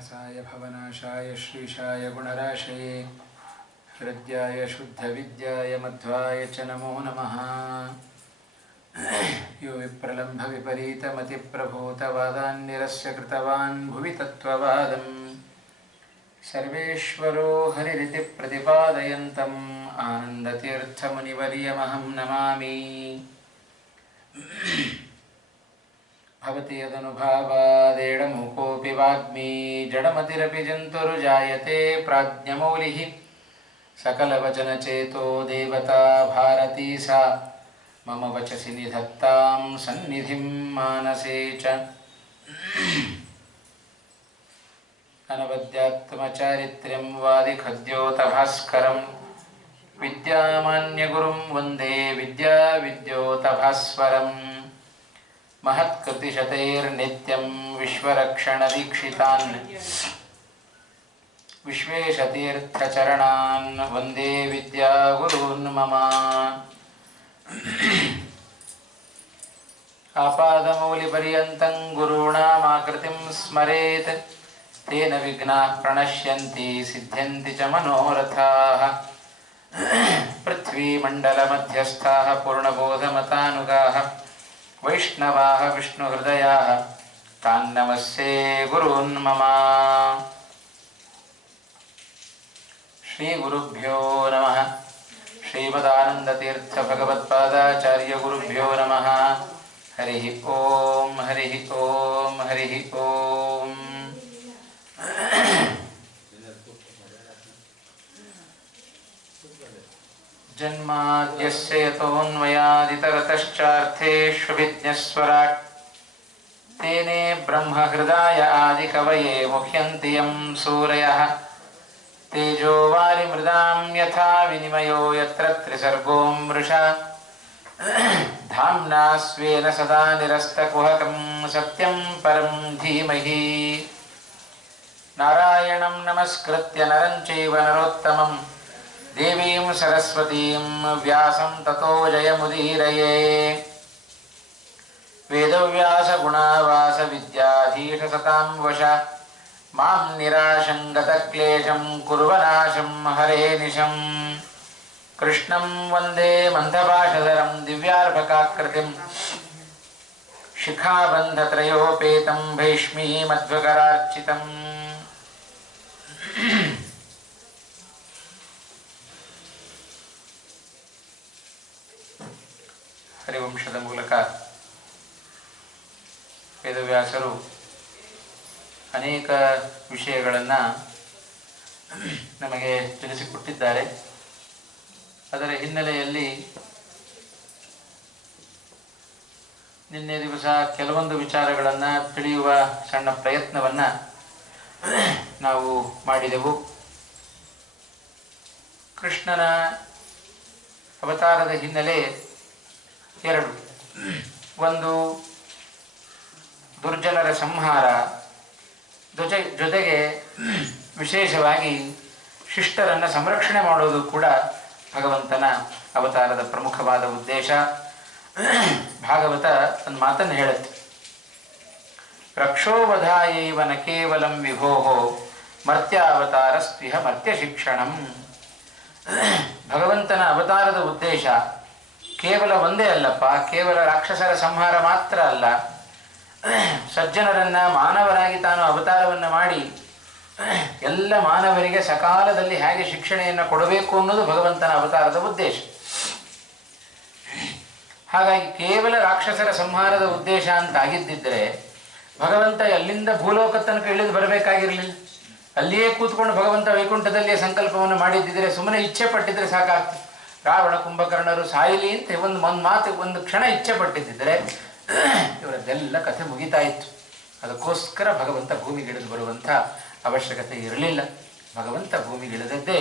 व्यासाय भवनाशाय श्रीशाय गुणराशये हृद्याय शुद्धविद्याय मध्वाय च नमो नमः। यो विप्रलम्भ विपरीतमतिप्रभूतवादान्निरस्य कृतवान् भुवि तत्त्ववादम् सर्वेश्वरो हरिरिति प्रतिपादयन्तम् आनन्दतीर्थमुनिवर्यमहं नमामि। भवति यदनुभावादेडमुकोऽपि वाग्मी जडमतिरपि जन्तुर्जायते प्राज्ञमौलिः सकलवचनचेतो देवता भारती सा मम वचसि निधत्तां सन्निधिं मानसे च। अनवद्यात्मचारित्र्यं वादिखद्योतभास्करं विद्यामान्यगुरुं वन्दे विद्याविद्योतभास्वरम् महत्कृतिशतैर्नित्यं विश्वरक्षणदीक्षितान् विश्वेशतीर्थचरणान् वन्दे विद्यागुरून् मम। आपादमौलिपर्यन्तं गुरूणामाकृतिं स्मरेत् तेन विघ्नाः प्रणश्यन्ति सिद्ध्यन्ति च मनोरथाः। पृथ्वीमण्डलमध्यस्थाः पूर्णबोधमतानुगाः वैष्णवाः विष्णुहृदयाः तान् नमस्ये गुरून् मम। श्रीगुरुभ्यो नमः। श्रीमदानन्दतीर्थभगवत्पादाचार्यगुरुभ्यो नमः। हरिः ओम् हरिः ओम् हरिः ओम्। जन्माद्यस्य यतोऽन्वयादितरतश्चार्थेष्वभिज्ञस्वराट् तेने ब्रह्महृदाय आदिकवये मुह्यन्ति यं सूरयः तेजो वारिमृदां यथा विनिमयो यत्र त्रिसर्गो मृषा धाम्ना स्वेन सदा निरस्तकुहकं सत्यं परं धीमहि। नारायणं नमस्कृत्य नरं चैव नरोत्तमं देवीं सरस्वतीं व्यासं ततो जयमुदीरये। वेदव्यासगुणावासविद्याधीशसतां वश मां निराशं गतक्लेशं कुर्वनाशं हरेनिशं। कृष्णं वन्दे मन्दपाशधरं दिव्यार्भकाकृतिं शिखाबन्धत्रयोपेतं भैष्मीमध्वकरार्चितम्। ಹರಿವಂಶದ ಮೂಲಕ ವೇದವ್ಯಾಸರು ಅನೇಕ ವಿಷಯಗಳನ್ನು ನಮಗೆ ತಿಳಿಸಿಕೊಟ್ಟಿದ್ದಾರೆ. ಅದರ ಹಿನ್ನೆಲೆಯಲ್ಲಿ ನಿನ್ನೆ ದಿವಸ ಕೆಲವೊಂದು ವಿಚಾರಗಳನ್ನು ತಿಳಿಯುವ ಸಣ್ಣ ಪ್ರಯತ್ನವನ್ನು ನಾವು ಮಾಡಿದೆವು. ಕೃಷ್ಣನ ಅವತಾರದ ಹಿನ್ನೆಲೆ ಎರಡು. ಒಂದು ದುರ್ಜನರ ಸಂಹಾರ, ಜೊತೆಗೆ ವಿಶೇಷವಾಗಿ ಶಿಷ್ಟರನ್ನು ಸಂರಕ್ಷಣೆ ಮಾಡೋದು ಕೂಡ ಭಗವಂತನ ಅವತಾರದ ಪ್ರಮುಖವಾದ ಉದ್ದೇಶ. ಭಾಗವತ ಒಂದು ಮಾತನ್ನು ಹೇಳುತ್ತೆ, ರಕ್ಷೋವಧಾಯೈವ ನ ಕೇವಲಂ ವಿಭೋಃ ಮರ್ತ್ಯಾವತಾರಸ್ತ್ವಿಹ ಮರ್ತ್ಯ ಶಿಕ್ಷಣಂ. ಭಗವಂತನ ಅವತಾರದ ಉದ್ದೇಶ ಕೇವಲ ಒಂದೇ ಅಲ್ಲಪ್ಪ, ಕೇವಲ ರಾಕ್ಷಸರ ಸಂಹಾರ ಮಾತ್ರ ಅಲ್ಲ, ಸಜ್ಜನರನ್ನು ಮಾನವರಾಗಿ ತಾನು ಅವತಾರವನ್ನು ಮಾಡಿ ಎಲ್ಲ ಮಾನವರಿಗೆ ಸಕಾಲದಲ್ಲಿ ಹೇಗೆ ಶಿಕ್ಷಣೆಯನ್ನು ಕೊಡಬೇಕು ಅನ್ನೋದು ಭಗವಂತನ ಅವತಾರದ ಉದ್ದೇಶ. ಹಾಗಾಗಿ ಕೇವಲ ರಾಕ್ಷಸರ ಸಂಹಾರದ ಉದ್ದೇಶ ಅಂತಾಗಿದ್ದಿದ್ದರೆ ಭಗವಂತ ಅಲ್ಲಿಂದ ಭೂಲೋಕ ತನಕ ಇಳಿದು ಬರಬೇಕಾಗಿರಲಿಲ್ಲ. ಅಲ್ಲಿಯೇ ಕೂತ್ಕೊಂಡು ಭಗವಂತ ವೈಕುಂಠದಲ್ಲಿಯೇ ಸಂಕಲ್ಪವನ್ನು ಮಾಡಿದ್ದಿದ್ರೆ, ಸುಮ್ಮನೆ ಇಚ್ಛೆ ಪಟ್ಟಿದ್ರೆ ಸಾಕಾಗ್ತದೆ. ರಾವಣ ಕುಂಭಕರ್ಣರು ಸಾಯಲಿ ಅಂತ ಒಂದು ಮಾತು ಒಂದು ಕ್ಷಣ ಇಚ್ಛೆ ಪಟ್ಟಿದ್ದರೆ ಇವರದ್ದೆಲ್ಲ ಕಥೆ ಮುಗಿತಾ ಇತ್ತು. ಅದಕ್ಕೋಸ್ಕರ ಭಗವಂತ ಭೂಮಿಗಿಳಿದು ಬರುವಂಥ ಅವಶ್ಯಕತೆ ಇರಲಿಲ್ಲ. ಭಗವಂತ ಭೂಮಿಗಿಳಿದದ್ದೇ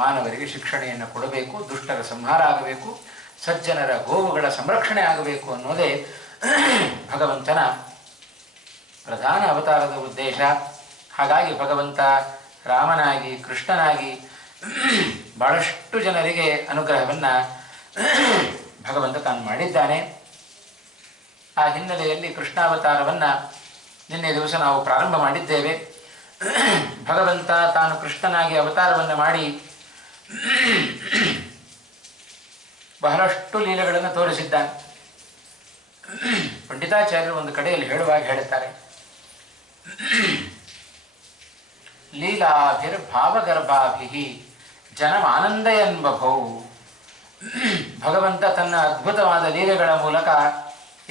ಮಾನವರಿಗೆ ಶಿಕ್ಷಣೆಯನ್ನು ಕೊಡಬೇಕು, ದುಷ್ಟರ ಸಂಹಾರ ಆಗಬೇಕು, ಸಜ್ಜನರ ಗೋವುಗಳ ಸಂರಕ್ಷಣೆ ಆಗಬೇಕು ಅನ್ನೋದೇ ಭಗವಂತನ ಪ್ರಧಾನ ಅವತಾರದ ಉದ್ದೇಶ. ಹಾಗಾಗಿ ಭಗವಂತ ರಾಮನಾಗಿ ಕೃಷ್ಣನಾಗಿ ಬಹಳಷ್ಟು ಜನರಿಗೆ ಅನುಗ್ರಹವನ್ನು ಭಗವಂತ ತಾನು ಮಾಡಿದ್ದಾನೆ. ಆ ಹಿನ್ನೆಲೆಯಲ್ಲಿ ಕೃಷ್ಣಾವತಾರವನ್ನು ನಿನ್ನೆ ದಿವಸ ನಾವು ಪ್ರಾರಂಭ ಮಾಡಿದ್ದೇವೆ. ಭಗವಂತ ತಾನು ಕೃಷ್ಣನಾಗಿ ಅವತಾರವನ್ನು ಮಾಡಿ ಬಹಳಷ್ಟು ಲೀಲೆಗಳನ್ನು ತೋರಿಸಿದ್ದಾನೆ. ಪಂಡಿತಾಚಾರ್ಯರು ಒಂದು ಕಡೆಯಲ್ಲಿ ಹೇಳುವಾಗ ಹೇಳುತ್ತಾರೆ, ಲೀಲಾಭಿರ್ಭಾವಗರ್ಭಾಭಿ ಜನಮಾನಂದಯನ್ಬಭೌ. ಭಗವಂತ ತನ್ನ ಅದ್ಭುತವಾದ ಲೀಲೆಗಳ ಮೂಲಕ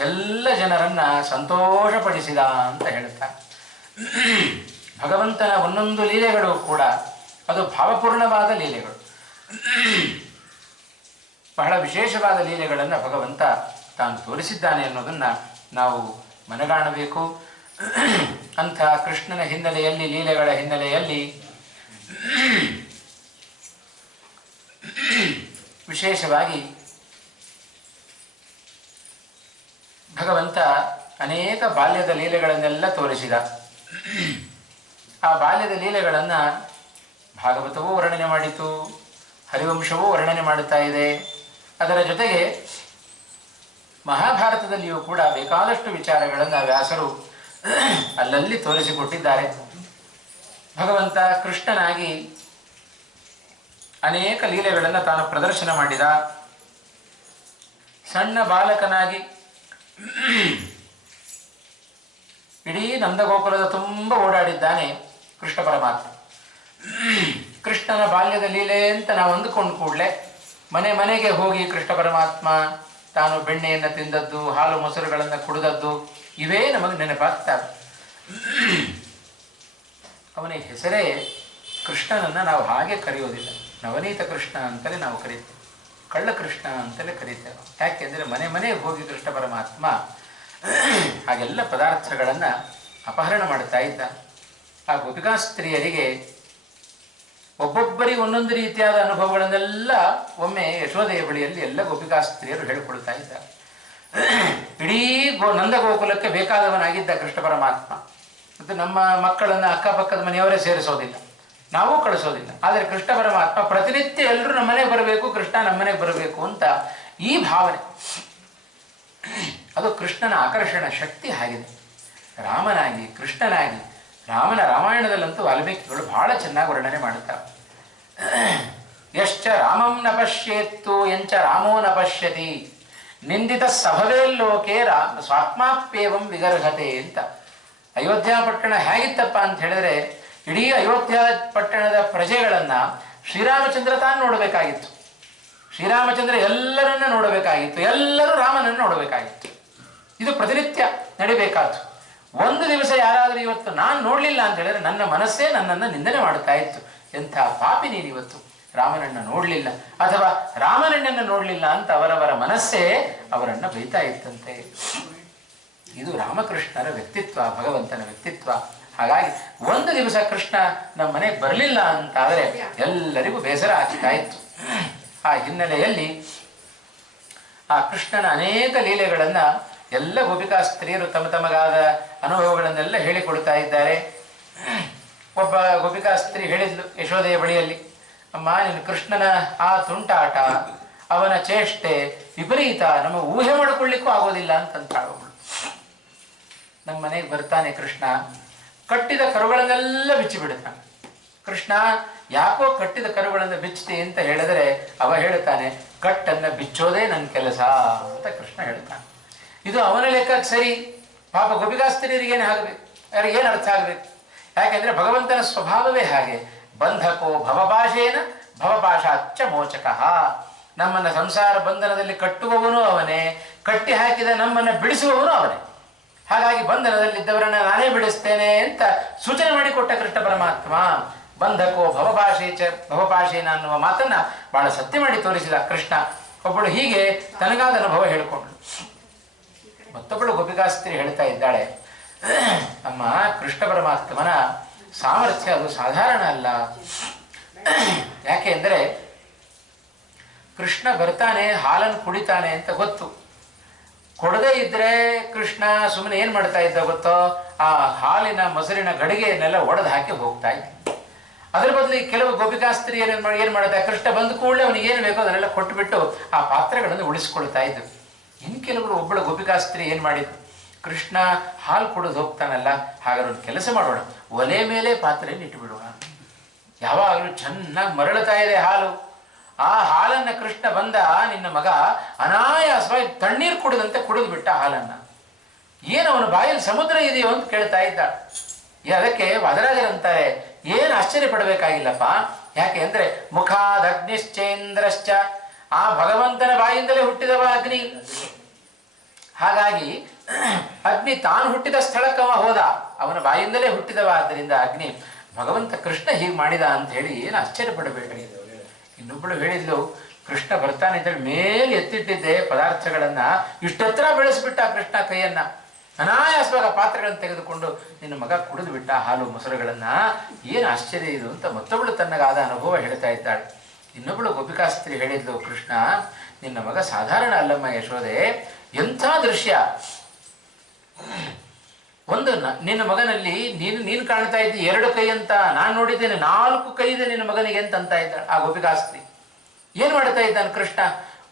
ಎಲ್ಲ ಜನರನ್ನ ಸಂತೋಷಪಡಿಸಿದ ಅಂತ ಹೇಳುತ್ತಾರೆ. ಭಗವಂತನ ಒಂದೊಂದು ಲೀಲೆಗಳು ಕೂಡ ಅದು ಭಾವಪೂರ್ಣವಾದ ಲೀಲೆಗಳು, ಬಹಳ ವಿಶೇಷವಾದ ಲೀಲೆಗಳನ್ನು ಭಗವಂತ ತಾನು ತೋರಿಸಿದ್ದಾನೆ ಅನ್ನೋದನ್ನು ನಾವು ಮನಗಾಣಬೇಕು. ಅಂಥ ಕೃಷ್ಣನ ಹಿನ್ನೆಲೆಯಲ್ಲಿ, ಲೀಲೆಗಳ ಹಿನ್ನೆಲೆಯಲ್ಲಿ ವಿಶೇಷವಾಗಿ ಭಗವಂತ ಅನೇಕ ಬಾಲ್ಯದ ಲೀಲೆಗಳನ್ನೆಲ್ಲ ತೋರಿಸಿದ. ಆ ಬಾಲ್ಯದ ಲೀಲೆಗಳನ್ನು ಭಾಗವತವೂ ವರ್ಣನೆ ಮಾಡಿತು, ಹರಿವಂಶವೂ ವರ್ಣನೆ ಮಾಡುತ್ತಾ ಇದೆ. ಅದರ ಜೊತೆಗೆ ಮಹಾಭಾರತದಲ್ಲಿಯೂ ಕೂಡ ಬೇಕಾದಷ್ಟು ವಿಚಾರಗಳನ್ನು ವ್ಯಾಸರು ಅಲ್ಲಲ್ಲಿ ತೋರಿಸಿಕೊಟ್ಟಿದ್ದಾರೆ. ಭಗವಂತ ಕೃಷ್ಣನಾಗಿ ಅನೇಕ ಲೀಲೆಗಳನ್ನು ತಾನು ಪ್ರದರ್ಶನ ಮಾಡಿದ. ಸಣ್ಣ ಬಾಲಕನಾಗಿ ಇಡೀ ನಂದಗೋಕುಲದ ತುಂಬ ಓಡಾಡಿದ್ದಾನೆ ಕೃಷ್ಣ ಪರಮಾತ್ಮ. ಕೃಷ್ಣನ ಬಾಲ್ಯದ ಲೀಲೆ ಅಂತ ನಾವು ಅಂದುಕೊಂಡ ಕೂಡಲೇ ಮನೆ ಮನೆಗೆ ಹೋಗಿ ಕೃಷ್ಣ ಪರಮಾತ್ಮ ತಾನು ಬೆಣ್ಣೆಯನ್ನು ತಿಂದದ್ದು, ಹಾಲು ಮೊಸರುಗಳನ್ನು ಕುಡಿದದ್ದು ಇವೇ ನಮಗೆ ನೆನಪಾಗ್ತವೆ. ಅವನ ಹೆಸರೇ ಕೃಷ್ಣನನ್ನು ನಾವು ಹಾಗೆ ಕರೆಯೋದಿಲ್ಲ, ನವನೀತ ಕೃಷ್ಣ ಅಂತಲೇ ನಾವು ಕರೀತೇವೆ, ಕಳ್ಳ ಕೃಷ್ಣ ಅಂತಲೇ ಕರೀತೇವೆ. ಯಾಕೆಂದರೆ ಮನೆ ಮನೆಗೆ ಹೋಗಿ ಕೃಷ್ಣ ಪರಮಾತ್ಮ ಹಾಗೆಲ್ಲ ಪದಾರ್ಥಗಳನ್ನು ಅಪಹರಣ ಮಾಡುತ್ತಾ ಇದ್ದ. ಆ ಗೋಪಿಕಾ ಸ್ತ್ರೀಯರಿಗೆ ಒಬ್ಬೊಬ್ಬರಿಗೆ ಒಂದೊಂದು ರೀತಿಯಾದ ಅನುಭವಗಳನ್ನೆಲ್ಲ ಒಮ್ಮೆ ಯಶೋದೆಯ ಬಳಿಯಲ್ಲಿ ಎಲ್ಲ ಗೋಪಿಕಾ ಸ್ತ್ರೀಯರು ಹೇಳಿಕೊಳ್ತಾ ಇದ್ದಾರೆ. ಇಡೀ ನಂದಗೋಕುಲಕ್ಕೆ ಬೇಕಾದವನಾಗಿದ್ದ ಕೃಷ್ಣ ಪರಮಾತ್ಮ. ಮತ್ತು ನಮ್ಮ ಮಕ್ಕಳನ್ನು ಅಕ್ಕಪಕ್ಕದ ಮನೆಯವರೇ ಸೇರಿಸೋದಿಲ್ಲ, ನಾವೂ ಕಳಿಸೋದಿಲ್ಲ. ಆದರೆ ಕೃಷ್ಣ ಪರಮಾತ್ಮ ಪ್ರತಿನಿತ್ಯ ಎಲ್ಲರೂ ನಮ್ಮನೆಗೆ ಬರಬೇಕು, ಕೃಷ್ಣ ನಮ್ಮನೆಗೆ ಬರಬೇಕು ಅಂತ ಈ ಭಾವನೆ, ಅದು ಕೃಷ್ಣನ ಆಕರ್ಷಣ ಶಕ್ತಿ ಆಗಿದೆ. ರಾಮನಾಗಿ ಕೃಷ್ಣನಾಗಿ ರಾಮನ ರಾಮಾಯಣದಲ್ಲಂತೂ ವಾಲ್ಮೀಕಿಗಳು ಬಹಳ ಚೆನ್ನಾಗಿ ವರ್ಣನೆ ಮಾಡುತ್ತಾರೆ. ಯಶ್ಚ ರಾಮಂ ನ ಪಶ್ಯೇತ್ತು ಎಂಚ ರಾಮೋ ನ ಪಶ್ಯತಿ ನಿಂದಿತ ಸಭವೇಲ್ಲೋಕೆ ಸ್ವಾತ್ಮಾಪ್ಯೇವಂ ವಿಗರ್ಹತೆ ಅಂತ. ಅಯೋಧ್ಯ ಪಟ್ಟಣ ಹೇಗಿತ್ತಪ್ಪ ಅಂತ ಹೇಳಿದ್ರೆ, ಇಡೀ ಅಯೋಧ್ಯ ಪಟ್ಟಣದ ಪ್ರಜೆಗಳನ್ನು ಶ್ರೀರಾಮಚಂದ್ರ ತಾನು ನೋಡಬೇಕಾಗಿತ್ತು. ಶ್ರೀರಾಮಚಂದ್ರ ಎಲ್ಲರನ್ನ ನೋಡಬೇಕಾಗಿತ್ತು, ಎಲ್ಲರೂ ರಾಮನನ್ನು ನೋಡಬೇಕಾಗಿತ್ತು. ಇದು ಪ್ರತಿನಿತ್ಯ ನಡಿಬೇಕಾದ್ದು. ಒಂದು ದಿವಸ ಯಾರಾದರೂ ಇವತ್ತು ನಾನು ನೋಡಲಿಲ್ಲ ಅಂತ ಹೇಳಿದ್ರೆ ನನ್ನ ಮನಸ್ಸೇ ನನ್ನನ್ನು ನಿಂದನೆ ಮಾಡುತ್ತಾ ಇತ್ತು. ಎಂಥ ಪಾಪಿ ನೀನು ಇವತ್ತು ರಾಮನನ್ನು ನೋಡಲಿಲ್ಲ, ಅಥವಾ ರಾಮನನ್ನು ನೋಡಲಿಲ್ಲ ಅಂತ ಅವರವರ ಮನಸ್ಸೇ ಅವರನ್ನು ಬೈತಾ ಇತ್ತಂತೆ. ಇದು ರಾಮಕೃಷ್ಣರ ವ್ಯಕ್ತಿತ್ವ, ಭಗವಂತನ ವ್ಯಕ್ತಿತ್ವ. ಹಾಗಾಗಿ ಒಂದು ದಿವಸ ಕೃಷ್ಣ ನಮ್ಮ ಮನೆಗೆ ಬರಲಿಲ್ಲ ಅಂತಾದರೆ ಎಲ್ಲರಿಗೂ ಬೇಸರ ಆಗ್ತಾ ಇತ್ತು. ಆ ಹಿನ್ನೆಲೆಯಲ್ಲಿ ಆ ಕೃಷ್ಣನ ಅನೇಕ ಲೀಲೆಗಳನ್ನು ಎಲ್ಲ ಗೋಪಿಕಾ ಸ್ತ್ರೀಯರು ತಮ್ಮ ತಮಗಾದ ಅನುಭವಗಳನ್ನೆಲ್ಲ ಹೇಳಿಕೊಡ್ತಾ ಇದ್ದಾರೆ. ಒಬ್ಬ ಗೋಪಿಕಾ ಸ್ತ್ರೀ ಹೇಳಿದ್ಲು ಯಶೋದೆಯ ಬಳಿಯಲ್ಲಿ, ಅಮ್ಮ ನಿನ್ನ ಕೃಷ್ಣನ ಆ ತುಂಟಾಟ, ಅವನ ಚೇಷ್ಟೆ ವಿಪರೀತ, ನಮ್ಮ ಊಹೆ ಮಾಡಿಕೊಳ್ಳಿಕ್ಕೂ ಆಗೋದಿಲ್ಲ ಅಂತಂತಾಳು. ನಮ್ಮ ಮನೆಗೆ ಬರ್ತಾನೆ ಕೃಷ್ಣ, ಕಟ್ಟಿದ ಕರುಗಳನ್ನೆಲ್ಲ ಬಿಚ್ಚಿಬಿಡ್ತಾನೆ. ಕೃಷ್ಣ ಯಾಕೋ ಕಟ್ಟಿದ ಕರುಗಳನ್ನು ಬಿಚ್ಚತಿ ಅಂತ ಹೇಳಿದರೆ ಅವ ಹೇಳ್ತಾನೆ, ಕಟ್ಟನ್ನು ಬಿಚ್ಚೋದೇ ನನ್ನ ಕೆಲಸ ಅಂತ ಕೃಷ್ಣ ಹೇಳ್ತಾನೆ. ಇದು ಅವನ ಲೆಕ್ಕಕ್ಕೆ ಸರಿ. ಪಾಪ ಗೋಪಿಕಾಸ್ತ್ರೀಯರಿಗೇನು ಆಗಬೇಕು, ಯಾರಿಗೇನು ಅರ್ಥ ಆಗಬೇಕು? ಯಾಕೆಂದರೆ ಭಗವಂತನ ಸ್ವಭಾವವೇ ಹಾಗೆ. ಬಂಧಕೋ ಭವಪಾಶೇನ ಭವಪಾಶಾಚ್ಚ ಮೋಚಕಃ. ನಮ್ಮನ್ನು ಸಂಸಾರ ಬಂಧನದಲ್ಲಿ ಕಟ್ಟುವವನು ಅವನೇ, ಕಟ್ಟಿ ಹಾಕಿದ ನಮ್ಮನ್ನು ಬಿಡಿಸುವವನು ಅವನೇ. ಹಾಗಾಗಿ ಬಂಧನದಲ್ಲಿದ್ದವರನ್ನು ನಾನೇ ಬಿಡಿಸ್ತೇನೆ ಅಂತ ಸೂಚನೆ ಮಾಡಿಕೊಟ್ಟ ಕೃಷ್ಣ ಪರಮಾತ್ಮ. ಬಂಧಕೋ ಭವಪಾಶೇನ ಅನ್ನುವ ಮಾತನ್ನ ಬಹಳ ಸತ್ಯ ಮಾಡಿ ತೋರಿಸಿದ ಕೃಷ್ಣ. ಒಬ್ಬಳು ಹೀಗೆ ತನಗಾದ ಅನುಭವ ಹೇಳಿಕೊಂಡ್ಳು. ಮತ್ತೊಬ್ಬಳು ಗೋಪಿಕಾಸ್ತ್ರೀ ಹೇಳ್ತಾ ಇದ್ದಾಳೆ, ಅಮ್ಮ ಕೃಷ್ಣ ಪರಮಾತ್ಮನ ಸಾಮರ್ಥ್ಯ ಅದು ಸಾಧಾರಣ ಅಲ್ಲ. ಯಾಕೆ ಅಂದರೆ ಕೃಷ್ಣ ಬರ್ತಾನೆ, ಹಾಲನ್ನು ಕುಡಿತಾನೆ ಅಂತ ಗೊತ್ತು. ಕೊಡದೇ ಇದ್ರೆ ಕೃಷ್ಣ ಸುಮ್ಮನೆ ಏನು ಮಾಡ್ತಾ ಇದ್ದ ಗೊತ್ತೋ, ಆ ಹಾಲಿನ ಮೊಸರಿನ ಗಡಿಗೆಯನ್ನೆಲ್ಲ ಒಡೆದು ಹಾಕಿ ಹೋಗ್ತಾ ಇದ್ದ. ಅದರ ಬದಲು ಕೆಲವು ಗೋಪಿಕಾಸ್ತ್ರೀ ಏನು ಮಾಡ್ತಾ, ಕೃಷ್ಣ ಬಂದ ಕೂಡಲೇ ಅವನಿಗೆ ಏನು ಬೇಕೋ ಅದನ್ನೆಲ್ಲ ಕೊಟ್ಟುಬಿಟ್ಟು ಆ ಪಾತ್ರೆಗಳನ್ನು ಉಳಿಸ್ಕೊಳ್ತಾ ಇದ್ರು. ಇನ್ನು ಕೆಲವರು, ಒಬ್ಬಳು ಗೋಪಿಕಾಸ್ತ್ರೀ ಏನು ಮಾಡಿದ್ರು, ಕೃಷ್ಣ ಹಾಲು ಕುಡಿದು ಹೋಗ್ತಾನಲ್ಲ, ಹಾಗಾದ್ರೆ ಒಂದು ಕೆಲಸ ಮಾಡೋಣ, ಒಲೆ ಮೇಲೆ ಪಾತ್ರೆಯನ್ನು ಇಟ್ಟುಬಿಡೋಣ. ಯಾವಾಗಲೂ ಚೆನ್ನಾಗಿ ಮರಳುತ್ತಾ ಇದೆ ಹಾಲು. ಆ ಹಾಲನ್ನು ಕೃಷ್ಣ ಬಂದ, ನಿನ್ನ ಮಗ ಅನಾಯಾಸವಾಗಿ ತಣ್ಣೀರು ಕುಡಿದಂತೆ ಕುಡಿದು ಬಿಟ್ಟ ಹಾಲನ್ನು. ಏನು ಅವನ ಬಾಯಲ್ಲಿ ಸಮುದ್ರ ಇದೆಯೋ ಅಂತ ಕೇಳ್ತಾ ಇದ್ದ. ಅದಕ್ಕೆ ವದರಾಜರಂತಾರೆ, ಏನು ಆಶ್ಚರ್ಯ ಪಡಬೇಕಾಗಿಲ್ಲಪ್ಪ. ಯಾಕೆ ಅಂದ್ರೆ ಮುಖಾದಗ್ನಿಶ್ಚೇಂದ್ರಶ್ಚ, ಆ ಭಗವಂತನ ಬಾಯಿಂದಲೇ ಹುಟ್ಟಿದವ ಅಗ್ನಿ. ಹಾಗಾಗಿ ಅಗ್ನಿ ತಾನು ಹುಟ್ಟಿದ ಸ್ಥಳಕ್ಕವ ಹೋದ, ಅವನ ಬಾಯಿಂದಲೇ ಹುಟ್ಟಿದವ. ಆದ್ದರಿಂದ ಅಗ್ನಿ ಭಗವಂತ ಕೃಷ್ಣ ಹೀಗೆ ಮಾಡಿದ ಅಂತ ಹೇಳಿ ಏನು ಆಶ್ಚರ್ಯ ಪಡಬೇಡ್ರಿ. ಇನ್ನೊಬ್ಬಳು ಹೇಳಿದ್ಲು, ಕೃಷ್ಣ ಬರ್ತಾನೆ ಅಂತೇಳಿ ಮೇಲೆ ಎತ್ತಿಟ್ಟಿದ್ದೆ ಪದಾರ್ಥಗಳನ್ನ, ಇಷ್ಟತ್ರ ಬೆಳೆಸ್ಬಿಟ್ಟ ಕೃಷ್ಣ ಕೈಯನ್ನ. ಅನಾಯಾಸವಾಗ ಪಾತ್ರೆಗಳನ್ನು ತೆಗೆದುಕೊಂಡು ನಿನ್ನ ಮಗ ಕುಡಿದು ಬಿಟ್ಟ ಹಾಲು ಮೊಸರುಗಳನ್ನ. ಏನು ಆಶ್ಚರ್ಯ ಇದು ಅಂತ ಮತ್ತೊಬ್ಬಳು ತನ್ನಗಾದ ಅನುಭವ ಹೇಳ್ತಾ ಇದ್ದಾಳೆ. ಇನ್ನೊಬ್ಬಳು ಗೋಪಿಕಾಸ್ತ್ರೀ ಹೇಳಿದ್ಲು, ಕೃಷ್ಣ ನಿನ್ನ ಮಗ ಸಾಧಾರಣ ಅಲ್ಲಮ್ಮ ಯಶೋದೆ, ಎಂಥ ದೃಶ್ಯ. ಒಂದು ನಿನ್ನ ಮಗನಲ್ಲಿ ನೀನು ಕಾಣ್ತಾ ಇದ್ದಿ 2 ಕೈ ಅಂತ, ನಾನು ನೋಡಿದ್ದೇನೆ 4 ಕೈ ಇದೆ ನಿನ್ನ ಮಗನಿಗೆ ಅಂತ ಇದ್ದಾಳೆ ಆ ಗೋಪಿಕಾಸ್ತ್ರೀ. ಏನ್ ಮಾಡ್ತಾ ಇದ್ದಾನೆ ಕೃಷ್ಣ?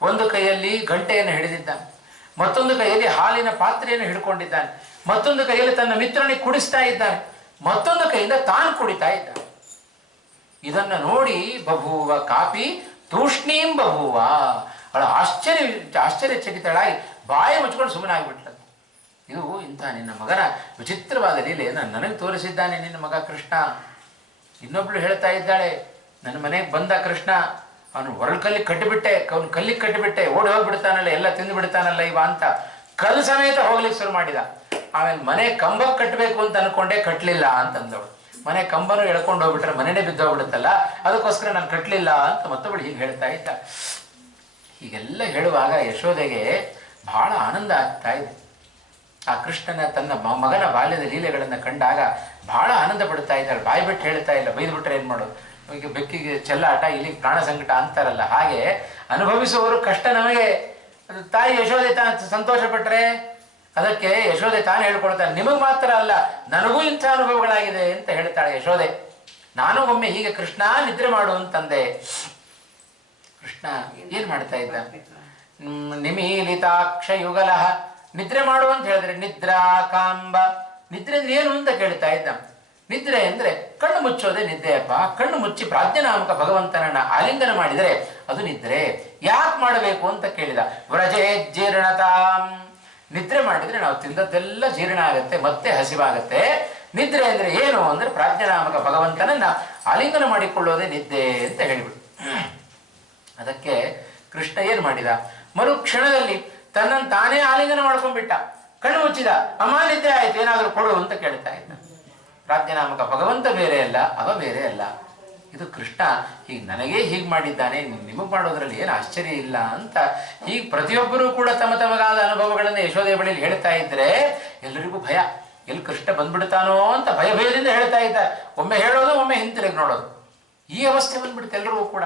ಒಂದು ಕೈಯಲ್ಲಿ ಗಂಟೆಯನ್ನು ಹಿಡಿದಿದ್ದಾನೆ, ಮತ್ತೊಂದು ಕೈಯಲ್ಲಿ ಹಾಲಿನ ಪಾತ್ರೆಯನ್ನು ಹಿಡ್ಕೊಂಡಿದ್ದಾನೆ, ಮತ್ತೊಂದು ಕೈಯಲ್ಲಿ ತನ್ನ ಮಿತ್ರನಿಗೆ ಕುಡಿಸ್ತಾ ಇದ್ದಾನೆ, ಮತ್ತೊಂದು ಕೈಯಿಂದ ತಾನು ಕುಡಿತಾ ಇದ್ದಾನೆ. ಇದನ್ನು ನೋಡಿ ಬಭೂವ ಕಾಪಿ ತೂಷ್ಣೀಂ ಬಭೂವ, ಅವಳ ಆಶ್ಚರ್ಯಚಕಿತಳಾಗಿ ಬಾಯಿ ಮುಚ್ಕೊಂಡು ಸುಮ್ಮನಾಗಿಬಿಟ್ಲ. ಇದು ಇಂಥ ನಿನ್ನ ಮಗನ ವಿಚಿತ್ರವಾದ ಲೀಲೆಯನ್ನು ನನಗೆ ತೋರಿಸಿದ್ದಾನೆ ನಿನ್ನ ಮಗ ಕೃಷ್ಣ. ಇನ್ನೊಬ್ಳು ಹೇಳ್ತಾ ಇದ್ದಾಳೆ, ನನ್ನ ಮನೆಗೆ ಬಂದ ಕೃಷ್ಣ, ಅವನು ಕಲ್ಲಿಗೆ ಕಟ್ಟಿಬಿಟ್ಟೆ, ಓಡಿ ಹೋಗ್ಬಿಡ್ತಾನಲ್ಲ, ಎಲ್ಲ ತಿಂದು ಬಿಡ್ತಾನಲ್ಲ ಇವ ಅಂತ ಕಲ್ಲು ಸಮೇತ ಹೋಗ್ಲಿಕ್ಕೆ ಶುರು ಮಾಡಿದ. ಆಮೇಲೆ ಮನೆ ಕಂಬಕ್ಕೆ ಕಟ್ಟಬೇಕು ಅಂತ ಅನ್ಕೊಂಡೆ, ಕಟ್ಟಲಿಲ್ಲ ಅಂತಂದವಳು. ಮನೆ ಕಂಬನೂ ಎಳ್ಕೊಂಡು ಹೋಗ್ಬಿಟ್ರೆ ಮನೆಯೇ ಬಿದ್ದೋಗ್ಬಿಡುತ್ತಲ್ಲ, ಅದಕ್ಕೋಸ್ಕರ ನಾನು ಕಟ್ಟಲಿಲ್ಲ ಅಂತ ಮತ್ತೊಬ್ಬಳು ಹೀಗೆ ಹೇಳ್ತಾ ಇದ್ದ. ಹೀಗೆಲ್ಲ ಹೇಳುವಾಗ ಯಶೋದೆಗೆ ಬಹಳ ಆನಂದ ಆಗ್ತಾ ಇದೆ. ಆ ಕೃಷ್ಣನ ತನ್ನ ಮಗನ ಬಾಲ್ಯದ ಲೀಲೆಗಳನ್ನು ಕಂಡಾಗ ಬಹಳ ಆನಂದ ಪಡ್ತಾ ಇದ್ದಾಳೆ. ಬಾಯಿ ಬಿಟ್ಟು ಹೇಳ್ತಾ ಇಲ್ಲ, ಬೈದು ಬಿಟ್ರೆ ಏನು ಮಾಡೋದು, ಈಗ ಬೆಕ್ಕಿಗೆ ಚೆಲ್ಲಾಟ, ಇಲ್ಲಿ ಪ್ರಾಣ ಸಂಕಟ ಅಂತಾರಲ್ಲ, ಹಾಗೆ ಅನುಭವಿಸುವವರು ಕಷ್ಟ ನಮಗೆ. ಅದು ತಾಯಿ ಯಶೋದೆ ಸಂತೋಷ ಪಟ್ರೆ ಅದಕ್ಕೆ ಯಶೋದೆ ತಾನು ಹೇಳ್ಕೊಳ್ತಾಳೆ, ನಿಮಗೆ ಮಾತ್ರ ಅಲ್ಲ ನನಗೂ ಇಂಥ ಅನುಭವಗಳಾಗಿದೆ ಅಂತ ಹೇಳ್ತಾಳೆ ಯಶೋದೆ. ನಾನು ಒಮ್ಮೆ ಹೀಗೆ ಕೃಷ್ಣ ನಿದ್ರೆ ಮಾಡು ಅಂತಂದೆ. ಕೃಷ್ಣ ಏನ್ ಮಾಡ್ತಾ ಇದ್ದ? ನಿಮೀಲಿತಾಕ್ಷ ಯುಗಲ, ನಿದ್ರೆ ಮಾಡು ಅಂತ ಹೇಳಿದ್ರೆ ನಿದ್ರಾ ಕಾಂಬ, ನಿದ್ರೆ ಅಂದ್ರೆ ಏನು ಅಂತ ಕೇಳ್ತಾ ಇದ್ದ. ನಿದ್ರೆ ಅಂದ್ರೆ ಕಣ್ಣು ಮುಚ್ಚೋದೆ ನಿದ್ದೆಯಪ್ಪ. ಕಣ್ಣು ಮುಚ್ಚಿ ಪ್ರಾಜ್ಞನಾಮಕ ಭಗವಂತನನ್ನ ಆಲಿಂಗನ ಮಾಡಿದರೆ ಅದು ನಿದ್ರೆ. ಯಾಕೆ ಮಾಡಬೇಕು ಅಂತ ಕೇಳಿದ. ವ್ರಜೇ ಜೀರ್ಣತಾಂ, ನಿದ್ರೆ ಮಾಡಿದ್ರೆ ನಾವು ತಿಂದದ್ದೆಲ್ಲ ಜೀರ್ಣ ಆಗತ್ತೆ, ಮತ್ತೆ ಹಸಿವಾಗತ್ತೆ. ನಿದ್ರೆ ಅಂದ್ರೆ ಏನು ಅಂದ್ರೆ ಪ್ರಾಜ್ಞನಾಮಕ ಭಗವಂತನನ್ನ ಆಲಿಂಗನ ಮಾಡಿಕೊಳ್ಳೋದೇ ನಿದ್ದೆ ಅಂತ ಹೇಳಿಬಿಡು. ಅದಕ್ಕೆ ಕೃಷ್ಣ ಏನ್ ಮಾಡಿದ, ಮರುಕ್ಷಣದಲ್ಲಿ ತನ್ನನ್ನು ತಾನೇ ಆಲಿಂಗನ ಮಾಡ್ಕೊಂಡ್ಬಿಟ್ಟ. ಕಣ್ಣು ಮುಚ್ಚಿದ, ಅಮ್ಮ ನಿದ್ದೆ ಆಯ್ತು, ಏನಾದರೂ ಕೊಡು ಅಂತ ಕೇಳ್ತಾ ಇದ್ದ. ಪ್ರಾಜ್ಞನಾಮಕ ಭಗವಂತ ಬೇರೆ ಅಲ್ಲ, ಅವ ಬೇರೆ ಅಲ್ಲ. ಇದು ಕೃಷ್ಣ ಹೀಗೆ ನನಗೇ ಹೀಗೆ ಮಾಡಿದ್ದಾನೆ, ನಿಮಗೆ ಮಾಡೋದ್ರಲ್ಲಿ ಏನು ಆಶ್ಚರ್ಯ ಇಲ್ಲ ಅಂತ ಹೀಗೆ ಪ್ರತಿಯೊಬ್ಬರೂ ಕೂಡ ತಮ್ಮ ತಮಗಾದ ಅನುಭವಗಳನ್ನು ಯಶೋದೆ ಬಳಿಯಲ್ಲಿ ಹೇಳ್ತಾ ಇದ್ರೆ ಎಲ್ಲರಿಗೂ ಭಯ, ಎಲ್ಲಿ ಕೃಷ್ಣ ಬಂದ್ಬಿಡ್ತಾನೋ ಅಂತ ಭಯದಿಂದ ಹೇಳ್ತಾ ಇದ್ದಾರೆ. ಒಮ್ಮೆ ಹೇಳೋದು, ಒಮ್ಮೆ ಹಿಂತಿರುಗಿ ನೋಡೋದು, ಈ ಅವಸ್ಥೆ ಬಂದ್ಬಿಡುತ್ತೆ ಎಲ್ಲರಿಗೂ ಕೂಡ.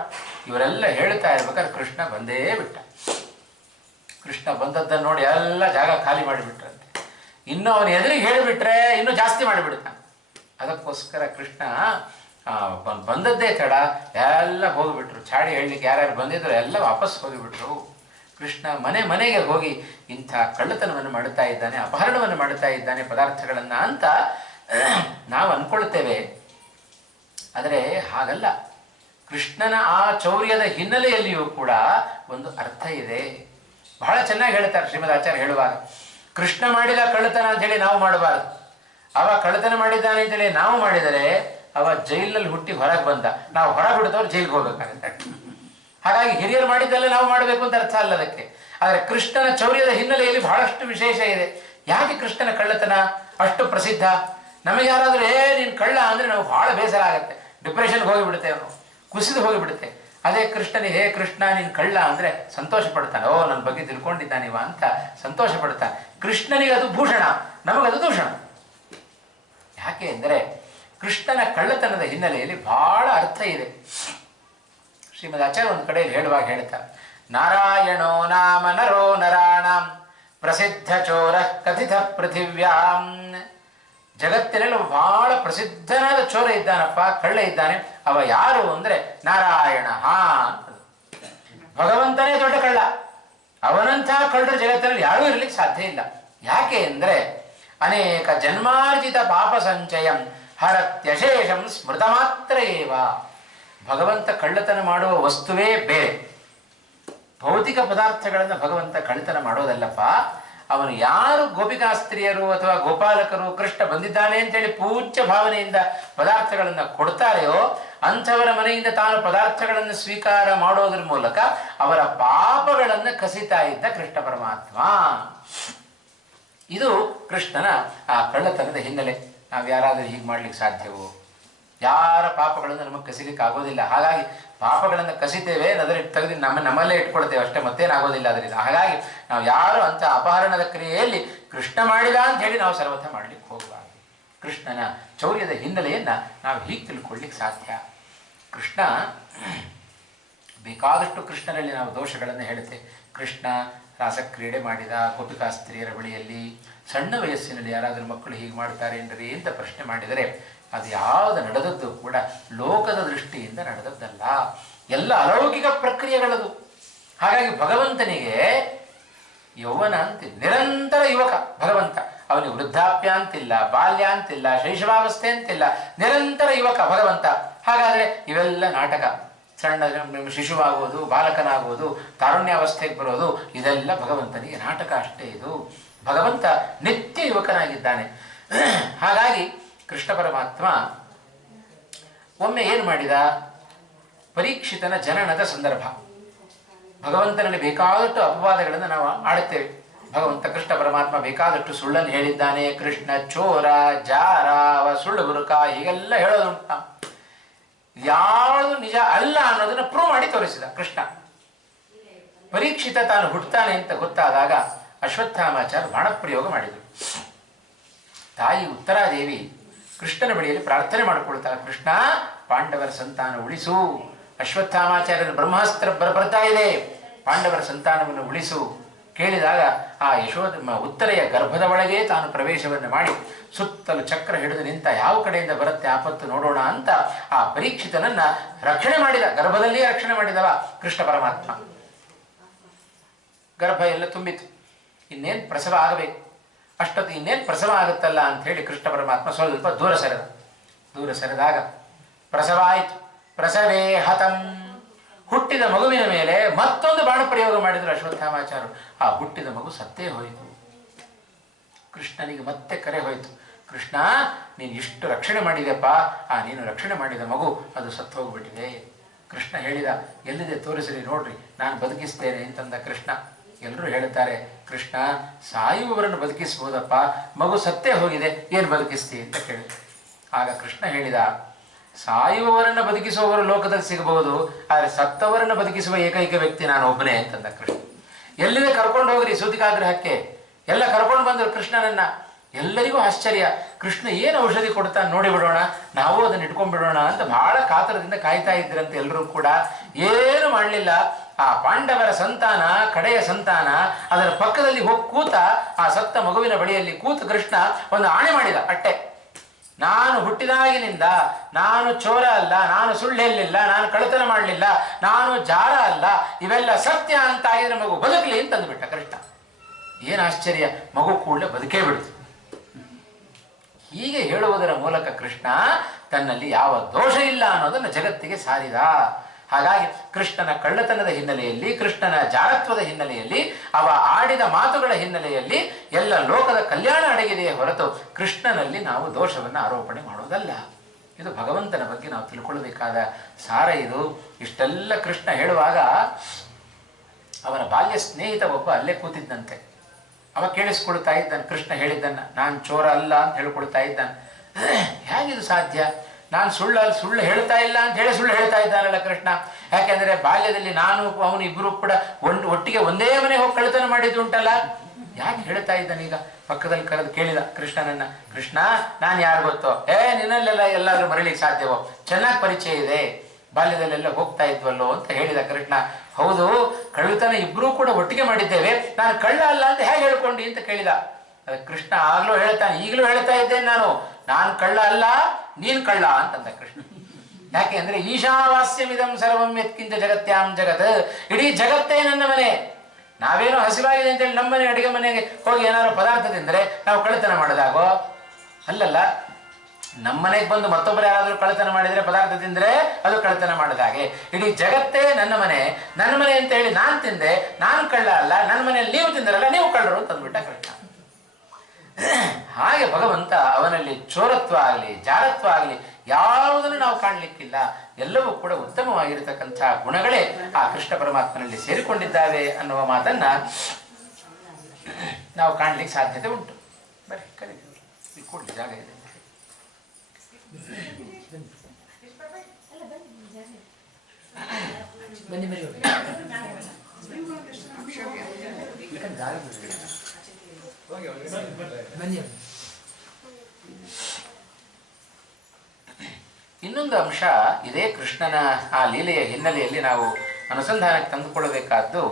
ಇವರೆಲ್ಲ ಹೇಳ್ತಾ ಇರ್ಬೇಕಾದ್ರೆ ಕೃಷ್ಣ ಬಂದೇ ಬಿಟ್ಟ. ಕೃಷ್ಣ ಬಂದದ್ದನ್ನು ನೋಡಿ ಎಲ್ಲ ಜಾಗ ಖಾಲಿ ಮಾಡಿಬಿಟ್ರಂತೆ. ಇನ್ನು ಅವನು ಎದುರಿಗೆ ಹೇಳಿಬಿಟ್ರೆ ಇನ್ನೂ ಜಾಸ್ತಿ ಮಾಡಿಬಿಡ್ತಾನೆ. ಅದಕ್ಕೋಸ್ಕರ ಕೃಷ್ಣ ಬಂದದ್ದೇ ತಡ, ಎಲ್ಲ ಹೋಗಿಬಿಟ್ರು. ಚಾಡಿ ಹೇಳಲಿಕ್ಕೆ ಯಾರ್ಯಾರು ಬಂದಿದ್ರು ಎಲ್ಲ ವಾಪಸ್ ಹೋಗಿಬಿಟ್ರು. ಕೃಷ್ಣ ಮನೆಗೆ ಹೋಗಿ ಇಂಥ ಕಳ್ಳತನವನ್ನು ಮಾಡುತ್ತಾ ಇದ್ದಾನೆ, ಅಪಹರಣವನ್ನು ಮಾಡುತ್ತಾ ಇದ್ದಾನೆ ಪದಾರ್ಥಗಳನ್ನು ಅಂತ ನಾವು ಅಂದ್ಕೊಳ್ತೇವೆ. ಆದರೆ ಹಾಗಲ್ಲ. ಕೃಷ್ಣನ ಆ ಚೌರ್ಯದ ಹಿನ್ನೆಲೆಯಲ್ಲಿಯೂ ಕೂಡ ಒಂದು ಅರ್ಥ ಇದೆ. ಬಹಳ ಚೆನ್ನಾಗಿ ಹೇಳ್ತಾರೆ ಶ್ರೀಮದ್ ಆಚಾರ್ಯ ಹೇಳುವಾಗ, ಕೃಷ್ಣ ಮಾಡಿದ ಕಳ್ಳತನ ಅಂತೇಳಿ ನಾವು ಮಾಡಬಾರದು. ಅವ ಕಳ್ಳತನ ಮಾಡಿದ್ದಾನೆ ಅಂತೇಳಿ ನಾವು ಮಾಡಿದರೆ ಅವ ಜೈಲಿನಲ್ಲಿ ಹುಟ್ಟಿ ಹೊರಗೆ ಬಂದ, ನಾವು ಹೊರಗೆ ಬಿಡ್ದವ್ರು ಜೈಲಿಗೆ ಹೋಗ್ಬೇಕಾಗತ್ತೆ. ಹಾಗಾಗಿ ಹಿರಿಯರು ಮಾಡಿದ್ದೆಲ್ಲ ನಾವು ಮಾಡಬೇಕು ಅಂತ ಅರ್ಥ ಅಲ್ಲ ಅದಕ್ಕೆ. ಆದರೆ ಕೃಷ್ಣನ ಚೌರ್ಯದ ಹಿನ್ನೆಲೆಯಲ್ಲಿ ಬಹಳಷ್ಟು ವಿಶೇಷ ಇದೆ. ಯಾಕೆ ಕೃಷ್ಣನ ಕಳ್ಳತನ ಅಷ್ಟು ಪ್ರಸಿದ್ಧ? ನಮಗೆ ಯಾರಾದರೂ ನೀನು ಕಳ್ಳ ಅಂದರೆ ನಾವು ಬಹಳ ಬೇಸರ ಆಗುತ್ತೆ, ಡಿಪ್ರೆಷನ್ಗೆ ಹೋಗಿಬಿಡುತ್ತೆ, ಅವನು ಕುಸಿದು ಹೋಗಿಬಿಡುತ್ತೆ. ಅದೇ ಕೃಷ್ಣನಿಗೆ, ಹೇ ಕೃಷ್ಣ ನೀನು ಕಳ್ಳ ಅಂದರೆ ಸಂತೋಷ ಪಡ್ತಾನೆ. ಓ ನನ್ನ ಬಗ್ಗೆ ತಿಳ್ಕೊಂಡಿದ್ದಾನಿವ ಅಂತ ಸಂತೋಷ ಪಡ್ತಾನೆ. ಕೃಷ್ಣನಿಗೆ ಅದು ಭೂಷಣ, ನಮಗದು ದೂಷಣ. ಯಾಕೆ ಅಂದರೆ ಕೃಷ್ಣನ ಕಳ್ಳತನದ ಹಿನ್ನೆಲೆಯಲ್ಲಿ ಬಹಳ ಅರ್ಥ ಇದೆ. ಶ್ರೀಮದ್ ಆಚಾರ್ಯ ಒಂದು ಕಡೆಯಲ್ಲಿ ಹೇಳುವಾಗ ಹೇಳ್ತಾರೆ, ನಾರಾಯಣೋ ನಾಮ ನರೋ ನರಾಣಾಂ ಪ್ರಸಿದ್ಧ ಚೋರ ಕಥಿತ ಪೃಥಿವ್ಯಾಂ. ಜಗತ್ತಿನಲ್ಲಿ ಬಹಳ ಪ್ರಸಿದ್ಧನಾದ ಚೋರ ಇದ್ದಾನಪ್ಪ, ಕಳ್ಳ ಇದ್ದಾನೆ. ಅವ ಯಾರು ಅಂದರೆ ನಾರಾಯಣ. ಭಗವಂತನೇ ದೊಡ್ಡ ಕಳ್ಳ. ಅವನಂತಹ ಕಳ್ಳರು ಜಗತ್ತಿನಲ್ಲಿ ಯಾರೂ ಇರಲಿಕ್ಕೆ ಸಾಧ್ಯ ಇಲ್ಲ. ಯಾಕೆ ಅಂದರೆ ಅನೇಕ ಜನ್ಮಾರ್ಜಿತ ಪಾಪ ಸಂಚಯಂ ಹರತ್ಯಶೇಷಂ ಸ್ಮೃತ ಮಾತ್ರ ಏವ. ಭಗವಂತ ಕಳ್ಳತನ ಮಾಡುವ ವಸ್ತುವೇ ಬೇರೆ, ಭೌತಿಕ ಪದಾರ್ಥಗಳನ್ನು ಭಗವಂತ ಕಳ್ಳತನ ಮಾಡೋದಲ್ಲಪ್ಪ. ಅವನು ಯಾರು ಗೋಪಿಕಾಸ್ತ್ರೀಯರು ಅಥವಾ ಗೋಪಾಲಕರು ಕೃಷ್ಣ ಬಂದಿದ್ದಾನೆ ಅಂತೇಳಿ ಪೂಜ್ಯ ಭಾವನೆಯಿಂದ ಪದಾರ್ಥಗಳನ್ನು ಕೊಡ್ತಾರೆಯೋ ಅಂಥವರ ಮನೆಯಿಂದ ತಾನು ಪದಾರ್ಥಗಳನ್ನು ಸ್ವೀಕಾರ ಮಾಡೋದ್ರ ಮೂಲಕ ಅವರ ಪಾಪಗಳನ್ನು ಕಸಿತಾ ಇದ್ದ ಕೃಷ್ಣ ಪರಮಾತ್ಮ. ಇದು ಕೃಷ್ಣನ ಆ ಕಳ್ಳತನದ ಹಿನ್ನೆಲೆ. ನಾವು ಯಾರಾದರೂ ಹೀಗೆ ಮಾಡ್ಲಿಕ್ಕೆ ಸಾಧ್ಯವೋ? ಯಾರ ಪಾಪಗಳನ್ನು ನಮಗೆ ಕಸಿಲಿಕ್ಕೆ ಆಗೋದಿಲ್ಲ. ಹಾಗಾಗಿ ಪಾಪಗಳನ್ನು ಕಸಿತೇವೆ, ಅದರಲ್ಲಿ ತೆಗೆದು ನಮ್ಮಲ್ಲೇ ಇಟ್ಕೊಳ್ತೇವೆ ಅಷ್ಟೇ, ಮತ್ತೇನಾಗೋದಿಲ್ಲ ಅದರಿಂದ. ಹಾಗಾಗಿ ನಾವು ಯಾರು ಅಂತ ಅಪಹರಣದ ಕ್ರಿಯೆಯಲ್ಲಿ ಕೃಷ್ಣ ಮಾಡಿದ ಅಂತ ಹೇಳಿ ನಾವು ಸರ್ವಥ ಮಾಡ್ಲಿಕ್ಕೆ ಹೋಗಬಾರ್ದು. ಕೃಷ್ಣನ ಚೌರ್ಯದ ಹಿನ್ನೆಲೆಯನ್ನು ನಾವು ಹೀಗೆ ತಿಳ್ಕೊಳ್ಳಿಕ್ಕೆ ಸಾಧ್ಯ. ಕೃಷ್ಣ ಬೇಕಾದಷ್ಟು ಕೃಷ್ಣನಲ್ಲಿ ನಾವು ದೋಷಗಳನ್ನು ಹೇಳುತ್ತೆ. ಕೃಷ್ಣ ರಾಸಕ್ರೀಡೆ ಮಾಡಿದ ಗೋಪಿಕಾಸ್ತ್ರೀಯರ ಬಳಿಯಲ್ಲಿ. ಸಣ್ಣ ವಯಸ್ಸಿನಲ್ಲಿ ಯಾರಾದರೂ ಮಕ್ಕಳು ಹೀಗೆ ಮಾಡ್ತಾರೆ ಏನ್ರಿ ಅಂತ ಪ್ರಶ್ನೆ ಮಾಡಿದರೆ ಅದು ಯಾವುದು ನಡೆದದ್ದು ಕೂಡ ಲೋಕದ ದೃಷ್ಟಿಯಿಂದ ನಡೆದದ್ದಲ್ಲ, ಎಲ್ಲ ಅಲೌಕಿಕ ಪ್ರಕ್ರಿಯೆಗಳದು. ಹಾಗಾಗಿ ಭಗವಂತನಿಗೆ ಯೌವನ ಅಂತಿಲ್ಲ, ನಿರಂತರ ಯುವಕ ಭಗವಂತ. ಅವನಿಗೆ ವೃದ್ಧಾಪ್ಯ ಅಂತಿಲ್ಲ, ಬಾಲ್ಯ ಅಂತಿಲ್ಲ, ಶೈಶವಾವಸ್ಥೆ ಅಂತಿಲ್ಲ, ನಿರಂತರ ಯುವಕ ಭಗವಂತ. ಹಾಗಾದರೆ ಇವೆಲ್ಲ ನಾಟಕ. ಸಣ್ಣ ಶಿಶುವಾಗುವುದು, ಬಾಲಕನಾಗುವುದು, ತಾರುಣ್ಯಾವಸ್ಥೆಗೆ ಬರೋದು, ಇದೆಲ್ಲ ಭಗವಂತನಿಗೆ ನಾಟಕ ಅಷ್ಟೇ. ಇದು ಭಗವಂತ ನಿತ್ಯ ಯುವಕನಾಗಿದ್ದಾನೆ. ಹಾಗಾಗಿ ಕೃಷ್ಣ ಪರಮಾತ್ಮ ಒಮ್ಮೆ ಏನು ಮಾಡಿದ? ಪರೀಕ್ಷಿತನ ಜನನದ ಸಂದರ್ಭ. ಭಗವಂತನಲ್ಲಿ ಬೇಕಾದಷ್ಟು ಅಪವಾದಗಳನ್ನು ನಾವು ಆಡುತ್ತೇವೆ. ಭಗವಂತ ಕೃಷ್ಣ ಪರಮಾತ್ಮ ಬೇಕಾದಷ್ಟು ಸುಳ್ಳನ್ನು ಹೇಳಿದ್ದಾನೆ. ಕೃಷ್ಣ ಚೋರ, ಜಾರ, ಸುಳ್ಳು ಬುರುಕ ಹೀಗೆಲ್ಲ ಹೇಳೋದುಂಟ. ಯಾವುದು ನಿಜ ಅಲ್ಲ ಅನ್ನೋದನ್ನು ಪ್ರೂವ್ ಮಾಡಿ ತೋರಿಸಿದ ಕೃಷ್ಣ. ಪರೀಕ್ಷಿತ ತಾನು ಹುಟ್ಟುತ್ತಾನೆ ಅಂತ ಗೊತ್ತಾದಾಗ ಅಶ್ವತ್ಥಾಮಾಚಾರ್ಯ ಬಾಣಪ್ರಯೋಗ ಮಾಡಿದರು. ತಾಯಿ ಉತ್ತರಾದೇವಿ ಕೃಷ್ಣನ ಬಳಿಯಲ್ಲಿ ಪ್ರಾರ್ಥನೆ ಮಾಡಿಕೊಳ್ತಾಳೆ, ಕೃಷ್ಣ ಪಾಂಡವರ ಸಂತಾನ ಉಳಿಸು. ಅಶ್ವತ್ಥಾಮಾಚಾರ್ಯನ ಬ್ರಹ್ಮಾಸ್ತ್ರ ಬರ್ತಾ ಇದೆ, ಪಾಂಡವರ ಸಂತಾನವನ್ನು ಉಳಿಸು. ಕೇಳಿದಾಗ ಆ ಉತ್ತರೆಯ ಗರ್ಭದ ಒಳಗೆ ತಾನು ಪ್ರವೇಶವನ್ನು ಮಾಡಿ ಸುತ್ತಲೂ ಚಕ್ರ ಹಿಡಿದು ನಿಂತ, ಯಾವ ಕಡೆಯಿಂದ ಬರುತ್ತೆ ಆಪತ್ತು ನೋಡೋಣ ಅಂತ ಆ ಪರೀಕ್ಷಿತನನ್ನ ರಕ್ಷಣೆ ಮಾಡಿದ. ಗರ್ಭದಲ್ಲಿಯೇ ರಕ್ಷಣೆ ಮಾಡಿದವ ಕೃಷ್ಣ ಪರಮಾತ್ಮ. ಗರ್ಭ ಎಲ್ಲ ತುಂಬಿತು, ಇನ್ನೇನು ಪ್ರಸವ ಆಗಬೇಕು. ಅಷ್ಟೊತ್ತು ಇನ್ನೇನು ಪ್ರಸವ ಆಗುತ್ತಲ್ಲ ಅಂತ ಹೇಳಿ ಕೃಷ್ಣ ಪರಮಾತ್ಮ ಸ್ವಲ್ಪ ದೂರ ಸರಿದಾಗ ಪ್ರಸವ ಆಯಿತು. ಪ್ರಸವೇ ಹತಂ, ಹುಟ್ಟಿದ ಮಗುವಿನ ಮೇಲೆ ಮತ್ತೊಂದು ಬಾಣ ಪ್ರಯೋಗ ಮಾಡಿದರು ಅಶ್ವತ್ಥಾಮಾಚಾರ್ಯರು. ಆ ಹುಟ್ಟಿದ ಮಗು ಸತ್ತೇ ಹೋಯಿತು. ಕೃಷ್ಣನಿಗೆ ಮತ್ತೆ ಕರೆ ಹೋಯಿತು, ಕೃಷ್ಣ ನೀನು ಇಷ್ಟು ರಕ್ಷಣೆ ಮಾಡಿದೆಪ್ಪ, ನೀನು ರಕ್ಷಣೆ ಮಾಡಿದ ಮಗು ಅದು ಸತ್ತು ಹೋಗ್ಬಿಟ್ಟಿದೆ. ಕೃಷ್ಣ ಹೇಳಿದ, ಎಲ್ಲಿದೆ ತೋರಿಸ್ರಿ ನೋಡ್ರಿ, ನಾನು ಬದುಕಿಸ್ತೇನೆ ಅಂತಂದ ಕೃಷ್ಣ. ಎಲ್ಲರೂ ಹೇಳುತ್ತಾರೆ, ಕೃಷ್ಣ ಸಾಯುವವರನ್ನು ಬದುಕಿಸಬಹುದಪ್ಪ, ಮಗು ಸತ್ತೇ ಹೋಗಿದೆ, ಏನು ಬದುಕಿಸ್ತಿ ಅಂತ ಕೇಳಿದ. ಆಗ ಕೃಷ್ಣ ಹೇಳಿದ, ಸಾಯುವವರನ್ನು ಬದುಕಿಸುವವರು ಲೋಕದಲ್ಲಿ ಸಿಗಬಹುದು, ಆದರೆ ಸತ್ತವರನ್ನು ಬದುಕಿಸುವ ಏಕೈಕ ವ್ಯಕ್ತಿ ನಾನು ಒಬ್ಬನೇ ಅಂತಂದ ಕೃಷ್ಣ. ಎಲ್ಲಿದೆ ಕರ್ಕೊಂಡು ಹೋಗ್ರಿ ಸೂತಿಕಾಗ್ರಹಕ್ಕೆ. ಎಲ್ಲ ಕರ್ಕೊಂಡು ಬಂದರು ಕೃಷ್ಣನನ್ನ. ಎಲ್ಲರಿಗೂ ಆಶ್ಚರ್ಯ, ಕೃಷ್ಣ ಏನು ಔಷಧಿ ಕೊಡ್ತಾನೆ ನೋಡಿ ಬಿಡೋಣ, ನಾವು ಅದನ್ನು ಇಟ್ಕೊಂಡ್ಬಿಡೋಣ ಅಂತ ಬಹಳ ಕಾತರದಿಂದ ಕಾಯ್ತಾ ಇದ್ರಂತೆ ಎಲ್ಲರೂ ಕೂಡ. ಏನು ಮಾಡಲಿಲ್ಲ. ಆ ಪಾಂಡವರ ಸಂತಾನ, ಕಡೆಯ ಸಂತಾನ, ಅದರ ಪಕ್ಕದಲ್ಲಿ ಹೋಗಿ ಕೂತ, ಆ ಸತ್ತ ಮಗುವಿನ ಬಳಿಯಲ್ಲಿ ಕೂತು ಕೃಷ್ಣ ಒಂದು ಆಣೆ ಮಾಡಿದ ಅಟ್ಟೆ. ನಾನು ಹುಟ್ಟಿದಾಗಿನಿಂದ ನಾನು ಚೋರ ಅಲ್ಲ, ನಾನು ಸುಳ್ಳು ಹೇಳಲಿಲ್ಲ, ನಾನು ಕಳ್ಳತನ ಮಾಡಲಿಲ್ಲ, ನಾನು ಜಾರ ಅಲ್ಲ, ಇವೆಲ್ಲ ಸತ್ಯ ಅಂತ ಆಗಿದ್ರೆ ಮಗು ಬದುಕಲಿ ಅಂತಂದುಬಿಟ್ಟ ಕೃಷ್ಣ. ಏನು ಆಶ್ಚರ್ಯ, ಮಗು ಕೂಡಲೇ ಬದುಕೇ ಬಿಡ್ತು. ಹೀಗೆ ಹೇಳುವುದರ ಮೂಲಕ ಕೃಷ್ಣ ತನ್ನಲ್ಲಿ ಯಾವ ದೋಷ ಇಲ್ಲ ಅನ್ನೋದನ್ನು ಜಗತ್ತಿಗೆ ಸಾರಿದ. ಹಾಗಾಗಿ ಕೃಷ್ಣನ ಕಳ್ಳತನದ ಹಿನ್ನೆಲೆಯಲ್ಲಿ, ಕೃಷ್ಣನ ಜಾರತ್ವದ ಹಿನ್ನೆಲೆಯಲ್ಲಿ, ಅವ ಆಡಿದ ಮಾತುಗಳ ಹಿನ್ನೆಲೆಯಲ್ಲಿ ಎಲ್ಲ ಲೋಕದ ಕಲ್ಯಾಣ ಅಡಗಿದೆಯೇ ಹೊರತು ಕೃಷ್ಣನಲ್ಲಿ ನಾವು ದೋಷವನ್ನು ಆರೋಪಣೆ ಮಾಡೋದಲ್ಲ. ಇದು ಭಗವಂತನ ಬಗ್ಗೆ ನಾವು ತಿಳ್ಕೊಳ್ಬೇಕಾದ ಸಾರ ಇದು. ಇಷ್ಟೆಲ್ಲ ಕೃಷ್ಣ ಹೇಳುವಾಗ ಅವನ ಬಾಲ್ಯ ಸ್ನೇಹಿತ ಒಬ್ಬ ಅಲ್ಲೇ ಕೂತಿದ್ದಂತೆ. ಅವ ಕೇಳಿಸ್ಕೊಳ್ತಾ ಇದ್ದಾನೆ ಕೃಷ್ಣ ಹೇಳಿದ್ದನ್ನು. ನಾನು ಚೋರ ಅಲ್ಲ ಅಂತ ಹೇಳ್ಕೊಳ್ತಾ ಇದ್ದಾನೆ. ಹೇಗಿದು ಸಾಧ್ಯ? ನಾನು ಸುಳ್ಳು ಹೇಳ್ತಾ ಇಲ್ಲ ಅಂತ ಹೇಳಿ ಸುಳ್ಳು ಹೇಳ್ತಾ ಇದ್ದಾನಲ್ಲ ಕೃಷ್ಣ. ಯಾಕೆಂದರೆ ಬಾಲ್ಯದಲ್ಲಿ ನಾನು ಅವನು ಇಬ್ಬರು ಕೂಡ ಒಟ್ಟಿಗೆ ಒಂದೇ ಮನೆ ಹೋಗಿ ಕಳ್ಳತನ ಮಾಡಿದ್ದು ಉಂಟಲ್ಲ, ಯಾಕೆ ಹೇಳ್ತಾ ಇದ್ದಾನೆ? ಈಗ ಪಕ್ಕದಲ್ಲಿ ಕರೆದು ಕೇಳಿದ ಕೃಷ್ಣನನ್ನ, ಕೃಷ್ಣ ನಾನು ಯಾರು ಗೊತ್ತೋ? ನಿನ್ನಲ್ಲೆಲ್ಲ ಎಲ್ಲಾದ್ರೂ ಮರಳಿಗೆ ಸಾಧ್ಯವೋ? ಚೆನ್ನಾಗಿ ಪರಿಚಯ ಇದೆ, ಬಾಲ್ಯದಲ್ಲೆಲ್ಲ ಹೋಗ್ತಾ ಇದ್ವಲ್ಲೋ ಅಂತ ಹೇಳಿದ ಕೃಷ್ಣ. ಹೌದು, ಕಳ್ಳತನ ಇಬ್ಬರೂ ಕೂಡ ಒಟ್ಟಿಗೆ ಮಾಡಿದ್ದೇವೆ, ನಾನು ಕಳ್ಳ ಅಲ್ಲ ಅಂತ ಹೇಗೆ ಹೇಳ್ಕೊಂಡಿ ಅಂತ ಕೇಳಿದ. ಅದಕ್ಕೆ ಕೃಷ್ಣ ಆಗ್ಲೂ ಹೇಳ್ತಾನೆ, ಈಗಲೂ ಹೇಳ್ತಾ ಇದ್ದೇನೆ, ನಾನು ಕಳ್ಳ ಅಲ್ಲ, ನೀನು ಕಳ್ಳ ಅಂತಂದ ಕೃಷ್ಣ. ಯಾಕೆ ಅಂದ್ರೆ ಈಶಾವಾಸ್ಯಮಿದಂ ಸರ್ವಂ ಯತ್ಕಿಂಚ ಜಗತ್ಯಾಂ ಜಗತ್, ಇಡೀ ಜಗತ್ತೇ ನನ್ನ ಮನೆ, ನಾವೇನೋ ಹಸಿವಾಗಿದೆ ಅಂತೇಳಿ ನಮ್ಮನೆ ಅಡಿಗೆ ಮನೆಗೆ ಹೋಗಿ ಏನಾದ್ರು ಪದಾರ್ಥ ತಿಂದರೆ ನಾವು ಕಳ್ಳತನ ಮಾಡೋದಾಗೋ? ಅಲ್ಲಲ್ಲ. ನಮ್ಮನೆಗೆ ಬಂದು ಮತ್ತೊಬ್ಬರು ಯಾರಾದರೂ ಕಳ್ಳತನ ಮಾಡಿದರೆ ಪದಾರ್ಥ ತಿಂದರೆ ಅದು ಕಳ್ಳತನ ಮಾಡಿದಾಗೆ. ಇಡೀ ಜಗತ್ತೇ ನನ್ನ ಮನೆ ಅಂತ ಹೇಳಿ ನಾನು ತಿಂದೆ, ನಾನು ಕಳ್ಳ ಅಲ್ಲ, ನನ್ನ ಮನೆಯಲ್ಲಿ ನೀವು ತಿಂದರಲ್ಲ, ನೀವು ಕಳ್ಳರು ಅಂತ ಅಂದ್ಬಿಟ್ಟ ಕೃಷ್ಣ. ಹಾಗೆ ಭಗವಂತ ಅವನಲ್ಲಿ ಚೋರತ್ವ ಆಗಲಿ ಜಾರತ್ವ ಆಗಲಿ ಯಾವುದನ್ನು ನಾವು ಕಾಣಲಿಕ್ಕಿಲ್ಲ. ಎಲ್ಲವೂ ಕೂಡ ಉತ್ತಮವಾಗಿರತಕ್ಕಂಥ ಗುಣಗಳೇ ಆ ಕೃಷ್ಣ ಪರಮಾತ್ಮನಲ್ಲಿ ಸೇರಿಕೊಂಡಿದ್ದಾವೆ ಅನ್ನುವ ಮಾತನ್ನ ನಾವು ಕಾಣಲಿಕ್ಕೆ ಸಾಧ್ಯತೆ ಉಂಟು. ಬರೀ ಕರೀತೀವಿ ಕೂಡಲಿ ಜಾಗ ಇದೆ. ಬನ್ನಿ ಬನ್ನಿ ಬನ್ನಿ. ಇನ್ನೊಂದು ಅಂಶ ಇದೇ ಕೃಷ್ಣನ ಆ ಲೀಲೆಯ ಹಿನ್ನೆಲೆಯಲ್ಲಿ ನಾವು ಅನುಸಂಧಾನಕ್ಕೆ ತಂದುಕೊಳ್ಳಬೇಕಾದ್ದು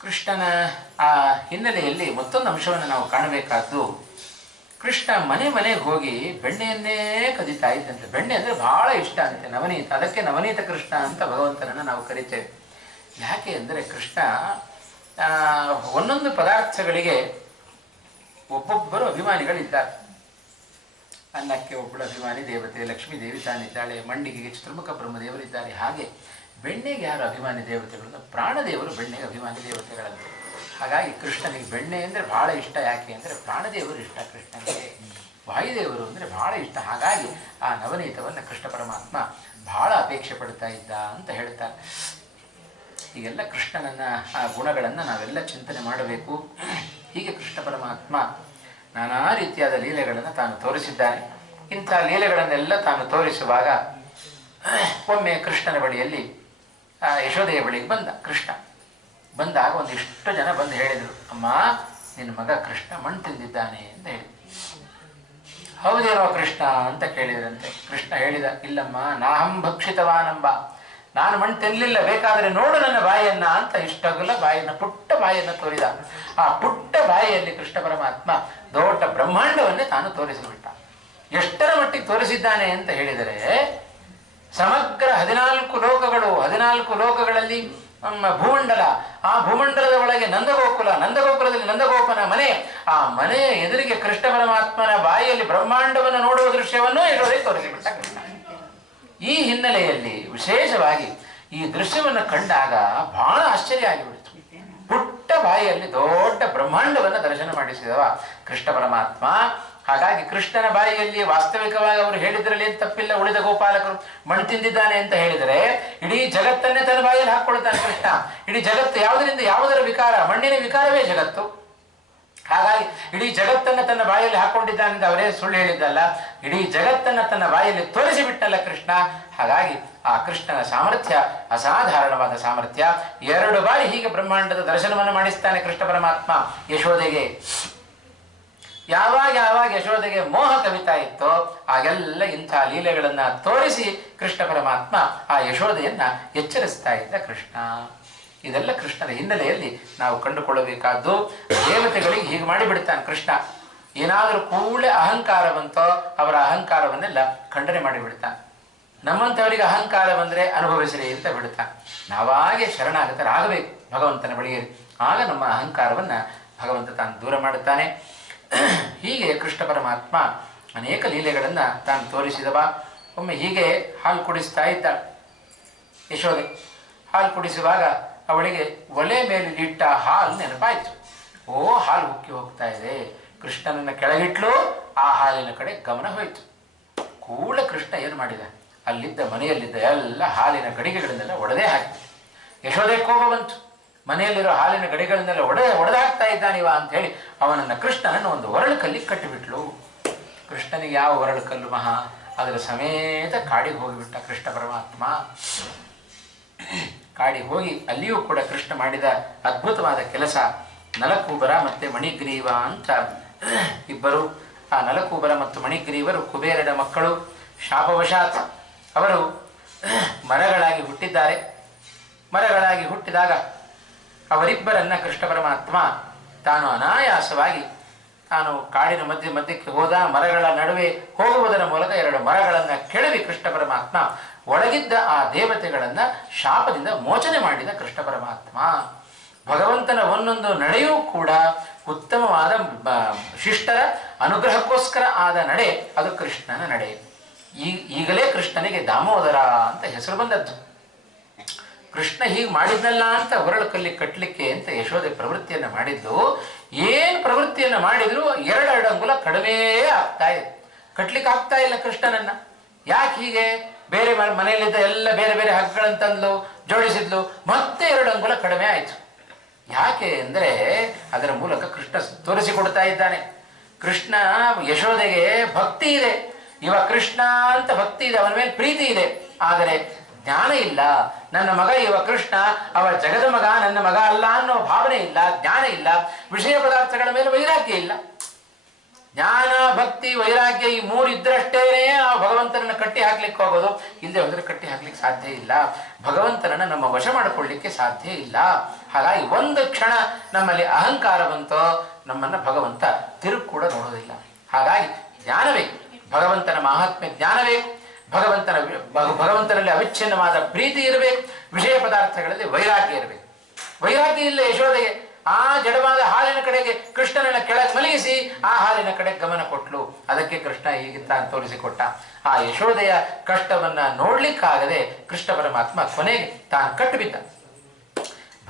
ಕೃಷ್ಣನ ಆ ಹಿನ್ನೆಲೆಯಲ್ಲಿ ಮತ್ತೊಂದು ಅಂಶವನ್ನು ನಾವು ಕಾಣಬೇಕಾದ್ದು, ಕೃಷ್ಣ ಮನೆಗೆ ಹೋಗಿ ಬೆಣ್ಣೆಯನ್ನೇ ಕದೀತಾ ಇದ್ದಂತೆ. ಬೆಣ್ಣೆ ಅಂದರೆ ಬಹಳ ಇಷ್ಟ ಅಂತೆ, ನವನೀತ. ಅದಕ್ಕೆ ನವನೀತ ಕೃಷ್ಣ ಅಂತ ಭಗವಂತನನ್ನು ನಾವು ಕರಿತೇವೆ. ಯಾಕೆ ಅಂದರೆ ಕೃಷ್ಣ ಒಂದೊಂದು ಪದಾರ್ಥಗಳಿಗೆ ಒಬ್ಬೊಬ್ಬರು ಅಭಿಮಾನಿಗಳಿದ್ದಾರೆ. ಅನ್ನಕ್ಕೆ ಒಬ್ಬಳು ಅಭಿಮಾನಿ ದೇವತೆ, ಲಕ್ಷ್ಮೀ ದೇವಿ ತಾನಿದ್ದಾಳೆ, ಮಂಡಿಗೆಗೆ ಚತುರ್ಮುಖ ಬ್ರಹ್ಮದೇವರಿದ್ದಾರೆ. ಹಾಗೆ ಬೆಣ್ಣೆಗೆ ಯಾರು ಅಭಿಮಾನಿ ದೇವತೆಗಳು? ಪ್ರಾಣದೇವರು ಬೆಣ್ಣೆಗೆ ಅಭಿಮಾನಿ ದೇವತೆಗಳಂತೆ. ಹಾಗಾಗಿ ಕೃಷ್ಣನಿಗೆ ಬೆಣ್ಣೆ ಅಂದರೆ ಬಹಳ ಇಷ್ಟ. ಯಾಕೆ ಅಂದರೆ ಪ್ರಾಣದೇವರು ಇಷ್ಟ ಕೃಷ್ಣನಿಗೆ, ವಾಯುದೇವರು ಅಂದರೆ ಬಹಳ ಇಷ್ಟ. ಹಾಗಾಗಿ ಆ ನವನೀತವನ್ನು ಕೃಷ್ಣ ಪರಮಾತ್ಮ ಬಹಳ ಅಪೇಕ್ಷೆ ಪಡ್ತಾ ಇದ್ದ ಅಂತ ಹೇಳ್ತಾರೆ. ಹೀಗೆಲ್ಲ ಕೃಷ್ಣನನ್ನ ಆ ಗುಣಗಳನ್ನು ನಾವೆಲ್ಲ ಚಿಂತನೆ ಮಾಡಬೇಕು. ಹೀಗೆ ಕೃಷ್ಣ ಪರಮಾತ್ಮ ನಾನಾ ರೀತಿಯಾದ ಲೀಲೆಗಳನ್ನು ತಾನು ತೋರಿಸಿದ್ದಾನೆ. ಇಂಥ ಲೀಲೆಗಳನ್ನೆಲ್ಲ ತಾನು ತೋರಿಸುವಾಗ ಒಮ್ಮೆ ಕೃಷ್ಣನ ಬಳಿಯಲ್ಲಿ ಯಶೋದೆಯ ಬಳಿಗೆ ಬಂದ ಕೃಷ್ಣ. ಬಂದಾಗ ಒಂದಿಷ್ಟು ಜನ ಬಂದು ಹೇಳಿದರು, ಅಮ್ಮ ನಿನ್ನ ಮಗ ಕೃಷ್ಣ ಮಣ್ಣು ತಿಂದಿದ್ದಾನೆ ಅಂತ ಹೇಳಿ. ಹೌದೇನೋ ಕೃಷ್ಣ ಅಂತ ಕೇಳಿದ್ರಂತೆ. ಕೃಷ್ಣ ಹೇಳಿದ, ಇಲ್ಲಮ್ಮ ನಾಹಂ ಭಕ್ಷಿತವಾನಂಬ, ನಾನು ಮಣ್ಣು ತಿನ್ನಲಿಲ್ಲ, ಬೇಕಾದರೆ ನೋಡು ನನ್ನ ಬಾಯಿಯನ್ನ ಅಂತ ಇಷ್ಟಗಲ ಬಾಯಿಯನ್ನ, ಪುಟ್ಟ ಬಾಯಿಯನ್ನು ತೋರಿದ. ಆ ಪುಟ್ಟ ಬಾಯಿಯಲ್ಲಿ ಕೃಷ್ಣ ಪರಮಾತ್ಮ ದೊಡ್ಡ ಬ್ರಹ್ಮಾಂಡವನ್ನೇ ತಾನು ತೋರಿಸಿಬಿಟ್ಟ. ಎಷ್ಟರ ಮಟ್ಟಿಗೆ ತೋರಿಸಿದ್ದಾನೆ ಅಂತ ಹೇಳಿದರೆ, ಸಮಗ್ರ 14 ಲೋಕಗಳು, 14 ಲೋಕಗಳಲ್ಲಿ ಭೂಮಂಡಲ, ಆ ಭೂಮಂಡಲದ ಒಳಗೆ ನಂದಗೋಕುಲ, ನಂದಗೋಕುಲದಲ್ಲಿ ನಂದಗೋಪನ ಮನೆ, ಆ ಮನೆಯ ಎದುರಿಗೆ ಕೃಷ್ಣ ಪರಮಾತ್ಮನ ಬಾಯಿಯಲ್ಲಿ ಬ್ರಹ್ಮಾಂಡವನ್ನು ನೋಡುವ ದೃಶ್ಯವನ್ನು ಯಶೋದೆ ತೋರಿಸಿಬಿಟ್ಟ ಕೃಷ್ಣ. ಈ ಹಿನ್ನೆಲೆಯಲ್ಲಿ ವಿಶೇಷವಾಗಿ ಈ ದೃಶ್ಯವನ್ನು ಕಂಡಾಗ ಬಹಳ ಆಶ್ಚರ್ಯ ಆಗಿಬಿಡ್ತು. ಪುಟ್ಟ ಬಾಯಿಯಲ್ಲಿ ದೊಡ್ಡ ಬ್ರಹ್ಮಾಂಡವನ್ನು ದರ್ಶನ ಮಾಡಿಸಿದವ ಕೃಷ್ಣ ಪರಮಾತ್ಮ. ಹಾಗಾಗಿ ಕೃಷ್ಣನ ಬಾಯಿಯಲ್ಲಿ ವಾಸ್ತವಿಕವಾಗಿ ಅವರು ಹೇಳಿದ್ರಲ್ಲಿ ಏನು ತಪ್ಪಿಲ್ಲ. ಉಳಿದ ಗೋಪಾಲಕರು ಮಣ್ಣು ತಿಂದಿದ್ದಾನೆ ಅಂತ ಹೇಳಿದರೆ ಇಡೀ ಜಗತ್ತನ್ನೇ ತನ್ನ ಬಾಯಿಯಲ್ಲಿ ಹಾಕ್ಕೊಳ್ತಾನೆ ಕೃಷ್ಣ. ಇಡೀ ಜಗತ್ತು ಯಾವುದರಿಂದ ಯಾವುದರ ವಿಕಾರ? ಮಣ್ಣಿನ ವಿಕಾರವೇ ಜಗತ್ತು. ಹಾಗಾಗಿ ಇಡೀ ಜಗತ್ತನ್ನು ತನ್ನ ಬಾಯಲ್ಲಿ ಹಾಕೊಂಡಿದ್ದಾನೆ ಅವರೇ ಸುಳ್ಳು ಹೇಳಿದ್ದಲ್ಲ, ಇಡೀ ಜಗತ್ತನ್ನು ತನ್ನ ಬಾಯಲ್ಲಿ ತೋರಿಸಿಬಿಟ್ಟಲ್ಲ ಕೃಷ್ಣ. ಹಾಗಾಗಿ ಆ ಕೃಷ್ಣನ ಸಾಮರ್ಥ್ಯ ಅಸಾಧಾರಣವಾದ ಸಾಮರ್ಥ್ಯ. 2 ಬಾರಿ ಹೀಗೆ ಬ್ರಹ್ಮಾಂಡದ ದರ್ಶನವನ್ನು ಮಾಡಿಸ್ತಾನೆ ಕೃಷ್ಣ ಪರಮಾತ್ಮ ಯಶೋದೆಗೆ. ಯಾವಾಗ ಯಶೋದೆಗೆ ಮೋಹ ಕವಿತಾ ಇತ್ತೋ ಆಗೆಲ್ಲ ಇಂಥ ಲೀಲೆಗಳನ್ನ ತೋರಿಸಿ ಕೃಷ್ಣ ಪರಮಾತ್ಮ ಆ ಯಶೋದೆಯನ್ನ ಎಚ್ಚರಿಸ್ತಾ ಇದ್ದ ಕೃಷ್ಣ. ಇದೆಲ್ಲ ಕೃಷ್ಣನ ಹಿನ್ನೆಲೆಯಲ್ಲಿ ನಾವು ಕಂಡುಕೊಳ್ಳಬೇಕಾದ್ದು. ದೇವತೆಗಳಿಗೆ ಹೀಗೆ ಮಾಡಿಬಿಡ್ತಾನೆ ಕೃಷ್ಣ. ಏನಾದರೂ ಕೂಡಲೇ ಅಹಂಕಾರ ಬಂತೋ ಅವರ ಅಹಂಕಾರವನ್ನೆಲ್ಲ ಖಂಡನೆ ಮಾಡಿಬಿಡ್ತಾನೆ. ನಮ್ಮಂಥವರಿಗೆ ಅಹಂಕಾರ ಬಂದರೆ ಅನುಭವಿಸಲಿ ಅಂತ ಬಿಡ್ತಾನೆ. ನಾವಾಗೆ ಶರಣಾಗತರಾಗಬೇಕು ಭಗವಂತನ ಬಳಿಗೆ, ಆಗ ನಮ್ಮ ಅಹಂಕಾರವನ್ನು ಭಗವಂತ ತಾನು ದೂರ ಮಾಡುತ್ತಾನೆ. ಹೀಗೆ ಕೃಷ್ಣ ಪರಮಾತ್ಮ ಅನೇಕ ಲೀಲೆಗಳನ್ನು ತಾನು ತೋರಿಸಿದವ. ಒಮ್ಮೆ ಹೀಗೆ ಹಾಲು ಕುಡಿಸ್ತಾ ಇದ್ದಾಳೆ ಯಶೋದೆ. ಹಾಲು ಕುಡಿಸುವಾಗ ಅವಳಿಗೆ ಒಲೆ ಮೇಲೆ ಇಟ್ಟ ಹಾಲು ನೆನಪಾಯಿತು. ಹಾಲು ಉಕ್ಕಿ ಹೋಗ್ತಾ ಇದೆ. ಕೃಷ್ಣನನ್ನು ಕೆಳಗಿಟ್ಲು, ಆ ಹಾಲಿನ ಕಡೆ ಗಮನ ಹೋಯಿತು. ಕೂಡಲೇ ಕೃಷ್ಣ ಏನು ಮಾಡಿದ, ಅಲ್ಲಿದ್ದ ಮನೆಯಲ್ಲಿದ್ದ ಎಲ್ಲ ಹಾಲಿನ ಗಡಿಗೆಗಳನ್ನೆಲ್ಲ ಒಡೆದೇ ಹಾಕಿತು. ಯಶೋದೆ ಕೋಪ ಬಂತು. ಮನೆಯಲ್ಲಿರೋ ಹಾಲಿನ ಗಡಿಗಳನ್ನೆಲ್ಲ ಒಡೆದಾಕ್ತಾ ಇದ್ದಾನಿವ ಅಂತ ಹೇಳಿ ಅವನನ್ನು ಕೃಷ್ಣನನ್ನು ಒಂದು ಒರಳು ಕಲ್ಲಿಗೆ ಕಟ್ಟಿಬಿಟ್ಲು. ಕೃಷ್ಣನಿಗೆ ಯಾವ ಒರಳು ಕಲ್ಲು ಮಹಾ, ಅದರ ಸಮೇತ ಕಾಡಿಗೆ ಹೋಗಿಬಿಟ್ಟ ಕೃಷ್ಣ ಪರಮಾತ್ಮ. ಕಾಡಿಗೆ ಹೋಗಿ ಅಲ್ಲಿಯೂ ಕೂಡ ಕೃಷ್ಣ ಮಾಡಿದ ಅದ್ಭುತವಾದ ಕೆಲಸ. ನಲಕೂಬರ ಮತ್ತೆ ಮಣಿಗ್ರೀವ ಅಂತ ಇಬ್ಬರು ಆ ನಲಕೂಬರ ಮತ್ತು ಮಣಿಗ್ರೀವರು ಕುಬೇರನ ಮಕ್ಕಳು. ಶಾಪವಶಾತ್ ಅವರು ಮರಗಳಾಗಿ ಹುಟ್ಟಿದ್ದಾರೆ. ಮರಗಳಾಗಿ ಹುಟ್ಟಿದಾಗ ಅವರಿಬ್ಬರನ್ನ ಕೃಷ್ಣ ಪರಮಾತ್ಮ ತಾನು ಅನಾಯಾಸವಾಗಿ ತಾನು ಕಾಡಿನ ಮಧ್ಯಕ್ಕೆ ಹೋದ. ಮರಗಳ ನಡುವೆ ಹೋಗುವುದರ ಮೂಲಕ 2 ಮರಗಳನ್ನು ಕೆಳವಿ ಕೃಷ್ಣ ಪರಮಾತ್ಮ ಒಳಗಿದ್ದ ಆ ದೇವತೆಗಳನ್ನ ಶಾಪದಿಂದ ಮೋಚನೆ ಮಾಡಿದ ಕೃಷ್ಣ ಪರಮಾತ್ಮ. ಭಗವಂತನ ಒಂದೊಂದು ನಡೆಯೂ ಕೂಡ ಉತ್ತಮವಾದ ಶಿಷ್ಟರ ಅನುಗ್ರಹಕ್ಕೋಸ್ಕರ ಆದ ನಡೆ, ಅದು ಕೃಷ್ಣನ ನಡೆ. ಈಗಲೇ ಕೃಷ್ಣನಿಗೆ ದಾಮೋದರ ಅಂತ ಹೆಸರು ಬಂದದ್ದು. ಕೃಷ್ಣ ಹೀಗೆ ಮಾಡಿದ್ನಲ್ಲ ಅಂತ ಹೊರಳು ಕಲ್ಲಿ ಕಟ್ಟಲಿಕ್ಕೆ ಅಂತ ಯಶೋದೆ ಪ್ರವೃತ್ತಿಯನ್ನು ಮಾಡಿದ್ದು. ಏನು ಪ್ರವೃತ್ತಿಯನ್ನು ಮಾಡಿದ್ರು 2 ಅಂಗುಲ ಕಡಿಮೆ ಆಗ್ತಾ ಇದೆ. ಕಟ್ಲಿಕ್ಕೆ ಆಗ್ತಾ ಇಲ್ಲ ಕೃಷ್ಣನನ್ನ. ಯಾಕೆ ಹೀಗೆ? ಬೇರೆ ಮನೆಯಲ್ಲಿದ್ದ ಎಲ್ಲ ಬೇರೆ ಬೇರೆ ಹಗ್ಗಗಳನ್ನು ತಂದ್ಲು, ಜೋಡಿಸಿದ್ಲು, ಮತ್ತೆ 2 ಅಂಗುಲ ಕಡಿಮೆ ಆಯಿತು. ಯಾಕೆ ಅಂದರೆ ಅದರ ಮೂಲಕ ಕೃಷ್ಣ ತೋರಿಸಿಕೊಡ್ತಾ ಇದ್ದಾನೆ. ಕೃಷ್ಣ ಯಶೋದೆಗೆ ಭಕ್ತಿ ಇದೆ, ಇವ ಕೃಷ್ಣ ಅಂತ ಭಕ್ತಿ ಇದೆ, ಅವನ ಮೇಲೆ ಪ್ರೀತಿ ಇದೆ, ಆದರೆ ಜ್ಞಾನ ಇಲ್ಲ. ನನ್ನ ಮಗ ಇವ ಕೃಷ್ಣ, ಅವ ಜಗದ ಮಗ, ನನ್ನ ಮಗ ಅಲ್ಲ ಅನ್ನೋ ಭಾವನೆ ಇಲ್ಲ, ಜ್ಞಾನ ಇಲ್ಲ, ವಿಷಯ ಪದಾರ್ಥಗಳ ಮೇಲೆ ವೈರಾಗ್ಯ ಇಲ್ಲ. ಜ್ಞಾನ, ಭಕ್ತಿ, ವೈರಾಗ್ಯ ಈ 3 ಇದ್ದರಷ್ಟೇನೆ ಆ ಭಗವಂತನನ್ನು ಕಟ್ಟಿ ಹಾಕ್ಲಿಕ್ಕೆ ಹೋಗೋದು. ಇಲ್ಲದೆ ಹೋದರೆ ಕಟ್ಟಿ ಹಾಕ್ಲಿಕ್ಕೆ ಸಾಧ್ಯ ಇಲ್ಲ. ಭಗವಂತನನ್ನು ನಮ್ಮ ವಶ ಮಾಡಿಕೊಳ್ಳಿಕ್ಕೆ ಸಾಧ್ಯ ಇಲ್ಲ. ಹಾಗಾಗಿ ಒಂದು ಕ್ಷಣ ನಮ್ಮಲ್ಲಿ ಅಹಂಕಾರ ಬಂತೋ ನಮ್ಮನ್ನ ಭಗವಂತ ತಿರುಗಿ ಕೂಡ ನೋಡೋದಿಲ್ಲ. ಹಾಗಾಗಿ ಜ್ಞಾನ ಬೇಕು, ಭಗವಂತನ ಮಹಾತ್ಮ್ಯ ಜ್ಞಾನ ಬೇಕು, ಭಗವಂತನಲ್ಲಿ ಅವಿಚ್ಛಿನ್ನವಾದ ಪ್ರೀತಿ ಇರಬೇಕು, ವಿಷಯ ಪದಾರ್ಥಗಳಲ್ಲಿ ವೈರಾಗ್ಯ ಇರಬೇಕು. ವೈರಾಗ್ಯ ಇಲ್ಲ ಯಶೋದೆಗೆ. ಆ ಜಡವಾದ ಹಾಲಿನ ಕಡೆಗೆ ಕೃಷ್ಣನನ್ನ ಕೆಳಗೆ ಮಲಗಿಸಿ ಆ ಹಾಲಿನ ಕಡೆ ಗಮನ ಕೊಟ್ಲು. ಅದಕ್ಕೆ ಕೃಷ್ಣ ಹೀಗಿತ್ತ ಅಂತ ತೋರಿಸಿಕೊಟ್ಟ. ಆ ಯಶೋದೆಯ ಕಷ್ಟವನ್ನ ನೋಡ್ಲಿಕ್ಕಾಗದೆ ಕೃಷ್ಣ ಪರಮಾತ್ಮ ಕೊನೆಗೆ ತಾನು ಕಟ್ಟುಬಿದ್ದ.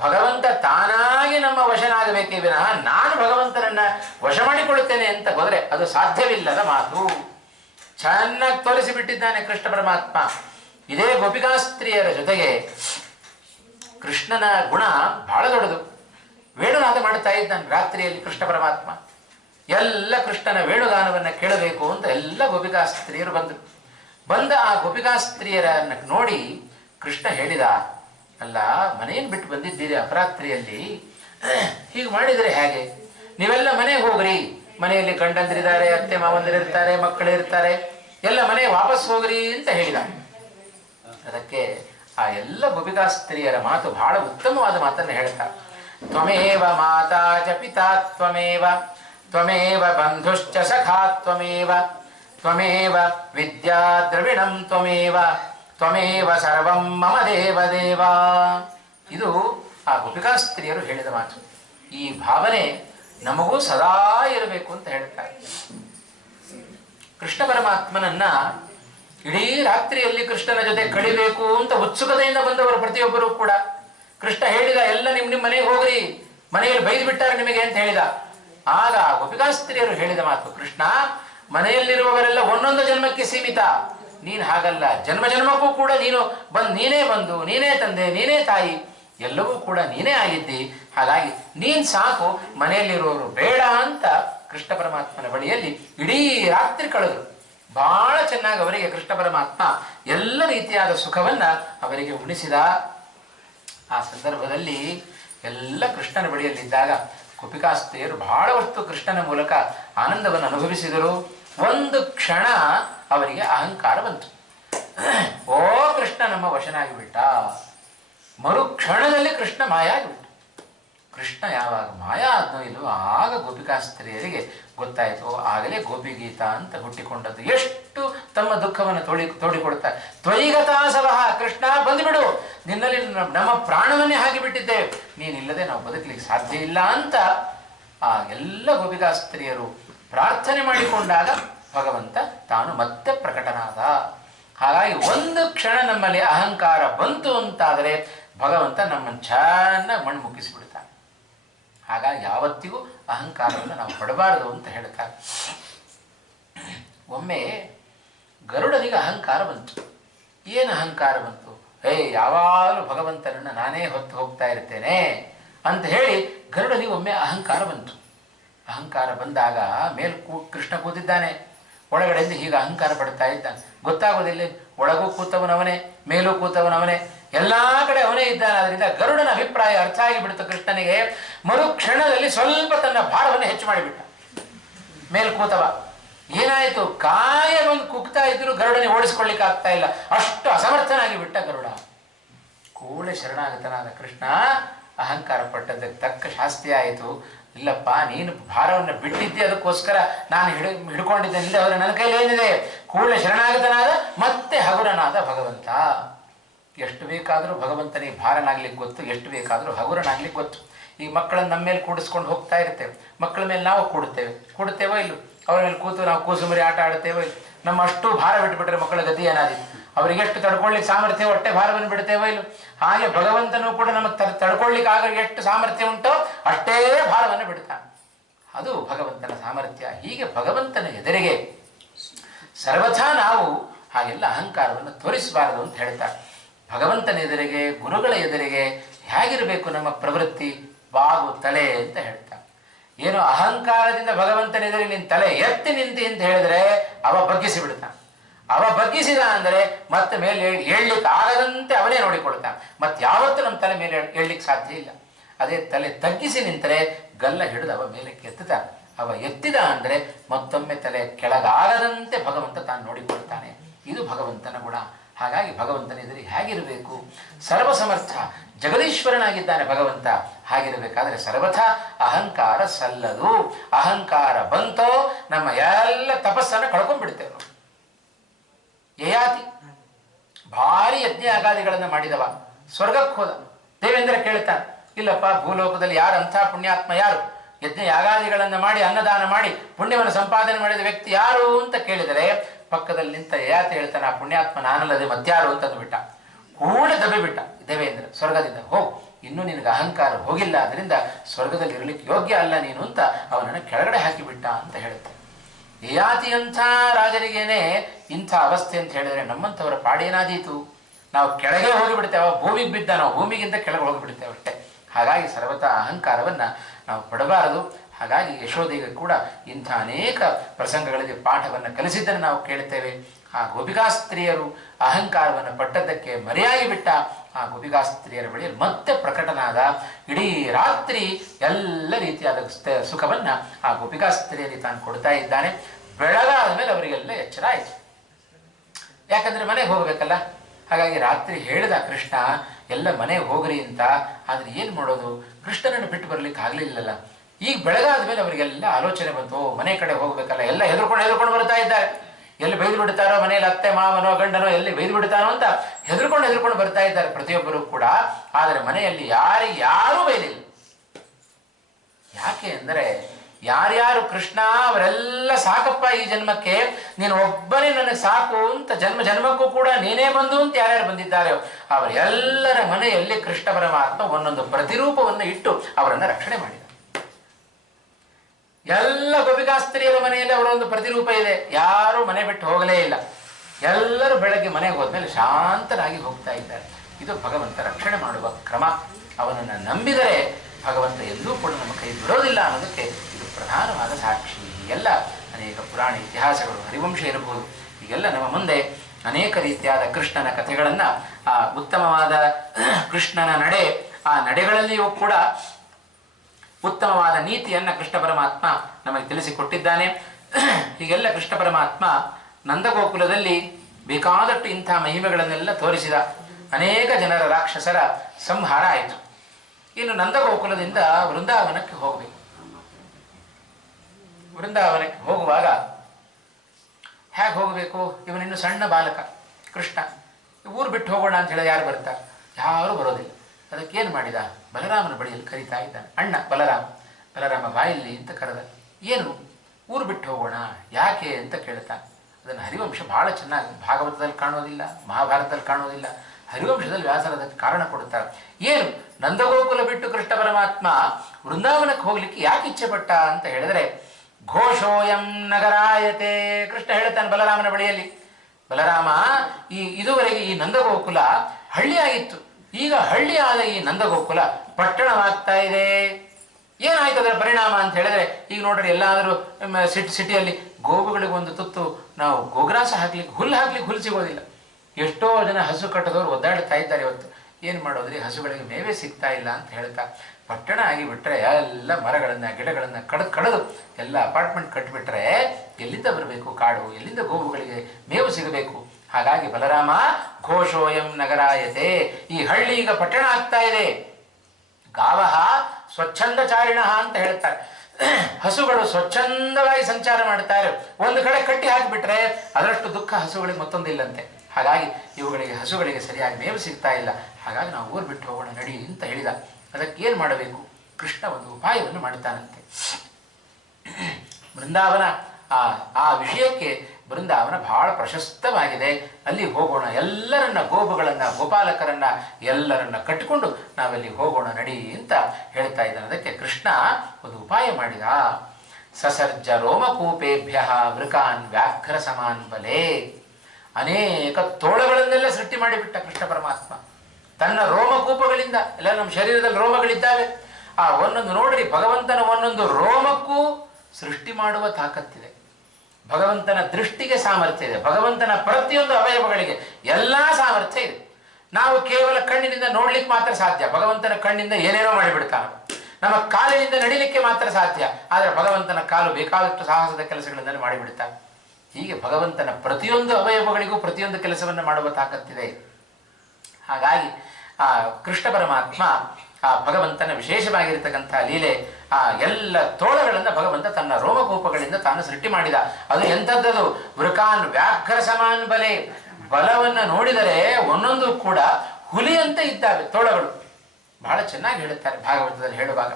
ಭಗವಂತ ತಾನಾಗಿ ನಮ್ಮ ವಶನಾಗಬೇಕೇ ವಿನಃ ನಾನು ಭಗವಂತನನ್ನ ವಶ ಮಾಡಿಕೊಳ್ಳುತ್ತೇನೆ ಅಂತ ಹೋದರೆ ಅದು ಸಾಧ್ಯವಿಲ್ಲದ ಮಾತು. ಚೆನ್ನಾಗಿ ತೋರಿಸಿಬಿಟ್ಟಿದ್ದಾನೆ ಕೃಷ್ಣ ಪರಮಾತ್ಮ. ಇದೇ ಗೋಪಿಕಾಸ್ತ್ರೀಯರ ಜೊತೆಗೆ ಕೃಷ್ಣನ ಗುಣ ಬಹಳ ದೊಡ್ಡದು. ವೇಣುಗಾನ ಮಾಡ್ತಾ ಇದ್ದಾನೆ ರಾತ್ರಿಯಲ್ಲಿ ಕೃಷ್ಣ ಪರಮಾತ್ಮ. ಎಲ್ಲ ಕೃಷ್ಣನ ವೇಣುಗಾನವನ್ನು ಕೇಳಬೇಕು ಅಂತ ಎಲ್ಲ ಗೋಪಿಕಾಸ್ತ್ರೀಯರು ಬಂದ ಆ ಗೋಪಿಕಾಸ್ತ್ರೀಯರನ್ನ ನೋಡಿ ಕೃಷ್ಣ ಹೇಳಿದ, ಅಲ್ಲ, ಮನೆಯನ್ನು ಬಿಟ್ಟು ಬಂದಿದ್ದೀರಿ ಅಪರಾತ್ರಿಯಲ್ಲಿ, ಹೀಗೆ ಮಾಡಿದರೆ ಹೇಗೆ? ನೀವೆಲ್ಲ ಮನೆಗೆ ಹೋಗ್ರಿ, ಮನೆಯಲ್ಲಿ ಗಂಡಂದಿರಿದ್ದಾರೆ, ಅತ್ತೆ ಮಾವಂದಿರಿರ್ತಾರೆ, ಮಕ್ಕಳಿರ್ತಾರೆ, ಎಲ್ಲ ಮನೆಗೆ ವಾಪಸ್ ಹೋಗ್ರಿ ಅಂತ ಹೇಳಿದ. ಅದಕ್ಕೆ ಆ ಎಲ್ಲ ಗೋಪಿಕಾಸ್ತ್ರೀಯರ ಮಾತು ಬಹಳ ಉತ್ತಮವಾದ ಮಾತನ್ನು ಹೇಳ್ತಾರೆ. ತ್ವಮೇವ ಮಾತಾ ಚ ಪಿತಾ ತ್ವಮೇವ, ತ್ವಮೇವ ಬಂಧುಶ್ಚ ಸಖಾ ತ್ವಮೇವ, ತ್ವಮೇವ ವಿದ್ಯಾ ದ್ರವಿಣಂ ತ್ವಮೇವ, ತ್ವಮೇವ ಸರ್ವಂ ಮಮ ದೇವ ದೇವ. ಇದು ಆ ಗೋಪಿಕಾಸ್ತ್ರೀಯರು ಹೇಳಿದ ಮಾತು. ಈ ಭಾವನೆ ನಮಗೂ ಸದಾ ಇರಬೇಕು ಅಂತ ಹೇಳ್ತಾರೆ. ಕೃಷ್ಣ ಪರಮಾತ್ಮನನ್ನ ಇಡೀ ರಾತ್ರಿಯಲ್ಲಿ ಕೃಷ್ಣನ ಜೊತೆ ಕಳಿಬೇಕು ಅಂತ ಉತ್ಸುಕತೆಯಿಂದ ಬಂದವರು ಪ್ರತಿಯೊಬ್ಬರು ಕೂಡ. ಕೃಷ್ಣ ಹೇಳಿದ, ಎಲ್ಲ ನಿಮ್ಮ ಮನೆಗೆ ಹೋಗ್ರಿ, ಮನೆಯಲ್ಲಿ ಬೈದು ಬಿಟ್ಟಾರೆ ನಿಮಗೆ ಅಂತ ಹೇಳಿದ. ಆಗ ಗೋಪಿಕಾಸ್ತ್ರೀಯರು ಹೇಳಿದ ಮಾತು, ಕೃಷ್ಣ, ಮನೆಯಲ್ಲಿರುವವರೆಲ್ಲ ಒಂದೊಂದು ಜನ್ಮಕ್ಕೆ ಸೀಮಿತ, ನೀನು ಹಾಗಲ್ಲ, ಜನ್ಮ ಜನ್ಮಕ್ಕೂ ಕೂಡ ನೀನೇ ಬಂದು, ನೀನೇ ತಂದೆ, ನೀನೇ ತಾಯಿ, ಎಲ್ಲವೂ ಕೂಡ ನೀನೇ ಆಗಿದ್ದಿ. ಹಾಗಾಗಿ ನೀನ್ ಸಾಕು, ಮನೆಯಲ್ಲಿರುವವರು ಬೇಡ ಅಂತ ಕೃಷ್ಣ ಪರಮಾತ್ಮನ ಬಳಿಯಲ್ಲಿ ಇಡೀ ರಾತ್ರಿ ಕಳೆದರು. ಬಹಳ ಚೆನ್ನಾಗಿ ಅವರಿಗೆ ಕೃಷ್ಣ ಪರಮಾತ್ಮ ಎಲ್ಲ ರೀತಿಯಾದ ಸುಖವನ್ನ ಅವರಿಗೆ ಉಣಿಸಿದ. ಆ ಸಂದರ್ಭದಲ್ಲಿ ಎಲ್ಲ ಕೃಷ್ಣನ ಬಳಿಯಲ್ಲಿದ್ದಾಗ ಗೋಪಿಕಾಸ್ತ್ರೀಯರು ಬಹಳ ಹೊತ್ತು ಕೃಷ್ಣನ ಮೂಲಕ ಆನಂದವನ್ನು ಅನುಭವಿಸಿದರು. ಒಂದು ಕ್ಷಣ ಅವರಿಗೆ ಅಹಂಕಾರ ಬಂತು. ಓ, ಕೃಷ್ಣ ನಮ್ಮ ವಶನಾಗಿಬಿಟ್ಟ. ಮರುಕ್ಷಣದಲ್ಲಿ ಕೃಷ್ಣ ಮಾಯ ಆಗಿಬಿಟ್ಟ. ಕೃಷ್ಣ ಯಾವಾಗ ಮಾಯ ಆದ್ನೋ ಇಲ್ವೋ ಆಗ ಗೋಪಿಕಾಸ್ತ್ರೀಯರಿಗೆ ಗೊತ್ತಾಯಿತು. ಆಗಲೇ ಗೋಪಿಗೀತ ಅಂತ ಹುಟ್ಟಿಕೊಂಡದ್ದು. ಎಷ್ಟು ತಮ್ಮ ದುಃಖವನ್ನು ತೋಡಿಕೊಡ್ತಾರೆ. ತ್ವಯಿಗತಾಸವಹ, ಕೃಷ್ಣ ಬಂದುಬಿಡು, ನಿನ್ನಲ್ಲಿ ನಮ್ಮ ಪ್ರಾಣವನ್ನೇ ಹಾಕಿಬಿಟ್ಟಿದ್ದೇವೆ, ನೀನಿಲ್ಲದೆ ನಾವು ಬದುಕಲಿಕ್ಕೆ ಸಾಧ್ಯ ಇಲ್ಲ ಅಂತ ಆ ಎಲ್ಲ ಗೋಪಿಕಾಸ್ತ್ರೀಯರು ಪ್ರಾರ್ಥನೆ ಮಾಡಿಕೊಂಡಾಗ ಭಗವಂತ ತಾನು ಮತ್ತೆ ಪ್ರಕಟನಾದ. ಹಾಗಾಗಿ ಒಂದು ಕ್ಷಣ ನಮ್ಮಲ್ಲಿ ಅಹಂಕಾರ ಬಂತು ಅಂತಾದರೆ ಭಗವಂತ ನಮ್ಮನ್ನು ಚೆನ್ನಾಗಿ ಮಣ್ಣು ಮುಗಿಸಿಬಿಡ್ತಾನೆ. ಹಾಗಾಗಿ ಯಾವತ್ತಿಗೂ ಅಹಂಕಾರವನ್ನು ನಾವು ಪಡಬಾರದು ಅಂತ ಹೇಳ್ತಾರೆ. ಒಮ್ಮೆ ಗರುಡನಿಗೆ ಅಹಂಕಾರ ಬಂತು. ಏನು ಅಹಂಕಾರ ಬಂತು? ಯಾವಾಗಲೂ ಭಗವಂತನನ್ನು ನಾನೇ ಹೊತ್ತು ಹೋಗ್ತಾ ಇರ್ತೇನೆ ಅಂತ ಹೇಳಿ ಗರುಡನಿಗೆ ಒಮ್ಮೆ ಅಹಂಕಾರ ಬಂತು. ಅಹಂಕಾರ ಬಂದಾಗ ಕೃಷ್ಣ ಕೂತಿದ್ದಾನೆ, ಒಳಗಡೆಯಿಂದ ಹೀಗೆ ಅಹಂಕಾರ ಪಡ್ತಾ ಇದ್ದಾನೆ. ಗೊತ್ತಾಗೋದಿಲ್ಲ, ಒಳಗೂ ಕೂತವನವನೇ, ಮೇಲೂ ಕೂತವನವನೇ, ಎಲ್ಲಾ ಕಡೆ ಅವನೇ ಇದ್ದಾನೆ. ಅದರಿಂದ ಗರುಡನ ಅಭಿಪ್ರಾಯ ಅರ್ಥ ಆಗಿಬಿಡ್ತು ಕೃಷ್ಣನಿಗೆ. ಮರು ಕ್ಷಣದಲ್ಲಿ ಸ್ವಲ್ಪ ತನ್ನ ಭಾರವನ್ನು ಹೆಚ್ಚು ಮಾಡಿಬಿಟ್ಟ. ಮೇಲ್ ಕೂತವ ಏನಾಯಿತು? ಕಾಯ ಬಂದು ಕುಗ್ತಾ ಇದ್ರು ಗರುಡನೇ ಓಡಿಸ್ಕೊಳ್ಳಿಕ್ಕೆ ಆಗ್ತಾ ಇಲ್ಲ, ಅಷ್ಟು ಅಸಮರ್ಥನಾಗಿ ಬಿಟ್ಟ ಗರುಡ. ಕೂಡಲೇ ಶರಣಾಗತನಾದ ಕೃಷ್ಣ ಅಹಂಕಾರ ಪಟ್ಟದ್ದಕ್ಕೆ ತಕ್ಕ ಶಾಸ್ತಿ ಆಯಿತು. ಇಲ್ಲಪ್ಪ, ನೀನು ಭಾರವನ್ನು ಬಿಟ್ಟಿದ್ದೆ, ಅದಕ್ಕೋಸ್ಕರ ನಾನು ಹಿಡ್ಕೊಂಡಿದ್ದೇನೆ, ಅವರ ನನ್ನ ಕೈಲಿ ಏನಿದೆ? ಕೂಡಲೇ ಶರಣಾಗತನಾದ, ಮತ್ತೆ ಹಗುರನಾದ ಭಗವಂತ. ಎಷ್ಟು ಬೇಕಾದರೂ ಭಗವಂತನಿಗೆ ಭಾರನಾಗ್ಲಿಕ್ಕೆ ಗೊತ್ತು, ಎಷ್ಟು ಬೇಕಾದರೂ ಹಗುರನಾಗ್ಲಿಕ್ಕೆ ಗೊತ್ತು. ಈ ಮಕ್ಕಳನ್ನು ನಮ್ಮ ಮೇಲೆ ಕೂಡಿಸ್ಕೊಂಡು ಹೋಗ್ತಾ ಇರ್ತೇವೆ, ಮಕ್ಕಳ ಮೇಲೆ ನಾವು ಕೂಡುತ್ತೇವೋ ಇಲ್ಲೋ? ಅವರ ಮೇಲೆ ಕೂತು ನಾವು ಕೂಸುಮರಿ ಆಟ ಆಡುತ್ತೇವೋ ಇಲ್ಲ? ನಮ್ಮ ಅಷ್ಟು ಭಾರ ಬಿಟ್ಟುಬಿಟ್ರೆ ಮಕ್ಕಳ ಗತಿ ಏನಾದಿತ್ತು? ಅವರಿಗೆ ಎಷ್ಟು ತಡ್ಕೊಳ್ಳಿಕ್ಕೆ ಸಾಮರ್ಥ್ಯ, ಹೊಟ್ಟೆ ಭಾರವನ್ನು ಬಿಡ್ತೇವೋ ಇಲ್ಲ? ಹಾಗೆ ಭಗವಂತನೂ ಕೂಡ ನಮಗೆ ತಡ್ಕೊಳ್ಳಿಕ್ಕೆ ಆಗ ಎಷ್ಟು ಸಾಮರ್ಥ್ಯ ಉಂಟೋ ಅಷ್ಟೇ ಭಾರವನ್ನು ಬಿಡ್ತಾನೆ. ಅದು ಭಗವಂತನ ಸಾಮರ್ಥ್ಯ. ಹೀಗೆ ಭಗವಂತನ ಎದುರಿಗೆ ಸರ್ವಥಾ ನಾವು ಹಾಗೆಲ್ಲ ಅಹಂಕಾರವನ್ನು ತೋರಿಸಬಾರದು ಅಂತ ಹೇಳ್ತಾರೆ. ಭಗವಂತನ ಎದುರಿಗೆ, ಗುರುಗಳ ಎದುರಿಗೆ ಹೇಗಿರಬೇಕು ನಮ್ಮ ಪ್ರವೃತ್ತಿ? ಬಾಗು ತಲೆ ಅಂತ ಹೇಳ್ತಾರೆ. ಏನು ಅಹಂಕಾರದಿಂದ ಭಗವಂತನ ಎದುರಿಗೆ ನಿನ್ನ ತಲೆ ಎತ್ತಿ ನಿಂತಿ ಅಂತ ಹೇಳಿದ್ರೆ ಅವ ಬಗ್ಗಿಸಿ ಬಿಡ್ತಾನೆ. ಅವ ಬಗ್ಗಿಸಿದ ಅಂದರೆ ಮತ್ತೆ ಮೇಲೆ ಏಳ್ಲಿಕ್ಕೆ ಆಗದಂತೆ ಅವನೇ ನೋಡಿಕೊಳ್ತಾನೆ. ಮತ್ತೆ ಯಾವತ್ತೂ ನಮ್ಮ ತಲೆ ಮೇಲೆ ಏಳ್ಲಿಕ್ಕೆ ಸಾಧ್ಯ ಇಲ್ಲ. ಅದೇ ತಲೆ ತಗ್ಗಿಸಿ ನಿಂತರೆ ಗಲ್ಲ ಹಿಡಿದು ಅವ ಮೇಲೆ ಎತ್ತುತ್ತಾನೆ. ಅವ ಎತ್ತಿದ ಅಂದರೆ ಮತ್ತೊಮ್ಮೆ ತಲೆ ಕೆಳಗಾಗದಂತೆ ಭಗವಂತ ತಾನು ನೋಡಿಕೊಳ್ತಾನೆ. ಇದು ಭಗವಂತನ ಗುಣ. ಹಾಗಾಗಿ ಭಗವಂತನ ಎದುರಿಗೆ ಹೇಗಿರಬೇಕು? ಸರ್ವಸಮರ್ಥ ಜಗದೀಶ್ವರನಾಗಿದ್ದಾನೆ ಭಗವಂತ. ಹಾಗಿರಬೇಕಾದ್ರೆ ಸರ್ವಥಾ ಅಹಂಕಾರ ಸಲ್ಲದು. ಅಹಂಕಾರ ಬಂತೋ ನಮ್ಮ ಎಲ್ಲ ತಪಸ್ಸನ್ನು ಕಳ್ಕೊಂಡ್ಬಿಡ್ತೇವೆ. ಯಯಾತಿ ಭಾರಿ ಯಜ್ಞ ಯಾಗಾದಿಗಳನ್ನು ಮಾಡಿದವ ಸ್ವರ್ಗಕ್ಕೆ ಹೋದ. ದೇವೇಂದ್ರ ಕೇಳ್ತಾನೆ, ಇಲ್ಲಪ್ಪ, ಭೂಲೋಕದಲ್ಲಿ ಯಾರು ಅಂಥ ಪುಣ್ಯಾತ್ಮ ಯಾರು? ಯಜ್ಞ ಯಾಗಾದಿಗಳನ್ನು ಮಾಡಿ ಅನ್ನದಾನ ಮಾಡಿ ಪುಣ್ಯವನ್ನು ಸಂಪಾದನೆ ಮಾಡಿದ ವ್ಯಕ್ತಿ ಯಾರು ಅಂತ ಕೇಳಿದರೆ ಪಕ್ಕದಲ್ಲಿ ನಿಂತ ಯಯಾತಿ ಹೇಳ್ತಾನೆ, ಆ ಪುಣ್ಯಾತ್ಮ ನಾನಲ್ಲದೆ ಮತ್ಯಾರು ಅಂತಂದು ಬಿಟ್ಟ. ಕೂಡಲೇ ದಬ್ಬಿ ಬಿಟ್ಟ ದೇವೇಂದ್ರ ಸ್ವರ್ಗದಿಂದ. ಹೋಗು, ಇನ್ನೂ ನಿನಗೆ ಅಹಂಕಾರ ಹೋಗಿಲ್ಲ, ಅದರಿಂದ ಸ್ವರ್ಗದಲ್ಲಿ ಇರಲಿಕ್ಕೆ ಯೋಗ್ಯ ಅಲ್ಲ ನೀನು ಅಂತ ಅವನನ್ನು ಕೆಳಗಡೆ ಹಾಕಿಬಿಟ್ಟ ಅಂತ ಹೇಳುತ್ತೆ. ಯಯಾತಿಯಂಥ ರಾಜರಿಗೇನೆ ಇಂಥ ಅವಸ್ಥೆ ಅಂತ ಹೇಳಿದ್ರೆ ನಮ್ಮಂಥವರ ಪಾಡೇನಾದೀತು? ನಾವು ಕೆಳಗೆ ಹೋಗಿಬಿಡ್ತೇವೆ, ಭೂಮಿಗೆ ಬಿದ್ದ ನಾವು ಭೂಮಿಗಿಂತ ಕೆಳಗೆ ಹೋಗಿಬಿಡ್ತೇವೆ ಅಷ್ಟೇ. ಹಾಗಾಗಿ ಸರ್ವತಾ ಅಹಂಕಾರವನ್ನು ನಾವು ಪಡಬಾರದು. ಹಾಗಾಗಿ ಯಶೋದೆಗೆ ಕೂಡ ಇಂಥ ಅನೇಕ ಪ್ರಸಂಗಗಳಲ್ಲಿ ಪಾಠವನ್ನು ಕಲಿಸಿದ್ದನ್ನು ನಾವು ಕೇಳ್ತೇವೆ. ಆ ಗೋಪಿಕಾಸ್ತ್ರೀಯರು ಅಹಂಕಾರವನ್ನು ಪಟ್ಟದ್ದಕ್ಕೆ ಮರೆಯಾಗಿ ಬಿಟ್ಟ ಆ ಗೋಪಿಕಾಸ್ತ್ರೀಯರ ಬಳಿಯಲ್ಲಿ ಮತ್ತೆ ಪ್ರಕಟನಾದ. ಇಡೀ ರಾತ್ರಿ ಎಲ್ಲ ರೀತಿಯಾದ ಸುಖವನ್ನು ಆ ಗೋಪಿಕಾಸ್ತ್ರೀಯರಿಗೆ ತಾನು ಕೊಡ್ತಾ ಇದ್ದಾನೆ. ಬೆಳಗಾದ ಮೇಲೆ ಅವರಿಗೆಲ್ಲ ಎಚ್ಚರ ಆಯಿತು. ಯಾಕಂದರೆ ಮನೆಗೆ ಹೋಗಬೇಕಲ್ಲ. ಹಾಗಾಗಿ ರಾತ್ರಿ ಹೇಳಿದ ಕೃಷ್ಣ, ಎಲ್ಲ ಮನೆಗೆ ಹೋಗ್ರಿ ಅಂತ. ಆದರೆ ಏನು ಮಾಡೋದು? ಕೃಷ್ಣನನ್ನು ಬಿಟ್ಟು ಬರಲಿಕ್ಕೆ ಆಗಲಿಲ್ಲಲ್ಲ. ಈಗ ಬೆಳಗಾದ ಮೇಲೆ ಅವರಿಗೆಲ್ಲ ಆಲೋಚನೆ ಬಂತು, ಮನೆ ಕಡೆ ಹೋಗಬೇಕಲ್ಲ. ಎಲ್ಲ ಹೆದರ್ಕೊಂಡು ಬರ್ತಾ ಇದ್ದಾರೆ. ಎಲ್ಲಿ ಬೈದು ಬಿಡ್ತಾರೋ, ಮನೆಯಲ್ಲಿ ಅತ್ತೆ ಮಾವನೋ ಗಂಡನೋ ಎಲ್ಲಿ ಬೈದು ಬಿಡ್ತಾರೋ ಅಂತ ಹೆದರ್ಕೊಂಡು ಬರ್ತಾ ಇದ್ದಾರೆ ಪ್ರತಿಯೊಬ್ಬರು ಕೂಡ. ಆದರೆ ಮನೆಯಲ್ಲಿ ಯಾರೂ ಬೈಲಿಲ್ಲ. ಯಾಕೆ ಅಂದರೆ ಯಾರ್ಯಾರು ಕೃಷ್ಣ ಅವರೆಲ್ಲ ಸಾಕಪ್ಪ ಈ ಜನ್ಮಕ್ಕೆ, ನೀನು ಒಬ್ಬನೇ ನನಗೆ ಸಾಕು ಅಂತ ಜನ್ಮಕ್ಕೂ ಕೂಡ ನೀನೇ ಬಂದು ಅಂತ ಯಾರ್ಯಾರು ಬಂದಿದ್ದಾರೆ ಅವರೆಲ್ಲರ ಮನೆಯಲ್ಲಿ ಕೃಷ್ಣ ಪರಮಾತ್ಮ ಒಂದೊಂದು ಪ್ರತಿರೂಪವನ್ನು ಇಟ್ಟು ಅವರನ್ನು ರಕ್ಷಣೆ ಮಾಡಿದ. ಎಲ್ಲ ಗೋಪಿಕಾಸ್ತ್ರೀಯರ ಮನೆಯಲ್ಲಿ ಅವರೊಂದು ಪ್ರತಿರೂಪ ಇದೆ. ಯಾರೂ ಮನೆ ಬಿಟ್ಟು ಹೋಗಲೇ ಇಲ್ಲ. ಎಲ್ಲರೂ ಬೆಳಗ್ಗೆ ಮನೆಗೆ ಹೋದ್ಮೇಲೆ ಶಾಂತರಾಗಿ ಹೋಗ್ತಾ ಇದ್ದಾರೆ. ಇದು ಭಗವಂತ ರಕ್ಷಣೆ ಮಾಡುವ ಕ್ರಮ. ಅವನನ್ನು ನಂಬಿದರೆ ಭಗವಂತ ಎಲ್ಲೂ ಕೂಡ ನಮ್ಮ ಕೈ ಬಿಡೋದಿಲ್ಲ ಅನ್ನೋದಕ್ಕೆ ಇದು ಪ್ರಧಾನವಾದ ಸಾಕ್ಷಿ. ಎಲ್ಲ ಅನೇಕ ಪುರಾಣ ಇತಿಹಾಸಗಳು, ಹರಿವಂಶ ಇರಬಹುದು, ಈಗೆಲ್ಲ ನಮ್ಮ ಮುಂದೆ ಅನೇಕ ರೀತಿಯಾದ ಕೃಷ್ಣನ ಕಥೆಗಳನ್ನು, ಆ ಉತ್ತಮವಾದ ಕೃಷ್ಣನ ನಡೆ, ಆ ನಡೆಗಳಲ್ಲಿಯೂ ಕೂಡ ಉತ್ತಮವಾದ ನೀತಿಯನ್ನು ಕೃಷ್ಣ ಪರಮಾತ್ಮ ನಮಗೆ ತಿಳಿಸಿಕೊಟ್ಟಿದ್ದಾನೆ. ಹೀಗೆಲ್ಲ ಕೃಷ್ಣ ಪರಮಾತ್ಮ ನಂದಗೋಕುಲದಲ್ಲಿ ಬೇಕಾದಷ್ಟು ಇಂಥ ಮಹಿಮೆಗಳನ್ನೆಲ್ಲ ತೋರಿಸಿದ. ಅನೇಕ ಜನರ ರಾಕ್ಷಸರ ಸಂಹಾರ ಆಯಿತು. ಇನ್ನು ನಂದಗೋಕುಲದಿಂದ ವೃಂದಾವನಕ್ಕೆ ಹೋಗಬೇಕು. ವೃಂದಾವನಕ್ಕೆ ಹೋಗುವಾಗ ಹೇಗೆ ಹೋಗಬೇಕು? ಇವನಿನ್ನು ಸಣ್ಣ ಬಾಲಕ ಕೃಷ್ಣ. ಊರು ಬಿಟ್ಟು ಹೋಗೋಣ ಅಂತ ಹೇಳಿ ಯಾರು ಬರ್ತಾರೆ? ಯಾರೂ ಬರೋದಿಲ್ಲ. ಅದಕ್ಕೇನು ಮಾಡಿದ? ಬಲರಾಮನ ಬಳಿಯಲ್ಲಿ ಕರೀತಾ ಇದ್ದಾನೆ. ಅಣ್ಣ ಬಲರಾಮ ಬಾಯಲ್ಲಿ ಅಂತ ಕರೆದ. ಏನು? ಊರು ಬಿಟ್ಟು ಹೋಗೋಣ ಯಾಕೆ ಅಂತ ಕೇಳ್ತಾನೆ. ಅದನ್ನು ಹರಿವಂಶ ಬಹಳ ಚೆನ್ನಾಗಿ, ಭಾಗವತದಲ್ಲಿ ಕಾಣೋದಿಲ್ಲ, ಮಹಾಭಾರತದಲ್ಲಿ ಕಾಣೋದಿಲ್ಲ, ಹರಿವಂಶದಲ್ಲಿ ವ್ಯಾಸರು ಅದಕ್ಕೆ ಕಾರಣ ಕೊಡುತ್ತಾರೆ. ಏನು? ನಂದಗೋಕುಲ ಬಿಟ್ಟು ಕೃಷ್ಣ ಪರಮಾತ್ಮ ವೃಂದಾವನಕ್ಕೆ ಹೋಗ್ಲಿಕ್ಕೆ ಯಾಕೆ ಇಚ್ಛೆ ಪಟ್ಟ ಅಂತ ಹೇಳಿದ್ರೆ, ಘೋಷೋಯಂ ನಗರಾಯತೆ. ಕೃಷ್ಣ ಹೇಳ್ತಾನೆ ಬಲರಾಮನ ಬಳಿಯಲ್ಲಿ, ಬಲರಾಮ, ಇದುವರೆಗೆ ಈ ನಂದಗೋಕುಲ ಹಳ್ಳಿಯಾಗಿತ್ತು, ಈಗ ಹಳ್ಳಿಯಾದ ಈ ನಂದಗೋಕುಲ ಪಟ್ಟಣವಾಗ್ತಾ ಇದೆ. ಏನಾಯ್ತು ಅದರ ಪರಿಣಾಮ ಅಂತ ಹೇಳಿದ್ರೆ, ಈಗ ನೋಡ್ರಿ ಎಲ್ಲಾದರೂ ಸಿಟಿಯಲ್ಲಿ ಗೋವುಗಳಿಗೆ ಒಂದು ತುತ್ತು ನಾವು ಗೋಗ್ರಾಸ ಹಾಕ್ಲಿಕ್ಕೆ, ಹುಲ್ಲು ಸಿಗೋದಿಲ್ಲ. ಎಷ್ಟೋ ಜನ ಹಸು ಕಟ್ಟದವರು ಒದ್ದಾಡ್ತಾ ಇದ್ದಾರೆ ಇವತ್ತು. ಏನು ಮಾಡೋದ್ರಿ, ಹಸುಗಳಿಗೆ ಮೇವೇ ಸಿಗ್ತಾ ಇಲ್ಲ ಅಂತ ಹೇಳ್ತಾ ಪಟ್ಟಣ ಆಗಿಬಿಟ್ರೆ ಎಲ್ಲ ಮರಗಳನ್ನು ಗಿಡಗಳನ್ನು ಕಡಿದು ಎಲ್ಲ ಅಪಾರ್ಟ್ಮೆಂಟ್ ಕಟ್ಟಿಬಿಟ್ರೆ ಎಲ್ಲಿಂದ ಬರಬೇಕು ಕಾಡು, ಎಲ್ಲಿಂದ ಗೋವುಗಳಿಗೆ ಮೇವು ಸಿಗಬೇಕು? ಹಾಗಾಗಿ ಬಲರಾಮ ಘೋಷೋಯಂ ನಗರಾಯತೆ, ಈ ಹಳ್ಳಿ ಈಗ ಪಟ್ಟಣ ಆಗ್ತಾ ಇದೆ. ಗಾವಹ ಸ್ವಚ್ಛಂದಚಾರಿಣ ಅಂತ ಹೇಳ್ತಾರೆ. ಹಸುಗಳು ಸ್ವಚ್ಛಂದವಾಗಿ ಸಂಚಾರ ಮಾಡ್ತಾರೆ. ಒಂದು ಕಡೆ ಕಟ್ಟಿ ಹಾಕಿಬಿಟ್ರೆ ಅದರಷ್ಟು ದುಃಖ ಹಸುಗಳಿಗೆ ಮತ್ತೊಂದಿಲ್ಲಂತೆ. ಹಾಗಾಗಿ ಹಸುಗಳಿಗೆ ಸರಿಯಾಗಿ ಮೇವು ಸಿಗ್ತಾ ಇಲ್ಲ. ಹಾಗಾಗಿ ನಾವು ಊರು ಬಿಟ್ಟು ಹೋಗೋಣ ನಡಿ ಅಂತ ಹೇಳಿದ. ಅದಕ್ಕೆ ಏನು ಮಾಡಬೇಕು? ಕೃಷ್ಣ ಒಂದು ಉಪಾಯವನ್ನು ಮಾಡ್ತಾನಂತೆ. ಬೃಂದಾವನ ಆ ವಿಷಯಕ್ಕೆ ಬೃಂದಾವನ ಬಹಳ ಪ್ರಶಸ್ತವಾಗಿದೆ. ಅಲ್ಲಿ ಹೋಗೋಣ, ಎಲ್ಲರನ್ನ ಗೋವುಗಳನ್ನ ಗೋಪಾಲಕರನ್ನ ಎಲ್ಲರನ್ನ ಕಟ್ಟಿಕೊಂಡು ನಾವಲ್ಲಿ ಹೋಗೋಣ ನಡಿ ಅಂತ ಹೇಳ್ತಾ ಇದ್ದಾನೆ. ಅದಕ್ಕೆ ಕೃಷ್ಣ ಒಂದು ಉಪಾಯ ಮಾಡಿದ. ಸಸರ್ಜ ರೋಮಕೂಪೇಭ್ಯ ವೃಕಾನ್ ವ್ಯಾಘ್ರ ಸಮಾನ್ ಬಲೆ, ಅನೇಕ ತೋಳಗಳನ್ನೆಲ್ಲ ಸೃಷ್ಟಿ ಮಾಡಿಬಿಟ್ಟ ಕೃಷ್ಣ ಪರಮಾತ್ಮ ತನ್ನ ರೋಮಕೂಪಗಳಿಂದ. ಎಲ್ಲ ನಮ್ಮ ಶರೀರದಲ್ಲಿ ರೋಮಗಳಿದ್ದಾವೆ. ಆ ಒಂದೊಂದು ನೋಡ್ರಿ, ಭಗವಂತನ ಒಂದೊಂದು ರೋಮಕ್ಕೂ ಸೃಷ್ಟಿ ಮಾಡುವ ತಾಕತ್ತಿದೆ. ಭಗವಂತನ ದೃಷ್ಟಿಗೆ ಸಾಮರ್ಥ್ಯ ಇದೆ. ಭಗವಂತನ ಪ್ರತಿಯೊಂದು ಅವಯವಗಳಿಗೆ ಎಲ್ಲ ಸಾಮರ್ಥ್ಯ ಇದೆ. ನಾವು ಕೇವಲ ಕಣ್ಣಿನಿಂದ ನೋಡ್ಲಿಕ್ಕೆ ಮಾತ್ರ ಸಾಧ್ಯ. ಭಗವಂತನ ಕಣ್ಣಿಂದ ಏನೇನೋ ಮಾಡಿಬಿಡ್ತಾನೆ. ನಮ್ಮ ಕಾಲಿನಿಂದ ನಡಿಲಿಕ್ಕೆ ಮಾತ್ರ ಸಾಧ್ಯ. ಆದರೆ ಭಗವಂತನ ಕಾಲು ಬೇಕಾದಷ್ಟು ಸಾಹಸದ ಕೆಲಸಗಳನ್ನೆಲ್ಲ ಮಾಡಿಬಿಡ್ತಾನೆ. ಹೀಗೆ ಭಗವಂತನ ಪ್ರತಿಯೊಂದು ಅವಯವಗಳಿಗೂ ಪ್ರತಿಯೊಂದು ಕೆಲಸವನ್ನು ಮಾಡುವ ತಾಕತ್ತಿದೆ. ಹಾಗಾಗಿ ಆ ಕೃಷ್ಣ ಪರಮಾತ್ಮ ಆ ಭಗವಂತನ ವಿಶೇಷವಾಗಿರ್ತಕ್ಕಂಥ ಲೀಲೆ, ಆ ಎಲ್ಲ ತೋಳಗಳನ್ನು ಭಗವಂತ ತನ್ನ ರೋಮಕೂಪಗಳಿಂದ ತಾನು ಸೃಷ್ಟಿ ಮಾಡಿದ. ಅದು ಎಂಥದ್ದದು? ವೃಕಾನ್ ವ್ಯಾಘ್ರ ಸಮಾನ್ ಬಲೆ, ಬಲವನ್ನು ನೋಡಿದರೆ ಒಂದೊಂದು ಕೂಡ ಹುಲಿಯಂತೆ ಇದ್ದಾವೆ ತೋಳಗಳು. ಬಹಳ ಚೆನ್ನಾಗಿ ಹೇಳುತ್ತಾರೆ ಭಾಗವತದಲ್ಲಿ ಹೇಳುವಾಗ.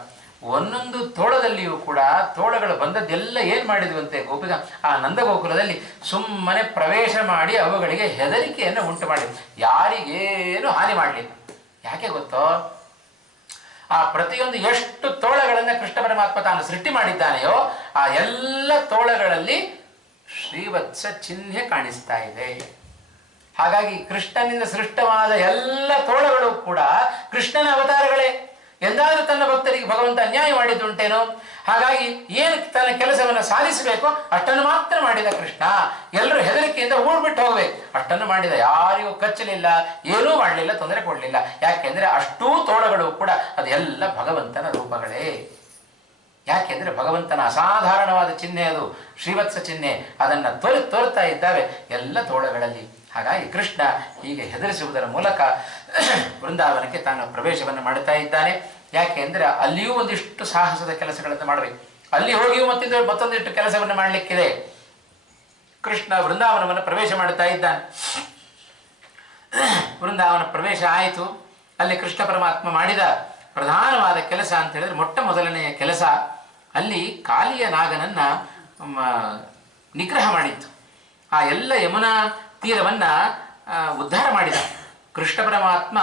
ಒಂದೊಂದು ತೋಳದಲ್ಲಿಯೂ ಕೂಡ ತೋಳಗಳು ಬಂದದ್ದೆಲ್ಲ ಏನು ಮಾಡಿದ್ವಂತೆ ಗೋಪಿಗ ಆ ನಂದಗೋಕುಲದಲ್ಲಿ ಸುಮ್ಮನೆ ಪ್ರವೇಶ ಮಾಡಿ ಅವುಗಳಿಗೆ ಹೆದರಿಕೆಯನ್ನು ಉಂಟು ಮಾಡಿ ಯಾರಿಗೇನು ಹಾನಿ ಮಾಡಲಿಲ್ಲ. ಯಾಕೆ ಗೊತ್ತೋ? ಆ ಪ್ರತಿಯೊಂದು ಎಷ್ಟು ತೋಳಗಳನ್ನು ಕೃಷ್ಣ ಪರಮಾತ್ಮ ತಾನು ಸೃಷ್ಟಿ ಮಾಡಿದ್ದಾನೆಯೋ ಆ ಎಲ್ಲ ತೋಳಗಳಲ್ಲಿ ಶ್ರೀವತ್ಸ ಚಿಹ್ನೆ ಕಾಣಿಸ್ತಾ ಇದೆ. ಹಾಗಾಗಿ ಕೃಷ್ಣನಿಂದ ಸೃಷ್ಟವಾದ ಎಲ್ಲ ತೋಳಗಳು ಕೂಡ ಕೃಷ್ಣನ ಅವತಾರಗಳೇ. ಎಂದಾದರೂ ತನ್ನ ಭಕ್ತರಿಗೆ ಭಗವಂತ ಅನ್ಯಾಯ ಮಾಡಿದ್ದುಂಟೇನೋ? ಹಾಗಾಗಿ ಏನು ತನ್ನ ಕೆಲಸವನ್ನು ಸಾಧಿಸಬೇಕು ಅಷ್ಟನ್ನು ಮಾತ್ರ ಮಾಡಿದ ಕೃಷ್ಣ. ಎಲ್ಲರೂ ಹೆದರಿಕೆಯಿಂದ ಊಡ್ಬಿಟ್ಟು ಹೋಗ್ಬೇಕು ಅಷ್ಟನ್ನು ಮಾಡಿದ. ಯಾರಿಗೂ ಕಚ್ಚಲಿಲ್ಲ, ಏನೂ ಮಾಡಲಿಲ್ಲ, ತೊಂದರೆ ಕೊಡಲಿಲ್ಲ. ಯಾಕೆಂದ್ರೆ ಅಷ್ಟೂ ತೋಳಗಳು ಕೂಡ ಅದೆಲ್ಲ ಭಗವಂತನ ರೂಪಗಳೇ. ಯಾಕೆಂದ್ರೆ ಭಗವಂತನ ಅಸಾಧಾರಣವಾದ ಚಿಹ್ನೆ ಅದು, ಶ್ರೀವತ್ಸ ಚಿಹ್ನೆ. ಅದನ್ನು ತೋರ್ತಾ ಇದ್ದಾವೆ ಎಲ್ಲ ತೋಳಗಳಲ್ಲಿ. ಹಾಗಾಗಿ ಕೃಷ್ಣ ಹೀಗೆ ಹೆದರಿಸುವುದರ ಮೂಲಕ ಬೃಂದಾವನಕ್ಕೆ ತಾನು ಪ್ರವೇಶವನ್ನು ಮಾಡುತ್ತಾ ಇದ್ದಾನೆ. ಯಾಕೆ ಅಂದರೆ ಅಲ್ಲಿಯೂ ಒಂದಿಷ್ಟು ಸಾಹಸದ ಕೆಲಸಗಳನ್ನು ಮಾಡಬೇಕು. ಅಲ್ಲಿ ಹೋಗಿಯೂ ಮತ್ತೊಂದಿಷ್ಟು ಕೆಲಸವನ್ನು ಮಾಡಲಿಕ್ಕಿದೆ. ಕೃಷ್ಣ ಬೃಂದಾವನವನ್ನು ಪ್ರವೇಶ ಮಾಡುತ್ತಾ ಇದ್ದಾನೆ. ಬೃಂದಾವನ ಪ್ರವೇಶ ಆಯಿತು. ಅಲ್ಲಿ ಕೃಷ್ಣ ಪರಮಾತ್ಮ ಮಾಡಿದ ಪ್ರಧಾನವಾದ ಕೆಲಸ ಅಂತ ಹೇಳಿದ್ರೆ ಮೊಟ್ಟ ಮೊದಲನೆಯ ಕೆಲಸ ಅಲ್ಲಿ ಕಾಲಿಯ ನಾಗನನ್ನ ನಿಗ್ರಹ ಮಾಡಿತ್ತು. ಆ ಎಲ್ಲ ಯಮುನಾ ತೀರವನ್ನ ಉದ್ಧಾರ ಮಾಡಿದ. ಕೃಷ್ಣ ಪರಮಾತ್ಮ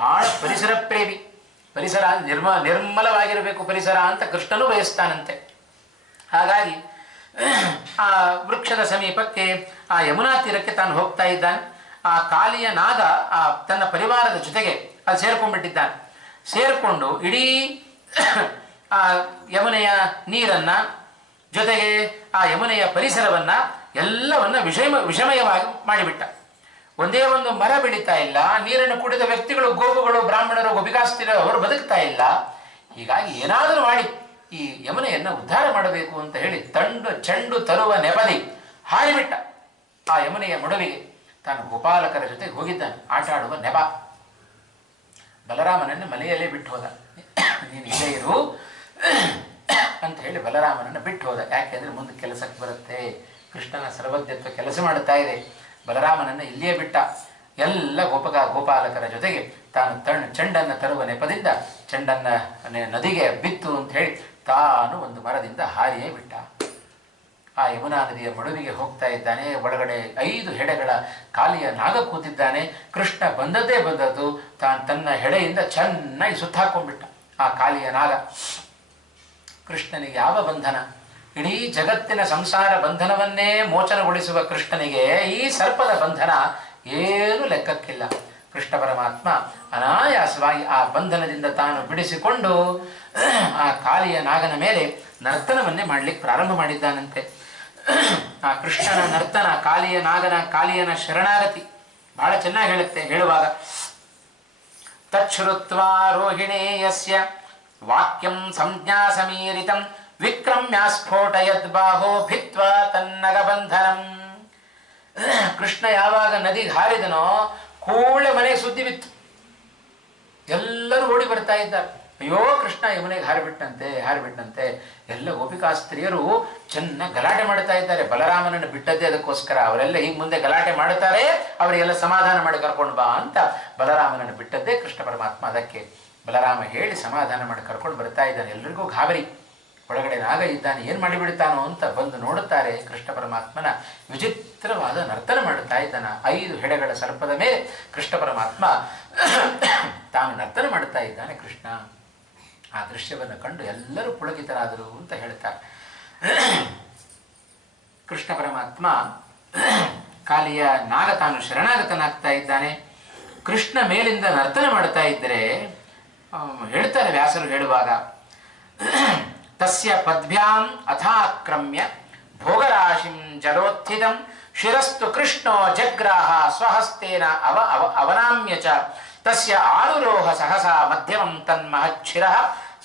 ಬಹಳ ಪರಿಸರ ಪ್ರೇಮಿ. ಪರಿಸರ ನಿರ್ಮಲವಾಗಿರಬೇಕು ಪರಿಸರ ಅಂತ ಕೃಷ್ಣನೂ ಬಯಸ್ತಾನಂತೆ. ಹಾಗಾಗಿ ಆ ವೃಕ್ಷದ ಸಮೀಪಕ್ಕೆ ಆ ಯಮುನಾ ತೀರಕ್ಕೆ ತಾನು ಹೋಗ್ತಾ ಇದ್ದಾನೆ. ಆ ಕಾಲಿಯ ನಾಗ ಆ ತನ್ನ ಪರಿವಾರದ ಜೊತೆಗೆ ಅಲ್ಲಿ ಸೇರ್ಕೊಂಡ್ಬಿಟ್ಟಿದ್ದಾನೆ. ಸೇರ್ಕೊಂಡು ಇಡೀ ಆ ಯಮುನೆಯ ನೀರನ್ನ ಜೊತೆಗೆ ಆ ಯಮುನೆಯ ಪರಿಸರವನ್ನ ಎಲ್ಲವನ್ನ ವಿಷಮಯವಾಗಿ ಮಾಡಿಬಿಟ್ಟ. ಒಂದೇ ಒಂದು ಮರ ಬೆಳೀತಾ ಇಲ್ಲ, ನೀರನ್ನು ಕುಡಿದ ವ್ಯಕ್ತಿಗಳು, ಗೋವುಗಳು, ಬ್ರಾಹ್ಮಣರು, ಗೋಪಿಕಾಸ್ತಿರು ಅವರು ಬದುಕ್ತಾ ಇಲ್ಲ. ಹೀಗಾಗಿ ಏನಾದರೂ ಮಾಡಿ ಈ ಯಮುನೆಯನ್ನು ಉದ್ಧಾರ ಮಾಡಬೇಕು ಅಂತ ಹೇಳಿ ಚೆಂಡು ತರುವ ನೆಪದಿ ಹಾರಿಬಿಟ್ಟ ಆ ಯಮುನೆಯ ಮಡುವಿಗೆ. ತಾನು ಗೋಪಾಲಕರ ಜೊತೆಗೆ ಹೋಗಿದ್ದಾನೆ ಆಟ ಆಡುವ ನೆಪ. ಬಲರಾಮನನ್ನು ಮನೆಯಲ್ಲೇ ಬಿಟ್ಟು ಹೋದ. ನೀನು ಇಲ್ಲೇ ಇರು ಅಂತ ಹೇಳಿ ಬಲರಾಮನನ್ನು ಬಿಟ್ಟು ಹೋದ. ಯಾಕೆಂದ್ರೆ ಮುಂದೆ ಕೆಲಸಕ್ಕೆ ಬರುತ್ತೆ. ಕೃಷ್ಣನ ಸರ್ವಜ್ಞತ್ವ ಕೆಲಸ ಮಾಡುತ್ತಾ ಇದೆ. ಬಲರಾಮನನ್ನು ಇಲ್ಲಿಯೇ ಬಿಟ್ಟ. ಎಲ್ಲ ಗೋಪಾಲಕರ ಜೊತೆಗೆ ತಾನು ಚೆಂಡನ್ನು ತರುವ ನೆಪದಿಂದ ಚೆಂಡನ್ನ ನದಿಗೆ ಬಿತ್ತು ಅಂತ ಹೇಳಿ ತಾನು ಒಂದು ಮರದಿಂದ ಹಾರಿಯೇ ಬಿಟ್ಟ. ಆ ಯಮುನಾ ನದಿಯ ಮಡುವಿಗೆ ಹೋಗ್ತಾ ಇದ್ದಾನೆ. ಒಳಗಡೆ 5 ಹೆಡೆಗಳ ಕಾಲಿಯ ನಾಗ ಕೂತಿದ್ದಾನೆ. ಕೃಷ್ಣ ಬಂದದ್ದು ತಾನು ತನ್ನ ಹೆಡೆಯಿಂದ ಚೆನ್ನಾಗಿ ಸುತ್ತಾಕೊಂಡ್ಬಿಟ್ಟ ಆ ಕಾಲಿಯ ನಾಗ. ಕೃಷ್ಣನಿಗೆ ಯಾವ ಬಂಧನ? ಇಡೀ ಜಗತ್ತಿನ ಸಂಸಾರ ಬಂಧನವನ್ನೇ ಮೋಚನಗೊಳಿಸುವ ಕೃಷ್ಣನಿಗೆ ಈ ಸರ್ಪದ ಬಂಧನ ಏನು ಲೆಕ್ಕಕ್ಕಿಲ್ಲ. ಕೃಷ್ಣ ಪರಮಾತ್ಮ ಅನಾಯಾಸವಾಗಿ ಆ ಬಂಧನದಿಂದ ತಾನು ಬಿಡಿಸಿಕೊಂಡು ಆ ಕಾಲಿಯ ನಾಗನ ಮೇಲೆ ನರ್ತನವನ್ನೇ ಮಾಡಲಿಕ್ಕೆ ಪ್ರಾರಂಭ ಮಾಡಿದ್ದಾನಂತೆ. ಆ ಕೃಷ್ಣನ ನರ್ತನ, ಕಾಲಿಯನ ಶರಣಾಗತಿ ಬಹಳ ಚೆನ್ನಾಗಿ ಹೇಳುವಾಗ ತಚ್ಛ್ರುತ್ವಾ ರೋಹಿಣೇ ಯಸ್ಯ ವಾಕ್ಯಂ ಸಂಜ್ಞಾ ಸಮೀರಿತಂ ವಿಕ್ರಮ್ಯ ಸ್ಫೋಟಯದ್ಬಾಹೋ ಭಿತ್ವಾ ತನ್ನಗಬಂಧನಂ. ಕೃಷ್ಣ ಯಾವಾಗ ನದಿಗೆ ಹಾರಿದನೋ ಕೂಡಲೇ ಮನೆಗೆ ಸುದ್ದಿ ಬಿತ್ತು. ಎಲ್ಲರೂ ಓಡಿ ಬರ್ತಾ ಇದ್ದಾರೆ. ಅಯ್ಯೋ ಕೃಷ್ಣ ಯಮುನೆಗೆ ಹಾರಿಬಿಟ್ಟಂತೆ. ಎಲ್ಲ ಗೋಪಿಕಾಸ್ತ್ರೀಯರು ಚೆನ್ನಾಗಿ ಗಲಾಟೆ ಮಾಡ್ತಾ ಇದ್ದಾರೆ. ಬಲರಾಮನನ್ನು ಬಿಟ್ಟದ್ದೇ ಅದಕ್ಕೋಸ್ಕರ. ಅವರೆಲ್ಲ ಹೀಗೆ ಮುಂದೆ ಗಲಾಟೆ ಮಾಡುತ್ತಾರೆ, ಅವರಿಗೆಲ್ಲ ಸಮಾಧಾನ ಮಾಡಿ ಕರ್ಕೊಂಡು ಬಾ ಅಂತ ಬಲರಾಮನನ್ನು ಬಿಟ್ಟದ್ದೇ ಕೃಷ್ಣ ಪರಮಾತ್ಮ. ಅದಕ್ಕೆ ಬಲರಾಮ ಹೇಳಿ ಸಮಾಧಾನ ಮಾಡಿ ಕರ್ಕೊಂಡು ಬರ್ತಾ ಇದ್ದಾನೆ. ಎಲ್ರಿಗೂ ಗಾಬರಿ, ಒಳಗಡೆ ನಾಗ ಇದ್ದಾನೆ, ಏನು ಮಾಡಿಬಿಡ್ತಾನೋ ಅಂತ ಬಂದು ನೋಡುತ್ತಾರೆ. ಕೃಷ್ಣ ಪರಮಾತ್ಮನ ವಿಚಿತ್ರವಾದ ನರ್ತನ ಮಾಡುತ್ತಾ ಇದ್ದಾನೆ. 5 ಹೆಡೆಗಳ ಸರ್ಪದ ಮೇಲೆ ಕೃಷ್ಣ ಪರಮಾತ್ಮ ತಾನು ನರ್ತನ ಮಾಡುತ್ತಾ ಇದ್ದಾನೆ. ಕೃಷ್ಣ ಆ ದೃಶ್ಯವನ್ನು ಕಂಡು ಎಲ್ಲರೂ ಪುಳಕಿತರಾದರು ಅಂತ ಹೇಳ್ತಾರೆ. ಕೃಷ್ಣ ಪರಮಾತ್ಮ ಕಾಲಿಯ ನಾಗ ತಾನು ಶರಣಾಗತನಾಗ್ತಾ ಇದ್ದಾನೆ. ಕೃಷ್ಣ ಮೇಲಿಂದ ನರ್ತನ ಮಾಡ್ತಾ ಇದ್ದರೆ ಹೇಳ್ತಾರೆ ವ್ಯಾಸರು ಹೇಳುವಾಗ, ತಸ್ಯ ಪದ್ಭ್ಯಾಂ ಅಥಾಕ್ರಮ್ಯ ಭೋಗರಾಶಿಂ ಜಲೋತ್ಥಿತಂ ಶಿರಸ್ತು ಕೃಷ್ಣೋ ಜಗ್ರಾಹ ಸ್ವಹಸ್ತೇನ ಅವನಾಮ್ಯ ಚ ತಸ್ಯ ಆರುರೋಹ ಸಹಸಾ ಮಧ್ಯಮಂ ತನ್ಮಹಚ್ಛಿರಃ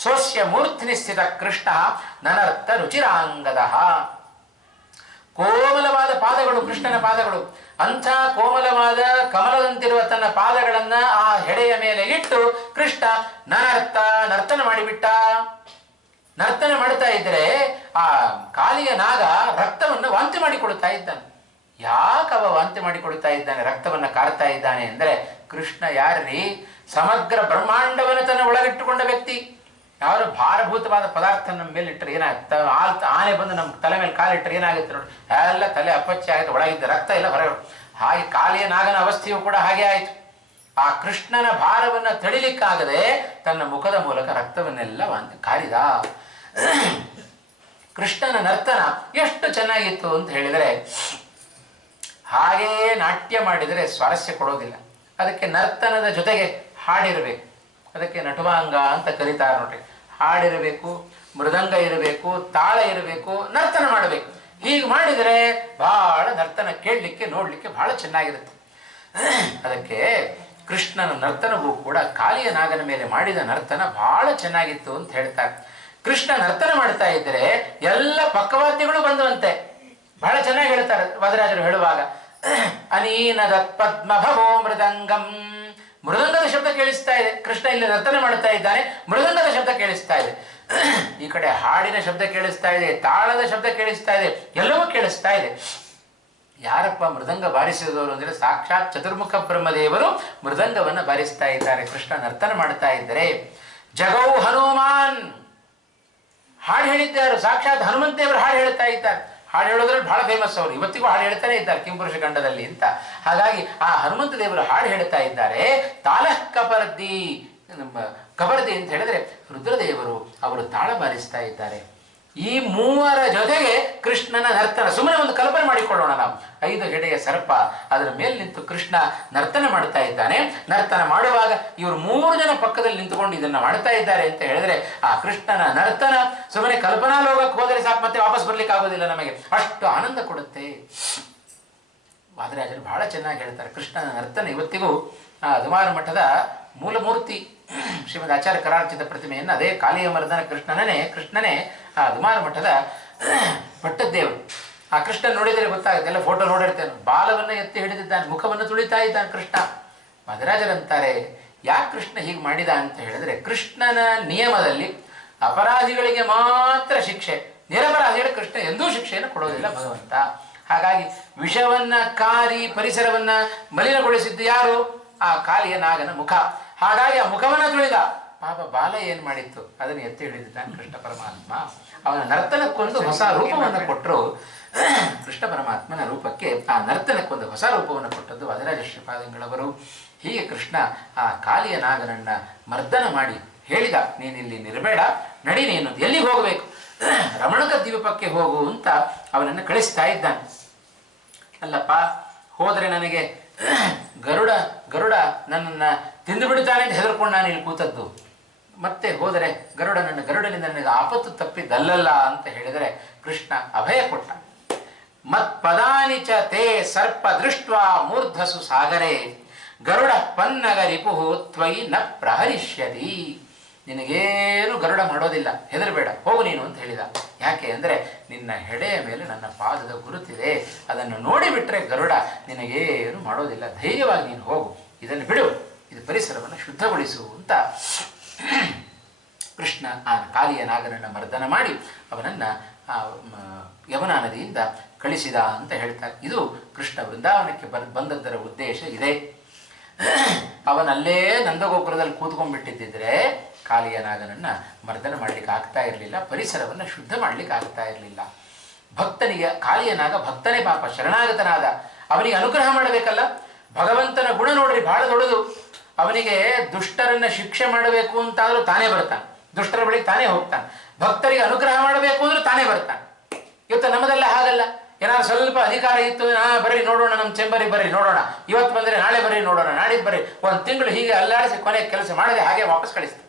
ಸೋಸ್ಯ ಮೂರ್ಧ್ನಿ ಸ್ಥಿತ ಕೃಷ್ಣ ನನರ್ಥ ರುಚಿರಾಂಗದಃ. ಕೋಮಲವಾದ ಪಾದಗಳು ಕೃಷ್ಣನ ಪಾದಗಳು. ಅಂಥ ಕೋಮಲವಾದ ಕಮಲದಂತಿರುವ ತನ್ನ ಪಾದಗಳನ್ನ ಆ ಹೆಡೆಯ ಮೇಲೆ ಇಟ್ಟು ಕೃಷ್ಣ ನರ್ತನ ಮಾಡಿಬಿಟ್ಟ. ನರ್ತನ ಮಾಡ್ತಾ ಇದ್ರೆ ಆ ಕಾಲಿಯ ನಾಗ ರಕ್ತವನ್ನು ವಾಂತಿ ಮಾಡಿಕೊಳ್ತಾ ಇದ್ದಾನೆ. ಯಾಕವ ವಾಂತಿ ಮಾಡಿಕೊಳ್ತಾ ಇದ್ದಾನೆ, ರಕ್ತವನ್ನ ಕಾರ್ತಾ ಇದ್ದಾನೆ ಅಂದರೆ, ಕೃಷ್ಣ ಯಾರ್ರೀ? ಸಮಗ್ರ ಬ್ರಹ್ಮಾಂಡವನ್ನು ತನ್ನ ಒಳಗಿಟ್ಟುಕೊಂಡ ವ್ಯಕ್ತಿ. ಯಾರು ಭಾರಭೂತವಾದ ಪದಾರ್ಥ ನಮ್ಮ ಮೇಲೆ ಇಟ್ಟರೆ ಏನಾಗುತ್ತೆ? ಆನೆ ಬಂದು ನಮ್ಮ ತಲೆ ಮೇಲೆ ಕಾಲಿಟ್ಟರೆ ಏನಾಗುತ್ತೆ ನೋಡಿ, ಎಲ್ಲ ತಲೆ ಅಪ್ಪಚ್ಚಿ ಆಗುತ್ತೆ, ಒಳಗಿದ್ದ ರಕ್ತ ಎಲ್ಲ ಹೊರಗೆ. ಹಾಗೆ ಕಾಲಿಯ ನಾಗನ ಅವಸ್ಥೆಯು ಕೂಡ ಹಾಗೆ ಆಯಿತು. ಆ ಕೃಷ್ಣನ ಭಾರವನ್ನು ತಡಿಲಿಕ್ಕಾಗದೆ ತನ್ನ ಮುಖದ ಮೂಲಕ ರಕ್ತವನ್ನೆಲ್ಲ ಕಾರಿದ. ಕೃಷ್ಣನ ನರ್ತನ ಎಷ್ಟು ಚೆನ್ನಾಗಿತ್ತು ಅಂತ ಹೇಳಿದರೆ, ಹಾಗೆಯೇ ನಾಟ್ಯ ಮಾಡಿದರೆ ಸ್ವಾರಸ್ಯ ಕೊಡೋದಿಲ್ಲ. ಅದಕ್ಕೆ ನರ್ತನದ ಜೊತೆಗೆ ಹಾಡಿರಬೇಕು. ಅದಕ್ಕೆ ನಟುವಾಂಗ ಅಂತ ಕರೀತಾರೆ ನೋಡ್ರಿ. ಹಾಡಿರಬೇಕು, ಮೃದಂಗ ಇರಬೇಕು, ತಾಳ ಇರಬೇಕು, ನರ್ತನ ಮಾಡಬೇಕು. ಹೀಗೆ ಮಾಡಿದರೆ ಬಹಳ ನರ್ತನ ಕೇಳಲಿಕ್ಕೆ ನೋಡಲಿಕ್ಕೆ ಬಹಳ ಚೆನ್ನಾಗಿರುತ್ತೆ. ಅದಕ್ಕೆ ಕೃಷ್ಣನ ನರ್ತನವೂ ಕೂಡ ಕಾಲಿಯ ನಾಗನ ಮೇಲೆ ಮಾಡಿದ ನರ್ತನ ಬಹಳ ಚೆನ್ನಾಗಿತ್ತು ಅಂತ ಹೇಳ್ತಾರೆ. ಕೃಷ್ಣ ನರ್ತನ ಮಾಡ್ತಾ ಇದ್ದರೆ ಎಲ್ಲ ಪಕ್ಕವಾದ್ಯಗಳು ಬಂದುವಂತೆ. ಬಹಳ ಚೆನ್ನಾಗಿ ಹೇಳ್ತಾರೆ ವಾದರಾಜರು ಹೇಳುವಾಗ, ಅನೀನದತ್ ಪದ್ಮಭವೋ ಮೃದಂಗಂ. ಮೃದಂಗದ ಶಬ್ದ ಕೇಳಿಸ್ತಾ ಇದೆ. ಕೃಷ್ಣ ಇಲ್ಲಿ ನರ್ತನ ಮಾಡ್ತಾ ಇದ್ದಾನೆ, ಮೃದಂಗದ ಶಬ್ದ ಕೇಳಿಸ್ತಾ ಇದೆ. ಈ ಕಡೆ ಹಾಡಿನ ಶಬ್ದ ಕೇಳಿಸ್ತಾ ಇದೆ, ತಾಳದ ಶಬ್ದ ಕೇಳಿಸ್ತಾ ಇದೆ, ಎಲ್ಲವೂ ಕೇಳಿಸ್ತಾ ಇದೆ. ಯಾರಪ್ಪ ಮೃದಂಗ ಬಾರಿಸಿದವರು ಅಂದರೆ ಸಾಕ್ಷಾತ್ ಚತುರ್ಮುಖ ಬ್ರಹ್ಮದೇವರು ಮೃದಂಗವನ್ನು ಬಾರಿಸ್ತಾ ಇದ್ದಾರೆ. ಕೃಷ್ಣ ನರ್ತನ ಮಾಡ್ತಾ ಇದ್ದರೆ ಜಗೌ ಹನುಮಾನ್ ಹಾಡು ಹೇಳಿದ್ದಾರೆ. ಸಾಕ್ಷಾತ್ ಹನುಮಂತೇವರು ಹಾಡು ಹೇಳ್ತಾ ಇದ್ದಾರೆ. ಹಾಡು ಹೇಳೋದ್ರಲ್ಲಿ ಬಹಳ ಫೇಮಸ್ ಅವರು, ಇವತ್ತಿಗೂ ಹಾಡು ಹೇಳ್ತಾನೆ ಇದ್ದಾರೆ ಕಿಂಪುರುಷ ಖಂಡದಲ್ಲಿ ಅಂತ. ಹಾಗಾಗಿ ಆ ಹನುಮಂತ ದೇವರು ಹಾಡು ಹೇಳ್ತಾ ಇದ್ದಾರೆ. ತಾಲಃ ಕಬರ್ದಿ, ಕಬರ್ದಿ ಅಂತ ಹೇಳಿದ್ರೆ ರುದ್ರದೇವರು ಅವರು ತಾಳ ಬಾರಿಸ್ತಾ ಇದ್ದಾರೆ. ಈ ಮೂವರ ಜೊತೆಗೆ ಕೃಷ್ಣನ ನರ್ತನ. ಸುಮ್ಮನೆ ಒಂದು ಕಲ್ಪನೆ ಮಾಡಿಕೊಳ್ಳೋಣ ನಾವು. 5 ಹೆಡೆಯ ಸರ್ಪ, ಅದರ ಮೇಲೆ ನಿಂತು ಕೃಷ್ಣ ನರ್ತನ ಮಾಡ್ತಾ ಇದ್ದಾನೆ. ನರ್ತನ ಮಾಡುವಾಗ ಇವರು 3 ಜನ ಪಕ್ಕದಲ್ಲಿ ನಿಂತುಕೊಂಡು ಇದನ್ನ ಮಾಡ್ತಾ ಇದ್ದಾರೆ ಅಂತ ಹೇಳಿದ್ರೆ, ಆ ಕೃಷ್ಣನ ನರ್ತನ ಸುಮ್ಮನೆ ಕಲ್ಪನಾ ಲೋಕಕ್ಕೆ ಹೋದರೆ ಸಾಕು, ಮತ್ತೆ ವಾಪಸ್ ಬರ್ಲಿಕ್ಕೆ ಆಗೋದಿಲ್ಲ ನಮಗೆ, ಅಷ್ಟು ಆನಂದ ಕೊಡುತ್ತೆ. ವಾದರಾಜರು ಬಹಳ ಚೆನ್ನಾಗಿ ಹೇಳ್ತಾರೆ. ಕೃಷ್ಣನ ನರ್ತನ ಇವತ್ತಿಗೂ ಅದುಮಾರ ಮಠದ ಮೂಲಮೂರ್ತಿ ಶ್ರೀಮದ್ ಆಚಾರ್ಯ ಕರಾರ್ಚಿತ ಪ್ರತಿಮೆಯನ್ನು, ಅದೇ ಕಾಲಿಯ ಮರ್ದನ ಕೃಷ್ಣನೇ ಆ ಅದುಮಾರ ಮಠದ ಪಟ್ಟದ್ದೇವರು. ಆ ಕೃಷ್ಣ ನೋಡಿದರೆ ಗೊತ್ತಾಗುತ್ತೆ, ಎಲ್ಲ ಫೋಟೋ ನೋಡಿರ್ತೇನೆ. ಬಾಲವನ್ನು ಎತ್ತಿ ಹಿಡಿದಿದ್ದಾನೆ, ಮುಖವನ್ನು ತುಳಿತಾ ಇದ್ದಾನೆ ಕೃಷ್ಣ. ಮಧುರಾಜರಂತಾರೆ, ಯಾಕೆ ಕೃಷ್ಣ ಹೀಗೆ ಮಾಡಿದ ಅಂತ ಹೇಳಿದ್ರೆ, ಕೃಷ್ಣನ ನಿಯಮದಲ್ಲಿ ಅಪರಾಧಿಗಳಿಗೆ ಮಾತ್ರ ಶಿಕ್ಷೆ, ನಿರಪರಾಧಿಗಳಿಗೆ ಕೃಷ್ಣ ಎಂದೂ ಶಿಕ್ಷೆಯನ್ನು ಕೊಡೋದಿಲ್ಲ ಭಗವಂತ. ಹಾಗಾಗಿ ವಿಷವನ್ನ ಕಾರಿ ಪರಿಸರವನ್ನ ಮಲಿನಗೊಳಿಸಿದ್ದು ಯಾರು? ಆ ಕಾಲಿಯ ನಾಗನ ಮುಖ. ಹಾಗಾಗಿ ಆ ಮುಖವನ್ನ ತುಳಿದ. ಪಾಪ ಬಾಲ ಏನ್ ಮಾಡಿತ್ತು ಅದನ್ನು ಎತ್ತಿ ಹಿಡಿದಿದ್ದಾನೆ ಕೃಷ್ಣ ಪರಮಾತ್ಮ. ಅವನ ನರ್ತನಕ್ಕೊಂದು ಹೊಸ ರೂಪವನ್ನು ಕೊಟ್ಟರು. ಕೃಷ್ಣ ಪರಮಾತ್ಮನ ರೂಪಕ್ಕೆ ಆ ನರ್ತನಕ್ಕೊಂದು ಹೊಸ ರೂಪವನ್ನು ಕೊಟ್ಟದ್ದು ವಾದರಾಜ ಶ್ರೀಪಾದಂಗಳವರು. ಹೀಗೆ ಕೃಷ್ಣ ಆ ಕಾಲಿಯ ನಾಗನನ್ನ ಮರ್ದನ ಮಾಡಿ ಹೇಳಿದ, ನೀನಿಲ್ಲಿ ನಿರಬೇಡ, ನಡಿ, ನೀನು ಎಲ್ಲಿಗೆ ಹೋಗಬೇಕು? ರಮಣಕ ದ್ವೀಪಕ್ಕೆ ಹೋಗು ಅಂತ ಅವನನ್ನು ಕಳಿಸ್ತಾ ಇದ್ದಾನೆ. ಅಲ್ಲಪ್ಪ, ಹೋದರೆ ನನಗೆ ಗರುಡ ನನ್ನನ್ನು ತಿಂದು ಬಿಡುತ್ತಾನೆ ಅಂತ ಹೆದರ್ಕೊಂಡು ನಾನು ಇಲ್ಲಿ ಕೂತದ್ದು. ಮತ್ತೆ ಹೋದರೆ ಗರುಡನಿಂದ ನನಗೆ ಆಪತ್ತು ತಪ್ಪಿದ್ದಲ್ಲ ಅಂತ ಹೇಳಿದರೆ ಕೃಷ್ಣ ಅಭಯ ಕೊಟ್ಟ. ಮತ್ ಪದಾನಿ ಚ ತೇ ಸರ್ಪ ದೃಷ್ಟ್ವಾ ಮೂರ್ಧಸು ಸಾಗರೇ ಗರುಡ ಪನ್ನಗ ರಿಪುಹು ತ್ವಯಿ ನ ಪ್ರಹರಿಷ್ಯತಿ. ನಿನಗೇನು ಗರುಡ ಮಾಡೋದಿಲ್ಲ, ಹೆದರಬೇಡ, ಹೋಗು ನೀನು ಅಂತ ಹೇಳಿದ. ಯಾಕೆ ಅಂದರೆ ನಿನ್ನ ಹೆಡೆಯ ಮೇಲೆ ನನ್ನ ಪಾದದ ಗುರುತಿದೆ, ಅದನ್ನು ನೋಡಿಬಿಟ್ರೆ ಗರುಡ ನಿನಗೇನು ಮಾಡೋದಿಲ್ಲ, ಧೈರ್ಯವಾಗಿ ನೀನು ಹೋಗು, ಇದನ್ನು ಬಿಡು, ಇದು ಪರಿಸರವನ್ನು ಶುದ್ಧಗೊಳಿಸು ಅಂತ ಕೃಷ್ಣ ಆ ಕಾಲಿಯ ನಾಗನನ್ನು ಮರ್ದನ ಮಾಡಿ ಅವನನ್ನು ಯಮುನಾ ನದಿಯಿಂದ ಕಳಿಸಿದ ಅಂತ ಹೇಳ್ತಾರೆ. ಇದು ಕೃಷ್ಣ ವೃಂದಾವನಕ್ಕೆ ಬಂದದ್ದರ ಉದ್ದೇಶ ಇದೆ. ಅವನಲ್ಲೇ ನಂದಗೋಪುರದಲ್ಲಿ ಕೂತ್ಕೊಂಡ್ಬಿಟ್ಟಿದ್ದರೆ ಕಾಲಿಯ ನಾಗನನ್ನು ಮರ್ದನ ಮಾಡಲಿಕ್ಕೆ ಆಗ್ತಾ ಇರಲಿಲ್ಲ, ಪರಿಸರವನ್ನು ಶುದ್ಧ ಮಾಡಲಿಕ್ಕೆ ಆಗ್ತಾ ಇರಲಿಲ್ಲ. ಭಕ್ತನಿಗೆ ಕಾಲಿಯ ನಾಗ ಭಕ್ತನೇ ಪಾಪ ಶರಣಾಗತನಾದ, ಅವನಿಗೆ ಅನುಗ್ರಹ ಮಾಡಬೇಕಲ್ಲ. ಭಗವಂತನ ಗುಣ ನೋಡ್ರಿ ಬಹಳ ದೊಡ್ಡದು. ಅವನಿಗೆ ದುಷ್ಟರನ್ನ ಶಿಕ್ಷೆ ಮಾಡಬೇಕು ಅಂತಾದ್ರೂ ತಾನೇ ಬರ್ತಾನೆ, ದುಷ್ಟರ ಬಳಿಗೆ ತಾನೇ ಹೋಗ್ತಾನೆ. ಭಕ್ತರಿಗೆ ಅನುಗ್ರಹ ಮಾಡಬೇಕು ಅಂದ್ರೂ ತಾನೇ ಬರ್ತಾನೆ. ಇವತ್ತು ನಮ್ಮದೆಲ್ಲ ಹಾಗಲ್ಲ, ಏನಾದ್ರು ಸ್ವಲ್ಪ ಅಧಿಕಾರ ಇತ್ತು, ಬರ್ರಿ ನೋಡೋಣ, ನಮ್ಮ ಚೆಂಬರಿಗೆ ಬರ್ರಿ ನೋಡೋಣ, ಇವತ್ತು ಬಂದರೆ ನಾಳೆ ಬರ್ರಿ ನೋಡೋಣ, ನಾಡಿದ್ದು ಬರ್ರಿ, ಒಂದು ತಿಂಗಳು ಹೀಗೆ ಅಲ್ಲಾಡಿಸಿ ಕೊನೆ ಕೆಲಸ ಮಾಡದೆ ಹಾಗೆ ವಾಪಸ್ ಕಳಿಸ್ತಾರೆ.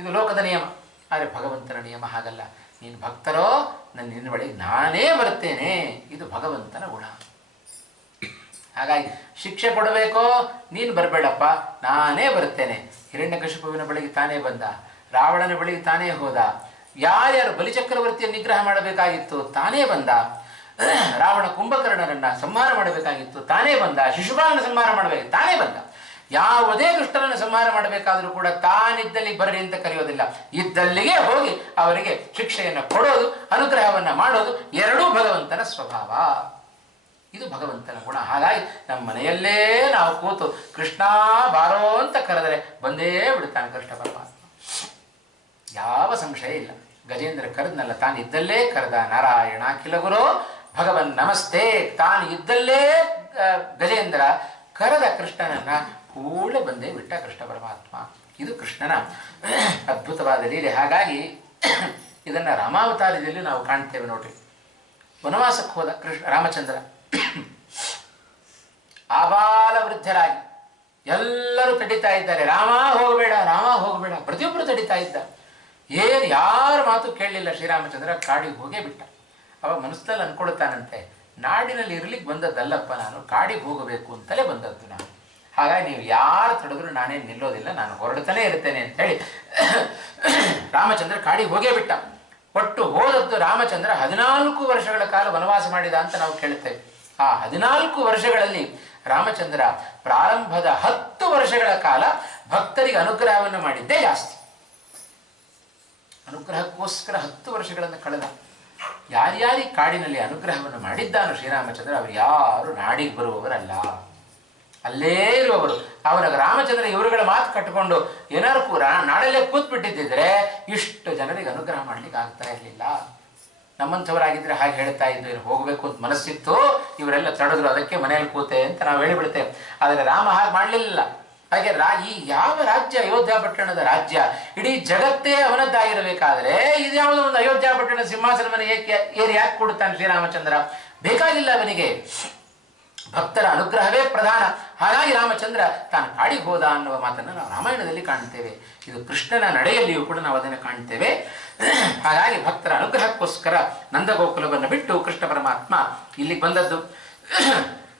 ಇದು ಲೋಕದ ನಿಯಮ. ಆದರೆ ಭಗವಂತನ ನಿಯಮ ಹಾಗಲ್ಲ. ನೀನು ಭಕ್ತರೋ ನಿನ್ನ ಬಳಿಗೆ ನಾನೇ ಬರ್ತೇನೆ, ಇದು ಭಗವಂತನ ಗುಣ. ಹಾಗಾಗಿ ಶಿಕ್ಷೆ ಕೊಡಬೇಕೋ ನೀನು ಬರಬೇಡಪ್ಪ, ನಾನೇ ಬರ್ತೇನೆ. ಹಿರಣ್ಯಕಶಿಪುವಿನ ಬಳಿಗೆ ತಾನೇ ಬಂದ, ರಾವಣನ ಬಳಿಗೆ ತಾನೇ ಹೋದ, ಯಾರ್ಯಾರು ಬಲಿಚಕ್ರವರ್ತಿಯ ನಿಗ್ರಹ ಮಾಡಬೇಕಾಗಿತ್ತು ತಾನೇ ಬಂದ, ರಾವಣ ಕುಂಭಕರ್ಣನನ್ನ ಸಂಹಾರ ಮಾಡಬೇಕಾಗಿತ್ತು ತಾನೇ ಬಂದ, ಶಿಶುಪಾಲನ ಸಂಹಾರ ಮಾಡಬೇಕು ತಾನೇ ಬಂದ. ಯಾವುದೇ ದುಷ್ಟರನ್ನು ಸಂಹಾರ ಮಾಡಬೇಕಾದರೂ ಕೂಡ ತಾನಿದ್ದಲ್ಲಿ ಬರ್ರಿ ಅಂತ ಕರೆಯೋದಿಲ್ಲ, ಇದ್ದಲ್ಲಿಗೆ ಹೋಗಿ ಅವರಿಗೆ ಶಿಕ್ಷೆಯನ್ನು ಕೊಡೋದು, ಅನುಗ್ರಹವನ್ನು ಮಾಡೋದು ಎರಡೂ ಭಗವಂತನ ಸ್ವಭಾವ. ಇದು ಭಗವಂತನ ಗುಣ. ಹಾಗಾಗಿ ನಮ್ಮ ಮನೆಯಲ್ಲೇ ನಾವು ಕೂತು ಕೃಷ್ಣ ಬಾರೋ ಅಂತ ಕರೆದರೆ ಬಂದೇ ಬಿಡ್ತಾನೆ ಕೃಷ್ಣ ಪರಮಾತ್ಮ, ಯಾವ ಸಂಶಯ ಇಲ್ಲ. ಗಜೇಂದ್ರ ಕರೆದ್ನಲ್ಲ, ತಾನು ಇದ್ದಲ್ಲೇ ಕರೆದ. ನಾರಾಯಣ ಕಿಲ ಗುರು ಭಗವನ್ ನಮಸ್ತೆ. ತಾನು ಇದ್ದಲ್ಲೇ ಗಜೇಂದ್ರ ಕರೆದ ಕೃಷ್ಣನನ್ನ, ಕೂಡಲೇ ಬಂದೇ ಬಿಟ್ಟ ಕೃಷ್ಣ ಪರಮಾತ್ಮ. ಇದು ಕೃಷ್ಣನ ಅದ್ಭುತವಾದ ಲೀಲೆ. ಹಾಗಾಗಿ ಇದನ್ನು ರಾಮಾವತಾರದಲ್ಲಿ ನಾವು ಕಾಣ್ತೇವೆ ನೋಡ್ರಿ. ವನವಾಸಕ್ಕೆ ಹೋದ ಕೃಷ್ಣ ರಾಮಚಂದ್ರ, ಆಬಾಲ ವೃದ್ಧರಾಗಿ ಎಲ್ಲರೂ ತಡಿತಾ ಇದ್ದಾರೆ, ರಾಮ ಹೋಗಬೇಡ, ರಾಮ ಹೋಗಬೇಡ, ಪ್ರತಿಯೊಬ್ಬರು ತಡಿತಾ ಇದ್ದ. ಏನು ಯಾರ ಮಾತು ಕೇಳಲಿಲ್ಲ. ಶ್ರೀರಾಮಚಂದ್ರ ಕಾಡಿಗೆ ಹೋಗೇ ಬಿಟ್ಟ. ಅವ ಮನಸ್ಸಲ್ಲಿ ಅನ್ಕೊಳ್ತಾನಂತೆ, ನಾಡಿನಲ್ಲಿ ಇರ್ಲಿಕ್ಕೆ ಬಂದದ್ದಲ್ಲಪ್ಪ, ನಾನು ಕಾಡಿಗೆ ಹೋಗಬೇಕು ಅಂತಲೇ ಬಂದದ್ದು ನಾನು. ಹಾಗಾಗಿ ನೀವು ಯಾರು ತಡೆದ್ರು ನಾನೇ ನಿಲ್ಲೋದಿಲ್ಲ, ನಾನು ಹೊರಡ್ತಾನೆ ಇರ್ತೇನೆ ಅಂತ ಹೇಳಿ ರಾಮಚಂದ್ರ ಕಾಡಿಗೆ ಹೋಗೇ ಬಿಟ್ಟ. ಒಟ್ಟು ಹೋದದ್ದು ರಾಮಚಂದ್ರ 14 ವರ್ಷಗಳ ಕಾಲ ವನವಾಸ ಮಾಡಿದ ಅಂತ ನಾವು ಕೇಳುತ್ತೇವೆ. ಆ 14 ವರ್ಷಗಳಲ್ಲಿ ರಾಮಚಂದ್ರ ಪ್ರಾರಂಭದ 10 ವರ್ಷಗಳ ಕಾಲ ಭಕ್ತರಿಗೆ ಅನುಗ್ರಹವನ್ನು ಮಾಡಿದ್ದೇ ಜಾಸ್ತಿ. ಅನುಗ್ರಹಕ್ಕೋಸ್ಕರ 10 ವರ್ಷಗಳನ್ನು ಕಳೆದ. ಯಾರ್ಯಾರಿಗೆ ಕಾಡಿನಲ್ಲಿ ಅನುಗ್ರಹವನ್ನು ಮಾಡಿದ್ದಾನೋ ಶ್ರೀರಾಮಚಂದ್ರ, ಅವರು ಯಾರು ನಾಡಿಗೆ ಬರುವವರಲ್ಲ, ಅಲ್ಲೇ ಇರುವವರು. ಅವರ ರಾಮಚಂದ್ರ ಇವರುಗಳ ಮಾತು ಕಟ್ಟಿಕೊಂಡು ಏನಾರು ನಾಡಲ್ಲೇ ಕೂತ್ಬಿಟ್ಟಿದ್ದರೆ ಇಷ್ಟು ಜನರಿಗೆ ಅನುಗ್ರಹ ಮಾಡ್ಲಿಕ್ಕೆ ಆಗ್ತಾ ಇರಲಿಲ್ಲ. ನಮ್ಮಂಥವರಾಗಿದ್ದರೆ ಹಾಗೆ ಹೇಳ್ತಾ ಇದ್ದು, ಏನು ಹೋಗಬೇಕು ಅಂತ ಮನಸ್ಸಿತ್ತು, ಇವರೆಲ್ಲ ತಡೆದ್ರು, ಅದಕ್ಕೆ ಮನೆಯಲ್ಲಿ ಕೂತೆ ಅಂತ ನಾವು ಹೇಳಿಬಿಡ್ತೇವೆ. ಆದರೆ ರಾಮ ಹಾಗೆ ಮಾಡಲಿಲ್ಲ. ಹಾಗೆ ಈ ಯಾವ ರಾಜ್ಯ, ಅಯೋಧ್ಯ ಪಟ್ಟಣದ ರಾಜ್ಯ, ಇಡೀ ಜಗತ್ತೇ ಅವನದ್ದಾಗಿರಬೇಕಾದ್ರೆ ಇದು ಯಾವುದೋ ಒಂದು ಅಯೋಧ್ಯ ಪಟ್ಟಣ ಸಿಂಹಾಸನವನ್ನು ಏರಿ ಯಾಕೆ ಕೊಡುತ್ತಾನೆ ಶ್ರೀರಾಮಚಂದ್ರ? ಬೇಕಾಗಿಲ್ಲ ಅವನಿಗೆ, ಭಕ್ತರ ಅನುಗ್ರಹವೇ ಪ್ರಧಾನ. ಹಾಗಾಗಿ ರಾಮಚಂದ್ರ ತಾನು ಕಾಡಿಗೆ ಹೋದ ಅನ್ನುವ ಮಾತನ್ನು ನಾವು ರಾಮಾಯಣದಲ್ಲಿ ಕಾಣ್ತೇವೆ. ಇದು ಕೃಷ್ಣನ ನಡೆಯಲ್ಲಿಯೂ ಕೂಡ ನಾವು ಅದನ್ನು ಕಾಣ್ತೇವೆ. ಹಾಗಾಗಿ ಭಕ್ತರ ಅನುಗ್ರಹಕ್ಕೋಸ್ಕರ ನಂದಗೋಕುಲವನ್ನು ಬಿಟ್ಟು ಕೃಷ್ಣ ಪರಮಾತ್ಮ ಇಲ್ಲಿಗೆ ಬಂದದ್ದು.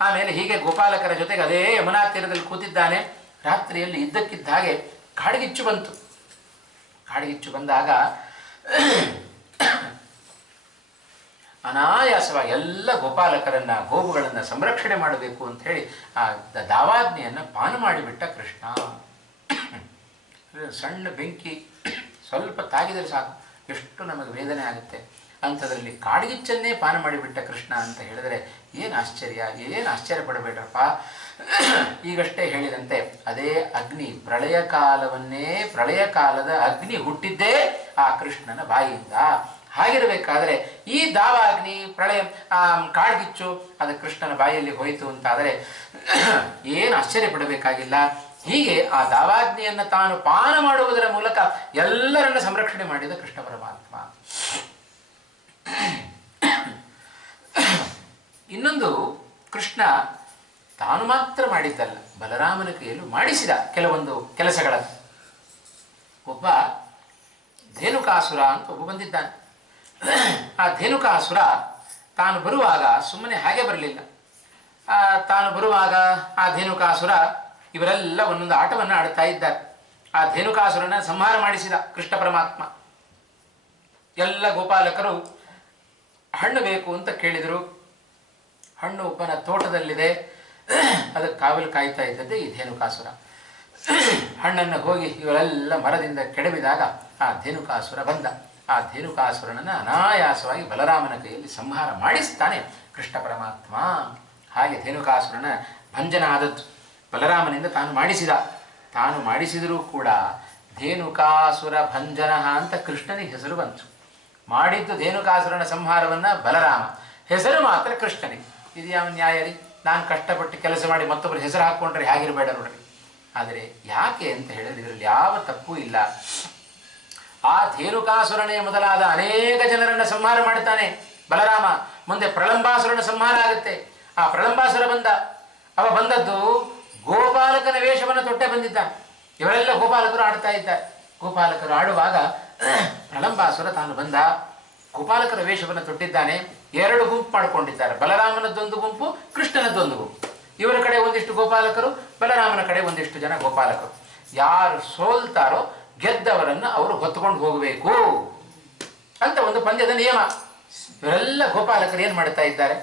ಆಮೇಲೆ ಹೀಗೆ ಗೋಪಾಲಕರ ಜೊತೆಗೆ ಅದೇ ಯಮುನಾ ತೀರದಲ್ಲಿ ಕೂತಿದ್ದಾನೆ. ರಾತ್ರಿಯಲ್ಲಿ ಇದ್ದಕ್ಕಿದ್ದ ಹಾಗೆ ಕಾಡ್ಗಿಚ್ಚು ಬಂತು. ಕಾಡ್ಗಿಚ್ಚು ಬಂದಾಗ ಅನಾಯಾಸವಾಗಿ ಎಲ್ಲ ಗೋಪಾಲಕರನ್ನ, ಗೋವುಗಳನ್ನು ಸಂರಕ್ಷಣೆ ಮಾಡಬೇಕು ಅಂತ ಹೇಳಿ ಆ ದಾವಾಜ್ಞೆಯನ್ನು ಪಾನ ಮಾಡಿಬಿಟ್ಟ ಕೃಷ್ಣ. ಸಣ್ಣ ಬೆಂಕಿ ಸ್ವಲ್ಪ ತಾಗಿದರೆ ಸಾಕು, ಎಷ್ಟು ನಮಗೆ ವೇದನೆ ಆಗುತ್ತೆ. ಅಂಥದ್ರಲ್ಲಿ ಕಾಡ್ಗಿಚ್ಚನ್ನೇ ಪಾನ ಮಾಡಿಬಿಟ್ಟ ಕೃಷ್ಣ ಅಂತ ಹೇಳಿದರೆ ಏನು ಆಶ್ಚರ್ಯ, ಏನು ಆಶ್ಚರ್ಯ ಪಡಬೇಡ್ರಪ್ಪ. ಈಗಷ್ಟೇ ಹೇಳಿದಂತೆ ಅದೇ ಅಗ್ನಿ, ಪ್ರಳಯ ಕಾಲದ ಅಗ್ನಿ ಹುಟ್ಟಿದ್ದೇ ಆ ಕೃಷ್ಣನ ಬಾಯಿಯಿಂದ. ಹಾಗಿರಬೇಕಾದರೆ ಈ ದಾವಾಗ್ನಿ, ಪ್ರಳಯ, ಕಾಡ್ಗಿಚ್ಚು ಅದು ಕೃಷ್ಣನ ಬಾಯಿಯಲ್ಲಿ ಹೋಯಿತು ಅಂತಾದರೆ ಏನು ಆಶ್ಚರ್ಯ ಪಡಬೇಕಾಗಿಲ್ಲ. ಹೀಗೆ ಆ ದಾವಾಗ್ನಿಯನ್ನು ತಾನು ಪಾನ ಮಾಡುವುದರ ಮೂಲಕ ಎಲ್ಲರನ್ನ ಸಂರಕ್ಷಣೆ ಮಾಡಿದ ಕೃಷ್ಣ ಪರಮಾತ್ಮ. ಇನ್ನೊಂದು, ಕೃಷ್ಣ ತಾನು ಮಾತ್ರ ಮಾಡಿದ್ದಲ್ಲ, ಬಲರಾಮನ ಕೈಯಲ್ಲೂ ಮಾಡಿಸಿದ ಕೆಲವೊಂದು ಕೆಲಸಗಳನ್ನು. ಒಬ್ಬ ಧೇನುಕಾಸುರ ಅಂತ ಒಬ್ಬ ಬಂದಿದ್ದಾನೆ. ಆ ಧೇನುಕಾಸುರ ತಾನು ಬರುವಾಗ ಸುಮ್ಮನೆ ಹಾಗೆ ಬರಲಿಲ್ಲ. ತಾನು ಬರುವಾಗ ಆ ಧೇನುಕಾಸುರ ಇವರೆಲ್ಲ ಒಂದೊಂದು ಆಟವನ್ನು ಆಡ್ತಾ ಇದ್ದಾರೆ. ಆ ಧೇನುಕಾಸುರನ ಸಂಹಾರ ಮಾಡಿಸಿದ ಕೃಷ್ಣ ಪರಮಾತ್ಮ. ಎಲ್ಲ ಗೋಪಾಲಕರು ಹಣ್ಣು ಬೇಕು ಅಂತ ಕೇಳಿದರು. ಹಣ್ಣು ಒಬ್ಬನ ತೋಟದಲ್ಲಿದೆ, ಅದಕ್ಕೆ ಕಾವಲು ಕಾಯ್ತಾ ಇದ್ದದ್ದೇ ಈ ಧೇನುಕಾಸುರ. ಹಣ್ಣನ್ನು ಹೋಗಿ ಇವರೆಲ್ಲ ಮರದಿಂದ ಕೆಡವಿದಾಗ ಆ ಧೇನುಕಾಸುರ ಬಂದ. ಆ ಧೇನುಕಾಸುರನನ್ನು ಅನಾಯಾಸವಾಗಿ ಬಲರಾಮನ ಕೈಯಲ್ಲಿ ಸಂಹಾರ ಮಾಡಿಸ್ತಾನೆ ಕೃಷ್ಣ ಪರಮಾತ್ಮ. ಹಾಗೆ ಧೇನುಕಾಸುರನ ಭಂಜನ ಆದದ್ದು ಬಲರಾಮನಿಂದ ತಾನು ಮಾಡಿಸಿದ. ತಾನು ಮಾಡಿಸಿದರೂ ಕೂಡ ಧೇನುಕಾಸುರ ಭಂಜನ ಅಂತ ಕೃಷ್ಣನಿಗೆ ಹೆಸರು ಬಂತು. ಮಾಡಿದ್ದು ಧೇನುಕಾಸುರನ ಸಂಹಾರವನ್ನು ಬಲರಾಮ, ಹೆಸರು ಮಾತ್ರ ಕೃಷ್ಣನಿಗೆ. ಇದು ಯಾವ ನ್ಯಾಯ ರೀ? ನಾನು ಕಷ್ಟಪಟ್ಟು ಕೆಲಸ ಮಾಡಿ ಮತ್ತೊಬ್ಬರು ಹೆಸರು ಹಾಕ್ಕೊಂಡ್ರೆ ಹೇಗಿರಬೇಡ ನೋಡ್ರಿ. ಆದರೆ ಯಾಕೆ ಅಂತ ಹೇಳಿದ್ರೆ ಇದರಲ್ಲಿ ಯಾವ ತಪ್ಪು ಇಲ್ಲ. ಆ ಧೇನುಕಾಸುರನೇ ಮೊದಲಾದ ಅನೇಕ ಜನರನ್ನು ಸಂಹಾರ ಮಾಡ್ತಾನೆ ಬಲರಾಮ. ಮುಂದೆ ಪ್ರಳಂಬಾಸುರನ ಸಂಹಾರ ಆಗುತ್ತೆ. ಆ ಪ್ರಳಂಬಾಸುರ ಅವ ಬಂದದ್ದು ಗೋಪಾಲಕನ ವೇಷವನ್ನು ತೊಟ್ಟೆ ಬಂದಿದ್ದಾನೆ. ಇವರೆಲ್ಲ ಗೋಪಾಲಕರು ಆಡ್ತಾ ಇದ್ದಾರೆ. ಗೋಪಾಲಕರು ಆಡುವಾಗ ಪ್ರಳಂಬಾಸುರ ತಾನು ಬಂದ, ಗೋಪಾಲಕರ ವೇಷವನ್ನು ತೊಟ್ಟಿದ್ದಾನೆ. ಎರಡು ಗುಂಪು ಮಾಡಿಕೊಂಡಿದ್ದಾರೆ, ಬಲರಾಮನದ್ದೊಂದು ಗುಂಪು, ಕೃಷ್ಣನದ್ದೊಂದು ಗುಂಪು. ಇವರ ಕಡೆ ಒಂದಿಷ್ಟು ಗೋಪಾಲಕರು, ಬಲರಾಮನ ಕಡೆ ಒಂದಿಷ್ಟು ಜನ ಗೋಪಾಲಕರು. ಯಾರು ಸೋಲ್ತಾರೋ ಗೆದ್ದವರನ್ನು ಅವರು ಹೊತ್ಕೊಂಡು ಹೋಗಬೇಕು ಅಂತ ಒಂದು ಪಂದ್ಯದ ನಿಯಮ. ಇವರೆಲ್ಲ ಗೋಪಾಲಕರು ಏನು ಮಾಡ್ತಾ ಇದ್ದಾರೆ,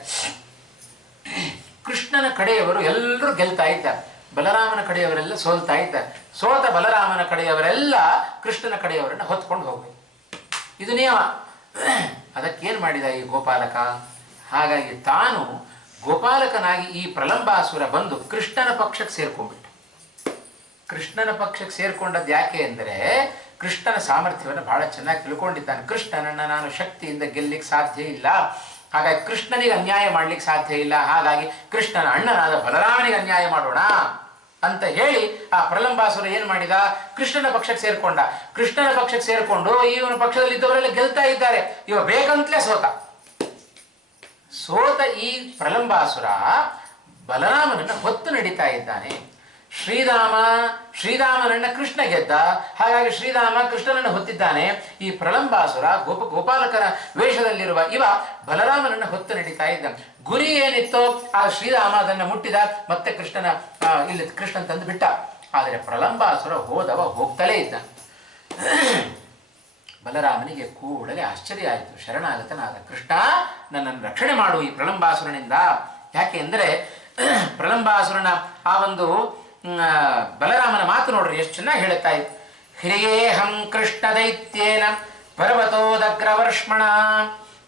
ಕೃಷ್ಣನ ಕಡೆಯವರು ಎಲ್ಲರೂ ಗೆಲ್ತಾ ಇದ್ದಾರೆ, ಬಲರಾಮನ ಕಡೆಯವರೆಲ್ಲ ಸೋಲ್ತಾ ಇದ್ದಾರೆ. ಸೋತ ಬಲರಾಮನ ಕಡೆಯವರೆಲ್ಲ ಕೃಷ್ಣನ ಕಡೆಯವರನ್ನು ಹೊತ್ಕೊಂಡು ಹೋಗಬೇಕು, ಇದು ನಿಯಮ. ಅದಕ್ಕೇನು ಮಾಡಿದ ಈ ಗೋಪಾಲಕ, ಹಾಗಾಗಿ ತಾನು ಗೋಪಾಲಕನಾಗಿ ಈ ಪ್ರಲಂಬಾಸುರ ಬಂದು ಕೃಷ್ಣನ ಪಕ್ಷಕ್ಕೆ ಸೇರ್ಕೊಂಡ್ಬಿಟ್ಟು. ಕೃಷ್ಣನ ಪಕ್ಷಕ್ಕೆ ಸೇರ್ಕೊಂಡದ್ದು ಯಾಕೆ ಅಂದರೆ ಕೃಷ್ಣನ ಸಾಮರ್ಥ್ಯವನ್ನು ಬಹಳ ಚೆನ್ನಾಗಿ ತಿಳ್ಕೊಂಡಿದ್ದಾನೆ. ಕೃಷ್ಣನನ್ನು ನಾನು ಶಕ್ತಿಯಿಂದ ಗೆಲ್ಲಿಕ್ಕೆ ಸಾಧ್ಯ ಇಲ್ಲ, ಹಾಗಾಗಿ ಕೃಷ್ಣನಿಗೆ ಅನ್ಯಾಯ ಮಾಡ್ಲಿಕ್ಕೆ ಸಾಧ್ಯ ಇಲ್ಲ, ಹಾಗಾಗಿ ಕೃಷ್ಣನ ಅಣ್ಣನಾದ ಬಲರಾಮನಿಗೆ ಅನ್ಯಾಯ ಮಾಡೋಣ ಅಂತ ಹೇಳಿ ಆ ಪ್ರಲಂಬಾಸುರ ಏನು ಮಾಡಿದ, ಕೃಷ್ಣನ ಪಕ್ಷಕ್ಕೆ ಸೇರ್ಕೊಂಡ. ಕೃಷ್ಣನ ಪಕ್ಷಕ್ಕೆ ಸೇರ್ಕೊಂಡು ಇವನ ಪಕ್ಷದಲ್ಲಿದ್ದವರೆಲ್ಲ ಗೆಲ್ತಾ ಇದ್ದಾರೆ, ಇವ ಬೇಕಂತಲೇ ಸೋತ ಈ ಪ್ರಲಂಬಾಸುರ ಬಲರಾಮನನ್ನು ಹೊತ್ತು ನಡೀತಾ ಇದ್ದಾನೆ. ಶ್ರೀರಾಮನನ್ನ ಕೃಷ್ಣ ಗೆದ್ದ, ಹಾಗಾಗಿ ಶ್ರೀರಾಮ ಕೃಷ್ಣನನ್ನು ಹೊತ್ತಿದ್ದಾನೆ. ಈ ಪ್ರಲಂಬಾಸುರ ಗೋಪಾಲಕರ ವೇಷದಲ್ಲಿರುವ ಇವ ಬಲರಾಮನನ್ನು ಹೊತ್ತು ನಡೀತಾ ಇದ್ದ. ಗುರಿ ಏನಿತ್ತೋ ಆ ಶ್ರೀರಾಮ ಅದನ್ನು ಮುಟ್ಟಿದ, ಮತ್ತೆ ಇಲ್ಲಿ ಕೃಷ್ಣ ತಂದು ಬಿಟ್ಟ. ಆದರೆ ಪ್ರಲಂಬಾಸುರ ಹೋಗ್ತಲೇ ಇದ್ದ. ಬಲರಾಮನಿಗೆ ಕೂಡಲೇ ಆಶ್ಚರ್ಯ ಆಯಿತು, ಶರಣಾಗತನಾದ. ಕೃಷ್ಣ, ನನ್ನನ್ನು ರಕ್ಷಣೆ ಮಾಡು ಈ ಪ್ರಲಂಬಾಸುರನಿಂದ. ಯಾಕೆ ಅಂದರೆ ಪ್ರಲಂಬಾಸುರನ ಆ ಒಂದು ಬಲರಾಮನ ಮಾತು ನೋಡ್ರಿ ಎಷ್ಟು ಚೆನ್ನಾಗಿ ಹೇಳುತ್ತಾ ಇತ್ತು. ಹ್ರಿಯೇಹಂ ಕೃಷ್ಣ ದೈತ್ಯೇನ ಪರ್ವತೋದಗ್ರವರ್ಷ್ಮಣ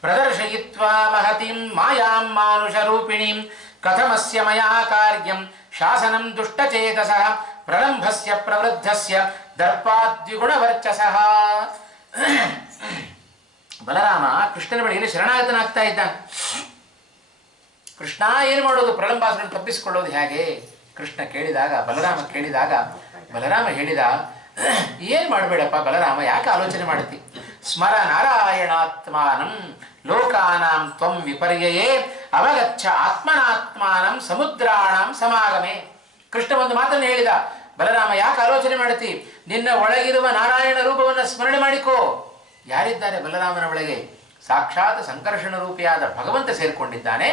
ಪ್ರದರ್ಶಯಿತ್ವಾ ಮಹತಿಂ ಮಾಯಾಂ ಮಾನುಷ ರೂಪಿಣೀಂ ಕಥಮಸ್ಯ ಮಯಾ ಕಾರ್ಯಂ ಶಾಸನಂ ದುಷ್ಟಚೇತಸಃ ಪ್ರಲಂಭಸ್ಯ ಪ್ರವೃದ್ಧಸ್ಯ ದರ್ಪಾದ್ವಿಗುಣವರ್ಚಸಃ. ಬಲರಾಮ ಕೃಷ್ಣನ ಬಳಿಯಲ್ಲಿ ಶರಣಾಗತನಾಗ್ತಾ ಇದ್ದಾನೆ. ಕೃಷ್ಣ ಏನು ಮಾಡೋದು, ಪ್ರಲಂಬಾಸುರನ್ನು ತಪ್ಪಿಸಿಕೊಳ್ಳೋದು ಹೇಗೆ? ಕೃಷ್ಣ ಕೇಳಿದಾಗ, ಬಲರಾಮ ಹೇಳಿದ, ಏನು ಮಾಡಬೇಡಪ್ಪ ಬಲರಾಮ, ಯಾಕೆ ಆಲೋಚನೆ ಮಾಡುತ್ತಿ? ಸ್ಮರ ನಾರಾಯಣಾತ್ಮಾನಂ ಲೋಕಾನಾಂ ತ್ವಂ ವಿಪರ್ಯಯೇ ಅವಗಚ್ಚ ಆತ್ಮನಾತ್ಮಾನಂ ಸಮುದ್ರಾಣಂ ಸಮಾಗಮೆ. ಕೃಷ್ಣ ಒಂದು ಮಾತನ್ನು ಹೇಳಿದ, ಬಲರಾಮ ಯಾಕೆ ಆಲೋಚನೆ ಮಾಡುತ್ತಿ? ನಿನ್ನ ಒಳಗಿರುವ ನಾರಾಯಣ ರೂಪವನ್ನು ಸ್ಮರಣೆ ಮಾಡಿಕೋ. ಯಾರಿದ್ದಾರೆ ಬಲರಾಮನ ಒಳಗೆ? ಸಾಕ್ಷಾತ್ ಸಂಕರ್ಷಣ ರೂಪಿಯಾದ ಭಗವಂತ ಸೇರಿಕೊಂಡಿದ್ದಾನೆ.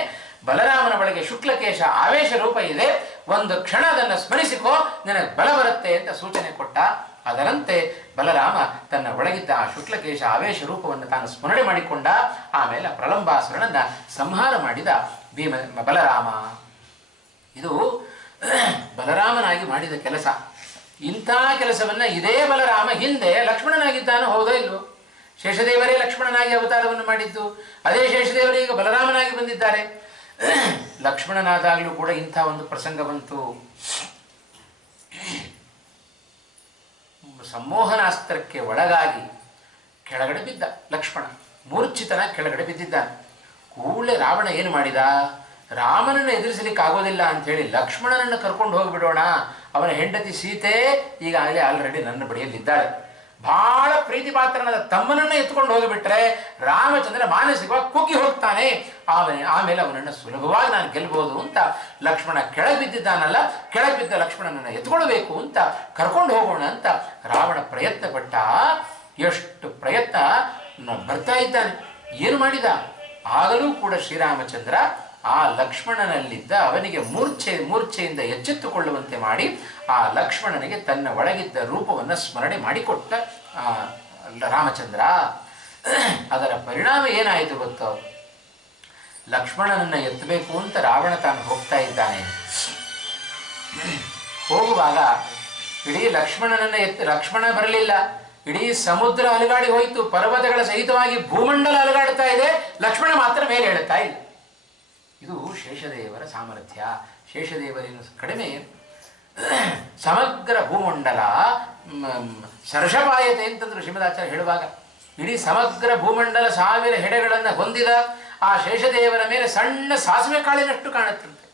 ಬಲರಾಮನ ಒಳಗೆ ಶುಕ್ಲಕೇಶ ಆವೇಶ ರೂಪ ಇದೆ, ಒಂದು ಕ್ಷಣ ಅದನ್ನು ಸ್ಮರಿಸಿಕೋ, ನಿನಗೆ ಬಲ ಬರುತ್ತೆ ಅಂತ ಸೂಚನೆ ಕೊಟ್ಟ. ಅದರಂತೆ ಬಲರಾಮ ತನ್ನ ಒಳಗಿದ್ದ ಆ ಶುಕ್ಲಕೇಶ ಆವೇಶ ರೂಪವನ್ನು ತಾನು ಸ್ಮರಣೆ ಮಾಡಿಕೊಂಡ. ಆಮೇಲೆ ಪ್ರಲಂಬಾಸುರನನ್ನ ಸಂಹಾರ ಮಾಡಿದ ಬಲರಾಮ. ಇದು ಬಲರಾಮನಾಗಿ ಮಾಡಿದ ಕೆಲಸ. ಇಂಥ ಕೆಲಸವನ್ನ ಇದೇ ಬಲರಾಮ ಹಿಂದೆ ಲಕ್ಷ್ಮಣನಾಗಿದ್ದಾನೆ, ಹೌದೋ ಇಲ್ವೋ? ಶೇಷದೇವರೇ ಲಕ್ಷ್ಮಣನಾಗಿ ಅವತಾರವನ್ನು ಮಾಡಿದ್ದು, ಅದೇ ಶೇಷದೇವರೇ ಈಗ ಬಲರಾಮನಾಗಿ ಬಂದಿದ್ದಾರೆ. ಲಕ್ಷ್ಮಣನಾದಾಗಲೂ ಕೂಡ ಇಂಥ ಒಂದು ಪ್ರಸಂಗ ಬಂತು. ಸಂಮೋಹನಾಸ್ತ್ರಕ್ಕೆ ಒಳಗಾಗಿ ಕೆಳಗಡೆ ಬಿದ್ದ ಲಕ್ಷ್ಮಣ, ಮೂರ್ಛಿತನ ಕೆಳಗಡೆ ಬಿದ್ದಿದ್ದಾನೆ. ಕೂಡಲೇ ರಾವಣ ಏನು ಮಾಡಿದ, ರಾಮನನ್ನು ಎದುರಿಸಲಿಕ್ಕೆ ಆಗೋದಿಲ್ಲ ಅಂಥೇಳಿ ಲಕ್ಷ್ಮಣನನ್ನು ಕರ್ಕೊಂಡು ಹೋಗಿಬಿಡೋಣ, ಅವನ ಹೆಂಡತಿ ಸೀತೆ ಈಗಾಗಲೇ ಆಲ್ರೆಡಿ ನನ್ನ ಬಳಿಯಲ್ಲಿದ್ದಾಳೆ, ಬಹಳ ಪ್ರೀತಿ ಪಾತ್ರನಾದ ತಮ್ಮನನ್ನು ಎತ್ಕೊಂಡು ಹೋಗಿಬಿಟ್ರೆ ರಾಮಚಂದ್ರ ಮಾನಸಿಕವಾಗಿ ಕುಗ್ಗಿ ಹೋಗ್ತಾನೆ, ಆಮೇಲೆ ಅವನನ್ನು ಸುಲಭವಾಗಿ ನಾನು ಗೆಲ್ಬಹುದು ಅಂತ ಲಕ್ಷ್ಮಣ ಕೆಳಗೆ ಬಿದ್ದಿದ್ದಾನಲ್ಲ, ಕೆಳಗೆ ಬಿದ್ದ ಲಕ್ಷ್ಮಣನನ್ನು ಎತ್ಕೊಳ್ಬೇಕು ಅಂತ ಕರ್ಕೊಂಡು ಹೋಗೋಣ ಅಂತ ರಾವಣ ಪ್ರಯತ್ನ ಪಟ್ಟ. ಎಷ್ಟು ಪ್ರಯತ್ನ ಬರ್ತಾ ಇದ್ದಾನೆ, ಏನು ಮಾಡಿದ? ಆಗಲೂ ಕೂಡ ಶ್ರೀರಾಮಚಂದ್ರ ಆ ಲಕ್ಷ್ಮಣನಲ್ಲಿದ್ದ ಅವನಿಗೆ ಮೂರ್ಛೆಯಿಂದ ಎಚ್ಚೆತ್ತುಕೊಳ್ಳುವಂತೆ ಮಾಡಿ ಆ ಲಕ್ಷ್ಮಣನಿಗೆ ತನ್ನ ಒಳಗಿದ್ದ ರೂಪವನ್ನು ಸ್ಮರಣೆ ಮಾಡಿಕೊಟ್ಟ ರಾಮಚಂದ್ರ. ಅದರ ಪರಿಣಾಮ ಏನಾಯಿತು ಗೊತ್ತೋ? ಲಕ್ಷ್ಮಣನನ್ನು ಎತ್ತಬೇಕು ಅಂತ ರಾವಣ ತಾನು ಹೋಗ್ತಾ ಇದ್ದಾನೆ. ಹೋಗುವಾಗ ಇಡೀ ಲಕ್ಷ್ಮಣ ಬರಲಿಲ್ಲ. ಇಡೀ ಸಮುದ್ರ ಅಲುಗಾಡಿ ಹೋಯಿತು, ಪರ್ವತಗಳ ಸಹಿತವಾಗಿ ಭೂಮಂಡಲ ಅಲುಗಾಡ್ತಾ ಇದೆ, ಲಕ್ಷ್ಮಣ ಮಾತ್ರ ಮೇಲೆ ಹೇಳುತ್ತಾ ಇಲ್ಲ. ಇದು ಶೇಷದೇವರ ಸಾಮರ್ಥ್ಯ. ಶೇಷದೇವರೇನು ಕಡಿಮೆ, ಸಮಗ್ರ ಭೂಮಂಡಲ ಸರ್ಷಪಾಯತೆ ಅಂತಂದ್ರು ಶ್ರೀಮದಾಚಾರ್ಯ ಹೇಳುವಾಗ. ಇಡೀ ಸಮಗ್ರ ಭೂಮಂಡಲ 1000 ಹೆಡೆಗಳನ್ನು ಹೊಂದಿದ ಆ ಶೇಷದೇವರ ಮೇಲೆ ಸಣ್ಣ ಸಾಸಿವೆ ಕಾಳಿನಷ್ಟು ಕಾಣುತ್ತಂತೆ.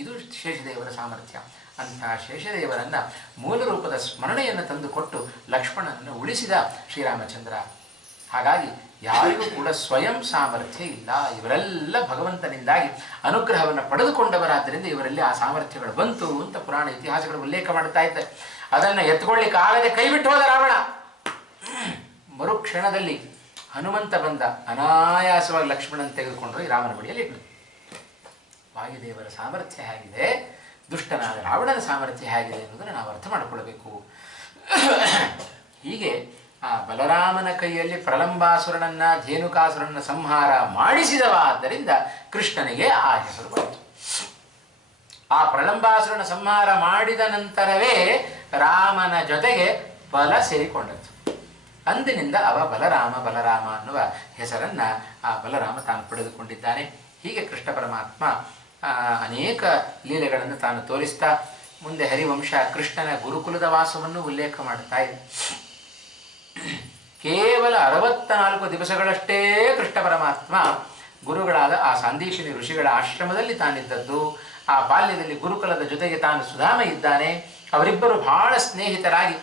ಇದು ಶೇಷದೇವರ ಸಾಮರ್ಥ್ಯ. ಅಂತಹ ಶೇಷದೇವರನ್ನ ಮೂಲ ರೂಪದ ಸ್ಮರಣೆಯನ್ನು ತಂದುಕೊಟ್ಟು ಲಕ್ಷ್ಮಣನನ್ನು ಉಳಿಸಿದ ಶ್ರೀರಾಮಚಂದ್ರ. ಹಾಗಾಗಿ ಯಾರಿಗೂ ಕೂಡ ಸ್ವಯಂ ಸಾಮರ್ಥ್ಯ ಇಲ್ಲ. ಇವರೆಲ್ಲ ಭಗವಂತನಿಂದಾಗಿ ಅನುಗ್ರಹವನ್ನು ಪಡೆದುಕೊಂಡವರಾದ್ದರಿಂದ ಇವರಲ್ಲಿ ಆ ಸಾಮರ್ಥ್ಯಗಳು ಬಂತು ಅಂತ ಪುರಾಣ ಇತಿಹಾಸಗಳು ಉಲ್ಲೇಖ ಮಾಡ್ತಾ ಇದ್ದಾರೆ. ಅದನ್ನು ಎತ್ಕೊಳ್ಳಿಕ್ಕಾಗದೆ ಕೈಬಿಟ್ಟು ಹೋದ ರಾವಣ. ಮರುಕ್ಷಣದಲ್ಲಿ ಹನುಮಂತ ಬಂದ, ಅನಾಯಾಸವಾಗಿ ಲಕ್ಷ್ಮಣನ ತೆಗೆದುಕೊಂಡ್ರು ರಾಮನ ಬಳಿಯಲ್ಲಿ ಇಟ್ಟು. ವಾಯುದೇವರ ಸಾಮರ್ಥ್ಯ ಹೇಗಿದೆ, ದುಷ್ಟನಾದ ರಾವಣನ ಸಾಮರ್ಥ್ಯ ಹೇಗಿದೆ ಎನ್ನುವುದನ್ನು ನಾವು ಅರ್ಥ ಮಾಡಿಕೊಳ್ಳಬೇಕು. ಹೀಗೆ ಆ ಬಲರಾಮನ ಕೈಯಲ್ಲಿ ಪ್ರಲಂಬಾಸುರನನ್ನ ಧೇನುಕಾಸುರನ ಸಂಹಾರ ಮಾಡಿಸಿದವಾದ್ದರಿಂದ ಕೃಷ್ಣನಿಗೆ ಆ ಹೆಸರು ಬಂತು. ಆ ಪ್ರಲಂಬಾಸುರನ ಸಂಹಾರ ಮಾಡಿದ ನಂತರವೇ ರಾಮನ ಜೊತೆಗೆ ಬಲ ಸೇರಿಕೊಂಡದ್ದು. ಅಂದಿನಿಂದ ಅವ ಬಲರಾಮ ಅನ್ನುವ ಹೆಸರನ್ನ ಆ ಬಲರಾಮ ತಾನು ಪಡೆದುಕೊಂಡಿದ್ದಾನೆ. ಹೀಗೆ ಕೃಷ್ಣ ಪರಮಾತ್ಮ ಅನೇಕ ಲೀಲೆಗಳನ್ನು ತಾನು ತೋರಿಸ್ತಾ ಮುಂದೆ ಹರಿವಂಶ ಕೃಷ್ಣನ ಗುರುಕುಲದ ವಾಸವನ್ನು ಉಲ್ಲೇಖ ಮಾಡ್ತಾ ಇದೆ. ಕೇವಲ 64 ದಿವಸಗಳಷ್ಟೇ ಕೃಷ್ಣ ಪರಮಾತ್ಮ ಗುರುಗಳಾದ ಆ ಸಾಂದೀಪಿನಿ ಋಷಿಗಳ ಆಶ್ರಮದಲ್ಲಿ ತಾನಿದ್ದದ್ದು. ಆ ಬಾಲ್ಯದಲ್ಲಿ ಗುರುಕುಲದ ಜೊತೆಗೆ ತಾನು ಸುಧಾಮ ಇದ್ದಾನೆ. ಅವರಿಬ್ಬರು ಬಹಳ ಸ್ನೇಹಿತರಾಗಿ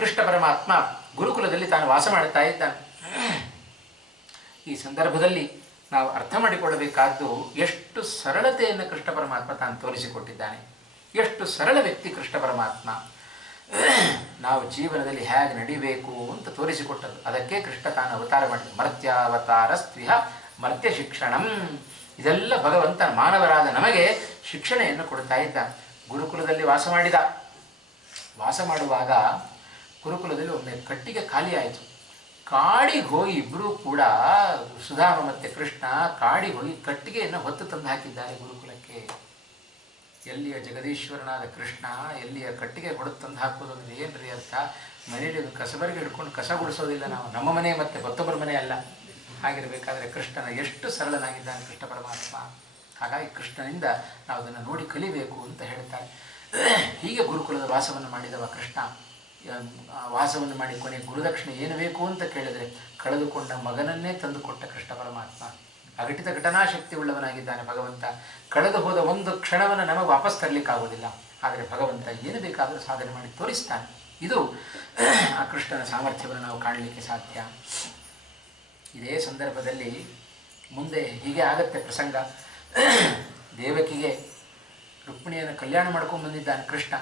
ಕೃಷ್ಣ ಪರಮಾತ್ಮ ಗುರುಕುಲದಲ್ಲಿ ತಾನು ವಾಸ ಮಾಡುತ್ತಾ ಇದ್ದಾನೆ. ಈ ಸಂದರ್ಭದಲ್ಲಿ ನಾವು ಅರ್ಥ ಮಾಡಿಕೊಳ್ಳಬೇಕಾದ್ದು ಎಷ್ಟು ಸರಳತೆಯನ್ನು ಕೃಷ್ಣ ಪರಮಾತ್ಮ ತಾನು ತೋರಿಸಿಕೊಟ್ಟಿದ್ದಾನೆ. ಎಷ್ಟು ಸರಳ ವ್ಯಕ್ತಿ ಕೃಷ್ಣ ಪರಮಾತ್ಮ. ನಾವು ಜೀವನದಲ್ಲಿ ಹೇಗೆ ನಡಿಬೇಕು ಅಂತ ತೋರಿಸಿಕೊಟ್ಟದ್ದು. ಅದಕ್ಕೆ ಕೃಷ್ಣ ತಾನು ಅವತಾರ ಮಾಡಿದ ಮರ್ತ್ಯಾವತಾರ ಸ್ತ್ವಿಹ ಮರ್ತ್ಯ ಶಿಕ್ಷಣಂ. ಇದೆಲ್ಲ ಭಗವಂತ ಮಾನವರಾದ ನಮಗೆ ಶಿಕ್ಷಣೆಯನ್ನು ಕೊಡ್ತಾ ಇದ್ದ. ಗುರುಕುಲದಲ್ಲಿ ವಾಸ ಮಾಡುವಾಗ ಗುರುಕುಲದಲ್ಲಿ ಒಮ್ಮೆ ಕಟ್ಟಿಗೆ ಖಾಲಿ ಆಯಿತು. ಕಾಡಿಗೆ ಹೋಗಿ ಇಬ್ಬರೂ ಕೂಡ ಸುಧಾಮ ಮತ್ತು ಕೃಷ್ಣ ಕಾಡಿಗೆ ಹೋಗಿ ಕಟ್ಟಿಗೆಯನ್ನು ಹೊತ್ತು ತಂದು ಹಾಕಿದ್ದಾರೆ ಗುರುಕುಲಕ್ಕೆ. ಎಲ್ಲಿಯ ಜಗದೀಶ್ವರನಾದ ಕೃಷ್ಣ ಎಲ್ಲಿಯ ಕಟ್ಟಿಗೆ ಹೊಡೆದು ತಂದು ಹಾಕೋದು ಅಂದರೆ ಏನ್ರಿ ಅಂತ ಮನೆಯಲ್ಲಿ ಒಂದು ಕಸಬರಿಗೆ ಹಿಡ್ಕೊಂಡು ಕಸ ಗುಡಿಸೋದಿಲ್ಲ ನಾವು. ನಮ್ಮ ಮನೆ ಮತ್ತು ಮತ್ತೊಬ್ಬರ ಮನೆ ಅಲ್ಲ. ಹಾಗಿರಬೇಕಾದ್ರೆ ಕೃಷ್ಣನ ಎಷ್ಟು ಸರಳನಾಗಿದ್ದಾನೆ ಕೃಷ್ಣ ಪರಮಾತ್ಮ. ಹಾಗಾಗಿ ಕೃಷ್ಣನಿಂದ ನಾವು ಅದನ್ನು ನೋಡಿ ಕಲಿಬೇಕು ಅಂತ ಹೇಳ್ತಾರೆ. ಹೀಗೆ ಗುರುಕುಲದ ವಾಸವನ್ನು ಮಾಡಿದವ ಕೃಷ್ಣ. ವಾಸವನ್ನು ಮಾಡಿ ಕೊನೆ ಗುರುದಕ್ಷಿಣೆ ಏನು ಬೇಕು ಅಂತ ಕೇಳಿದರೆ ಕಳೆದುಕೊಂಡ ಮಗನನ್ನೇ ತಂದುಕೊಟ್ಟ ಕೃಷ್ಣ ಪರಮಾತ್ಮ. ಅಘಟಿತ ಘಟನಾಶಕ್ತಿ ಉಳ್ಳವನಾಗಿದ್ದಾನೆ ಭಗವಂತ. ಕಳೆದು ಹೋದ ಒಂದು ಕ್ಷಣವನ್ನು ನಮಗೆ ವಾಪಸ್ ತರಲಿಕ್ಕಾಗೋದಿಲ್ಲ. ಆದರೆ ಭಗವಂತ ಏನು ಬೇಕಾದರೂ ಸಾಧನೆ ಮಾಡಿ ತೋರಿಸ್ತಾನೆ. ಇದು ಆ ಕೃಷ್ಣನ ಸಾಮರ್ಥ್ಯವನ್ನು ನಾವು ಕಾಣಲಿಕ್ಕೆ ಸಾಧ್ಯ. ಇದೇ ಸಂದರ್ಭದಲ್ಲಿ ಮುಂದೆ ಹೀಗೆ ಆಗತ್ತೆ ಪ್ರಸಂಗ. ದೇವಕಿಗೆ ರುಕ್ಮಿಣಿಯನ್ನು ಕಲ್ಯಾಣ ಮಾಡ್ಕೊಂಡು ಬಂದಿದ್ದಾನೆ ಕೃಷ್ಣ.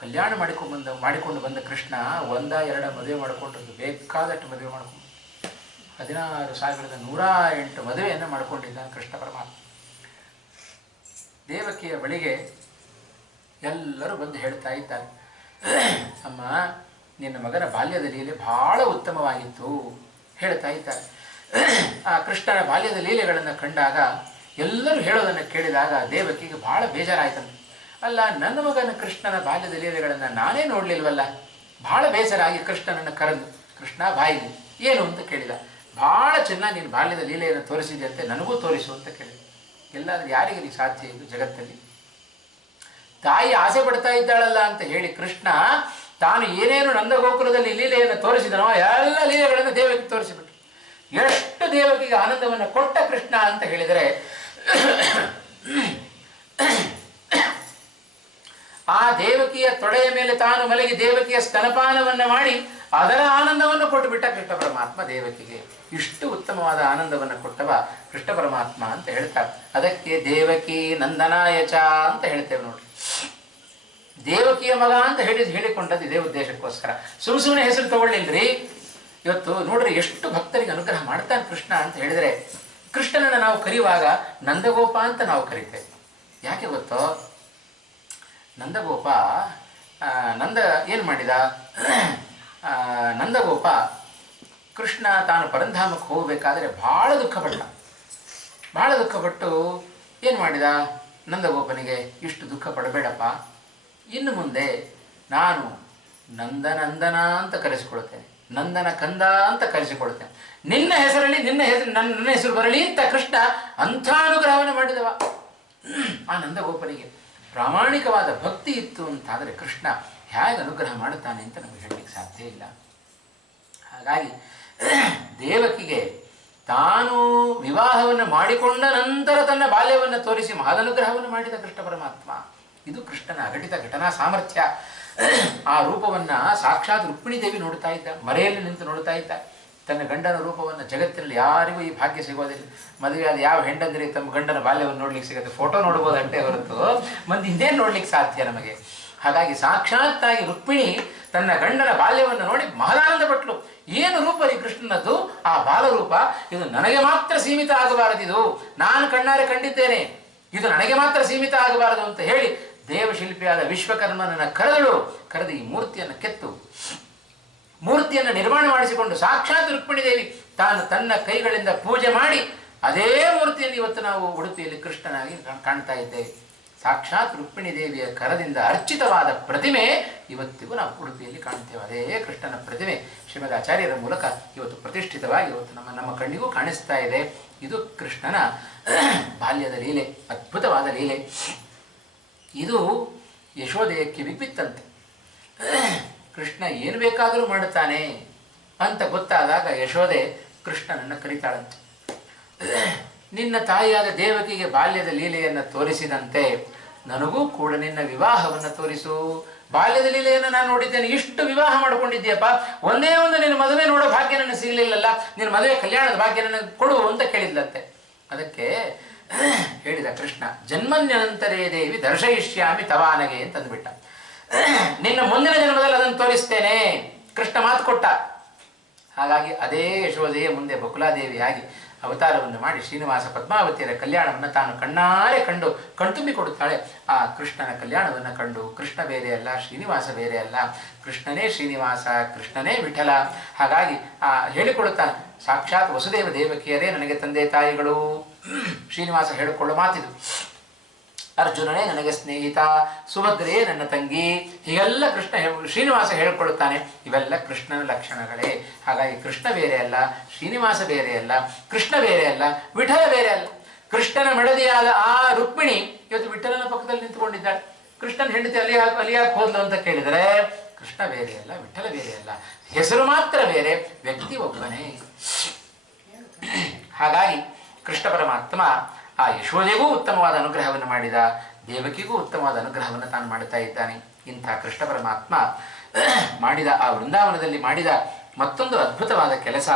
ಕಲ್ಯಾಣ ಮಾಡಿಕೊಂಡು ಬಂದ ಕೃಷ್ಣ 1-2 ಮದುವೆ ಮಾಡಿಕೊಂಡದ್ದು, ಬೇಕಾದಷ್ಟು ಮದುವೆ ಮಾಡಿಕೊಂಡು 16,108 ಮದುವೆಯನ್ನು ಮಾಡಿಕೊಂಡಿದ್ದಾನೆ ಕೃಷ್ಣ ಪರಮಾತ್ಮ. ದೇವಕಿಯ ಬಳಿಗೆ ಎಲ್ಲರೂ ಬಂದು ಹೇಳ್ತಾ ಇದ್ದಾರೆ, ಅಮ್ಮ ನಿನ್ನ ಮಗನ ಬಾಲ್ಯದ ಲೀಲೆ ಬಹಳ ಉತ್ತಮವಾಗಿತ್ತು ಹೇಳ್ತಾ ಇದ್ದಾರೆ. ಆ ಕೃಷ್ಣನ ಬಾಲ್ಯದ ಲೀಲೆಗಳನ್ನು ಕಂಡಾಗ ಎಲ್ಲರೂ ಹೇಳೋದನ್ನು ಕೇಳಿದಾಗ ದೇವಕಿಗೆ ಬಹಳ ಬೇಜಾರಾಯ್ತಂತೆ. ಅಲ್ಲ, ನನ್ನ ಮಗನ ಕೃಷ್ಣನ ಬಾಲ್ಯದ ಲೀಲೆಗಳನ್ನು ನಾನೇ ನೋಡಲಿಲ್ವಲ್ಲ. ಬಹಳ ಬೇಸರಾಗಿ ಕೃಷ್ಣನನ್ನು ಕರೆದು, ಕೃಷ್ಣ ಬಾಯಿಲಿ ಏನು ಅಂತ ಕೇಳಿದ. ಭಾಳ ಚೆನ್ನಾಗಿ ನೀನು ಬಾಲ್ಯದ ಲೀಲೆಯನ್ನು ತೋರಿಸಿದೆಯಂತೆ, ನನಗೂ ತೋರಿಸು ಅಂತ ಕೇಳಿದ. ಎಲ್ಲಾದರೂ ಯಾರಿಗೆ ನೀ ಸಾಧ್ಯ ಇದು ಜಗತ್ತಲ್ಲಿ? ತಾಯಿ ಆಸೆ ಪಡ್ತಾ ಇದ್ದಾಳಲ್ಲ ಅಂತ ಹೇಳಿ ಕೃಷ್ಣ ತಾನು ಏನೇನು ನಂದ ಗೋಕುಲದಲ್ಲಿ ಲೀಲೆಯನ್ನು ತೋರಿಸಿದನೋ ಎಲ್ಲ ಲೀಲೆಗಳನ್ನು ದೇವಕಿಗೆ ತೋರಿಸಿಬಿಟ್ಟು ಎಷ್ಟು ದೇವಕಿಗೆ ಆನಂದವನ್ನು ಕೊಟ್ಟ ಕೃಷ್ಣ ಅಂತ ಹೇಳಿದರೆ, ಆ ದೇವಕಿಯ ತೊಡೆಯ ಮೇಲೆ ತಾನು ಮಲಗಿ ದೇವಕಿಯ ಸ್ತನಪಾನವನ್ನು ಮಾಡಿ ಅದರ ಆನಂದವನ್ನು ಕೊಟ್ಟು ಬಿಟ್ಟ ಕೃಷ್ಣ ಪರಮಾತ್ಮ ದೇವಕಿಗೆ. ಇಷ್ಟು ಉತ್ತಮವಾದ ಆನಂದವನ್ನು ಕೊಟ್ಟವ ಕೃಷ್ಣ ಪರಮಾತ್ಮ ಅಂತ ಹೇಳ್ತಾರೆ. ಅದಕ್ಕೆ ದೇವಕಿ ನಂದನಾಯಚ ಅಂತ ಹೇಳ್ತೇವೆ ನೋಡಿ. ದೇವಕಿಯ ಮಗ ಅಂತ ಹೇಳಿಕೊಂಡದ್ದು ಇದೇ ಉದ್ದೇಶಕ್ಕೋಸ್ಕರ. ಸುಮ್ಮನೆ ಹೆಸರು ತಗೊಳ್ಳಿಲ್ರಿ. ಇವತ್ತು ನೋಡ್ರಿ ಎಷ್ಟು ಭಕ್ತರಿಗೆ ಅನುಗ್ರಹ ಮಾಡ್ತಾನೆ ಕೃಷ್ಣ ಅಂತ ಹೇಳಿದರೆ, ಕೃಷ್ಣನನ್ನು ನಾವು ಕರೆಯುವಾಗ ನಂದಗೋಪ ಅಂತ ನಾವು ಕರಿತೇವೆ. ಯಾಕೆ ಗೊತ್ತೋ, ನಂದಗೋಪ ನಂದ ಏನು ಮಾಡಿದ, ನಂದಗೋಪ ಕೃಷ್ಣ ತಾನು ಪರಂಧಾಮಕ್ಕೆ ಹೋಗಬೇಕಾದ್ರೆ ಭಾಳ ದುಃಖಪಟ್ಟು ಏನು ಮಾಡಿದ, ನಂದಗೋಪನಿಗೆ ಇಷ್ಟು ದುಃಖ ಪಡಬೇಡಪ್ಪ, ಇನ್ನು ಮುಂದೆ ನಾನು ನಂದನಂದನ ಅಂತ ಕರೆಸಿಕೊಳ್ತೇನೆ, ನಂದನ ಕಂದ ಅಂತ ಕರೆಸಿಕೊಳ್ತೇನೆ, ನಿನ್ನ ನನ್ನ ಹೆಸರು ಬರಲಿ ಅಂತ ಕೃಷ್ಣ ಅಂಥ ಅನುಗ್ರಹವನ್ನು ಮಾಡಿದವ. ಆ ನಂದಗೋಪನಿಗೆ ಪ್ರಾಮಾಣಿಕವಾದ ಭಕ್ತಿ ಇತ್ತು ಅಂತಾದರೆ ಕೃಷ್ಣ ಹೇಗೆ ಅನುಗ್ರಹ ಮಾಡುತ್ತಾನೆ ಅಂತ ನಮಗೆ ಹೇಳಲಿಕ್ಕೆ ಸಾಧ್ಯ ಇಲ್ಲ. ಹಾಗಾಗಿ ದೇವಕಿಗೆ ತಾನು ವಿವಾಹವನ್ನು ಮಾಡಿಕೊಂಡ ನಂತರ ತನ್ನ ಬಾಲ್ಯವನ್ನು ತೋರಿಸಿ ಮಹದನುಗ್ರಹವನ್ನು ಮಾಡಿದ ಕೃಷ್ಣ ಪರಮಾತ್ಮ. ಇದು ಕೃಷ್ಣನ ಅಘಟಿತ ಘಟನಾ ಸಾಮರ್ಥ್ಯ. ಆ ರೂಪವನ್ನು ಸಾಕ್ಷಾತ್ ರುಕ್ಮಿಣೀ ದೇವಿ ನೋಡ್ತಾ ಇದ್ದ, ಮರೆಯಲ್ಲಿ ನಿಂತು ನೋಡ್ತಾ ಇದ್ದ. ತನ್ನ ಗಂಡನ ರೂಪವನ್ನು ಜಗತ್ತಿನಲ್ಲಿ ಯಾರಿಗೂ ಈ ಭಾಗ್ಯ ಸಿಗೋದಿಲ್ಲ. ಮದುವೆಯಾದ ಯಾವ ಹೆಂಡಂದ್ರೆ ತಮ್ಮ ಗಂಡನ ಬಾಲ್ಯವನ್ನು ನೋಡ್ಲಿಕ್ಕೆ ಸಿಗುತ್ತೆ, ಫೋಟೋ ನೋಡ್ಬೋದಂತೆ ಹೊರತು ಮಂದಿ ಇನ್ನೇನು ನೋಡ್ಲಿಕ್ಕೆ ಸಾಧ್ಯ ನಮಗೆ. ಹಾಗಾಗಿ ಸಾಕ್ಷಾತ್ತಾಗಿ ರುಕ್ಮಿಣಿ ತನ್ನ ಗಂಡನ ಬಾಲ್ಯವನ್ನು ನೋಡಿ ಮಹದಾನಂದ ಪಟ್ಲು. ಏನು ರೂಪ ಈ ಕೃಷ್ಣನದ್ದು, ಆ ಬಾಲರೂಪ, ಇದು ನನಗೆ ಮಾತ್ರ ಸೀಮಿತ ಆಗಬಾರದಿದು, ನಾನು ಕಣ್ಣಾರೆ ಕಂಡಿದ್ದೇನೆ, ಇದು ನನಗೆ ಮಾತ್ರ ಸೀಮಿತ ಆಗಬಾರದು ಅಂತ ಹೇಳಿ ದೇವಶಿಲ್ಪಿಯಾದ ವಿಶ್ವಕರ್ಮನನ್ನು ಕರೆದು ಈ ಮೂರ್ತಿಯನ್ನು ಕೆತ್ತು ಮೂರ್ತಿಯನ್ನು ನಿರ್ಮಾಣ ಮಾಡಿಸಿಕೊಂಡು ಸಾಕ್ಷಾತ್ ರುಕ್ಮಿಣಿ ದೇವಿ ತಾನು ತನ್ನ ಕೈಗಳಿಂದ ಪೂಜೆ ಮಾಡಿ ಅದೇ ಮೂರ್ತಿಯನ್ನು ಇವತ್ತು ನಾವು ಉಡುಪಿಯಲ್ಲಿ ಕೃಷ್ಣನಾಗಿ ಕಾಣ್ತಾ ಇದ್ದೇವೆ. ಸಾಕ್ಷಾತ್ ರುಕ್ಮಿಣಿ ದೇವಿಯ ಕರದಿಂದ ಅರ್ಚಿತವಾದ ಪ್ರತಿಮೆ ಇವತ್ತಿಗೂ ನಾವು ಉಡುಪಿಯಲ್ಲಿ ಕಾಣ್ತೇವೆ. ಅದೇ ಕೃಷ್ಣನ ಪ್ರತಿಮೆ ಶ್ರೀಮದ್ ಆಚಾರ್ಯರ ಮೂಲಕ ಇವತ್ತು ಪ್ರತಿಷ್ಠಿತವಾಗಿ ಇವತ್ತು ನಮ್ಮ ಕಣ್ಣಿಗೂ ಕಾಣಿಸ್ತಾ ಇದೆ. ಇದು ಕೃಷ್ಣನ ಬಾಲ್ಯದ ಲೀಲೆ, ಅದ್ಭುತವಾದ ಲೀಲೆ. ಇದು ಯಶೋದೆಯ ಕಿವಿಬಿತ್ತಂತೆ. ಕೃಷ್ಣ ಏನು ಬೇಕಾದರೂ ಮಾಡುತ್ತಾನೆ ಅಂತ ಗೊತ್ತಾದಾಗ ಯಶೋದೆ ಕೃಷ್ಣನನ್ನು ಕರೀತಾಳಂತೆ. ನಿನ್ನ ತಾಯಿಯಾದ ದೇವಕಿಗೆ ಬಾಲ್ಯದ ಲೀಲೆಯನ್ನು ತೋರಿಸಿದಂತೆ ನನಗೂ ಕೂಡ ನಿನ್ನ ವಿವಾಹವನ್ನು ತೋರಿಸು. ಬಾಲ್ಯದ ಲೀಲೆಯನ್ನು ನಾನು ನೋಡಿದ್ದೇನೆ, ಇಷ್ಟು ವಿವಾಹ ಮಾಡಿಕೊಂಡಿದ್ದೀಯಪ್ಪ, ಒಂದೇ ಒಂದು ನಿನ್ನ ಮದುವೆ ನೋಡೋ ಭಾಗ್ಯ ನನಗೆ ಸಿಗಲಿಲ್ಲಲ್ಲ, ನಿನ್ನ ಮದುವೆ ಕಲ್ಯಾಣದ ಭಾಗ್ಯ ನನಗೆ ಕೊಡು ಅಂತ ಕೇಳಿದ್ಲಂತೆ. ಅದಕ್ಕೆ ಹೇಳಿದ ಕೃಷ್ಣ, ಜನ್ಮನ್ಯನಂತರೇ ದೇವಿ ದರ್ಶಯಿಷ್ಯಾಮಿ ತವಾನಗೆ ಅಂತಂದ್ಬಿಟ್ಟ. ನಿನ್ನ ಮುಂದಿನ ಜನ್ಮದಲ್ಲಿ ಅದನ್ನು ತೋರಿಸ್ತೇನೆ, ಕೃಷ್ಣ ಮಾತು ಕೊಟ್ಟ. ಹಾಗಾಗಿ ಅದೇ ಯಶೋದೆಯ ಮುಂದೆ ಬಕುಲಾದೇವಿಯಾಗಿ ಅವತಾರವನ್ನು ಮಾಡಿ ಶ್ರೀನಿವಾಸ ಪದ್ಮಾವತಿಯರ ಕಲ್ಯಾಣವನ್ನು ತಾನು ಕಣ್ಣಾರೆ ಕಂಡು ಕಣ್ತುಂಬಿ ಕೊಡುತ್ತಾಳೆ. ಆ ಕೃಷ್ಣನ ಕಲ್ಯಾಣವನ್ನು ಕಂಡು ಕೃಷ್ಣ ಬೇರೆ ಅಲ್ಲ, ಶ್ರೀನಿವಾಸ ಬೇರೆ ಅಲ್ಲ, ಕೃಷ್ಣನೇ ಶ್ರೀನಿವಾಸ, ಕೃಷ್ಣನೇ ವಿಠಲ. ಹಾಗಾಗಿ ಹೇಳಿಕೊಡುತ್ತಾನೆ, ಸಾಕ್ಷಾತ್ ವಸುದೇವ ದೇವಕಿಯರೇ ನನಗೆ ತಂದೆ ತಾಯಿಗಳು. ಶ್ರೀನಿವಾಸ ಹೇಳಿಕೊಳ್ಳೋ ಮಾತಿದು. ಅರ್ಜುನನೇ ನನಗೆ ಸ್ನೇಹಿತ, ಸುಭದ್ರೆಯೇ ನನ್ನ ತಂಗಿ, ಹೀಗೆಲ್ಲ ಶ್ರೀನಿವಾಸ ಹೇಳಿಕೊಳ್ಳುತ್ತಾನೆ. ಇವೆಲ್ಲ ಕೃಷ್ಣನ ಲಕ್ಷಣಗಳೇ. ಹಾಗಾಗಿ ಕೃಷ್ಣ ಬೇರೆ ಅಲ್ಲ, ಶ್ರೀನಿವಾಸ ಬೇರೆ ಅಲ್ಲ, ಕೃಷ್ಣ ಬೇರೆ ಅಲ್ಲ, ವಿಠಲ ಬೇರೆ ಅಲ್ಲ. ಕೃಷ್ಣನ ಮಡದಿಯಾದ ಆ ರುಕ್ಮಿಣಿ ಇವತ್ತು ವಿಠಲನ ಪಕ್ಕದಲ್ಲಿ ನಿಂತುಕೊಂಡಿದ್ದಾಳೆ. ಕೃಷ್ಣನ ಹೆಂಡತಿ ಅಲಿಯಾಗಿ ಹೋದ್ಲು ಅಂತ ಕೇಳಿದರೆ ಕೃಷ್ಣ ಬೇರೆ ಅಲ್ಲ, ವಿಠಲ ಬೇರೆ ಅಲ್ಲ, ಹೆಸರು ಮಾತ್ರ ಬೇರೆ, ವ್ಯಕ್ತಿ ಒಬ್ಬನೇ. ಹಾಗಾಗಿ ಕೃಷ್ಣ ಪರಮಾತ್ಮ ಆ ಯಶೋದೆಗೂ ಉತ್ತಮವಾದ ಅನುಗ್ರಹವನ್ನು ಮಾಡಿದ, ದೇವಕಿಗೂ ಉತ್ತಮವಾದ ಅನುಗ್ರಹವನ್ನು ತಾನು ಮಾಡುತ್ತಾ ಇದ್ದಾನೆ. ಇಂಥ ಕೃಷ್ಣ ಪರಮಾತ್ಮ ಮಾಡಿದ ಆ ವೃಂದಾವನದಲ್ಲಿ ಮಾಡಿದ ಮತ್ತೊಂದು ಅದ್ಭುತವಾದ ಕೆಲಸ,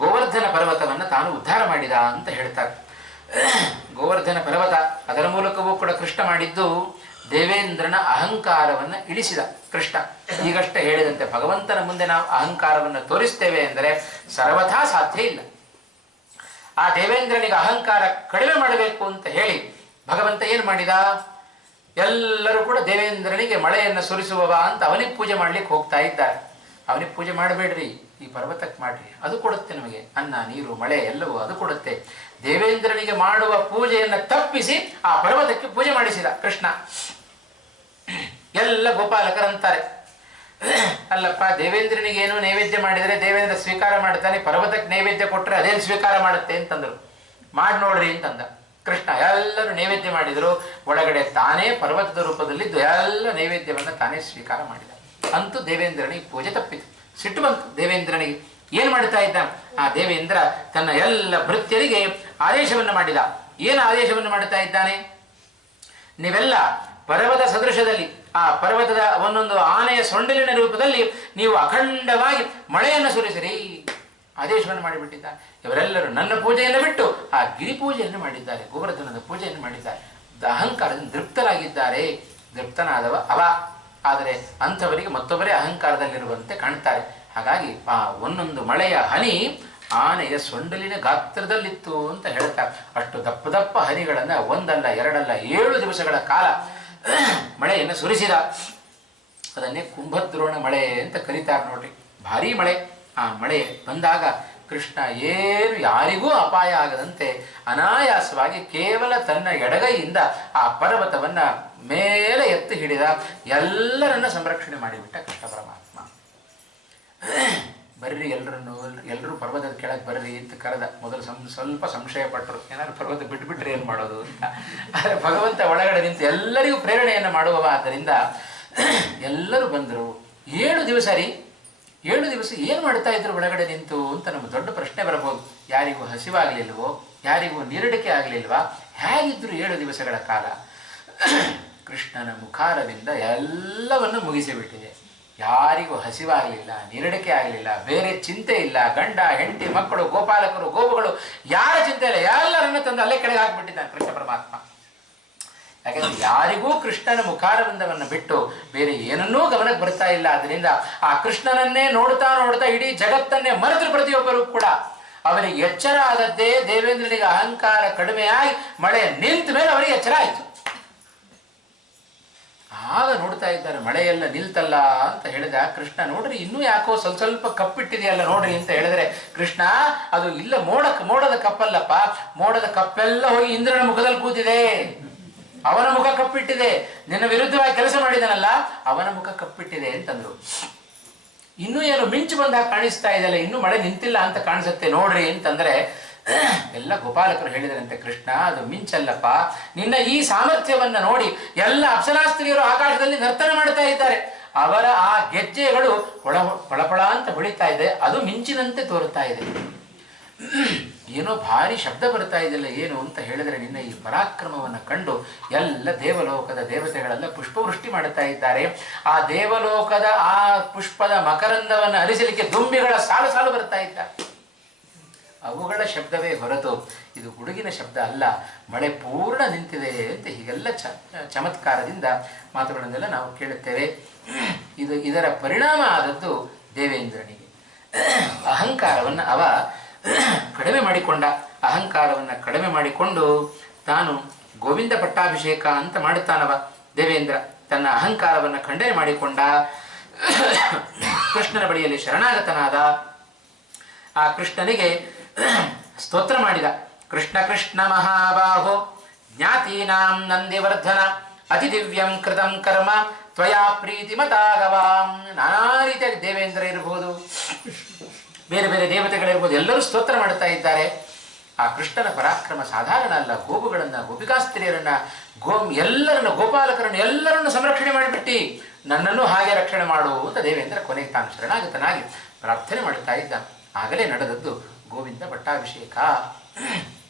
ಗೋವರ್ಧನ ಪರ್ವತವನ್ನು ತಾನು ಉದ್ಧಾರ ಮಾಡಿದ ಅಂತ ಹೇಳ್ತಾರೆ. ಗೋವರ್ಧನ ಪರ್ವತ, ಅದರ ಮೂಲಕವೂ ಕೂಡ ಕೃಷ್ಣ ಮಾಡಿದ್ದು ದೇವೇಂದ್ರನ ಅಹಂಕಾರವನ್ನು ಇಳಿಸಿದ ಕೃಷ್ಣ. ಈಗಷ್ಟೇ ಹೇಳಿದಂತೆ ಭಗವಂತನ ಮುಂದೆ ನಾವು ಅಹಂಕಾರವನ್ನು ತೋರಿಸ್ತೇವೆ ಎಂದರೆ ಸರ್ವಥಾ ಸಾಧ್ಯ ಇಲ್ಲ. ಆ ದೇವೇಂದ್ರನಿಗೆ ಅಹಂಕಾರ ಕಡಿಮೆ ಮಾಡಬೇಕು ಅಂತ ಹೇಳಿ ಭಗವಂತ ಏನು ಮಾಡಿದ, ಎಲ್ಲರೂ ಕೂಡ ದೇವೇಂದ್ರನಿಗೆ ಮಳೆಯನ್ನು ಸುರಿಸುವವ ಅಂತ ಅವನಿಗೆ ಪೂಜೆ ಮಾಡ್ಲಿಕ್ಕೆ ಹೋಗ್ತಾ ಇದ್ದಾರೆ. ಅವನಿಗೆ ಪೂಜೆ ಮಾಡಬೇಡ್ರಿ, ಈ ಪರ್ವತಕ್ಕೆ ಮಾಡ್ರಿ, ಅದು ಕೊಡುತ್ತೆ ನಮಗೆ ಅನ್ನ ನೀರು ಮಳೆ ಎಲ್ಲವೂ ಅದು ಕೊಡುತ್ತೆ. ದೇವೇಂದ್ರನಿಗೆ ಮಾಡುವ ಪೂಜೆಯನ್ನು ತಪ್ಪಿಸಿ ಆ ಪರ್ವತಕ್ಕೆ ಪೂಜೆ ಮಾಡಿಸಿದ ಕೃಷ್ಣ. ಎಲ್ಲ ಗೋಪಾಲಕರಂತಾರೆ, ಅಲ್ಲಪ್ಪ ದೇವೇಂದ್ರನಿಗೆ ಏನು ನೈವೇದ್ಯ ಮಾಡಿದರೆ ದೇವೇಂದ್ರ ಸ್ವೀಕಾರ ಮಾಡ್ತಾನೆ, ಪರ್ವತಕ್ಕೆ ನೈವೇದ್ಯ ಕೊಟ್ಟರೆ ಅದೇನು ಸ್ವೀಕಾರ ಮಾಡುತ್ತೆ ಅಂತಂದರು. ಮಾಡಿ ನೋಡ್ರಿ ಅಂತಂದ ಕೃಷ್ಣ. ಎಲ್ಲರೂ ನೈವೇದ್ಯ ಮಾಡಿದರು. ಒಳಗಡೆ ತಾನೇ ಪರ್ವತದ ರೂಪದಲ್ಲಿದ್ದು ಎಲ್ಲ ನೈವೇದ್ಯವನ್ನು ತಾನೇ ಸ್ವೀಕಾರ ಮಾಡಿದ. ಅಂತೂ ದೇವೇಂದ್ರನಿಗೆ ಪೂಜೆ ತಪ್ಪಿತು. ಸಿಟ್ಟು ಬಂತು ದೇವೇಂದ್ರನಿಗೆ. ಏನು ಮಾಡ್ತಾ ಇದ್ದ ಆ ದೇವೇಂದ್ರ? ತನ್ನ ಎಲ್ಲ ಭೃತ್ಯರಿಗೆ ಆದೇಶವನ್ನು ಮಾಡಿದ. ಏನು ಆದೇಶವನ್ನು ಮಾಡ್ತಾ ಇದ್ದಾನೆ? ನೀವೆಲ್ಲ ಪರ್ವತ ಸದೃಶದಲ್ಲಿ, ಆ ಪರ್ವತದ ಒಂದೊಂದು ಆನೆಯ ಸೊಂಡಿಲಿನ ರೂಪದಲ್ಲಿ ನೀವು ಅಖಂಡವಾಗಿ ಮಳೆಯನ್ನು ಸುರಿಸಿರಿ ಆದೇಶವನ್ನು ಮಾಡಿಬಿಟ್ಟಿದ್ದ. ಇವರೆಲ್ಲರೂ ನನ್ನ ಪೂಜೆಯನ್ನು ಬಿಟ್ಟು ಆ ಗಿರಿ ಪೂಜೆಯನ್ನು ಮಾಡಿದ್ದಾರೆ, ಗೋವರ್ಧನದ ಪೂಜೆಯನ್ನು ಮಾಡಿದ್ದಾರೆ. ಅಹಂಕಾರದಿಂದ ತೃಪ್ತರಾಗಿದ್ದಾರೆ. ತೃಪ್ತನಾದವ ಅವ. ಆದರೆ ಅಂಥವರಿಗೆ ಮತ್ತೊಬ್ಬರೇ ಅಹಂಕಾರದಲ್ಲಿರುವಂತೆ ಕಾಣ್ತಾರೆ. ಹಾಗಾಗಿ ಆ ಒಂದೊಂದು ಮಳೆಯ ಹನಿ ಆನೆಯ ಸೊಂಡಲಿನ ಗಾತ್ರದಲ್ಲಿತ್ತು ಅಂತ ಹೇಳ್ತಾರೆ. ಅಷ್ಟು ದಪ್ಪ ದಪ್ಪ ಹನಿಗಳನ್ನು ಒಂದಲ್ಲ ಎರಡಲ್ಲ 7 ದಿವಸಗಳ ಕಾಲ ಮಳೆಯನ್ನು ಸುರಿಸಿದ. ಅದನ್ನೇ ಕುಂಭದ್ರೋಣ ಮಳೆ ಅಂತ ಕರೀತಾರೆ ನೋಡ್ರಿ. ಭಾರೀ ಮಳೆ. ಆ ಮಳೆ ಬಂದಾಗ ಕೃಷ್ಣ ಏನು ಯಾರಿಗೂ ಅಪಾಯ ಆಗದಂತೆ ಅನಾಯಾಸವಾಗಿ ಕೇವಲ ತನ್ನ ಎಡಗೈಯಿಂದ ಆ ಪರ್ವತವನ್ನ ಮೇಲೆ ಎತ್ತಿ ಹಿಡಿದ. ಎಲ್ಲರನ್ನ ಸಂರಕ್ಷಣೆ ಮಾಡಿಬಿಟ್ಟ ಕೃಷ್ಣ ಪರಮಾತ್ಮ. ಬರ್ರಿ ಎಲ್ಲರೂ ಪರ್ವತದ ಕೆಳಗೆ ಬರ್ರಿ ಅಂತ ಕರೆದ. ಮೊದಲು ಸ್ವಲ್ಪ ಸಂಶಯ ಪಟ್ಟರು, ಏನಾದ್ರು ಪರ್ವತ ಬಿಟ್ಬಿಟ್ರೆ ಏನು ಮಾಡೋದು ಅಂತ. ಆದರೆ ಭಗವಂತ ಒಳಗಡೆ ನಿಂತು ಎಲ್ಲರಿಗೂ ಪ್ರೇರಣೆಯನ್ನು ಮಾಡುವವ. ಆದ್ದರಿಂದ ಎಲ್ಲರೂ ಬಂದರು. 7 ದಿವಸ ರೀ, 7 ದಿವಸ ಏನು ಮಾಡ್ತಾ ಇದ್ರು ಒಳಗಡೆ ನಿಂತು ಅಂತ ನಮ್ಗೆ ದೊಡ್ಡ ಪ್ರಶ್ನೆ ಬರಬಹುದು. ಯಾರಿಗೂ ಹಸಿವಾಗಲಿಲ್ವೋ, ಯಾರಿಗೂ ನೀರಡಿಕೆ ಆಗಲಿಲ್ವಾ, ಹೇಗಿದ್ರು 7 ದಿವಸಗಳ ಕಾಲ? ಕೃಷ್ಣನ ಮುಖಾರದಿಂದ ಎಲ್ಲವನ್ನು ಮುಗಿಸಿಬಿಟ್ಟಿದೆ. ಯಾರಿಗೂ ಹಸಿವಾಗಲಿಲ್ಲ, ನೀರಡಿಕೆ ಆಗಲಿಲ್ಲ, ಬೇರೆ ಚಿಂತೆ ಇಲ್ಲ. ಗಂಡ ಹೆಂಡತಿ ಮಕ್ಕಳು ಗೋಪಾಲಕರು ಗೋವುಗಳು ಯಾರ ಚಿಂತೆ ಇಲ್ಲ, ಎಲ್ಲರನ್ನ ತಂದು ಅಲ್ಲೇ ಕೆಳಗೆ ಹಾಕಿಬಿಟ್ಟಿದ್ದಾನೆ ಕೃಷ್ಣ ಪರಮಾತ್ಮ. ಯಾಕಂದ್ರೆ ಯಾರಿಗೂ ಕೃಷ್ಣನ ಮುಖಾರವಿಂದವನ್ನು ಬಿಟ್ಟು ಬೇರೆ ಏನನ್ನೂ ಗಮನಕ್ಕೆ ಬರ್ತಾ ಇಲ್ಲ. ಅದರಿಂದ ಆ ಕೃಷ್ಣನನ್ನೇ ನೋಡ್ತಾ ನೋಡ್ತಾ ಇಡೀ ಜಗತ್ತನ್ನೇ ಮರೆತರು ಪ್ರತಿಯೊಬ್ಬರೂ ಕೂಡ. ಅವನಿಗೆ ಎಚ್ಚರ ಆದದ್ದೇ ದೇವೇಂದ್ರನಿಗೆ ಅಹಂಕಾರ ಕಡಿಮೆಯಾಗಿ ಮಳೆ ನಿಂತ ಮೇಲೆ ಅವನಿಗೆ ಎಚ್ಚರ ಆಯಿತು. ಆಗ ನೋಡ್ತಾ ಇದ್ದಾರೆ ಮಳೆಯೆಲ್ಲ ನಿಲ್ತಲ್ಲ ಅಂತ ಹೇಳಿದ ಕೃಷ್ಣ. ನೋಡ್ರಿ ಇನ್ನೂ ಯಾಕೋ ಸ್ವಲ್ಪ ಕಪ್ಪಿಟ್ಟಿದೆಯಲ್ಲ ನೋಡ್ರಿ ಅಂತ ಹೇಳಿದ್ರೆ, ಕೃಷ್ಣ ಅದು ಇಲ್ಲ, ಮೋಡದ ಕಪ್ಪಲ್ಲಪ್ಪ, ಮೋಡದ ಕಪ್ಪೆಲ್ಲ ಹೋಗಿ ಇಂದ್ರನ ಮುಖದಲ್ಲಿ ಕೂತಿದೆ, ಅವನ ಮುಖ ಕಪ್ಪಿಟ್ಟಿದೆ. ನಿನ್ನ ವಿರುದ್ಧವಾಗಿ ಕೆಲಸ ಮಾಡಿದನಲ್ಲ ಅವನ ಮುಖ ಕಪ್ಪಿಟ್ಟಿದೆ ಅಂತಂದ್ರು. ಇನ್ನೂ ಏನು ಮಿಂಚು ಬಂದಾಗ ಕಾಣಿಸ್ತಾ ಇದೆಯಲ್ಲ, ಇನ್ನೂ ಮಳೆ ನಿಂತಿಲ್ಲ ಅಂತ ಕಾಣಿಸುತ್ತೆ ನೋಡ್ರಿ ಅಂತಂದ್ರೆ, ಎಲ್ಲ ಗೋಪಾಲಕರು ಹೇಳಿದರಂತೆ, ಕೃಷ್ಣ ಅದು ಮಿಂಚಲ್ಲಪ್ಪ, ನಿನ್ನ ಈ ಸಾಮರ್ಥ್ಯವನ್ನ ನೋಡಿ ಎಲ್ಲ ಅಪ್ಸರಾಸ್ತ್ರೀಯರು ಆಕಾಶದಲ್ಲಿ ನರ್ತನ ಮಾಡ್ತಾ ಇದ್ದಾರೆ. ಅವರ ಆ ಗೆಜ್ಜೆಗಳು ಪಳಪಳ ಅಂತ ಹೊಳಿತಾ ಇದೆ, ಅದು ಮಿಂಚಿನಂತೆ ತೋರುತ್ತಾ ಇದೆ. ಏನೋ ಭಾರಿ ಶಬ್ದ ಬರ್ತಾ ಇದೆಯಲ್ಲ ಏನು ಅಂತ ಹೇಳಿದ್ರೆ, ನಿನ್ನ ಈ ಪರಾಕ್ರಮವನ್ನು ಕಂಡು ಎಲ್ಲ ದೇವಲೋಕದ ದೇವತೆಗಳೆಲ್ಲ ಪುಷ್ಪವೃಷ್ಟಿ ಮಾಡುತ್ತಾ ಇದ್ದಾರೆ. ಆ ದೇವಲೋಕದ ಆ ಪುಷ್ಪದ ಮಕರಂದವನ್ನು ಅರಿಸಲಿಕ್ಕೆ ದುಂಬಿಗಳ ಸಾಲು ಸಾಲು ಬರ್ತಾ ಇದ್ದಾರೆ. ಅವುಗಳ ಶಬ್ದವೇ ಹೊರತು ಇದು ಹುಡುಗಿನ ಶಬ್ದ ಅಲ್ಲ, ಮಳೆ ಪೂರ್ಣ ನಿಂತಿದೆ ಅಂತ ಹೀಗೆಲ್ಲ ಚಮತ್ಕಾರದಿಂದ ಮಾತುಗಳನ್ನೆಲ್ಲ ನಾವು ಕೇಳುತ್ತೇವೆ. ಇದರ ಪರಿಣಾಮ ಆದದ್ದು ದೇವೇಂದ್ರನಿಗೆ. ಅಹಂಕಾರವನ್ನು ಅವ ಕಡಿಮೆ ಮಾಡಿಕೊಂಡ. ಅಹಂಕಾರವನ್ನು ಕಡಿಮೆ ಮಾಡಿಕೊಂಡು ತಾನು ಗೋವಿಂದ ಪಟ್ಟಾಭಿಷೇಕ ಅಂತ ಮಾಡುತ್ತಾನವ ದೇವೇಂದ್ರ. ತನ್ನ ಅಹಂಕಾರವನ್ನು ಖಂಡನೆ ಮಾಡಿಕೊಂಡ. ಕೃಷ್ಣನ ಬಳಿಯಲ್ಲಿ ಶರಣಾಗತನಾದ. ಆ ಕೃಷ್ಣನಿಗೆ ಸ್ತೋತ್ರ ಮಾಡಿದ. ಕೃಷ್ಣ ಕೃಷ್ಣ ಮಹಾಬಾಹೋ ಜ್ಞಾತೀನಾಂ ನಂದಿವರ್ಧನ ಅತಿ ದಿವ್ಯಂ ಕೃತಂ ಕರ್ಮ ತ್ವಯಾ ಪ್ರೀತಿಮತಾಗವಾಂ. ನಾನಾ ರೀತಿಯಾಗಿ ದೇವೇಂದ್ರ ಇರಬಹುದು, ಬೇರೆ ಬೇರೆ ದೇವತೆಗಳಿರ್ಬೋದು, ಎಲ್ಲರೂ ಸ್ತೋತ್ರ ಮಾಡುತ್ತಾ ಇದ್ದಾರೆ. ಆ ಕೃಷ್ಣನ ಪರಾಕ್ರಮ ಸಾಧಾರಣ ಅಲ್ಲ. ಗೋವುಗಳನ್ನು, ಗೋಪಿಕಾಸ್ತ್ರೀಯರನ್ನ, ಎಲ್ಲರನ್ನ, ಗೋಪಾಲಕರನ್ನು ಎಲ್ಲರನ್ನು ಸಂರಕ್ಷಣೆ ಮಾಡಿಬಿಟ್ಟು ನನ್ನನ್ನು ಹಾಗೆ ರಕ್ಷಣೆ ಮಾಡು ಅಂತ ದೇವೇಂದ್ರ ಕೊನೆಗೆ ತಾನು ಶರಣಾಗತನಾಗಿ ಪ್ರಾರ್ಥನೆ ಮಾಡುತ್ತಾ ಇದ್ದ. ಆಗಲೇ ನಡೆದದ್ದು ಗೋವಿಂದ ಪಟ್ಟಾಭಿಷೇಕ.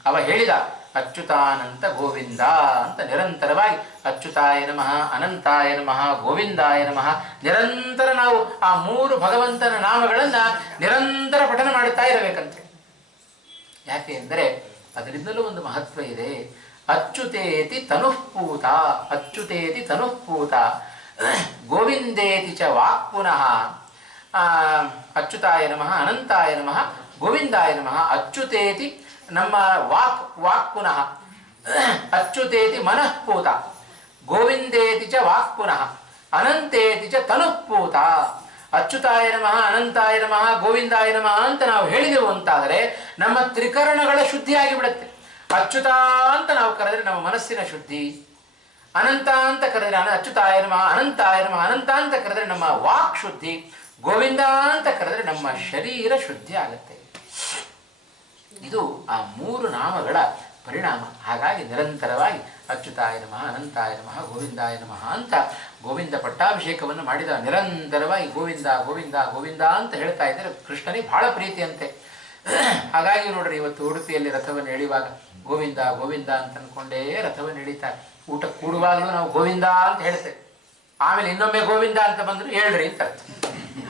ಅವ ಹೇಳಿದ ಅಚ್ಯುತಾನಂತ ಗೋವಿಂದ ಅಂತ ನಿರಂತರವಾಗಿ ಅಚ್ಯುತಾಯ ನಮಃ, ಅನಂತಾಯ ನಮಃ, ಗೋವಿಂದಾಯ ನಮಃ, ನಿರಂತರ ನಾವು ಆ 3 ಭಗವಂತನ ನಾಮಗಳನ್ನ ನಿರಂತರ ಪಠನ ಮಾಡುತ್ತಾ ಇರಬೇಕಂತೆ. ಯಾಕೆ ಅಂದರೆ ಅದರಿಂದಲೂ ಒಂದು ಮಹತ್ವ ಇದೆ. ಅಚ್ಯುತೇತಿ ತನುಃಪೂತ, ಅಚ್ಯುತೇತಿ ತನುಃಪೂತ, ಗೋವಿಂದೇತಿ ಚ ವಾಕ್ ಪುನಃ. ಅಚ್ಯುತಾಯ ನಮಃ, ಅನಂತಾಯ ನಮಃ, ಗೋವಿಂದಾಯ ನಮಃ. ಅಚ್ಯುತೇತಿ ನಮ್ಮ ವಾಕ್ ಪುನಃ, ಅಚ್ಯುತೇತಿ ಮನಃಪೂತ, ಗೋವಿಂದೇತಿ ಚ ವಾಕ್ ಪುನಃ, ಅನಂತೇತಿ ಚ ತನುಃಪೂತ. ಅಚ್ಯುತಾಯ ನಮಃ, ಅನಂತಾಯ ನಮಃ, ಗೋವಿಂದಾಯ ನಮಃ ಅಂತ ನಾವು ಹೇಳಿದೆವು ಅಂತಾದರೆ ನಮ್ಮ ತ್ರಿಕರಣಗಳ ಶುದ್ಧಿಯಾಗಿ ಬಿಡುತ್ತೆ. ಅಚ್ಯುತ ಅಂತ ನಾವು ಕರೆದರೆ ನಮ್ಮ ಮನಸ್ಸಿನ ಶುದ್ಧಿ, ಅನಂತ ಅಂತ ಕರೆದರೆ ಅಚ್ಯುತಾಯ ನಮಃ, ಅನಂತಾಯ ನಮಃ, ಅನಂತ ಅಂತ ಕರೆದರೆ ನಮ್ಮ ವಾಕ್ ಶುದ್ಧಿ, ಗೋವಿಂದ ಅಂತ ಕರೆದರೆ ನಮ್ಮ ಶರೀರ ಶುದ್ಧಿ ಆಗುತ್ತೆ. ಇದು ಆ 3 ನಾಮಗಳ ಪರಿಣಾಮ. ಹಾಗಾಗಿ ನಿರಂತರವಾಗಿ ಅಚ್ಯುತಾಯ ನಮಃ, ಅನಂತಾಯ ನಮಃ, ಗೋವಿಂದಾಯ ನಮಃ ಅಂತ ಗೋವಿಂದ ಪಟ್ಟಾಭಿಷೇಕವನ್ನು ಮಾಡಿದ. ನಿರಂತರವಾಗಿ ಗೋವಿಂದ ಗೋವಿಂದ ಗೋವಿಂದ ಅಂತ ಹೇಳ್ತಾ ಇದ್ದಾರೆ. ಕೃಷ್ಣನಿಗೆ ಬಹಳ ಪ್ರೀತಿಯಂತೆ. ಹಾಗಾಗಿ ನೋಡ್ರಿ, ಇವತ್ತು ಉಡುಪಿಯಲ್ಲಿ ರಥವನ್ನು ಎಳೆಯುವಾಗ ಗೋವಿಂದ ಗೋವಿಂದ ಅಂತ ಅಂದ್ಕೊಂಡೇ ರಥವನ್ನು ಎಳೀತಾರೆ. ಊಟ ಕೂಡುವಾಗಲೂ ನಾವು ಗೋವಿಂದ ಅಂತ ಹೇಳ್ತೇವೆ. ಆಮೇಲೆ ಇನ್ನೊಮ್ಮೆ ಗೋವಿಂದ ಅಂತ ಬಂದ್ರು ಹೇಳ್ರಿ ಅಂತ.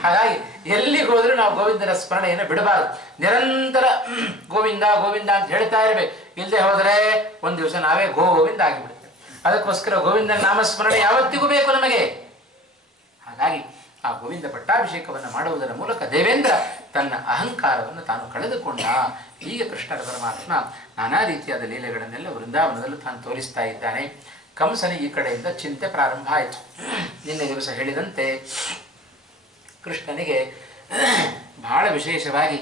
ಹಾಗಾಗಿ ಎಲ್ಲಿಗೆ ಹೋದ್ರೂ ನಾವು ಗೋವಿಂದನ ಸ್ಮರಣೆಯನ್ನು ಬಿಡಬಾರದು. ನಿರಂತರ ಗೋವಿಂದ ಗೋವಿಂದ ಅಂತ ಹೇಳ್ತಾ ಇರಬೇಕು. ಇಲ್ಲದೆ ಹೋದರೆ ಒಂದು ದಿವಸ ನಾವೇ ಗೋವಿಂದ ಆಗಿಬಿಡ್ತೇವೆ. ಅದಕ್ಕೋಸ್ಕರ ಗೋವಿಂದನ ನಾಮಸ್ಮರಣೆ ಯಾವತ್ತಿಗೂ ಬೇಕು ನಮಗೆ. ಹಾಗಾಗಿ ಆ ಗೋವಿಂದ ಪಟ್ಟಾಭಿಷೇಕವನ್ನು ಮಾಡುವುದರ ಮೂಲಕ ದೇವೇಂದ್ರ ತನ್ನ ಅಹಂಕಾರವನ್ನು ತಾನು ಕಳೆದುಕೊಂಡ. ಹೀಗೆ ಕೃಷ್ಣರ ಪರಮಾತ್ಮ ನಾನಾ ರೀತಿಯಾದ ಲೀಲೆಗಳನ್ನೆಲ್ಲ ವೃಂದಾವನದಲ್ಲೂ ತಾನು ತೋರಿಸ್ತಾ ಇದ್ದಾನೆ. ಕಂಸನ ಈ ಕಡೆಯಿಂದ ಚಿಂತೆ ಪ್ರಾರಂಭ ಆಯಿತು. ನಿನ್ನೆ ದಿವಸ ಹೇಳಿದಂತೆ ಕೃಷ್ಣನಿಗೆ ಬಹಳ ವಿಶೇಷವಾಗಿ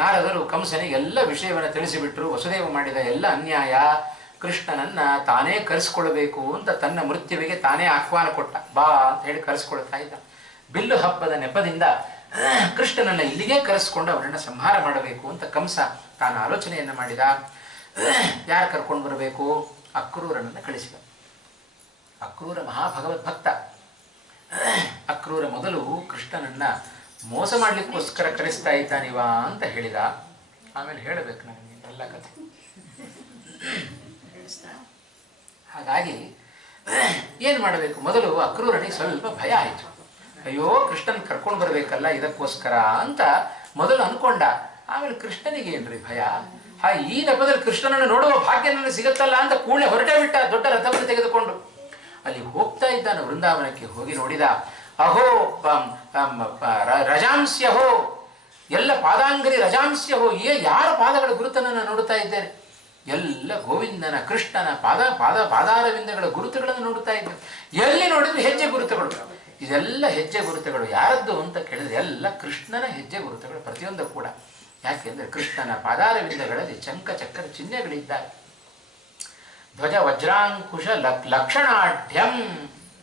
ನಾರದರು ಕಂಸನಿಗೆ ಎಲ್ಲ ವಿಷಯವನ್ನು ತಿಳಿಸಿಬಿಟ್ರು. ವಸುದೇವ ಮಾಡಿದ ಎಲ್ಲ ಅನ್ಯಾಯ, ಕೃಷ್ಣನನ್ನ ತಾನೇ ಕರೆಸ್ಕೊಳ್ಬೇಕು ಅಂತ ತನ್ನ ಮೃತ್ಯುವಿಗೆ ತಾನೇ ಆಹ್ವಾನ ಕೊಟ್ಟ. ಬಾ ಅಂತ ಹೇಳಿ ಕರೆಸ್ಕೊಳ್ತಾ ಇದ್ದ. ಬಿಲ್ಲು ಹಬ್ಬದ ನೆಪದಿಂದ ಕೃಷ್ಣನನ್ನ ಇಲ್ಲಿಗೆ ಕರೆಸ್ಕೊಂಡು ಅವರನ್ನು ಸಂಹಾರ ಮಾಡಬೇಕು ಅಂತ ಕಂಸ ತಾನು ಆಲೋಚನೆಯನ್ನು ಮಾಡಿದ. ಯಾರು ಕರ್ಕೊಂಡು ಬರಬೇಕು? ಅಕ್ರೂರನನ್ನು ಕಳಿಸಿದ. ಅಕ್ರೂರ ಮಹಾಭಗವದ್ಭಕ್ತ. ಅಕ್ರೂರ ಮೊದಲು ಕೃಷ್ಣನನ್ನ ಮೋಸ ಮಾಡಲಿಕ್ಕೋಸ್ಕರ ಕರೆಸ್ತಾ ಇದ್ದಾನಿವ ಅಂತ ಹೇಳಿದ. ಆಮೇಲೆ ಹೇಳಬೇಕು ನನಗೆ ಎಲ್ಲ ಕಥೆ. ಹಾಗಾಗಿ ಏನು ಮಾಡಬೇಕು? ಮೊದಲು ಅಕ್ರೂರನಿಗೆ ಸ್ವಲ್ಪ ಭಯ ಆಯಿತು. ಅಯ್ಯೋ, ಕೃಷ್ಣನ್ ಕರ್ಕೊಂಡು ಬರಬೇಕಲ್ಲ ಇದಕ್ಕೋಸ್ಕರ ಅಂತ ಮೊದಲು ಅನ್ಕೊಂಡ. ಆಮೇಲೆ ಕೃಷ್ಣನಿಗೆ ಏನ್ರಿ ಭಯ? ಈ ನೆಪದಲ್ಲಿ ಕೃಷ್ಣನನ್ನು ನೋಡುವ ಭಾಗ್ಯ ನನಗೆ ಸಿಗುತ್ತಲ್ಲ ಅಂತ ಕೂಡಲೇ ಹೊರಟೇ ಬಿಟ್ಟ, ದೊಡ್ಡ ರಥವನ್ನು ತೆಗೆದುಕೊಂಡು. ಅಲ್ಲಿ ಹೋಗ್ತಾ ಇದ್ದಾನೆ ವೃಂದಾವನಕ್ಕೆ. ಹೋಗಿ ನೋಡಿದ. ಅಹೋ ರಜಾಂಸ್ಯಹೋ, ಎಲ್ಲ ಪಾದಾಂಗರಿ ರಜಾಂಸ್ಯಹೋ, ಯಾರ ಪಾದಗಳ ಗುರುತನ್ನು ನೋಡುತ್ತಾ ಇದ್ದೇನೆ? ಎಲ್ಲ ಗೋವಿಂದನ ಕೃಷ್ಣನ ಪಾದಾರವಿಂದಗಳ ಗುರುತುಗಳನ್ನು ನೋಡುತ್ತಾ ಇದ್ದೇನೆ. ಎಲ್ಲಿ ನೋಡಿದ್ರೆ ಹೆಜ್ಜೆ ಗುರುತುಗಳು. ಇದೆಲ್ಲ ಹೆಜ್ಜೆ ಗುರುತುಗಳು ಯಾರದ್ದು ಅಂತ ಕೇಳಿದ್ರೆ ಎಲ್ಲ ಕೃಷ್ಣನ ಹೆಜ್ಜೆ ಗುರುತುಗಳು ಪ್ರತಿಯೊಂದು ಕೂಡ. ಯಾಕೆಂದ್ರೆ ಕೃಷ್ಣನ ಪಾದಾರವಿಂದಗಳಲ್ಲಿ ಚಂಕ ಚಕ್ರ ಚಿಹ್ನೆಗಳಿದ್ದಾರೆ. ಧ್ವಜ ವಜ್ರಾಂಕುಶ ಲಕ್ಷಣಾಢ್ಯಂ.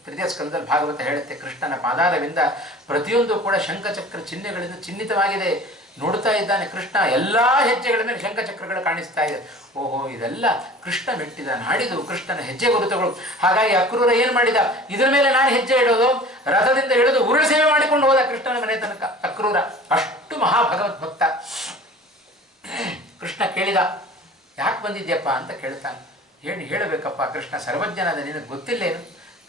ತೃತೀಯ ಸ್ಕಂದದಲ್ಲಿ ಭಾಗವತ ಹೇಳುತ್ತೆ, ಕೃಷ್ಣನ ಪಾದಾರವಿಂದ ಪ್ರತಿಯೊಂದು ಕೂಡ ಶಂಖಚಕ್ರ ಚಿಹ್ನೆಗಳಿಂದ ಚಿಹ್ನಿತವಾಗಿದೆ. ನೋಡ್ತಾ ಇದ್ದಾನೆ ಕೃಷ್ಣ. ಎಲ್ಲಾ ಹೆಜ್ಜೆಗಳ ಮೇಲೆ ಶಂಖಚಕ್ರಗಳು ಕಾಣಿಸ್ತಾ ಇದೆ. ಓಹೋ, ಇದೆಲ್ಲ ಕೃಷ್ಣ ಮೆಟ್ಟಿದ ನಾಡಿದು ಕೃಷ್ಣನ ಹೆಜ್ಜೆ ಗುರುತುಗಳು. ಹಾಗಾಗಿ ಅಕ್ರೂರ ಏನ್ ಮಾಡಿದ? ಇದರ ಮೇಲೆ ನಾನು ಹೆಜ್ಜೆ ಇಡೋದು, ರಥದಿಂದ ಇಳಿದು ಉರುಳು ಸೇವೆ ಮಾಡಿಕೊಂಡು ಹೋದ ಕೃಷ್ಣನ ಮನೆ ತನಕ. ಅಕ್ರೂರ ಅಷ್ಟು ಮಹಾಭಗವದ್ಭಕ್ತ. ಕೃಷ್ಣ ಕೇಳಿದ, ಯಾಕೆ ಬಂದಿದ್ಯಪ್ಪ ಅಂತ ಕೇಳ್ತಾನೆ. ಏನು ಹೇಳಬೇಕಪ್ಪ ಕೃಷ್ಣ, ಸರ್ವಜ್ಞನಾದ ನಿನಗೆ ಗೊತ್ತಿಲ್ಲೇನು?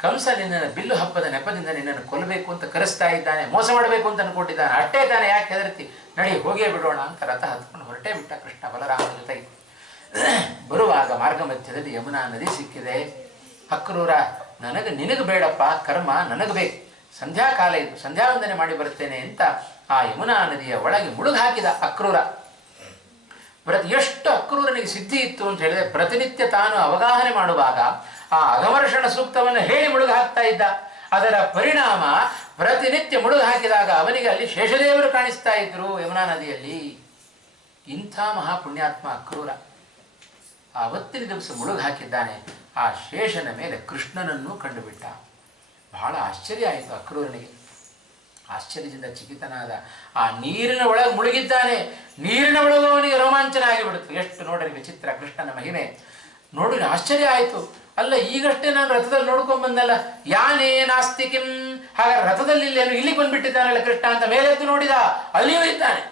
ಕಂಸ ನಿನ್ನನ್ನು ಬಿಲ್ಲು ಹಬ್ಬದ ನೆಪದಿಂದ ನಿನ್ನನ್ನು ಕೊಲ್ಲಬೇಕು ಅಂತ ಕರೆಸ್ತಾ ಇದ್ದಾನೆ, ಮೋಸ ಮಾಡಬೇಕು ಅಂತ ಅನ್ಕೊಂಡಿದ್ದಾನೆ. ಅಷ್ಟೇ ತಾನೆ, ಯಾಕೆ ಹೆದರ್ತಿ? ನಡಿ ಹೋಗೇ ಬಿಡೋಣ ಅಂತ ರಥ ಹತ್ಕೊಂಡು ಹೊರಟೇ ಬಿಟ್ಟ ಕೃಷ್ಣ ಬಲರಾಮನ ಜೊತೆಗೆ. ಬರುವಾಗ ಮಾರ್ಗ ಮಧ್ಯದಲ್ಲಿ ಯಮುನಾ ನದಿ ಸಿಕ್ಕಿದೆ. ಅಕ್ರೂರ, ನಿನಗೆ ಬೇಡಪ್ಪ, ಕರ್ಮ ನನಗೆ ಬೇಕು, ಸಂಧ್ಯಾಕಾಲ ಇದು, ಸಂಧ್ಯಾ ವಂದನೆ ಮಾಡಿ ಬರ್ತೇನೆ ಅಂತ ಆ ಯಮುನಾ ನದಿಯ ಒಳಗೆ ಮುಳುಗು ಹಾಕಿದ ಅಕ್ರೂರ. ಎಷ್ಟು ಅಕ್ರೂರನಿಗೆ ಸಿದ್ಧಿ ಇತ್ತು ಅಂತ ಹೇಳಿದ್ರೆ, ಪ್ರತಿನಿತ್ಯ ತಾನು ಅವಗಾಹನೆ ಮಾಡುವಾಗ ಆ ಅಘಮರ್ಷಣ ಸೂಕ್ತವನ್ನು ಹೇಳಿ ಮುಳುಗು ಹಾಕ್ತಾ ಇದ್ದ. ಅದರ ಪರಿಣಾಮ ಪ್ರತಿನಿತ್ಯ ಮುಳುಗು ಹಾಕಿದಾಗ ಅವನಿಗೆ ಅಲ್ಲಿ ಶೇಷದೇವರು ಕಾಣಿಸ್ತಾ ಇದ್ರು ಯಮುನಾ ನದಿಯಲ್ಲಿ. ಇಂಥ ಮಹಾಪುಣ್ಯಾತ್ಮ ಅಕ್ರೂರ ಆವತ್ತಿನ ದಿವಸ ಮುಳುಗು ಹಾಕಿದ್ದಾನೆ. ಆ ಶೇಷನ ಮೇಲೆ ಕೃಷ್ಣನನ್ನು ಕಂಡುಬಿಟ್ಟ. ಬಹಳ ಆಶ್ಚರ್ಯ ಆಯಿತು ಅಕ್ರೂರನಿಗೆ. ಆಶ್ಚರ್ಯದಿಂದ ಚಕಿತನಾದ. ಆ ನೀರಿನ ಒಳಗೆ ಮುಳುಗಿದ್ದಾನೆ. ನೀರಿನ ಒಳಗೆ ಅವನಿಗೆ ರೋಮಾಂಚನ ಆಗಿಬಿಡುತ್ತೆ. ಎಷ್ಟು ನೋಡ್ರಿ ವಿಚಿತ್ರ ಕೃಷ್ಣನ ಮಹಿಮೆ. ನೋಡಿ ಆಶ್ಚರ್ಯ ಆಯಿತು. ಅಲ್ಲ, ಈಗಷ್ಟೇ ನಾನು ರಥದಲ್ಲಿ ನೋಡ್ಕೊಂಡ್ ಬಂದಲ್ಲ, ಯಾನೇ ನಾಸ್ತಿ ಕಿಂ. ಹಾಗಾದ್ರೆ ರಥದಲ್ಲಿ ಇಲ್ಲಿಗೆ ಬಂದ್ಬಿಟ್ಟಿದ್ದಾನಲ್ಲ ಕೃಷ್ಣ ಅಂತ ಮೇಲೆದ್ದು ನೋಡಿದ, ಅಲ್ಲಿಯೂ ಇದ್ದಾನೆ.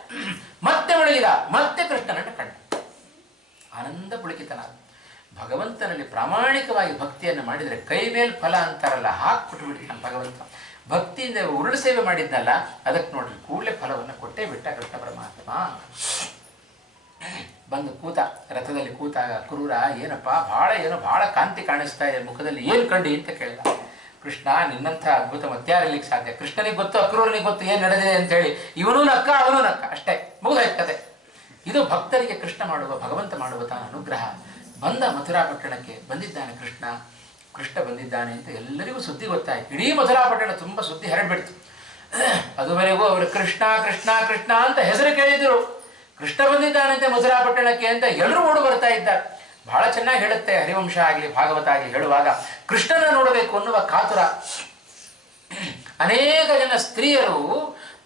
ಮತ್ತೆ ಮುಳುಗಿದ, ಮತ್ತೆ ಕೃಷ್ಣನನ್ನು ಕಂಡ. ಆನಂದ ಪುಳಕಿತನಾದ. ಭಗವಂತನಲ್ಲಿ ಪ್ರಾಮಾಣಿಕವಾಗಿ ಭಕ್ತಿಯನ್ನು ಮಾಡಿದರೆ ಕೈ ಮೇಲೆ ಫಲ ಅಂತಾರಲ್ಲ, ಹಾಕ್ಬಿಟ್ಟು ಬಿಡ್ತಾನೆ ಭಗವಂತ. ಭಕ್ತಿಯಿಂದ ಉರುಳು ಸೇವೆ ಮಾಡಿದ್ನಲ್ಲ, ಅದಕ್ಕೆ ನೋಡ್ರಿ ಕೂಡಲೇ ಫಲವನ್ನು ಕೊಟ್ಟೇ ಬಿಟ್ಟ ಕೃಷ್ಣ ಪರಮಾತ್ಮ. ಬಂದು ಕೂತ, ರಥದಲ್ಲಿ ಕೂತಾಗ ಅಕ್ರೂರ, ಏನಪ್ಪ ಬಹಳ ಕಾಂತಿ ಕಾಣಿಸ್ತಾ ಇದೆ ಮುಖದಲ್ಲಿ, ಏನು ಕಂಡಿ ಅಂತ ಕೇಳಿದ. ಕೃಷ್ಣ, ನಿನ್ನಂಥ ಅದ್ಭುತ ಮತ್ಯಾರಿಲಿಕ್ಕೆ ಸಾಧ್ಯ? ಕೃಷ್ಣನಿಗೆ ಗೊತ್ತು, ಅಕ್ರೂರನಿಗೆ ಗೊತ್ತು ಏನು ನಡೆದಿದೆ ಅಂತ ಹೇಳಿ. ಇವನೂ ನಕ್ಕ, ಅವನೂ ನಕ್ಕ, ಅಷ್ಟೇ ಮುಗಿದಾಯ್ತು ಕತೆ. ಇದು ಭಕ್ತರಿಗೆ ಕೃಷ್ಣ ಮಾಡುವ, ಭಗವಂತ ಮಾಡುವ ತಾನ ಅನುಗ್ರಹ. ಬಂದ ಮಥುರಾಪಟ್ಟಣಕ್ಕೆ ಬಂದಿದ್ದಾನೆ ಕೃಷ್ಣ. ಕೃಷ್ಣ ಬಂದಿದ್ದಾನೆ ಅಂತ ಎಲ್ಲರಿಗೂ ಸುದ್ದಿ ಗೊತ್ತಾಯ್ತು. ಇಡೀ ಮಥುರಾಪಟ್ಟಣ ತುಂಬ ಸುದ್ದಿ ಹರಡ್ಬಿಡ್ತು. ಅದುವರೆಗೂ ಅವರು ಕೃಷ್ಣ ಕೃಷ್ಣ ಕೃಷ್ಣ ಅಂತ ಹೆಸರು ಕೇಳಿದ್ರು. ಕೃಷ್ಣ ಬಂದಿದ್ದಾನಂತೆ ಮಥುರಾಪಟ್ಟಣಕ್ಕೆ ಅಂತ ಎಲ್ಲರೂ ಓಡು ಬರ್ತಾ ಇದ್ದಾರೆ. ಬಹಳ ಚೆನ್ನಾಗಿ ಹೇಳುತ್ತೆ ಹರಿವಂಶ ಆಗಲಿ ಭಾಗವತ ಆಗಲಿ ಹೇಳುವಾಗ, ಕೃಷ್ಣನ ನೋಡಬೇಕು ಅನ್ನುವ ಕಾತುರ. ಅನೇಕ ಜನ ಸ್ತ್ರೀಯರು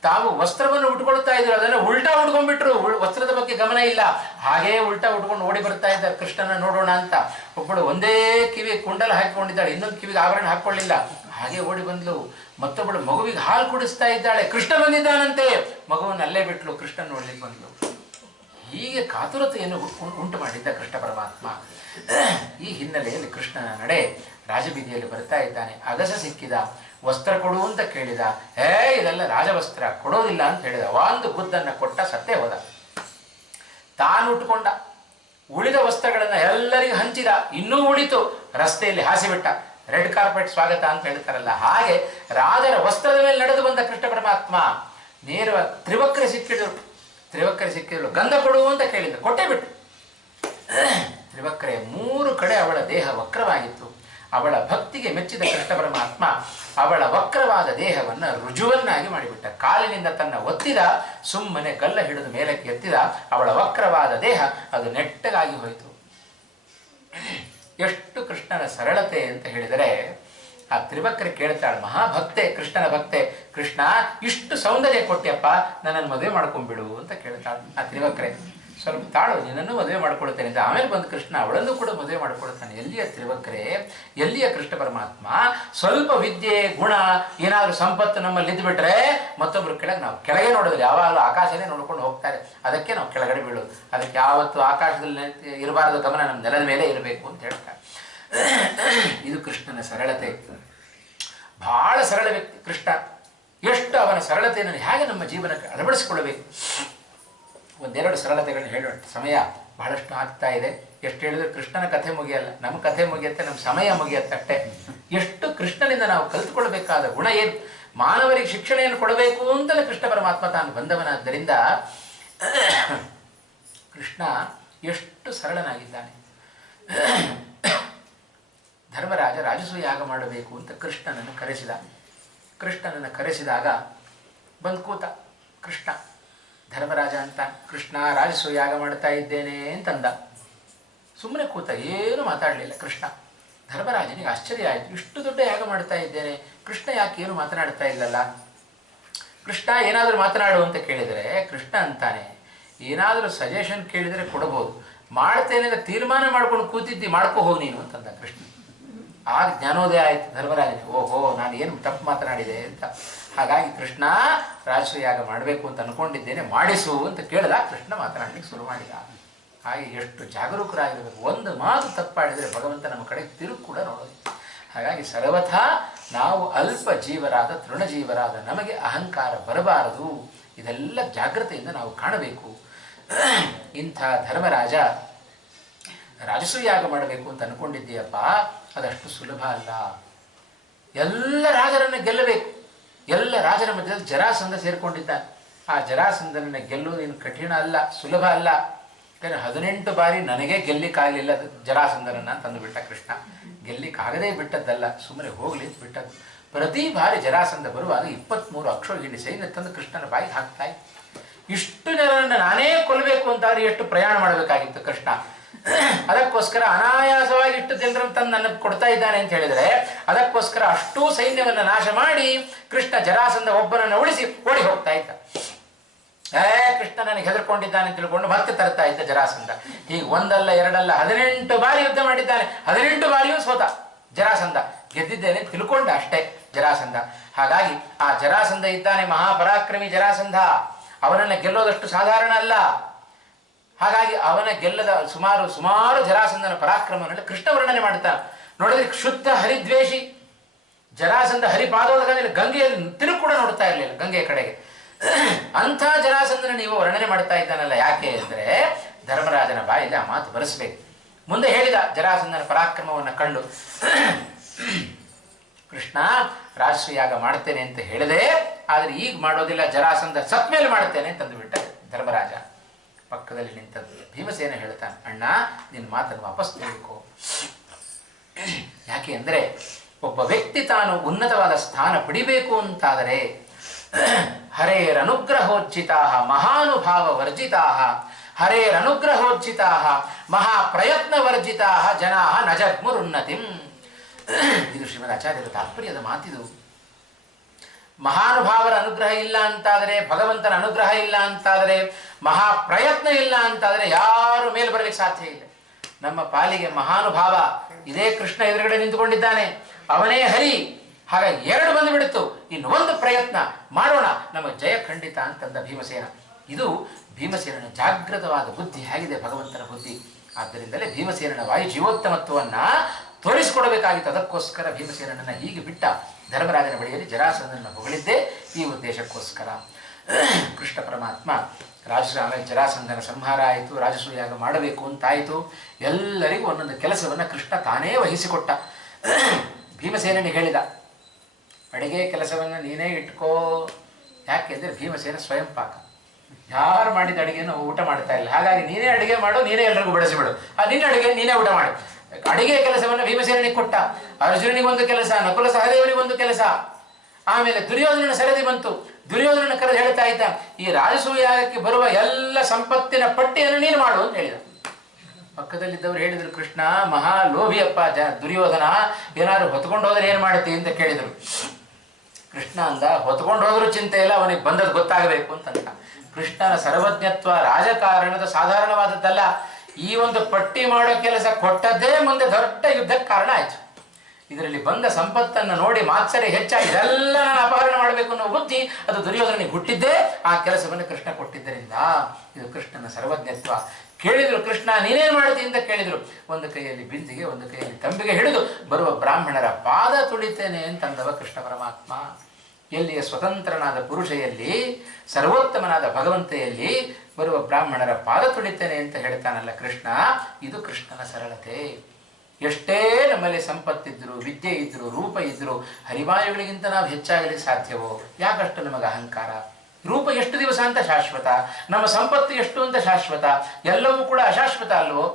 ತಾವು ವಸ್ತ್ರವನ್ನು ಉಟ್ಕೊಳ್ತಾ ಇದ್ರು, ಅದನ್ನು ಉಲ್ಟಾ ಉಟ್ಕೊಂಡ್ಬಿಟ್ರು. ವಸ್ತ್ರದ ಬಗ್ಗೆ ಗಮನ ಇಲ್ಲ, ಹಾಗೇ ಉಲ್ಟಾ ಉಟ್ಕೊಂಡು ಓಡಿ ಬರ್ತಾ ಇದ್ದಾರೆ ಕೃಷ್ಣನ ನೋಡೋಣ ಅಂತ. ಒಬ್ಬಳು ಒಂದೇ ಕಿವಿ ಕುಂಡಲ ಹಾಕಿಕೊಂಡಿದ್ದಾಳೆ, ಇನ್ನೊಂದು ಕಿವಿಗೆ ಆವರಣ ಹಾಕೊಳ್ಳಿಲ್ಲ, ಹಾಗೆ ಓಡಿ ಬಂದ್ಲು. ಮತ್ತೊಬ್ಬಳು ಮಗುವಿಗೆ ಹಾಲು ಕುಡಿಸ್ತಾ ಇದ್ದಾಳೆ, ಕೃಷ್ಣ ಬಂದಿದ್ದಾನಂತೆ. ಮಗುವನ್ನು ಅಲ್ಲೇ ಬಿಟ್ಲು, ಕೃಷ್ಣನ್ ನೋಡ್ಲಿಕ್ಕೆ ಬಂದ್ಲು. ಹೀಗೆ ಕಾತುರತೆಯನ್ನು ಉಂಟು ಮಾಡಿದ್ದ ಕೃಷ್ಣ ಪರಮಾತ್ಮ. ಈ ಹಿನ್ನೆಲೆಯಲ್ಲಿ ಕೃಷ್ಣನ ನಡೆ ರಾಜಬೀದಿಯಲ್ಲಿ ಬರ್ತಾ ಇದ್ದಾನೆ. ಅಗಸ ಸಿಕ್ಕಿದ, ವಸ್ತ್ರ ಕೊಡು ಅಂತ ಕೇಳಿದ. ಇದೆಲ್ಲ ರಾಜವಸ್ತ್ರ, ಕೊಡೋದಿಲ್ಲ ಅಂತ ಹೇಳಿದ. ಒಂದು ಗುದ್ದನ್ನು ಕೊಟ್ಟ, ಸತ್ತೇ ಹೋದ. ತಾನು ಉಟ್ಕೊಂಡ ಉಳಿದ ವಸ್ತ್ರಗಳನ್ನ ಎಲ್ಲರಿಗೂ ಹಂಚಿದ. ಇನ್ನೂ ಉಳಿತು, ರಸ್ತೆಯಲ್ಲಿ ಹಾಸಿಬಿಟ್ಟ. ರೆಡ್ ಕಾರ್ಪೆಟ್ ಸ್ವಾಗತ ಅಂತ ಹೇಳ್ತಾರಲ್ಲ, ಹಾಗೆ ರಾಜರ ವಸ್ತ್ರದ ಮೇಲೆ ನಡೆದು ಬಂದ ಕೃಷ್ಣ ಪರಮಾತ್ಮ ನೇರವಾಗಿ ತ್ರಿವಕ್ರೆ ಸಿಕ್ಕಿದ್ರು ಗಂಧ ಕೊಡು ಅಂತ ಕೇಳಿದ್ರು, ಕೊಟ್ಟೇ ಬಿಟ್ಟು. ತ್ರಿವಕ್ರೆ 3 ಕಡೆ ಅವಳ ದೇಹ ವಕ್ರವಾಗಿತ್ತು. ಅವಳ ಭಕ್ತಿಗೆ ಮೆಚ್ಚಿದ ಕೃಷ್ಣ ಪರಮಾತ್ಮ ಅವಳ ವಕ್ರವಾದ ದೇಹವನ್ನು ರುಜುವನ್ನಾಗಿ ಮಾಡಿಬಿಟ್ಟ. ಕಾಲಿನಿಂದ ತನ್ನ ಒತ್ತಿದ, ಸುಮ್ಮನೆ ಗಲ್ಲ ಹಿಡಿದು ಮೇಲಕ್ಕೆ ಎತ್ತಿದ. ಅವಳ ವಕ್ರವಾದ ದೇಹ ಅದು ನೆಟ್ಟಗಾಗಿ ಹೋಯಿತು. ಎಷ್ಟು ಕೃಷ್ಣನ ಸರಳತೆ ಅಂತ ಹೇಳಿದರೆ, ಆ ತ್ರಿವಕ್ರೆ ಕೇಳ್ತಾಳೆ, ಮಹಾಭಕ್ತೆ, ಕೃಷ್ಣನ ಭಕ್ತೆ, ಕೃಷ್ಣ ಇಷ್ಟು ಸೌಂದರ್ಯ ಕೊಟ್ಟಿಯಪ್ಪ, ನನ್ನನ್ನು ಮದುವೆ ಮಾಡ್ಕೊಂಡ್ಬಿಡು ಅಂತ ಕೇಳ್ತಾಳೆ. ಆ ತ್ರಿವಕ್ರೆ ಸ್ವಲ್ಪ ತಾಳು, ನಿನ್ನನ್ನು ಮದುವೆ ಮಾಡ್ಕೊಳ್ತೇನೆ ಅಂತ. ಆಮೇಲೆ ಬಂದು ಕೃಷ್ಣ ಅವಳನ್ನು ಕೂಡ ಮದುವೆ ಮಾಡ್ಕೊಳ್ತಾನೆ. ಎಲ್ಲಿಯ ತ್ರಿವಕ್ರೆ, ಎಲ್ಲಿಯ ಕೃಷ್ಣ ಪರಮಾತ್ಮ. ಸ್ವಲ್ಪ ವಿದ್ಯೆ ಗುಣ ಏನಾದರೂ ಸಂಪತ್ತು ನಮ್ಮಲ್ಲಿ ಇದ್ದುಬಿಟ್ರೆ ಮತ್ತೊಬ್ರು ನಾವು ಕೆಳಗೆ ನೋಡೋದಿಲ್ಲ, ಯಾವಾಗಲೂ ಆಕಾಶನೇ ನೋಡ್ಕೊಂಡು ಹೋಗ್ತಾರೆ. ಅದಕ್ಕೆ ನಾವು ಕೆಳಗಡೆ ಬೀಳೋದು. ಅದಕ್ಕೆ ಯಾವತ್ತು ಆಕಾಶದಲ್ಲಿ ಇರಬಾರದು, ಗಮನ ನಮ್ಮ ನೆಲದ ಮೇಲೆ ಇರಬೇಕು ಅಂತ ಹೇಳ್ತಾರೆ. ಇದು ಕೃಷ್ಣನ ಸರಳತೆ. ಬಹಳ ಸರಳ ವ್ಯಕ್ತಿ ಕೃಷ್ಣ. ಎಷ್ಟು ಅವನ ಸರಳತೆಯನ್ನು ಹೇಗೆ ನಮ್ಮ ಜೀವನಕ್ಕೆ ಅಳವಡಿಸಿಕೊಳ್ಳಬೇಕು. ಒಂದೆರಡು ಸರಳತೆಗಳನ್ನ ಹೇಳೋಣ, ಸಮಯ ಬಹಳಷ್ಟು ಆಗ್ತಾ ಇದೆ. ಎಷ್ಟು ಹೇಳಿದ್ರೆ ಕೃಷ್ಣನ ಕಥೆ ಮುಗಿಯಲ್ಲ, ನಮ್ಮ ಕಥೆ ಮುಗಿಯುತ್ತೆ, ನಮ್ಮ ಸಮಯ ಮುಗಿಯತ್ತಷ್ಟೇ. ಎಷ್ಟು ಕೃಷ್ಣನಿಂದ ನಾವು ಕಲಿತುಕೊಳ್ಬೇಕಾದ ಗುಣ ಏನು, ಮಾನವರಿಗೆ ಶಿಕ್ಷಣೆಯನ್ನು ಕೊಡಬೇಕು ಅಂತಲೇ ಕೃಷ್ಣ ಪರಮಾತ್ಮ ತಾನು ಬಂದವನಾದ್ದರಿಂದ ಕೃಷ್ಣ ಎಷ್ಟು ಸರಳನಾಗಿದ್ದಾನೆ. ಧರ್ಮರಾಜ ರಾಜಸೂಯ ಯಾಗ ಮಾಡಬೇಕು ಅಂತ ಕೃಷ್ಣನನ್ನು ಕರೆಸಿದ. ಕೃಷ್ಣನನ್ನು ಕರೆಸಿದಾಗ ಬಂದು ಕೂತ ಕೃಷ್ಣ. ಧರ್ಮರಾಜ ಅಂತ, ಕೃಷ್ಣ ರಾಜಸೂಯ ಯಾಗ ಮಾಡ್ತಾ ಇದ್ದೇನೆ ಅಂತಂದ. ಸುಮ್ಮನೆ ಕೂತ, ಏನು ಮಾತಾಡಲಿಲ್ಲ ಕೃಷ್ಣ. ಧರ್ಮರಾಜನಿಗೆ ಆಶ್ಚರ್ಯ ಆಯಿತು, ಇಷ್ಟು ದೊಡ್ಡ ಯಾಗ ಮಾಡ್ತಾ ಇದ್ದೇನೆ, ಕೃಷ್ಣ ಯಾಕೆ ಏನು ಮಾತನಾಡ್ತಾ ಇಲ್ಲಲ್ಲ. ಕೃಷ್ಣ ಏನಾದರೂ ಮಾತನಾಡು ಅಂತ ಕೇಳಿದರೆ ಕೃಷ್ಣ ಅಂತಾನೆ, ಏನಾದರೂ ಸಜೆಷನ್ ಕೇಳಿದರೆ ಕೊಡಬಹುದು, ಮಾಡ್ತೇನೆ ಅಂತ ತೀರ್ಮಾನ ಮಾಡ್ಕೊಂಡು ಕೂತಿದ್ದಿ, ಮಾಡ್ಕೋ ಹೋಗಿ ನೀನು ಅಂತಂದ ಕೃಷ್ಣ. ಆಗ ಜ್ಞಾನೋದಯ ಆಯಿತು ಧರ್ಮರಾಜನಿಗೆ, ಓಹೋ ನಾನು ಏನು ತಪ್ಪು ಮಾತನಾಡಿದೆ ಅಂತ. ಹಾಗಾಗಿ ಕೃಷ್ಣ ರಾಜಸೂಯ ಯಾಗ ಮಾಡಬೇಕು ಅಂತ ಅನ್ಕೊಂಡಿದ್ದೇನೆ, ಮಾಡಿಸು ಅಂತ ಕೇಳಿದ. ಕೃಷ್ಣ ಮಾತನಾಡಲಿಕ್ಕೆ ಶುರು ಮಾಡಿದ. ಹಾಗೆ ಎಷ್ಟು ಜಾಗರೂಕರಾಗಿರಬೇಕು. ಒಂದು ಮಾತು ತಪ್ಪಾಡಿದರೆ ಭಗವಂತ ನಮ್ಮ ಕಡೆ ತಿರುಗಿ ಕೂಡ ನೋಡೋದು. ಹಾಗಾಗಿ ಸರ್ವಥಾ ನಾವು ಅಲ್ಪ ಜೀವರಾದ ತೃಣಜೀವರಾದ ನಮಗೆ ಅಹಂಕಾರ ಬರಬಾರದು. ಇದೆಲ್ಲ ಜಾಗ್ರತೆಯಿಂದ ನಾವು ಕಾಣಬೇಕು. ಇಂಥ ಧರ್ಮರಾಜ ರಾಜಸೂಯ ಯಾಗ ಮಾಡಬೇಕು ಅಂತ ಅನ್ಕೊಂಡಿದ್ದೀಯಪ್ಪ, ಅದಷ್ಟು ಸುಲಭ ಅಲ್ಲ. ಎಲ್ಲ ರಾಜರನ್ನು ಗೆಲ್ಲಬೇಕು. ಎಲ್ಲ ರಾಜರ ಮಧ್ಯದಲ್ಲಿ ಜರಾಸಂಧ ಸೇರಿಕೊಂಡಿದ್ದಾನೆ. ಆ ಜರಾಸಂಧನನ್ನು ಗೆಲ್ಲುವುದು ಏನು ಕಠಿಣ ಅಲ್ಲ, ಸುಲಭ ಅಲ್ಲ. ಯಾಕಂದರೆ 18 ಬಾರಿ ನನಗೆ ಗೆಲ್ಲಿಕ್ಕಾಗಲಿಲ್ಲ ಜರಾಸಂಧನನ್ನು ತಂದುಬಿಟ್ಟ ಕೃಷ್ಣ. ಗೆಲ್ಲಿಕ್ಕಾಗದೇ ಬಿಟ್ಟದ್ದಲ್ಲ, ಸುಮ್ಮನೆ ಹೋಗಲಿ ಬಿಟ್ಟದ್ದು. ಪ್ರತಿ ಬಾರಿ ಜರಾಸಂಧ ಬರುವಾಗ 23 ಅಕ್ಷೋಹಿಣಿ ಸೈನ್ಯ ತಂದು ಕೃಷ್ಣನ ಬಾಯಿಗೆ ಹಾಕ್ತಾ ಇತ್ತು. ಇಷ್ಟು ಜನರನ್ನು ನಾನೇ ಕೊಲ್ಲಬೇಕು ಅಂತಾದ್ರೆ ಎಷ್ಟು ಪ್ರಯಾಣ ಮಾಡಬೇಕಾಗಿತ್ತು ಕೃಷ್ಣ. ಅದಕ್ಕೋಸ್ಕರ ಅನಾಯಾಸವಾಗಿ ಇಷ್ಟು ಜನರನ್ನು ತಂದು ನನಗೆ ಕೊಡ್ತಾ ಇದ್ದಾನೆ ಅಂತ ಹೇಳಿದರೆ, ಅದಕ್ಕೋಸ್ಕರ ಅಷ್ಟೂ ಸೈನ್ಯವನ್ನು ನಾಶ ಮಾಡಿ ಕೃಷ್ಣ ಜರಾಸಂಧ ಒಬ್ಬನನ್ನು ಉಳಿಸಿ ಓಡಿ ಹೋಗ್ತಾ ಇದ್ದ. ಕೃಷ್ಣ ನನಗೆ ಹೆದರ್ಕೊಂಡಿದ್ದಾನೆ ಅಂತ ತಿಳ್ಕೊಂಡು ಮತ್ತೆ ತರ್ತಾ ಇದ್ದ ಜರಾಸಂಧ. ಹೀಗೆ ಒಂದಲ್ಲ ಎರಡಲ್ಲ 18 ಬಾರಿ ಯುದ್ಧ ಮಾಡಿದ್ದಾನೆ. 18 ಬಾರಿಯೂ ಸೋತ ಜರಾಸಂಧ. ಗೆದ್ದಿದ್ದೇನೆ ತಿಳ್ಕೊಂಡ ಅಷ್ಟೇ ಜರಾಸಂಧ. ಹಾಗಾಗಿ ಆ ಜರಾಸಂಧ ಇದ್ದಾನೆ, ಮಹಾಪರಾಕ್ರಮಿ ಜರಾಸಂಧ. ಅವನನ್ನು ಗೆಲ್ಲೋದಷ್ಟು ಸಾಧಾರಣ ಅಲ್ಲ. ಹಾಗಾಗಿ ಅವನ ಗೆಲ್ಲದ ಸುಮಾರು ಜರಾಸಂಧನ ಪರಾಕ್ರಮವನ್ನು ಕೃಷ್ಣ ವರ್ಣನೆ ಮಾಡುತ್ತಾ ನೋಡಿದ್ರೆ ಶುದ್ಧ ಹರಿದ್ವೇಷಿ ಜರಾಸಂಧ. ಹರಿಪಾದೋದಕ ಮೇಲೆ ಗಂಗೆಯಲ್ಲಿ ತಿರುಗಿ ಕೂಡ ನೋಡ್ತಾ ಇರಲಿಲ್ಲ ಗಂಗೆಯ ಕಡೆಗೆ. ಅಂಥ ಜರಾಸಂಧನ ನೀವು ವರ್ಣನೆ ಮಾಡ್ತಾ ಇದ್ದಾನಲ್ಲ, ಯಾಕೆ ಅಂದರೆ ಧರ್ಮರಾಜನ ಬಾಯಲ್ಲಿ ಆ ಮಾತು ಬರೆಸಬೇಕು. ಮುಂದೆ ಹೇಳಿದ ಜರಾಸಂಧನ ಪರಾಕ್ರಮವನ್ನು ಕಂಡು, ಕೃಷ್ಣ ರಾಜಸೂಯ ಯಾಗ ಮಾಡ್ತೇನೆ ಅಂತ ಹೇಳಿದೆ, ಆದರೆ ಈಗ ಮಾಡೋದಿಲ್ಲ, ಜರಾಸಂಧ ಸತ್ ಮೇಲೆ ಮಾಡ್ತೇನೆ ಅಂತಂದು ಬಿಟ್ಟ ಧರ್ಮರಾಜ. ಪಕ್ಕದಲ್ಲಿ ನಿಂತದ್ದು ಭೀಮಸೇನ ಹೇಳ್ತಾನೆ, ಅಣ್ಣ ನಿನ್ನ ಮಾತನ್ನು ವಾಪಸ್ ತೆಗೆದುಕೋ. ಯಾಕೆ ಅಂದರೆ ಒಬ್ಬ ವ್ಯಕ್ತಿ ತಾನು ಉನ್ನತವಾದ ಸ್ಥಾನ ಪಡಿಬೇಕು ಅಂತಾದರೆ ಹರೇರನುಗ್ರಹೋಜ್ಜಿತಾ ಮಹಾನುಭಾವ ವರ್ಜಿತಾ ಹರೇರನುಗ್ರಹೋಜ್ಜಿತಾ ಮಹಾಪ್ರಯತ್ನ ವರ್ಜಿತಾ ಜನಾ ನ ಜಗ್ಮುರುನ್ನತಿಂ. ಇದು ಶ್ರೀಮದ್ ಆಚಾರ್ಯರ ತಾತ್ಪರ್ಯದ ಮಾತಿದು. ಮಹಾನುಭಾವರ ಅನುಗ್ರಹ ಇಲ್ಲ ಅಂತಾದರೆ, ಭಗವಂತನ ಅನುಗ್ರಹ ಇಲ್ಲ ಅಂತಾದರೆ, ಮಹಾಪ್ರಯತ್ನ ಇಲ್ಲ ಅಂತಾದರೆ ಯಾರು ಮೇಲೆ ಬರಲಿಕ್ಕೆ ಸಾಧ್ಯ ಇಲ್ಲ. ನಮ್ಮ ಪಾಲಿಗೆ ಮಹಾನುಭಾವ ಇದೇ ಕೃಷ್ಣ ಎದುರುಗಡೆ ನಿಂತುಕೊಂಡಿದ್ದಾನೆ, ಅವನೇ ಹರಿ. ಹಾಗಾಗಿ 2 ಬಂದು ಬಿಡುತ್ತು, ಇನ್ನು ಒಂದು ಪ್ರಯತ್ನ ಮಾಡೋಣ, ನಮಗೆ ಜಯ ಖಂಡಿತ ಅಂತಂದ ಭೀಮಸೇನ. ಇದು ಭೀಮಸೇನನ ಜಾಗೃತವಾದ ಬುದ್ಧಿ ಹೇಗಿದೆ ಭಗವಂತನ ಬುದ್ಧಿ. ಆದ್ದರಿಂದಲೇ ಭೀಮಸೇನನ ವಾಯು ಜೀವೋತ್ತಮತ್ವವನ್ನು ತೋರಿಸಿಕೊಡಬೇಕಾಗಿತ್ತು. ಅದಕ್ಕೋಸ್ಕರ ಭೀಮಸೇನನನ್ನು ಹೀಗೆ ಬಿಟ್ಟ. ಧರ್ಮರಾಜನ ಬಳಿಯಲ್ಲಿ ಜರಾಸಂಧನನ್ನು ಹೊಗಳಿದ್ದೇ ಈ ಉದ್ದೇಶಕ್ಕೋಸ್ಕರ. ಕೃಷ್ಣ ಪರಮಾತ್ಮ ಜರಾಸಂಧನ ಸಂಹಾರ ಆಯಿತು, ರಾಜಸೂಯ ಯಾಗ ಮಾಡಬೇಕು ಅಂತಾಯಿತು. ಎಲ್ಲರಿಗೂ ಒಂದೊಂದು ಕೆಲಸವನ್ನು ಕೃಷ್ಣ ತಾನೇ ವಹಿಸಿಕೊಟ್ಟ. ಭೀಮಸೇನಿಗೆ ಹೇಳಿದ, ಅಡಿಗೆ ಕೆಲಸವನ್ನು ನೀನೇ ಇಟ್ಕೋ. ಯಾಕೆಂದರೆ ಭೀಮಸೇನ ಸ್ವಯಂ ಪಾಕ, ಯಾರು ಮಾಡಿದ ಅಡುಗೆಯನ್ನು ಊಟ ಮಾಡ್ತಾ ಇಲ್ಲ. ಹಾಗಾಗಿ ನೀನೇ ಅಡುಗೆ ಮಾಡು, ನೀನೇ ಎಲ್ರಿಗೂ ಬಡಿಸಿಬಿಡು. ನಿನ್ನ ಅಡುಗೆ ನೀನೇ ಊಟ ಮಾಡು. ಅಡಿಗೆ ಕೆಲಸವನ್ನು ಭೀಮಸೇನಿಗೆ ಕೊಟ್ಟ. ಅರ್ಜುನನಿಗೊಂದು ಕೆಲಸ, ನಕುಲ ಸಹದೇವನಿಗೊಂದು ಕೆಲಸ. ಆಮೇಲೆ ದುರ್ಯೋಧನನ ಸರದಿ ಬಂತು. ದುರ್ಯೋಧನನ ಕರೆದು ಹೇಳ್ತಾ ಇದ್ದ, ಈ ರಾಜಸೂಯಾಗಕ್ಕೆ ಬರುವ ಎಲ್ಲ ಸಂಪತ್ತಿನ ಪಟ್ಟಿಯನ್ನು ನೀನು ಮಾಡು ಅಂತ ಹೇಳಿದ. ಪಕ್ಕದಲ್ಲಿದ್ದವರು ಹೇಳಿದರು, ಕೃಷ್ಣ ಮಹಾ ಲೋಭಿಯಪ್ಪ ದುರ್ಯೋಧನ, ಏನಾದ್ರು ಹೊತ್ಕೊಂಡು ಹೋದ್ರೆ ಏನು ಮಾಡ್ತಿ ಅಂತ ಕೇಳಿದರು. ಕೃಷ್ಣ ಅಂದ, ಹೊತ್ಕೊಂಡು ಹೋದ್ರೂ ಚಿಂತೆ ಇಲ್ಲ, ಅವನಿಗೆ ಬಂದದ್ದು ಗೊತ್ತಾಗಬೇಕು ಅಂತಂದ. ಕೃಷ್ಣನ ಸರ್ವಜ್ಞತ್ವ ರಾಜಕಾರಣದ ಸಾಧಾರಣವಾದದ್ದಲ್ಲ. ಈ ಒಂದು ಪಟ್ಟಿ ಮಾಡೋ ಕೆಲಸ ಕೊಟ್ಟದ್ದೇ ಮುಂದೆ ದೊಡ್ಡ ಯುದ್ಧಕ್ಕೆ ಕಾರಣ ಆಯ್ತು. ಇದರಲ್ಲಿ ಬಂದ ಸಂಪತ್ತನ್ನು ನೋಡಿ ಮಾತ್ಸರ್ಯ ಹೆಚ್ಚಾಗಿ ಇದೆಲ್ಲ ನಾನು ಅಪಹರಣ ಮಾಡಬೇಕು ಅನ್ನೋ ಬುದ್ಧಿ ಅದು ದುರ್ಯೋಧನಿಗೆ ಹುಟ್ಟಿದ್ದೇ ಆ ಕೆಲಸವನ್ನು ಕೃಷ್ಣ ಕೊಟ್ಟಿದ್ದರಿಂದ. ಇದು ಕೃಷ್ಣನ ಸರ್ವಜ್ಞತ್ವ. ಕೇಳಿದ್ರು, ಕೃಷ್ಣ ನೀನೇನು ಮಾಡ್ತೀನಿ ಅಂತ ಕೇಳಿದ್ರು. ಒಂದು ಕೈಯಲ್ಲಿ ಬಿಂದಿಗೆ, ಒಂದು ಕೈಯಲ್ಲಿ ತಂಬಿಗೆ ಹಿಡಿದು ಬರುವ ಬ್ರಾಹ್ಮಣರ ಪಾದ ತುಳಿತೇನೆ ಅಂತಂದವ ಕೃಷ್ಣ ಪರಮಾತ್ಮ. ಎಲ್ಲಿಯ ಸ್ವತಂತ್ರನಾದ ಪುರುಷೆಯಲ್ಲಿ, ಸರ್ವೋತ್ತಮನಾದ ಭಗವಂತೆಯಲ್ಲಿ ಬರುವ ಬ್ರಾಹ್ಮಣರ ಪಾದ ತುಳಿತೇನೆ ಅಂತ ಹೇಳ್ತಾನಲ್ಲ ಕೃಷ್ಣ. ಇದು ಕೃಷ್ಣನ ಸರಳತೆ. ಎಷ್ಟೇ ನಮ್ಮಲ್ಲಿ ಸಂಪತ್ತಿದ್ರು, ವಿದ್ಯೆ ಇದ್ರು, ರೂಪ ಇದ್ರು, ಹರಿವಾಯುಗಳಿಗಿಂತ ನಾವು ಹೆಚ್ಚಾಗಲಿ ಸಾಧ್ಯವೋ? ಯಾಕಷ್ಟು ನಮಗೆ ಅಹಂಕಾರ? ರೂಪ ಎಷ್ಟು ದಿವಸ ಅಂತ ಶಾಶ್ವತ, ನಮ್ಮ ಸಂಪತ್ತು ಎಷ್ಟು ಅಂತ ಶಾಶ್ವತ, ಎಲ್ಲವೂ ಕೂಡ ಅಶಾಶ್ವತ ಅಲ್ವೋ?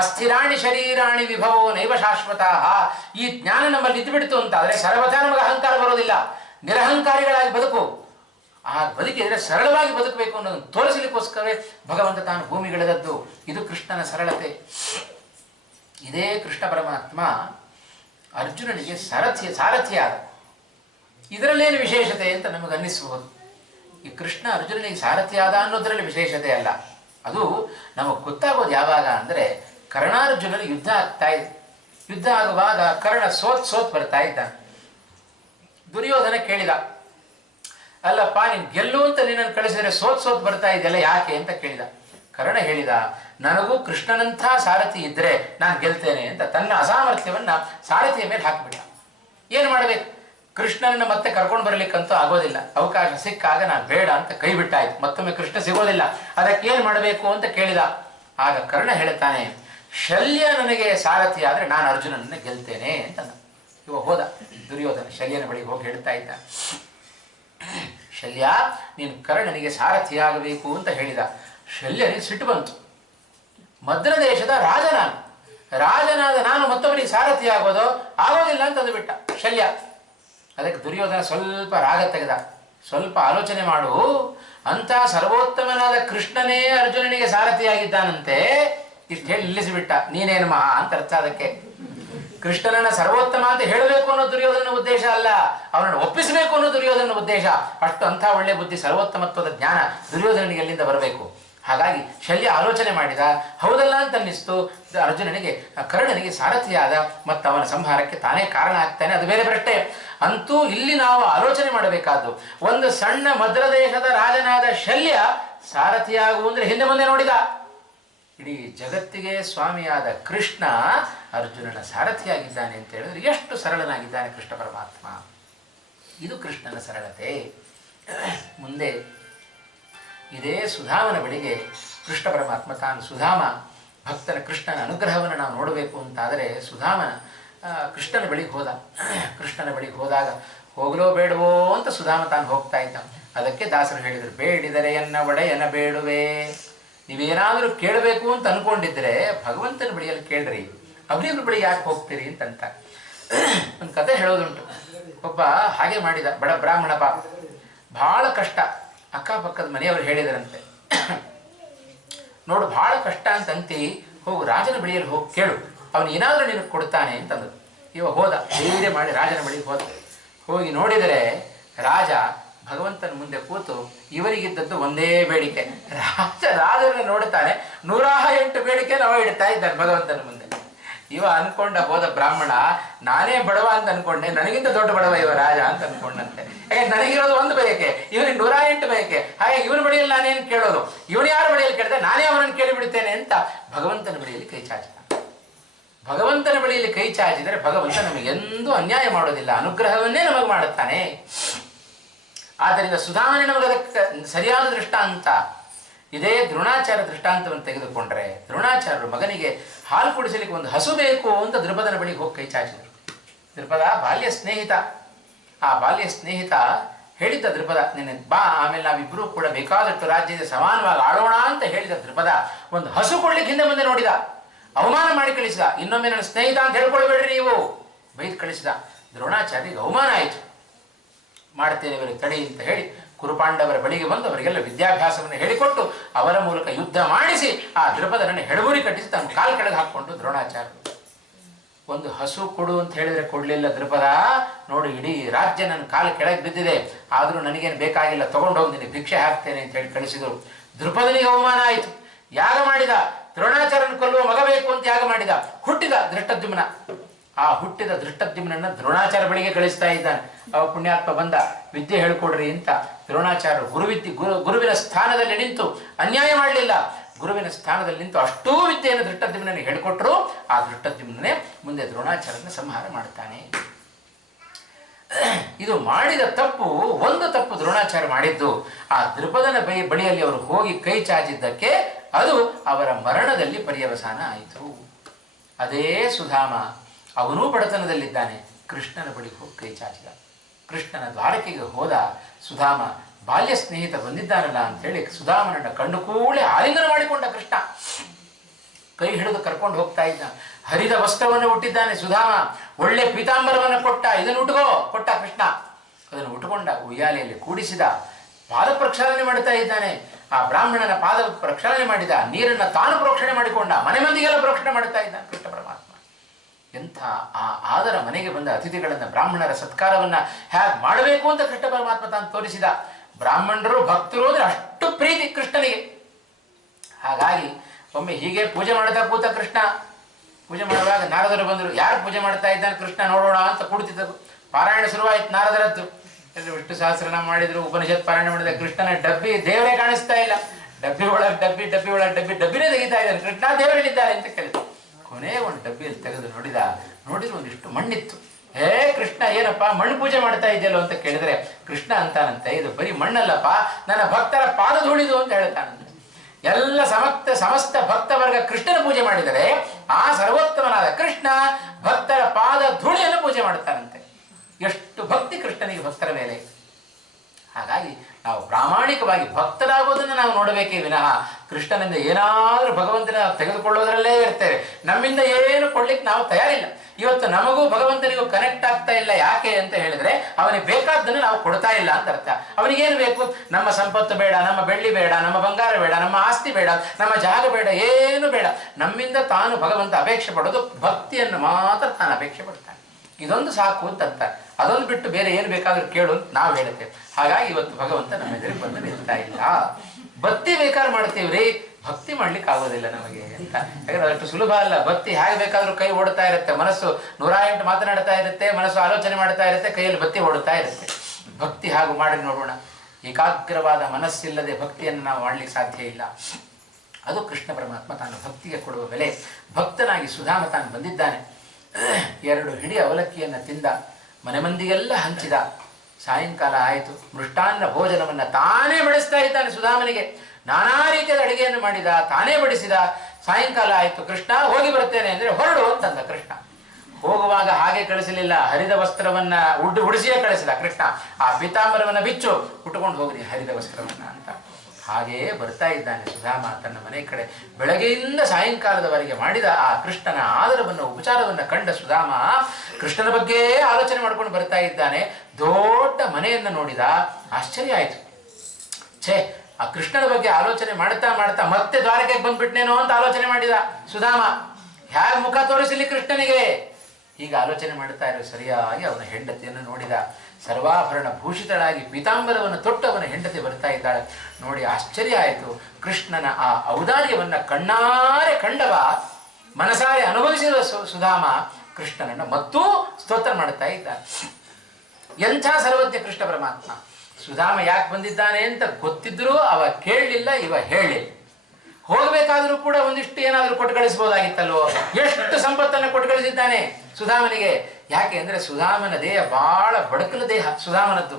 ಅಸ್ಥಿರಾಣಿ ಶರೀರಾಣಿ ವಿಭವೋ ನೈವ ಶಾಶ್ವತ. ಈ ಜ್ಞಾನ ನಮ್ಮಲ್ಲಿ ಇದ್ದುಬಿಡ್ತು ಅಂತ ಆದರೆ ಸರ್ವಥಾ ನಮಗೆ ಅಹಂಕಾರ ಬರೋದಿಲ್ಲ. ನಿರಹಂಕಾರಿಗಳಾಗಿ ಬದುಕು. ಆ ಬದುಕಿದ್ರೆ ಸರಳವಾಗಿ ಬದುಕಬೇಕು ಅನ್ನೋದನ್ನು ತೋರಿಸಲಿಕ್ಕೋಸ್ಕರವೇ ಭಗವಂತ ತಾನು ಭೂಮಿಗಿಳಿದದ್ದು. ಇದು ಕೃಷ್ಣನ ಸರಳತೆ. ಇದೇ ಕೃಷ್ಣ ಪರಮಾತ್ಮ ಅರ್ಜುನನಿಗೆ ಸಾರಥಿಯಾದ. ಇದರಲ್ಲೇನು ವಿಶೇಷತೆ ಅಂತ ನಮಗೆ ಅನ್ನಿಸಬಹುದು. ಈ ಕೃಷ್ಣ ಅರ್ಜುನನಿಗೆ ಸಾರಥಿಯಾದ ಅನ್ನೋದ್ರಲ್ಲಿ ವಿಶೇಷತೆ ಅಲ್ಲ. ಅದು ನಮಗೆ ಗೊತ್ತಾಗೋದು ಯಾವಾಗ ಅಂದರೆ, ಕರ್ಣಾರ್ಜುನನಿಗೆ ಯುದ್ಧ ಆಗ್ತಾ ಇದೆ. ಯುದ್ಧ ಆಗುವಾಗ ಕರ್ಣ ಸೋತ್ ಬರ್ತಾ ಇದ್ದ. ದುರ್ಯೋಧನ ಕೇಳಿದ, ಅಲ್ಲಪ್ಪ ನೀನು ಗೆಲ್ಲು ಅಂತ ನಿನ್ನನ್ನು ಕಳಿಸಿದರೆ ಸೋತ್ ಬರ್ತಾ ಇದೆಯಲ್ಲ ಯಾಕೆ ಅಂತ ಕೇಳಿದ. ಕರ್ಣ ಹೇಳಿದ, ನನಗೂ ಕೃಷ್ಣನಂಥ ಸಾರಥಿ ಇದ್ರೆ ನಾನು ಗೆಲ್ತೇನೆ ಅಂತ ತನ್ನ ಅಸಾಮರ್ಥ್ಯವನ್ನ ಸಾರಥಿಯ ಮೇಲೆ ಹಾಕಿಬಿಟ್ಟ. ಏನು ಮಾಡಬೇಕು? ಕೃಷ್ಣನನ್ನು ಮತ್ತೆ ಕರ್ಕೊಂಡು ಬರ್ಲಿಕ್ಕಂತೂ ಆಗೋದಿಲ್ಲ. ಅವಕಾಶ ಸಿಕ್ಕಾಗ ನಾನು ಬೇಡ ಅಂತ ಕೈ ಬಿಟ್ಟಾಯ್ತು. ಮತ್ತೊಮ್ಮೆ ಕೃಷ್ಣ ಸಿಗೋದಿಲ್ಲ. ಅದಕ್ಕೆ ಏನು ಮಾಡಬೇಕು ಅಂತ ಕೇಳಿದ. ಆಗ ಕರ್ಣ ಹೇಳ್ತಾನೆ, ಶಲ್ಯ ನನಗೆ ಸಾರಥಿ ಆದರೆ ನಾನು ಅರ್ಜುನನನ್ನು ಗೆಲ್ತೇನೆ ಅಂತಂದ. ಇವ ಹೋದ ದುರ್ಯೋಧನ ಶಲ್ಯನ ಬಳಿಗೆ ಹೋಗಿ ಹೇಳ್ತಾ ಇದ್ದ, ಶಲ್ಯ ನೀನು ಕರ್ಣನಿಗೆ ಸಾರಥಿಯಾಗಬೇಕು ಅಂತ ಹೇಳಿದ. ಶಲ್ಯನಿಗೆ ಸಿಟ್ಟು ಬಂತು. ಮದ್ರ ದೇಶದ ರಾಜನಾದ ನಾನು ಮತ್ತೊಬ್ಬನಿಗೆ ಸಾರಥಿ ಆಗೋದು ಆಗೋದಿಲ್ಲ ಅಂತ ಅಂದುಬಿಟ್ಟ ಶಲ್ಯ. ಅದಕ್ಕೆ ದುರ್ಯೋಧನ ಸ್ವಲ್ಪ ರಾಗ ತೆಗೆದ. ಸ್ವಲ್ಪ ಆಲೋಚನೆ ಮಾಡು, ಅಂತ ಸರ್ವೋತ್ತಮನಾದ ಕೃಷ್ಣನೇ ಅರ್ಜುನನಿಗೆ ಸಾರಥಿಯಾಗಿದ್ದಾನಂತೆ. ಇಷ್ಟು ಹೇಳಿ ನಿಲ್ಲಿಸಿಬಿಟ್ಟ. ನೀನೇನು ಮಹಾ ಅಂತ ಅರ್ಥ. ಅದಕ್ಕೆ ಕೃಷ್ಣನನ್ನ ಸರ್ವೋತ್ತಮ ಅಂತ ಹೇಳಬೇಕು ಅನ್ನೋ ದುರ್ಯೋಧನ ಉದ್ದೇಶ ಅಲ್ಲ, ಅವನನ್ನು ಒಪ್ಪಿಸಬೇಕು ಅನ್ನೋ ದುರ್ಯೋಧನ ಉದ್ದೇಶ. ಅಷ್ಟು ಅಂಥ ಒಳ್ಳೆ ಬುದ್ಧಿ, ಸರ್ವೋತ್ತಮತ್ವದ ಜ್ಞಾನ ದುರ್ಯೋಧನಿಗೆ ಎಲ್ಲಿಂದ ಬರಬೇಕು? ಹಾಗಾಗಿ ಶಲ್ಯ ಆಲೋಚನೆ ಮಾಡಿದ. ಹೌದಲ್ಲ ಅಂತ ಅನ್ನಿಸ್ತು. ಅರ್ಜುನನಿಗೆ ಕರ್ಣನಿಗೆ ಸಾರಥಿಯಾದ ಮತ್ತು ಅವನ ಸಂಹಾರಕ್ಕೆ ತಾನೇ ಕಾರಣ ಆಗ್ತಾನೆ. ಅದು ಬೇರೆ ಪ್ರಶ್ನೆ. ಅಂತೂ ಇಲ್ಲಿ ನಾವು ಆಲೋಚನೆ ಮಾಡಬೇಕಾದ್ದು, ಒಂದು ಸಣ್ಣ ಮದ್ರದೇಶದ ರಾಜನಾದ ಶಲ್ಯ ಸಾರಥಿಯಾಗು ಅಂದ್ರೆ ಹಿಂದೆ ಮುಂದೆ ನೋಡಿದ. ಇಡೀ ಜಗತ್ತಿಗೆ ಸ್ವಾಮಿಯಾದ ಕೃಷ್ಣ ಅರ್ಜುನನ ಸಾರಥಿಯಾಗಿದ್ದಾನೆ ಅಂತ ಹೇಳಿದ್ರೆ ಎಷ್ಟು ಸರಳನಾಗಿದ್ದಾನೆ ಕೃಷ್ಣ ಪರಮಾತ್ಮ. ಇದು ಕೃಷ್ಣನ ಸರಳತೆ. ಮುಂದೆ ಇದೇ ಸುಧಾಮನ ಬಳಿಗೆ ಕೃಷ್ಣ ಪರಮಾತ್ಮ ತಾನು ಸುಧಾಮ ಭಕ್ತನ ಕೃಷ್ಣನ ಅನುಗ್ರಹವನ್ನು ನಾವು ನೋಡಬೇಕು ಅಂತಾದರೆ ಸುಧಾಮನ ಕೃಷ್ಣನ ಬಳಿಗೆ ಹೋದ. ಕೃಷ್ಣನ ಬಳಿಗೆ ಹೋದಾಗ ಹೋಗಲೋ ಬೇಡವೋ ಅಂತ ಸುಧಾಮ ತಾನು ಹೋಗ್ತಾ ಇದ್ದ. ಅದಕ್ಕೆ ದಾಸರು ಹೇಳಿದರು, ಬೇಡಿದರೆ ಎನ್ನ ಒಡೆಯನ ಬೇಡುವೆ. ನೀವೇನಾದರೂ ಕೇಳಬೇಕು ಅಂತ ಅನ್ಕೊಂಡಿದ್ರೆ ಭಗವಂತನ ಬಳಿಯಲ್ಲಿ ಕೇಳ್ರಿ, ಅವರಿಬ್ಬರ ಬಳಿ ಯಾಕೆ ಹೋಗ್ತೀರಿ ಅಂತಂತ ಒಂದು ಕತೆ ಹೇಳೋದುಂಟು. ಒಬ್ಬ ಹಾಗೆ ಮಾಡಿದ ಬಡ ಬ್ರಾಹ್ಮಣ ಪಾಪ, ಭಾಳ ಕಷ್ಟ. ಅಕ್ಕಪಕ್ಕದ ಮನೆಯವರು ಹೇಳಿದರಂತೆ, ನೋಡು ಭಾಳ ಕಷ್ಟ ಅಂತಂತಿ, ಹೋಗು ರಾಜನ ಬಳಿಯಲ್ಲಿ ಹೋಗಿ ಕೇಳು, ಅವನು ಏನಾದರೂ ನಿನಗೆ ಕೊಡ್ತಾನೆ ಅಂತಂದು. ಇವ ಹೋದ, ಧೈರ್ಯ ಮಾಡಿ ರಾಜನ ಬಳಿಗೆ ಹೋದ. ಹೋಗಿ ನೋಡಿದರೆ ರಾಜ ಭಗವಂತನ ಮುಂದೆ ಕೂತು ಇವರಿಗಿದ್ದದ್ದು ಒಂದೇ ಬೇಡಿಕೆ. ರಾಜರನ್ನು ನೋಡುತ್ತಾನೆ, 108 ಬೇಡಿಕೆ ನಾವು ಇಡ್ತಾ ಇದ್ದಾನೆ ಭಗವಂತನ ಮುಂದೆ. ಇವ ಅನ್ಕೊಂಡ ಹೋದ ಬ್ರಾಹ್ಮಣ, ನಾನೇ ಬಡವ ಅಂತ ಅನ್ಕೊಂಡೆ, ನನಗಿಂತ ದೊಡ್ಡ ಬಡವ ಇವ ರಾಜ ಅಂತ ಅನ್ಕೊಂಡಂತೆ. ಯಾಕೆ ನನಗಿರೋದು ಒಂದು ಬಯಕೆ, ಇವನಿಗೆ 108 ಬಯಕೆ. ಹಾಗೆ ಇವನ ಬಳಿಯಲ್ಲಿ ನಾನೇನು ಕೇಳೋದು, ಇವನು ಯಾರ ಬಳಿಯಲ್ಲಿ ಕೇಳಿದೆ ನಾನೇ ಅವನನ್ನು ಕೇಳಿಬಿಡ್ತೇನೆ ಅಂತ ಭಗವಂತನ ಬಳಿಯಲ್ಲಿ ಕೈ ಚಾಚಿದ. ಭಗವಂತನ ಬಳಿಯಲ್ಲಿ ಕೈ ಚಾಚಿದರೆ ಭಗವಂತ ನಮಗೆ ಎಂದೂ ಅನ್ಯಾಯ ಮಾಡೋದಿಲ್ಲ, ಅನುಗ್ರಹವನ್ನೇ ನಮಗೆ ಮಾಡುತ್ತಾನೆ. ಆದ್ದರಿಂದ ಸುಧಾಮನೆ ನಮಗೆ ಅದಕ್ಕೆ ಸರಿಯಾದ ದೃಷ್ಟಾಂತ. ಇದೇ ದ್ರೋಣಾಚಾರ್ಯ ದೃಷ್ಟಾಂತವನ್ನು ತೆಗೆದುಕೊಂಡ್ರೆ, ದ್ರೋಣಾಚಾರ್ಯರು ಮಗನಿಗೆ ಹಾಲು ಕುಡಿಸಲಿಕ್ಕೆ ಒಂದು ಹಸು ಬೇಕು ಅಂತ ದ್ರುಪದನ ಬಳಿಗೆ ಹೋಗಿ ಕೈ ಚಾಚಿದರು. ದ್ರುಪದ ಬಾಲ್ಯ ಸ್ನೇಹಿತ. ಆ ಬಾಲ್ಯ ಸ್ನೇಹಿತ ಹೇಳಿದ್ದ ದ್ರುಪದ, ನಿನ್ನ ಬಾ, ಆಮೇಲೆ ನಾವಿಬ್ಬರೂ ಕೂಡ ಬೇಕಾದಷ್ಟು ರಾಜ್ಯದ ಸಮಾನವಾಗಿ ಆಳೋಣ ಅಂತ ಹೇಳಿದ ದ್ರುಪದ ಒಂದು ಹಸು ಕೊಡ್ಲಿಕ್ಕೆ ಹಿಂದೆ ಮುಂದೆ ನೋಡಿದ, ಅವಮಾನ ಮಾಡಿ ಕಳಿಸಿದ. ಇನ್ನೊಮ್ಮೆ ನನ್ನ ಸ್ನೇಹಿತ ಅಂತ ಹೇಳ್ಕೊಳ್ಬೇಡ್ರಿ ನೀವು, ಬೈದು ಕಳಿಸಿದ. ದ್ರೋಣಾಚಾರ್ಯರಿಗೆ ಅವಮಾನ ಆಯಿತು. ಮಾಡ್ತೇನೆ ಇವರಿಗೆ ತಡಿ ಅಂತ ಹೇಳಿ ಕುರುಪಾಂಡವರ ಬಳಿಗೆ ಬಂದು ಅವರಿಗೆಲ್ಲ ವಿದ್ಯಾಭ್ಯಾಸವನ್ನು ಹೇಳಿಕೊಟ್ಟು ಅವರ ಮೂಲಕ ಯುದ್ಧ ಮಾಡಿಸಿ ಆ ದ್ರುಪದನನ್ನು ಹೆಡಗುರಿ ಕಟ್ಟಿಸಿ ತನ್ನ ಕಾಲು ಕೆಳಗೆ ಹಾಕ್ಕೊಂಡು ದ್ರೋಣಾಚಾರ್ಯರು. ಒಂದು ಹಸು ಕೊಡು ಅಂತ ಹೇಳಿದ್ರೆ ಕೊಡ್ಲಿಲ್ಲ ದ್ರುಪದ. ನೋಡಿ, ಇಡೀ ರಾಜ್ಯ ನನ್ನ ಕಾಲು ಕೆಳಗೆ ಬಿದ್ದಿದೆ, ಆದರೂ ನನಗೇನು ಬೇಕಾಗಿಲ್ಲ, ತಗೊಂಡು ಹೋಗಿ ನಿನಗೆ ಭಿಕ್ಷೆ ಹಾಕ್ತೇನೆ ಅಂತ ಹೇಳಿ ಕಳಿಸಿದರು. ದ್ರುಪದನಿಗೆ ಅವಮಾನ ಆಯಿತು. ಯಾಗ ಮಾಡಿದ, ದ್ರೋಣಾಚಾರ್ಯನ ಕೊಲ್ಲುವ ಮಗ ಬೇಕು ಅಂತ ಯಾಗ ಮಾಡಿದ. ಹುಟ್ಟಿದ ಧೃಷ್ಟದ್ಯುಮ್ನ. ಆ ಹುಟ್ಟಿದ ಧೃಷ್ಟದ್ಯುಮ್ನನ್ನ ದ್ರೋಣಾಚಾರ್ಯ ಬಳಿಗೆ ಕಳಿಸ್ತಾ ಇದ್ದಾನೆ. ಅವ ಪುಣ್ಯಾತ್ಮ ಬಂದ, ವಿದ್ಯೆ ಹೇಳ್ಕೊಡ್ರಿ ಅಂತ. ದ್ರೋಣಾಚಾರ್ಯರು ಗುರುವಿನ ಸ್ಥಾನದಲ್ಲಿ ನಿಂತು ಅನ್ಯಾಯ ಮಾಡಲಿಲ್ಲ. ಗುರುವಿನ ಸ್ಥಾನದಲ್ಲಿ ನಿಂತು ಅಷ್ಟೂ ವಿದ್ಯೆಯನ್ನು ಧೃಷ್ಟದ್ಯುಮ್ನನಿಗೆ ಹೇಳಿಕೊಟ್ರು. ಆ ಧೃಷ್ಟದ್ಯುಮ್ನೇ ಮುಂದೆ ದ್ರೋಣಾಚಾರ್ಯನ ಸಂಹಾರ ಮಾಡ್ತಾನೆ. ಇದು ಮಾಡಿದ ತಪ್ಪು, ಒಂದು ತಪ್ಪು ದ್ರೋಣಾಚಾರ್ಯ ಮಾಡಿದ್ದು, ಆ ದ್ರುಪದನ ಬಳಿಯಲ್ಲಿ ಅವರು ಹೋಗಿ ಕೈ ಚಾಚಿದ್ದಕ್ಕೆ ಅದು ಅವರ ಮರಣದಲ್ಲಿ ಪರ್ಯವಸಾನ ಆಯಿತು. ಅದೇ ಸುಧಾಮ, ಅವನೂ ಬಡತನದಲ್ಲಿದ್ದಾನೆ, ಕೃಷ್ಣನ ಬಳಿಗೆ ಹೋಗಿ ಕೈ ಚಾಚಿದ. ಕೃಷ್ಣನ ದ್ವಾರಕೆಗೆ ಹೋದ ಸುಧಾಮ. ಬಾಲ್ಯ ಸ್ನೇಹಿತ ಬಂದಿದ್ದಾನಲ್ಲ ಅಂತೇಳಿ ಸುಧಾಮನನ್ನ ಕಂಡು ಕೂಡಲೇ ಆಲಿಂಗನ ಮಾಡಿಕೊಂಡ ಕೃಷ್ಣ. ಕೈ ಹಿಡಿದು ಕರ್ಕೊಂಡು ಹೋಗ್ತಾ ಇದ್ದ. ಹರಿದ ವಸ್ತ್ರವನ್ನು ಉಟ್ಟಿದ್ದಾನೆ ಸುಧಾಮ. ಒಳ್ಳೆ ಪೀತಾಂಬರವನ್ನು ಕೊಟ್ಟ, ಇದನ್ನು ಉಟ್ಕೋ ಕೊಟ್ಟ ಕೃಷ್ಣ. ಅದನ್ನು ಉಟ್ಟುಕೊಂಡ, ಉಯ್ಯಾಲೆಯಲ್ಲಿ ಕೂಡಿಸಿದ, ಪಾದ ಪ್ರಕ್ಷಾಲನೆ ಮಾಡ್ತಾ ಇದ್ದಾನೆ. ಆ ಬ್ರಾಹ್ಮಣನ ಪಾದ ಪ್ರಕ್ಷಾಲನೆ ಮಾಡಿದ, ನೀರನ್ನು ತಾನು ಪ್ರೋಕ್ಷಣೆ ಮಾಡಿಕೊಂಡ, ಮನೆ ಮಂದಿಗೆಲ್ಲ ಪ್ರೋಕ್ಷಣೆ ಮಾಡ್ತಾ ಇದ್ದಾನೆ ಕೃಷ್ಣ ಪರಮಾತ್ಮ. ಎಂಥ ಆ ಆದರ ಮನೆಗೆ ಬಂದ ಅತಿಥಿಗಳನ್ನ, ಬ್ರಾಹ್ಮಣರ ಸತ್ಕಾರವನ್ನ ಹೇಗೆ ಮಾಡಬೇಕು ಅಂತ ಕೃಷ್ಣ ಪರಮಾತ್ಮ ತಾನು ತೋರಿಸಿದ. ಬ್ರಾಹ್ಮಣರು ಭಕ್ತರು ಅಂದ್ರೆ ಅಷ್ಟು ಪ್ರೀತಿ ಕೃಷ್ಣನಿಗೆ. ಹಾಗಾಗಿ ಒಮ್ಮೆ ಹೀಗೆ ಪೂಜೆ ಮಾಡ್ತಾ ಕೂತ ಕೃಷ್ಣ. ಪೂಜೆ ಮಾಡುವಾಗ ನಾರದರು ಬಂದರು. ಯಾರು ಪೂಜೆ ಮಾಡ್ತಾ ಇದ್ದಾನೆ ಕೃಷ್ಣ ನೋಡೋಣ ಅಂತ ಕೂಡ್ತಿದ್ದರು. ಪಾರಾಯಣ ಶುರುವಾಯ್ತು ನಾರದರದ್ದು. ವಿಷ್ಣು ಸಹಸ್ರನಾಮ ಮಾಡಿದ್ರು, ಉಪನಿಷತ್ ಪಾರಾಯಣ ಮಾಡಿದ. ಕೃಷ್ಣನ ಡಬ್ಬಿ ದೇವರೇ ಕಾಣಿಸ್ತಾ ಇಲ್ಲ. ಡಬ್ಬಿ ಒಳಗೆ ಡಬ್ಬಿ, ಡಬ್ಬಿ ಒಳಗೆ ಡಬ್ಬಿ, ಡಬ್ಬಿನೇ ತೆಗಿತಾ ಇದ್ದಾನೆ. ಕೃಷ್ಣ ದೇವರಲ್ಲಿದ್ದಾರೆ ಅಂತ ಕೇಳಿದ್ರು. ಕೊನೆ ಒಂದು ಡಬ್ಬಿಯಲ್ಲಿ ತೆಗೆದು ನೋಡಿದ್ರು ಒಂದಿಷ್ಟು ಮಣ್ಣಿತ್ತು. ಹೇ ಕೃಷ್ಣ, ಏನಪ್ಪ ಮಣ್ಣು ಪೂಜೆ ಮಾಡ್ತಾ ಇದೆಯಲ್ಲೋ ಅಂತ ಕೇಳಿದ್ರೆ ಕೃಷ್ಣ ಅಂತಾನಂತೆ, ಇದು ಬರೀ ಮಣ್ಣಲ್ಲಪ್ಪ, ನನ್ನ ಭಕ್ತರ ಪಾದ ಧೂಳಿದು ಅಂತ ಹೇಳ್ತಾನಂತೆ. ಎಲ್ಲ ಸಮಸ್ತ ಭಕ್ತ ವರ್ಗ ಕೃಷ್ಣನ ಪೂಜೆ ಮಾಡಿದರೆ ಆ ಸರ್ವೋತ್ತಮನಾದ ಕೃಷ್ಣ ಭಕ್ತರ ಪಾದ ಧೂಳಿಯನ್ನು ಪೂಜೆ ಮಾಡ್ತಾನಂತೆ. ಎಷ್ಟು ಭಕ್ತಿ ಕೃಷ್ಣನಿಗೆ ಭಕ್ತರ ಮೇಲೆ. ಹಾಗಾಗಿ ನಾವು ಪ್ರಾಮಾಣಿಕವಾಗಿ ಭಕ್ತರಾಗೋದನ್ನು ನಾವು ನೋಡಬೇಕೇ ವಿನಃ ಕೃಷ್ಣನಿಂದ ಏನಾದರೂ ಭಗವಂತನ ತೆಗೆದುಕೊಳ್ಳೋದ್ರಲ್ಲೇ ಇರ್ತೇವೆ. ನಮ್ಮಿಂದ ಏನು ಕೊಡ್ಲಿಕ್ಕೆ ನಾವು ತಯಾರಿಲ್ಲ. ಇವತ್ತು ನಮಗೂ ಭಗವಂತನಿಗೂ ಕನೆಕ್ಟ್ ಆಗ್ತಾ ಇಲ್ಲ. ಯಾಕೆ ಅಂತ ಹೇಳಿದ್ರೆ ಅವನಿಗೆ ಬೇಕಾದ್ದನ್ನು ನಾವು ಕೊಡ್ತಾ ಇಲ್ಲ ಅಂತ ಅರ್ಥ. ಅವನಿಗೇನು ಬೇಕು? ನಮ್ಮ ಸಂಪತ್ತು ಬೇಡ, ನಮ್ಮ ಬೆಳ್ಳಿ ಬೇಡ, ನಮ್ಮ ಬಂಗಾರ ಬೇಡ, ನಮ್ಮ ಆಸ್ತಿ ಬೇಡ, ನಮ್ಮ ಜಾಗ ಬೇಡ, ಏನು ಬೇಡ. ನಮ್ಮಿಂದ ತಾನು ಭಗವಂತ ಅಪೇಕ್ಷೆ ಪಡೋದು ಭಕ್ತಿಯನ್ನು ಮಾತ್ರ ತಾನು ಅಪೇಕ್ಷೆ ಪಡ್ತಾನೆ. ಇದೊಂದು ಸಾಕು ಅಂತ. ಅದೊಂದು ಬಿಟ್ಟು ಬೇರೆ ಏನು ಬೇಕಾದ್ರೂ ಕೇಳು ಅಂತ ನಾವು ಹೇಳ್ತೇವೆ. ಹಾಗಾಗಿ ಇವತ್ತು ಭಗವಂತ ನಮ್ಮ ಎದುರಿಗೆ ಬಂದು ನಿಲ್ತಾ ಇಲ್ಲ. ಭಕ್ತಿ ಬೇಕಾದ್ರೆ ಮಾಡ್ತೀವ್ರಿ, ಭಕ್ತಿ ಮಾಡ್ಲಿಕ್ಕೆ ಆಗೋದಿಲ್ಲ ನಮಗೆ ಅಂತ. ಯಾಕಂದ್ರೆ ಅಷ್ಟು ಸುಲಭ ಅಲ್ಲ. ಭಕ್ತಿ ಹೇಗೆ ಬೇಕಾದ್ರೂ ಕೈ ಓಡ್ತಾ ಇರುತ್ತೆ, ಮನಸ್ಸು 108 ಮಾತನಾಡ್ತಾ ಇರುತ್ತೆ, ಮನಸ್ಸು ಆಲೋಚನೆ ಮಾಡ್ತಾ ಇರುತ್ತೆ, ಕೈಯಲ್ಲಿ ಭಕ್ತಿ ಓಡುತ್ತಾ ಇರುತ್ತೆ. ಭಕ್ತಿ ಹಾಗೂ ಮಾಡಿ ನೋಡೋಣ. ಏಕಾಗ್ರವಾದ ಮನಸ್ಸಿಲ್ಲದೆ ಭಕ್ತಿಯನ್ನು ನಾವು ಮಾಡ್ಲಿಕ್ಕೆ ಸಾಧ್ಯ ಇಲ್ಲ. ಅದು ಕೃಷ್ಣ ಪರಮಾತ್ಮ ತಾನು ಭಕ್ತಿಗೆ ಕೊಡುವ ಬೆಲೆ. ಭಕ್ತನಾಗಿ ಸುಧಾಮ ತಾನು ಬಂದಿದ್ದಾನೆ. 2 ಹಿಡಿ ಅವಲಕ್ಕಿಯನ್ನು ತಿಂದ, ಮನೆ ಮಂದಿಗೆಲ್ಲ ಹಂಚಿದ. ಸಾಯಂಕಾಲ ಆಯಿತು. ಮೃಷ್ಟಾನ್ನ ಭೋಜನವನ್ನು ತಾನೇ ಬಡಿಸ್ತಾ ಇದ್ದಾನೆ ಸುಧಾಮನಿಗೆ. ನಾನಾ ರೀತಿಯಾದ ಅಡಿಗೆಯನ್ನು ಮಾಡಿದ, ತಾನೇ ಬಡಿಸಿದ. ಸಾಯಂಕಾಲ ಆಯಿತು. ಕೃಷ್ಣ ಹೋಗಿ ಬರ್ತೇನೆ ಅಂದರೆ ಹೊರಡು ಅಂತಂದ ಕೃಷ್ಣ. ಹೋಗುವಾಗ ಹಾಗೆ ಕಳಿಸಲಿಲ್ಲ, ಹರಿದ ವಸ್ತ್ರವನ್ನ ಉಡಿಸಿಯೇ ಕಳಿಸಿದ ಕೃಷ್ಣ. ಆ ಪೀತಾಂಬರವನ್ನು ಬಿಚ್ಚು, ಉಟ್ಕೊಂಡು ಹೋಗ್ರಿ ಹರಿದ ವಸ್ತ್ರವನ್ನ ಅಂತ. ಹಾಗೆಯೇ ಬರ್ತಾ ಇದ್ದಾನೆ ಸುಧಾಮ ತನ್ನ ಮನೆ ಕಡೆ. ಬೆಳಗ್ಗೆಯಿಂದ ಸಾಯಂಕಾಲದವರೆಗೆ ಮಾಡಿದ ಆ ಕೃಷ್ಣನ ಆದರವನ್ನು, ಉಪಚಾರವನ್ನು ಕಂಡ ಸುಧಾಮ ಕೃಷ್ಣನ ಬಗ್ಗೆ ಆಲೋಚನೆ ಮಾಡ್ಕೊಂಡು ಬರ್ತಾ ಇದ್ದಾನೆ. ದೊಡ್ಡ ಮನೆಯನ್ನು ನೋಡಿದ, ಆಶ್ಚರ್ಯ ಆಯಿತು. ಛೇ, ಆ ಕೃಷ್ಣನ ಬಗ್ಗೆ ಆಲೋಚನೆ ಮಾಡ್ತಾ ಮಾಡ್ತಾ ಮತ್ತೆ ದ್ವಾರಕೆಗೆ ಬಂದ್ಬಿಟ್ನೇನೋ ಅಂತ ಆಲೋಚನೆ ಮಾಡಿದ ಸುಧಾಮ. ಹೇಗೆ ಮುಖ ತೋರಿಸಲಿ ಕೃಷ್ಣನಿಗೆ? ಹೀಗೆ ಆಲೋಚನೆ ಮಾಡ್ತಾ ಇರೋ ಸರಿಯಾಗಿ ಅವನ ಹೆಂಡತಿಯನ್ನು ನೋಡಿದ. ಸರ್ವಾಭರಣ ಭೂಷಿತಳಾಗಿ ಪೀತಾಂಬರವನ್ನು ತೊಟ್ಟು ಅವನ ಹೆಂಡತಿ ಬರ್ತಾ ಇದ್ದಾಳೆ. ನೋಡಿ ಆಶ್ಚರ್ಯ ಆಯಿತು. ಕೃಷ್ಣನ ಆ ಔದಾರ್ಯವನ್ನು ಕಣ್ಣಾರೆ ಕಂಡವ, ಮನಸಾರೆ ಅನುಭವಿಸಿರುವ ಸುಧಾಮ ಕೃಷ್ಣನನ್ನು ಮತ್ತೂ ಸ್ತೋತ್ರ ಮಾಡ್ತಾ ಇದ್ದಾನೆ. ಎಂಥ ಸರ್ವಜ್ಞ ಕೃಷ್ಣ ಪರಮಾತ್ಮ. ಸುಧಾಮ ಯಾಕೆ ಬಂದಿದ್ದಾನೆ ಅಂತ ಗೊತ್ತಿದ್ರೂ ಅವ ಕೇಳಲಿಲ್ಲ, ಇವ ಹೇಳಿಲ್ಲ. ಹೋಗಬೇಕಾದ್ರೂ ಕೂಡ ಒಂದಿಷ್ಟು ಏನಾದರೂ ಕೊಟ್ಟು ಕಳಿಸ್ಬೋದಾಗಿತ್ತಲ್ವೋ. ಎಷ್ಟು ಸಂಪತ್ತನ್ನು ಕೊಟ್ಟು ಕಳಿಸಿದ್ದಾನೆ ಸುಧಾಮನಿಗೆ. ಯಾಕೆ ಅಂದರೆ ಸುಧಾಮನ ದೇಹ ಬಹಳ ಬಡಕಲ ದೇಹ ಸುಧಾಮನದ್ದು.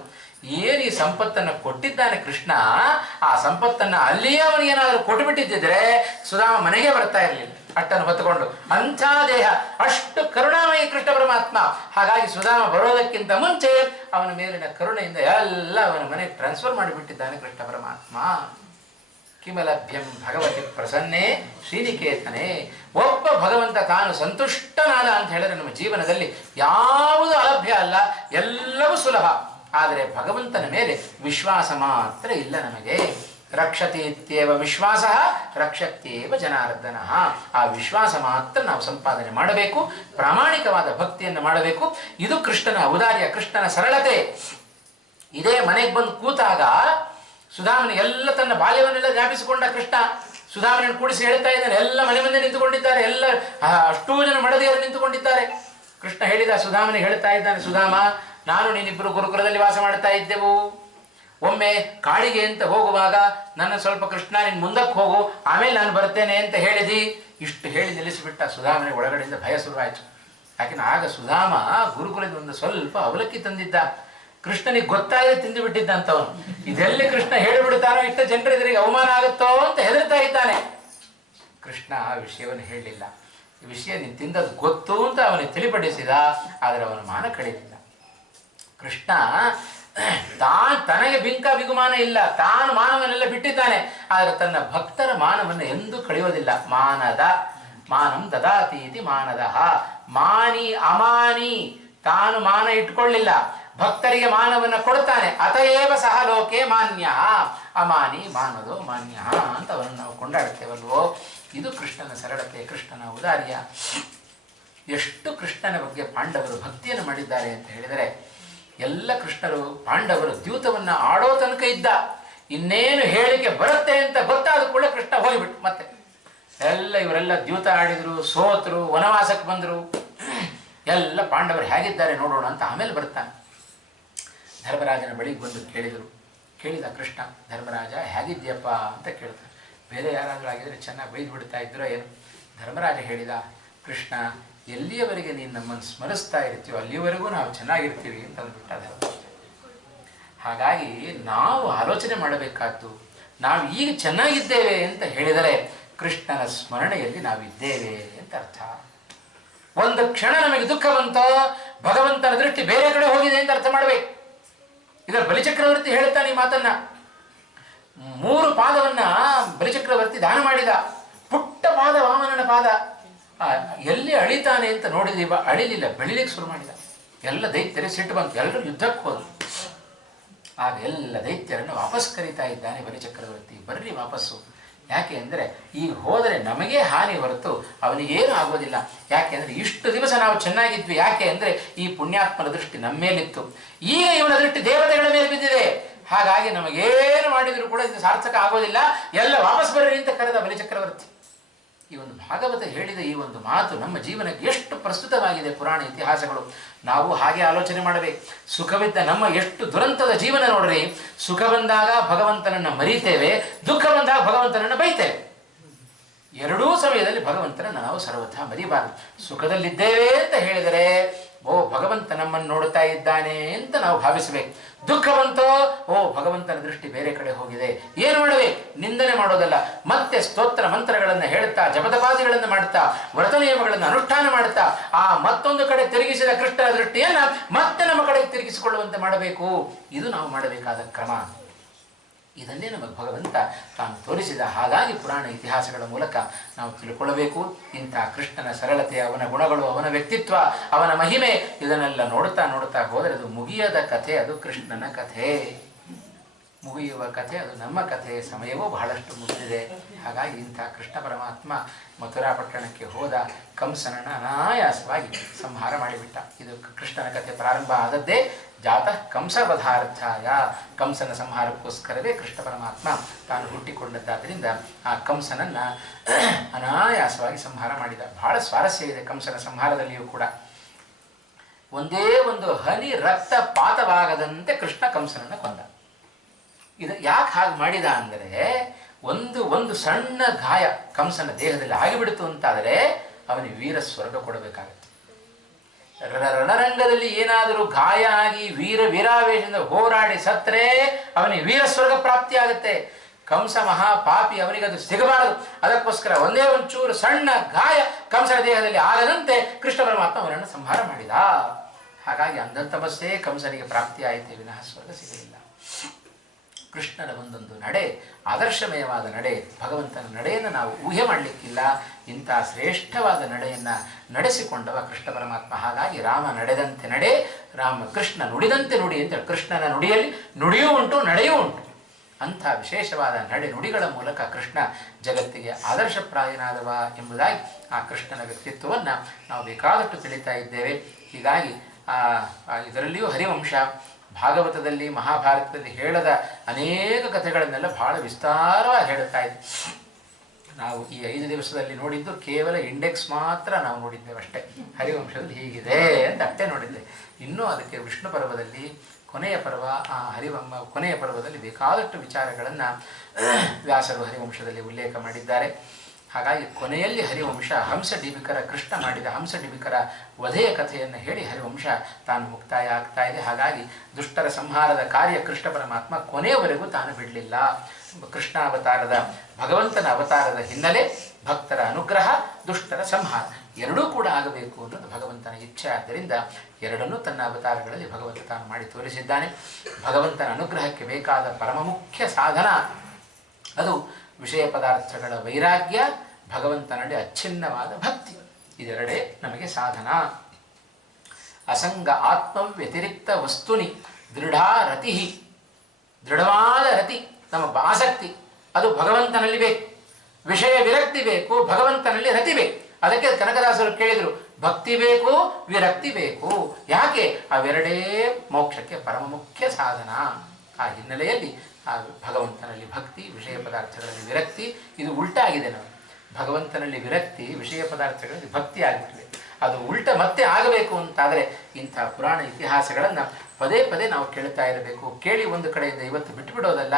ಏನು ಈ ಸಂಪತ್ತನ್ನು ಕೊಟ್ಟಿದ್ದಾನೆ ಕೃಷ್ಣ, ಆ ಸಂಪತ್ತನ್ನು ಅಲ್ಲಿಯೇ ಅವನಿಗೇನಾದರೂ ಕೊಟ್ಟು ಬಿಟ್ಟಿದ್ದಿದ್ರೆ ಸುಧಾಮ ಮನೆಗೆ ಬರ್ತಾ ಇರಲಿಲ್ಲ. ಅಟ್ಟನ್ನು ಹೊತ್ತುಕೊಂಡು. ಅಂಥ ದೇಹ, ಅಷ್ಟು ಕರುಣಾಮಯಿ ಕೃಷ್ಣ ಪರಮಾತ್ಮ. ಹಾಗಾಗಿ ಸುಧಾಮ ಬರೋದಕ್ಕಿಂತ ಮುಂಚೆ ಅವನ ಮೇಲಿನ ಕರುಣೆಯಿಂದ ಎಲ್ಲ ಅವನ ಮನೆಗೆ ಟ್ರಾನ್ಸ್ಫರ್ ಮಾಡಿಬಿಟ್ಟಿದ್ದಾನೆ ಕೃಷ್ಣ ಪರಮಾತ್ಮ. ಕಿಮಲಭ್ಯಂ ಭಗವತಿ ಪ್ರಸನ್ನೇ ಶ್ರೀನಿಕೇತನೆ. ಒಬ್ಬ ಭಗವಂತ ತಾನು ಸಂತುಷ್ಟನಾದ ಅಂತ ಹೇಳಿದ್ರೆ ನಮ್ಮ ಜೀವನದಲ್ಲಿ ಯಾವುದು ಅಲಭ್ಯ ಅಲ್ಲ, ಎಲ್ಲವೂ ಸುಲಭ. ಆದರೆ ಭಗವಂತನ ಮೇಲೆ ವಿಶ್ವಾಸ ಮಾತ್ರ ಇಲ್ಲ ನಮಗೆ. ರಕ್ಷತಿ ಇತ್ಯೇವ ವಿಶ್ವಾಸ ರಕ್ಷತ್ಯೇವ ಜನಾರ್ದನ. ಆ ವಿಶ್ವಾಸ ಮಾತ್ರ ನಾವು ಸಂಪಾದನೆ ಮಾಡಬೇಕು, ಪ್ರಾಮಾಣಿಕವಾದ ಭಕ್ತಿಯನ್ನು ಮಾಡಬೇಕು. ಇದು ಕೃಷ್ಣನ ಔದಾರ್ಯ, ಕೃಷ್ಣನ ಸರಳತೆ. ಇದೇ ಮನೆಗೆ ಬಂದು ಕೂತಾಗ ಸುಧಾಮನ ಎಲ್ಲ ತನ್ನ ಬಾಲ್ಯವನ್ನೆಲ್ಲ ಜ್ಞಾಪಿಸಿಕೊಂಡ ಕೃಷ್ಣ ಸುಧಾಮನನ್ನು ಕೂಡಿಸಿ ಹೇಳ್ತಾ ಇದ್ದಾನೆ. ಎಲ್ಲ ಮನೆ ಮುಂದೆ ನಿಂತುಕೊಂಡಿದ್ದಾರೆ, ಎಲ್ಲ ಅಷ್ಟೂ ಜನ ಮಡದಿಯರು ನಿಂತುಕೊಂಡಿದ್ದಾರೆ. ಕೃಷ್ಣ ಹೇಳಿದ ಸುಧಾಮನಿಗೆ ಹೇಳ್ತಾ ಇದ್ದಾನೆ, ಸುಧಾಮ, ನಾನು ನೀನಿಬ್ಬರು ಗುರುಕುಲದಲ್ಲಿ ವಾಸ ಮಾಡ್ತಾ ಇದ್ದೆವು. ಒಮ್ಮೆ ಕಾಡಿಗೆ ಅಂತ ಹೋಗುವಾಗ ನನ್ನ ಸ್ವಲ್ಪ ಕೃಷ್ಣ ನಿನ್ ಮುಂದಕ್ಕೆ ಹೋಗು, ಆಮೇಲೆ ನಾನು ಬರ್ತೇನೆ ಅಂತ ಹೇಳಿದಿ. ಇಷ್ಟು ಹೇಳಿ ನಿಲ್ಲಿಸಿಬಿಟ್ಟ. ಸುಧಾಮನಿಗೆ ಒಳಗಡೆಯಿಂದ ಭಯ ಶುರುವಾಯಿತು. ಯಾಕೆಂದ್ರೆ ಆಗ ಸುಧಾಮ ಗುರುಕುಲದ ಒಂದು ಸ್ವಲ್ಪ ಅವಲಕ್ಕಿ ತಂದಿದ್ದ. ಕೃಷ್ಣನಿಗೆ ಗೊತ್ತಾಗದೆ ತಿಂದು ಬಿಟ್ಟಿದ್ದಂತವನು. ಇದೆಲ್ಲಿ ಕೃಷ್ಣ ಹೇಳಿಬಿಡ್ತಾನೋ, ಇಷ್ಟ ಜನರೆದುರಿಗೆ ಅವಮಾನ ಆಗುತ್ತೋ ಅಂತ ಹೆದರ್ತಾ ಇದ್ದಾನೆ. ಕೃಷ್ಣ ಆ ವಿಷಯವನ್ನು ಹೇಳಲಿಲ್ಲ. ಈ ವಿಷಯ ನೀನು ತಿಂದದ್ದು ಗೊತ್ತು ಅಂತ ಅವನಿಗೆ ತಿಳಿಪಡಿಸಿದ. ಆದರೆ ಅವನ ಮಾನ ಕಳೆಯಲಿಲ್ಲ. ಕೃಷ್ಣ ತನಗೆ ಬಿಂಕ ಬಿಗುಮಾನ ಇಲ್ಲ, ತಾನು ಮಾನವನ್ನೆಲ್ಲ ಬಿಟ್ಟಿದ್ದಾನೆ. ಆದರೆ ತನ್ನ ಭಕ್ತರ ಮಾನವನ್ನು ಎಂದೂ ಕಳೆಯೋದಿಲ್ಲ. ಮಾನಂ ದದಾತೀತಿ ಮಾನದಃ. ಮಾನಿ ಅಮಾನಿ, ತಾನು ಮಾನ ಇಟ್ಕೊಳ್ಳಿಲ್ಲ, ಭಕ್ತರಿಗೆ ಮಾನವನ್ನು ಕೊಡ್ತಾನೆ. ಅತಯೇವ ಸಹ ಲೋಕೆ ಮಾನ್ಯ. ಅಮಾನಿ ಮಾನದೋ ಮಾನ್ಯ ಅಂತ ಅವರನ್ನು ನಾವು ಕೊಂಡಾಡುತ್ತೇವಲ್ವೋ. ಇದು ಕೃಷ್ಣನ ಸರಳತೆ, ಕೃಷ್ಣನ ಔದಾರ್ಯ. ಎಷ್ಟು ಕೃಷ್ಣನ ಬಗ್ಗೆ ಪಾಂಡವರು ಭಕ್ತಿಯನ್ನು ಮಾಡಿದ್ದಾರೆ ಅಂತ ಹೇಳಿದರೆ, ಎಲ್ಲ ಕೃಷ್ಣರು ಪಾಂಡವರು ದ್ಯೂತವನ್ನು ಆಡೋ ತನಕ ಇದ್ದ. ಇನ್ನೇನು ಹೇಳಿಕೆ ಬರುತ್ತೆ ಅಂತ ಗೊತ್ತಾದ ಕೂಡ ಕೃಷ್ಣ ಹೋಗಿಬಿಟ್ಟು ಮತ್ತೆ ಇವರೆಲ್ಲ ದ್ಯೂತ ಆಡಿದ್ರು, ಸೋತರು, ವನವಾಸಕ್ಕೆ ಬಂದರು. ಎಲ್ಲ ಪಾಂಡವರು ಹೇಗಿದ್ದಾರೆ ನೋಡೋಣ ಅಂತ ಆಮೇಲೆ ಬರ್ತಾನೆ. ಧರ್ಮರಾಜನ ಬಳಿಗೆ ಬಂದು ಕೇಳಿದ ಕೃಷ್ಣ, ಧರ್ಮರಾಜ ಹೇಗಿದ್ಯಪ್ಪ ಅಂತ ಕೇಳ್ತಾನೆ. ಬೇರೆ ಯಾರಾದರೂ ಆಗಿದ್ರೆ ಚೆನ್ನಾಗಿ ಬೈದು ಬಿಡ್ತಾ ಇದ್ರೋ ಏನು. ಧರ್ಮರಾಜ ಹೇಳಿದ, ಕೃಷ್ಣ, ಎಲ್ಲಿಯವರೆಗೆ ನೀನು ನಮ್ಮನ್ನು ಸ್ಮರಿಸ್ತಾ ಇರ್ತೀವೋ ಅಲ್ಲಿವರೆಗೂ ನಾವು ಚೆನ್ನಾಗಿರ್ತೀವಿ ಅಂತ ಅಂದ್ಬಿಟ್ಟ ಧರ್ಮರಾಜ. ಹಾಗಾಗಿ ನಾವು ಆಲೋಚನೆ ಮಾಡಬೇಕಾದ್ದು, ನಾವು ಈಗ ಚೆನ್ನಾಗಿದ್ದೇವೆ ಅಂತ ಹೇಳಿದರೆ ಕೃಷ್ಣನ ಸ್ಮರಣೆಯಲ್ಲಿ ನಾವಿದ್ದೇವೆ ಅಂತ ಅರ್ಥ. ಒಂದು ಕ್ಷಣ ನಮಗೆ ದುಃಖ ಬಂತೋ ಭಗವಂತನ ದೃಷ್ಟಿ ಬೇರೆ ಕಡೆ ಹೋಗಿದೆ ಅಂತ ಅರ್ಥ ಮಾಡಬೇಕು. ಇದರ ಬಲಿಚಕ್ರವರ್ತಿ ಹೇಳ್ತಾನೆ ಈ ಮಾತನ್ನ. 3 ಪಾದವನ್ನ ಬಲಿಚಕ್ರವರ್ತಿ ದಾನ ಮಾಡಿದ. ಪುಟ್ಟ ಪಾದ ವಾಮನನ ಪಾದ. ಎಲ್ಲಿ ಅಳಿತಾನೆ ಅಂತ ನೋಡಿದೀವ, ಅಳಿಲಿಲ್ಲ, ಬೆಳಿಲಿಕ್ಕೆ ಶುರು ಮಾಡಿದ. ಎಲ್ಲ ದೈತ್ಯರೇ ಸಿಟ್ಟು ಬಂತು, ಎಲ್ಲರೂ ಯುದ್ಧಕ್ಕೆ ಹೋದ್ರು. ಆಗ ಎಲ್ಲ ದೈತ್ಯರನ್ನು ವಾಪಸ್ ಕರೀತಾ ಇದ್ದಾನೆ ಬಲಿಚಕ್ರವರ್ತಿ. ಬರ್ರಿ ವಾಪಸ್ಸು. ಯಾಕೆ ಅಂದರೆ ಈಗ ಹೋದರೆ ನಮಗೇ ಹಾನಿ ಹೊರತು ಅವನಿಗೇನು ಆಗೋದಿಲ್ಲ. ಯಾಕೆ ಅಂದರೆ ಇಷ್ಟು ದಿವಸ ನಾವು ಚೆನ್ನಾಗಿದ್ವಿ. ಯಾಕೆ ಅಂದರೆ ಈ ಪುಣ್ಯಾತ್ಮನ ದೃಷ್ಟಿ ನಮ್ಮ ಮೇಲಿತ್ತು. ಈಗ ಇವನ ದೃಷ್ಟಿ ದೇವತೆಗಳ ಮೇಲೆ ಬಿದ್ದಿದೆ. ಹಾಗಾಗಿ ನಮಗೇನು ಮಾಡಿದರೂ ಕೂಡ ಇದು ಸಾರ್ಥಕ ಆಗೋದಿಲ್ಲ. ಎಲ್ಲ ವಾಪಸ್ ಬರ್ರಿ ಅಂತ ಕರೆದ ಬಲಿಚಕ್ರವರ್ತಿ. ಈ ಒಂದು ಭಾಗವತ ಹೇಳಿದ ಈ ಒಂದು ಮಾತು ನಮ್ಮ ಜೀವನಕ್ಕೆ ಎಷ್ಟು ಪ್ರಸ್ತುತವಾಗಿದೆ. ಪುರಾಣ ಇತಿಹಾಸಗಳು ನಾವು ಹಾಗೆ ಆಲೋಚನೆ ಮಾಡಬೇಕು. ಸುಖವಿದ್ದ ನಮ್ಮ ಎಷ್ಟು ದುರಂತದ ಜೀವನ ನೋಡ್ರಿ. ಸುಖ ಬಂದಾಗ ಭಗವಂತನನ್ನು ಮರೀತೇವೆ, ದುಃಖ ಬಂದಾಗ ಭಗವಂತನನ್ನು ಬೈತೇವೆ. ಎರಡೂ ಸಮಯದಲ್ಲಿ ಭಗವಂತನನ್ನು ನಾವು ಸರ್ವಥಾ ಮರಿಬಾರದು. ಸುಖದಲ್ಲಿದ್ದೇವೆ ಅಂತ ಹೇಳಿದರೆ ಓ ಭಗವಂತ ನಮ್ಮನ್ನು ನೋಡ್ತಾ ಇದ್ದಾನೆ ಅಂತ ನಾವು ಭಾವಿಸಬೇಕು. ದುಃಖ ಬಂತೋ ಓ ಭಗವಂತನ ದೃಷ್ಟಿ ಬೇರೆ ಕಡೆ ಹೋಗಿದೆ. ಏನು ಮಾಡಬೇಕು? ನಿಂದನೆ ಮಾಡೋದಲ್ಲ, ಮತ್ತೆ ಸ್ತೋತ್ರ ಮಂತ್ರಗಳನ್ನು ಹೇಳ್ತಾ, ಜಪತಪಾದಿಗಳನ್ನು ಮಾಡ್ತಾ, ವ್ರತ ನಿಯಮಗಳನ್ನು ಅನುಷ್ಠಾನ ಮಾಡ್ತಾ ಆ ಮತ್ತೊಂದು ಕಡೆ ತಿರುಗಿಸಿದ ಕೃಷ್ಣನ ದೃಷ್ಟಿಯನ್ನ ಮತ್ತೆ ನಮ್ಮ ಕಡೆಗೆ ತಿರುಗಿಸಿಕೊಳ್ಳುವಂತೆ ಮಾಡಬೇಕು. ಇದು ನಾವು ಮಾಡಬೇಕಾದ ಕ್ರಮ. ಇದನ್ನೇ ನಮಗೆ ಭಗವಂತ ತಾನು ತೋರಿಸಿದ. ಹಾಗಾಗಿ ಪುರಾಣ ಇತಿಹಾಸಗಳ ಮೂಲಕ ನಾವು ತಿಳ್ಕೊಳ್ಳಬೇಕು. ಇಂಥ ಕೃಷ್ಣನ ಸರಳತೆ, ಅವನ ಗುಣಗಳು, ಅವನ ವ್ಯಕ್ತಿತ್ವ, ಅವನ ಮಹಿಮೆ, ಇದನ್ನೆಲ್ಲ ನೋಡ್ತಾ ನೋಡ್ತಾ ಹೋದರೆ ಅದು ಮುಗಿಯದ ಕಥೆ. ಅದು ಕೃಷ್ಣನ ಕಥೆ, ಮುಗಿಯುವ ಕಥೆ. ಅದು ನಮ್ಮ ಕಥೆ. ಸಮಯವೂ ಬಹಳಷ್ಟು ಮುಗಿದಿದೆ. ಹಾಗಾಗಿ ಇಂಥ ಕೃಷ್ಣ ಪರಮಾತ್ಮ ಮಥುರಾ ಪಟ್ಟಣಕ್ಕೆ ಹೋದ. ಕಂಸನನ್ನು ಅನಾಯಾಸವಾಗಿ ಸಂಹಾರ ಮಾಡಿಬಿಟ್ಟ. ಇದು ಕೃಷ್ಣನ ಕಥೆ ಪ್ರಾರಂಭ ಆದದ್ದೇ ಜಾತಃ ಕಂಸವಧಾರ್ಥಾಯ. ಕಂಸನ ಸಂಹಾರಕ್ಕೋಸ್ಕರವೇ ಕೃಷ್ಣ ಪರಮಾತ್ಮ ತಾನು ಹುಟ್ಟಿಕೊಂಡದ್ದಾದ್ದರಿಂದ ಆ ಕಂಸನನ್ನು ಅನಾಯಾಸವಾಗಿ ಸಂಹಾರ ಮಾಡಿದ. ಬಹಳ ಸ್ವಾರಸ್ಯ ಇದೆ ಕಂಸನ ಸಂಹಾರದಲ್ಲಿಯೂ ಕೂಡ. ಒಂದೇ ಒಂದು ಹನಿ ರಕ್ತ ಪಾತವಾಗದಂತೆ ಕೃಷ್ಣ ಕಂಸನನ್ನು ಕೊಂದ. ಇದು ಯಾಕೆ ಹಾಗೆ ಮಾಡಿದ ಅಂದರೆ, ಒಂದು ಸಣ್ಣ ಗಾಯ ಕಂಸನ ದೇಹದಲ್ಲಿ ಆಗಿಬಿಡ್ತು ಅಂತಾದರೆ ಅವನಿಗೆ ವೀರ ಸ್ವರ್ಗ ಕೊಡಬೇಕಾಗತ್ತೆ. ರಣರಂಗದಲ್ಲಿ ಏನಾದರೂ ಗಾಯ ಆಗಿ ವೀರಾವೇಶದಿಂದ ಹೋರಾಡಿ ಸತ್ತರೆ ಅವನಿಗೆ ವೀರ ಸ್ವರ್ಗ ಪ್ರಾಪ್ತಿ ಆಗುತ್ತೆ. ಕಂಸ ಮಹಾಪಾಪಿ, ಅವನಿಗದು ಸಿಗಬಾರದು. ಅದಕ್ಕೋಸ್ಕರ ಒಂದೇ ಒಂಚೂರು ಸಣ್ಣ ಗಾಯ ಕಂಸನ ದೇಹದಲ್ಲಿ ಆಗದಂತೆ ಕೃಷ್ಣ ಪರಮಾತ್ಮ ಅವನನ್ನು ಸಂಹಾರ ಮಾಡಿದ. ಹಾಗಾಗಿ ಅಂಧತಮಸ್ಸೇ ಕಂಸನಿಗೆ ಪ್ರಾಪ್ತಿಯಾಯಿತೇ ವಿನಃ ಸ್ವರ್ಗ ಸಿಗಲಿಲ್ಲ. ಕೃಷ್ಣನ ಒಂದೊಂದು ನಡೆ ಆದರ್ಶಮಯವಾದ ನಡೆ, ಭಗವಂತನ ನಡೆಯನ್ನು ನಾವು ಊಹೆ ಮಾಡಲಿಕ್ಕಿಲ್ಲ. ಇಂಥ ಶ್ರೇಷ್ಠವಾದ ನಡೆಯನ್ನು ನಡೆಸಿಕೊಂಡವ ಕೃಷ್ಣ ಪರಮಾತ್ಮ. ಹಾಗಾಗಿ ರಾಮ ನಡೆದಂತೆ ನಡೆ, ಕೃಷ್ಣ ನುಡಿದಂತೆ ನುಡಿ ಅಂತ. ಕೃಷ್ಣನ ನುಡಿಯಲ್ಲಿ ನುಡಿಯೂ ಉಂಟು, ನಡೆಯೂ ಉಂಟು. ಅಂಥ ವಿಶೇಷವಾದ ನಡೆ ನುಡಿಗಳ ಮೂಲಕ ಕೃಷ್ಣ ಜಗತ್ತಿಗೆ ಆದರ್ಶಪ್ರಾಯನಾದವ ಎಂಬುದಾಗಿ ಆ ಕೃಷ್ಣನ ವ್ಯಕ್ತಿತ್ವವನ್ನು ನಾವು ಬೇಕಾದಷ್ಟು ತಿಳಿತಾ ಇದ್ದೇವೆ. ಹೀಗಾಗಿ ಇದರಲ್ಲಿಯೂ ಹರಿವಂಶ ಭಾಗವತದಲ್ಲಿ ಮಹಾಭಾರತದಲ್ಲಿ ಹೇಳದ ಅನೇಕ ಕಥೆಗಳನ್ನೆಲ್ಲ ಬಹಳ ವಿಸ್ತಾರವಾಗಿ ಹೇಳುತ್ತಾ ಇದೆ. ನಾವು ಈ 5 ದಿವಸದಲ್ಲಿ ನೋಡಿದ್ದು ಕೇವಲ ಇಂಡೆಕ್ಸ್ ಮಾತ್ರ ನಾವು ನೋಡಿದ್ದೇವೆ ಅಷ್ಟೇ. ಹರಿವಂಶದಲ್ಲಿ ಹೀಗಿದೆ ಅಂತ ಅಷ್ಟೇ ನೋಡಿದ್ದೇವೆ. ಇನ್ನೂ ಅದಕ್ಕೆ ವಿಷ್ಣು ಪರ್ವದಲ್ಲಿ ಕೊನೆಯ ಪರ್ವ, ಕೊನೆಯ ಪರ್ವದಲ್ಲಿ ಬೇಕಾದಷ್ಟು ವಿಚಾರಗಳನ್ನು ವ್ಯಾಸರು ಹರಿವಂಶದಲ್ಲಿ ಉಲ್ಲೇಖ ಮಾಡಿದ್ದಾರೆ. ಹಾಗಾಗಿ ಕೊನೆಯಲ್ಲಿ ಹರಿವಂಶ ಹಂಸಡಿಬಿಕರ ಕೃಷ್ಣ ಮಾಡಿದ ಹಂಸಡಿಬಿಕರ ವಧೆಯ ಕಥೆಯನ್ನು ಹೇಳಿ ಹರಿವಂಶ ತಾನು ಮುಕ್ತಾಯ ಆಗ್ತಾ ಇದೆ. ಹಾಗಾಗಿ ದುಷ್ಟರ ಸಂಹಾರದ ಕಾರ್ಯ ಕೃಷ್ಣ ಪರಮಾತ್ಮ ಕೊನೆಯವರೆಗೂ ತಾನು ಬಿಡಲಿಲ್ಲ. ಕೃಷ್ಣ ಅವತಾರದ, ಭಗವಂತನ ಅವತಾರದ ಹಿನ್ನೆಲೆ ಭಕ್ತರ ಅನುಗ್ರಹ, ದುಷ್ಟರ ಸಂಹಾರ ಎರಡೂ ಕೂಡ ಆಗಬೇಕು ಅನ್ನೋದು ಭಗವಂತನ ಇಚ್ಛೆ. ಆದ್ದರಿಂದ ಎರಡನ್ನೂ ತನ್ನ ಅವತಾರಗಳಲ್ಲಿ ಭಗವಂತ ತಾನು ಮಾಡಿ ತೋರಿಸಿದ್ದಾನೆ. ಭಗವಂತನ ಅನುಗ್ರಹಕ್ಕೆ ಬೇಕಾದ ಪರಮ ಮುಖ್ಯ ಸಾಧನ ಅದು ವಿಷಯ ಪದಾರ್ಥಗಳ ವೈರಾಗ್ಯ, ಭಗವಂತನಲ್ಲಿ ಅಚ್ಛಿನ್ನವಾದ ಭಕ್ತಿ. ಇದೆರಡೇ ನಮಗೆ ಸಾಧನ. ಅಸಂಗ ಆತ್ಮ ವ್ಯತಿರಿಕ್ತ ವಸ್ತುನಿ ದೃಢಾ ರತಿ, ದೃಢವಾದ ರತಿ ನಮ್ಮ ಆಸಕ್ತಿ ಅದು ಭಗವಂತನಲ್ಲಿ ಬೇಕು. ವಿಷಯ ವಿರಕ್ತಿ ಬೇಕು, ಭಗವಂತನಲ್ಲಿ ರತಿ ಬೇಕು. ಅದಕ್ಕೆ ಕನಕದಾಸರು ಕೇಳಿದರು, ಭಕ್ತಿ ಬೇಕು, ವಿರಕ್ತಿ ಬೇಕು. ಯಾಕೆ? ಅವೆರಡೇ ಮೋಕ್ಷಕ್ಕೆ ಪರಮ ಮುಖ್ಯ ಸಾಧನ. ಆ ಹಿನ್ನೆಲೆಯಲ್ಲಿ ಆ ಭಗವಂತನಲ್ಲಿ ಭಕ್ತಿ, ವಿಷಯ ಪದಾರ್ಥಗಳಲ್ಲಿ ವಿರಕ್ತಿ. ಇದು ಉಲ್ಟಾಗಿದೆ. ನಾವು ಭಗವಂತನಲ್ಲಿ ವಿರಕ್ತಿ, ವಿಷಯ ಪದಾರ್ಥಗಳಲ್ಲಿ ಭಕ್ತಿ ಆಗಿಬಿಟ್ಟಿದೆ. ಅದು ಉಲ್ಟ ಮತ್ತೆ ಆಗಬೇಕು ಅಂತಾದರೆ ಇಂಥ ಪುರಾಣ ಇತಿಹಾಸಗಳನ್ನು ಪದೇ ಪದೇ ನಾವು ಕೇಳ್ತಾ ಇರಬೇಕು. ಕೇಳಿ ಒಂದು ಕಡೆಯಿಂದ ಇವತ್ತು ಬಿಟ್ಟುಬಿಡೋದಲ್ಲ.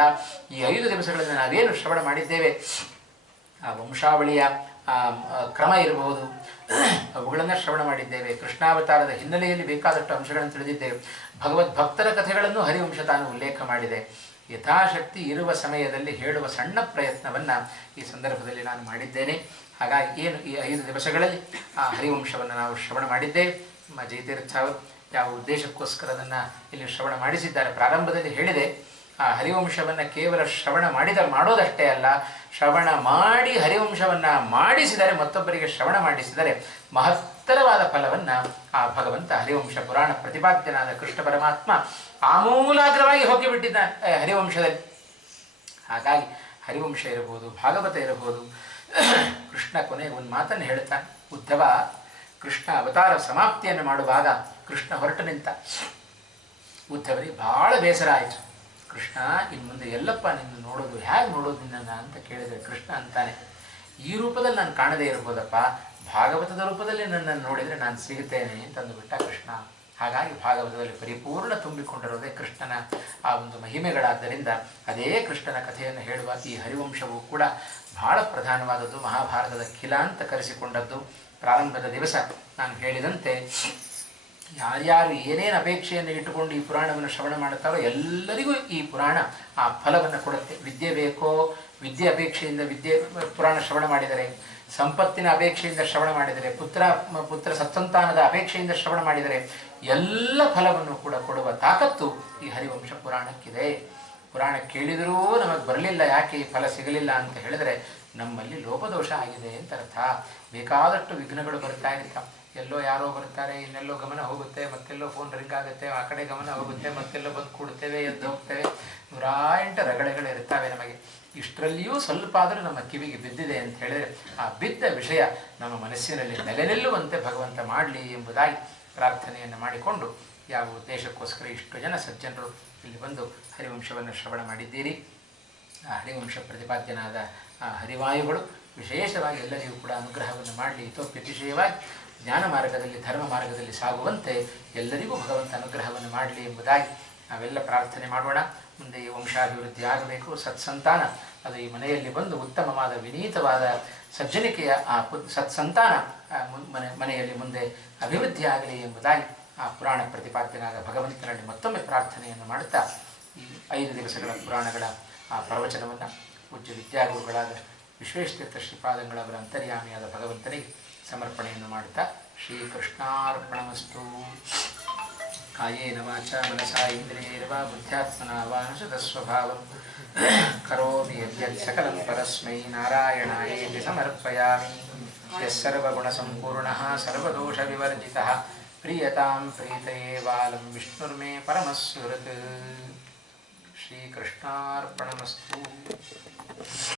ಈ 5 ದಿವಸಗಳಲ್ಲಿ ನಾವೇನು ಶ್ರವಣ ಮಾಡಿದ್ದೇವೆ, ಆ ವಂಶಾವಳಿಯ ಕ್ರಮ ಇರಬಹುದು, ಅವುಗಳನ್ನು ಶ್ರವಣ ಮಾಡಿದ್ದೇವೆ. ಕೃಷ್ಣಾವತಾರದ ಹಿನ್ನೆಲೆಯಲ್ಲಿ ಬೇಕಾದಷ್ಟು ಅಂಶಗಳನ್ನು ತಿಳಿದಿದ್ದೇವೆ. ಭಗವದ್ಭಕ್ತರ ಕಥೆಗಳನ್ನು ಹರಿವಂಶ ತಾನು ಉಲ್ಲೇಖ ಮಾಡಿದೆ. ಯಥಾಶಕ್ತಿ ಇರುವ ಸಮಯದಲ್ಲಿ ಹೇಳುವ ಸಣ್ಣ ಪ್ರಯತ್ನವನ್ನು ಈ ಸಂದರ್ಭದಲ್ಲಿ ನಾನು ಮಾಡಿದ್ದೇನೆ. ಹಾಗಾಗಿ ಏನು ಈ 5 ದಿವಸಗಳಲ್ಲಿ ಆ ಹರಿವಂಶವನ್ನು ನಾವು ಶ್ರವಣ ಮಾಡಿದ್ದೇವೆ. ನಮ್ಮ ಜಯತೀರ್ಥ ಅವರು ಯಾವ ಉದ್ದೇಶಕ್ಕೋಸ್ಕರ ಅದನ್ನು ಇಲ್ಲಿ ಶ್ರವಣ ಮಾಡಿಸಿದ್ದಾರೆ ಪ್ರಾರಂಭದಲ್ಲಿ ಹೇಳಿದೆ. ಆ ಹರಿವಂಶವನ್ನು ಕೇವಲ ಶ್ರವಣ ಮಾಡೋದಷ್ಟೇ ಅಲ್ಲ, ಶ್ರವಣ ಮಾಡಿ ಹರಿವಂಶವನ್ನು ಮಾಡಿಸಿದರೆ, ಮತ್ತೊಬ್ಬರಿಗೆ ಶ್ರವಣ ಮಾಡಿಸಿದರೆ ಮಹತ್ತರವಾದ ಫಲವನ್ನು ಆ ಭಗವಂತ ಹರಿವಂಶ ಪುರಾಣ ಪ್ರತಿಪಾದ್ಯನಾದ ಕೃಷ್ಣ ಪರಮಾತ್ಮ ಆಮೂಲಾಗ್ರವಾಗಿ ಹೋಗಿಬಿಟ್ಟಿದ್ದಾನೆ ಹರಿವಂಶದಲ್ಲಿ. ಹಾಗಾಗಿ ಹರಿವಂಶ ಇರಬಹುದು, ಭಾಗವತ ಇರಬಹುದು. ಕೃಷ್ಣ ಕೊನೆಗೆ ಒಂದು ಮಾತನ್ನು ಹೇಳ್ತಾನೆ. ಉದ್ಧವ ಕೃಷ್ಣ ಅವತಾರ ಸಮಾಪ್ತಿಯನ್ನು ಮಾಡುವಾಗ ಕೃಷ್ಣ ಹೊರಟು ನಿಂತ. ಉದ್ಧವರಿಗೆ ಬಹಳ ಬೇಸರ ಆಯಿತು. ಕೃಷ್ಣ ಇನ್ನು ಮುಂದೆ ಎಲ್ಲಪ್ಪ ನಿನ್ನ ನೋಡೋದು, ಹೇಗೆ ನೋಡೋದು ನಿನ್ನನ್ನು ಅಂತ ಕೇಳಿದರೆ ಕೃಷ್ಣ ಅಂತಾನೆ, ಈ ರೂಪದಲ್ಲಿ ನಾನು ಕಾಣದೇ ಇರ್ಬೋದಪ್ಪ, ಭಾಗವತದ ರೂಪದಲ್ಲಿ ನನ್ನನ್ನು ನೋಡಿದರೆ ನಾನು ಸಿಗುತ್ತೇನೆ ಅಂತಂದುಬಿಟ್ಟ ಕೃಷ್ಣ. ಹಾಗಾಗಿ ಭಾಗವತದಲ್ಲಿ ಪರಿಪೂರ್ಣ ತುಂಬಿಕೊಂಡಿರೋದೇ ಕೃಷ್ಣನ ಆ ಒಂದು ಮಹಿಮೆಗಳಾದ್ದರಿಂದ ಅದೇ ಕೃಷ್ಣನ ಕಥೆಯನ್ನು ಹೇಳುವ ಈ ಹರಿವಂಶವು ಕೂಡ ಬಹಳ ಪ್ರಧಾನವಾದದ್ದು. ಮಹಾಭಾರತದ ಖಿಲ ಅಂತ ಕರೆಸಿಕೊಂಡದ್ದು. ಪ್ರಾರಂಭದ ದಿವಸ ನಾನು ಹೇಳಿದಂತೆ ಯಾರ್ಯಾರು ಏನೇನು ಅಪೇಕ್ಷೆಯನ್ನು ಇಟ್ಟುಕೊಂಡು ಈ ಪುರಾಣವನ್ನು ಶ್ರವಣ ಮಾಡುತ್ತಾರೋ ಎಲ್ಲರಿಗೂ ಈ ಪುರಾಣ ಆ ಫಲವನ್ನು ಕೊಡುತ್ತೆ. ವಿದ್ಯೆ ಬೇಕೋ, ವಿದ್ಯೆ ಅಪೇಕ್ಷೆಯಿಂದ ಪುರಾಣ ಶ್ರವಣ ಮಾಡಿದರೆ, ಸಂಪತ್ತಿನ ಅಪೇಕ್ಷೆಯಿಂದ ಶ್ರವಣ ಮಾಡಿದರೆ, ಪುತ್ರ ಸತ್ಸಂತಾನದ ಅಪೇಕ್ಷೆಯಿಂದ ಶ್ರವಣ ಮಾಡಿದರೆ ಎಲ್ಲ ಫಲವನ್ನು ಕೂಡ ಕೊಡುವ ತಾಕತ್ತು ಈ ಹರಿವಂಶ ಪುರಾಣಕ್ಕಿದೆ. ಪುರಾಣ ಕೇಳಿದರೂ ನಮಗೆ ಬರಲಿಲ್ಲ, ಯಾಕೆ ಈ ಫಲ ಸಿಗಲಿಲ್ಲ ಅಂತ ಹೇಳಿದರೆ ನಮ್ಮಲ್ಲಿ ಲೋಪದೋಷ ಆಗಿದೆ ಅಂತ ಅರ್ಥ. ಬೇಕಾದಷ್ಟು ವಿಘ್ನಗಳು ಬರ್ತಾ ಇರ್ತಾವೆ. ಎಲ್ಲೋ ಯಾರೋ ಬರ್ತಾರೆ, ಇನ್ನೆಲ್ಲೋ ಗಮನ ಹೋಗುತ್ತೆ, ಮತ್ತೆಲ್ಲೋ ಫೋನ್ ರಿಂಗ್ ಆಗುತ್ತೆ, ಆ ಕಡೆ ಗಮನ ಹೋಗುತ್ತೆ, ಮತ್ತೆಲ್ಲೋ ಬಂದು ಕೂಡ್ತೇವೆ, ಎದ್ದು ಹೋಗ್ತೇವೆ. 108 ರಗಳೆಗಳು ಇರ್ತವೆ ನಮಗೆ. ಇಷ್ಟರಲ್ಲಿಯೂ ಸ್ವಲ್ಪ ಆದರೂ ನಮ್ಮ ಕಿವಿಗೆ ಬಿದ್ದಿದೆ ಅಂತ ಹೇಳಿದರೆ ಆ ಬಿದ್ದ ವಿಷಯ ನಮ್ಮ ಮನಸ್ಸಿನಲ್ಲಿ ನೆಲೆ ನಿಲ್ಲುವಂತೆ ಭಗವಂತ ಮಾಡಲಿ ಎಂಬುದಾಗಿ ಪ್ರಾರ್ಥನೆಯನ್ನು ಮಾಡಿಕೊಂಡು, ಯಾವ ಉದ್ದೇಶಕ್ಕೋಸ್ಕರ ಇಷ್ಟು ಜನ ಸಜ್ಜನರು ಇಲ್ಲಿ ಬಂದು ಹರಿವಂಶವನ್ನು ಶ್ರವಣ ಮಾಡಿದ್ದೀರಿ. ಆ ಹರಿವಂಶ ಪ್ರತಿಪಾದ್ಯನಾದ ಆ ಹರಿವಾಯುಗಳು ವಿಶೇಷವಾಗಿ ಎಲ್ಲರಿಗೂ ಕೂಡ ಅನುಗ್ರಹವನ್ನು ಮಾಡಲಿ. ಇತೋಪ್ಯತಿಶಯವಾಗಿ ಜ್ಞಾನ ಮಾರ್ಗದಲ್ಲಿ, ಧರ್ಮ ಮಾರ್ಗದಲ್ಲಿ ಸಾಗುವಂತೆ ಎಲ್ಲರಿಗೂ ಭಗವಂತ ಅನುಗ್ರಹವನ್ನು ಮಾಡಲಿ ಎಂಬುದಾಗಿ ನಾವೆಲ್ಲ ಪ್ರಾರ್ಥನೆ ಮಾಡೋಣ. ಮುಂದೆ ಈ ವಂಶಾಭಿವೃದ್ಧಿ ಆಗಬೇಕು, ಸತ್ಸಂತಾನ ಅದು ಈ ಮನೆಯಲ್ಲಿ ಬಂದು ಉತ್ತಮವಾದ ವಿನೀತವಾದ ಸಜ್ಜನಿಕೆಯ ಆ ಸತ್ಸಂತಾನ ಮನೆಯಲ್ಲಿ ಮುಂದೆ ಅಭಿವೃದ್ಧಿ ಆಗಲಿ ಎಂಬುದಾಗಿ ಆ ಪುರಾಣ ಪ್ರತಿಪಾದ್ಯನಾದ ಭಗವಂತನಲ್ಲಿ ಮತ್ತೊಮ್ಮೆ ಪ್ರಾರ್ಥನೆಯನ್ನು ಮಾಡುತ್ತಾ ಈ 5 ದಿವಸಗಳ ಪುರಾಣಗಳ ಆ ಪ್ರವಚನವನ್ನು ಪೂಜ್ಯ ವಿದ್ಯಾಗುರುಗಳಾದ ವಿಶ್ವೇಶತೀರ್ಥ ಶ್ರೀಪಾದಂಗಳವರ ಅಂತರ್ಯಾಮಿಯಾದ ಭಗವಂತನಿಗೆ ಸಮರ್ಪಣೆಯನ್ನು ಮಾಡುತ್ತಾ ಶ್ರೀಕೃಷ್ಣಾರ್ಪಣಮಸ್ತು. ಕಾಯೇನ ವಾಚಾ ಮನಸಾ ಇಂದ್ರಿಯೈರ್ವಾ ಬುದ್ಧ್ಯಾತ್ಮನಾ ವಾ ಅನುಸೃತಸ್ವಭಾವಂ ಕರೋಮಿ ಯದ್ಯತ್ ಸಕಲಂ ಪರಸ್ಮೈ ನಾರಾಯಣಾಯೇತಿ ಸಮರ್ಪಯಾಮಿ. ಯಸ್ಸರ್ವಗುಣಸಂಪೂರ್ಣಃ ಸರ್ವದೋಷವಿವರ್ಜಿತಃ ಪ್ರೀಯತಾಂ ಪ್ರೀತಯೇ ಬಾಲಂ ವಿಷ್ಣುರ್ಮೇ ಪರಮಸ್ಸುಹೃತ್. ಶ್ರೀಕೃಷ್ಣಾರ್ಪಣಮಸ್ತು.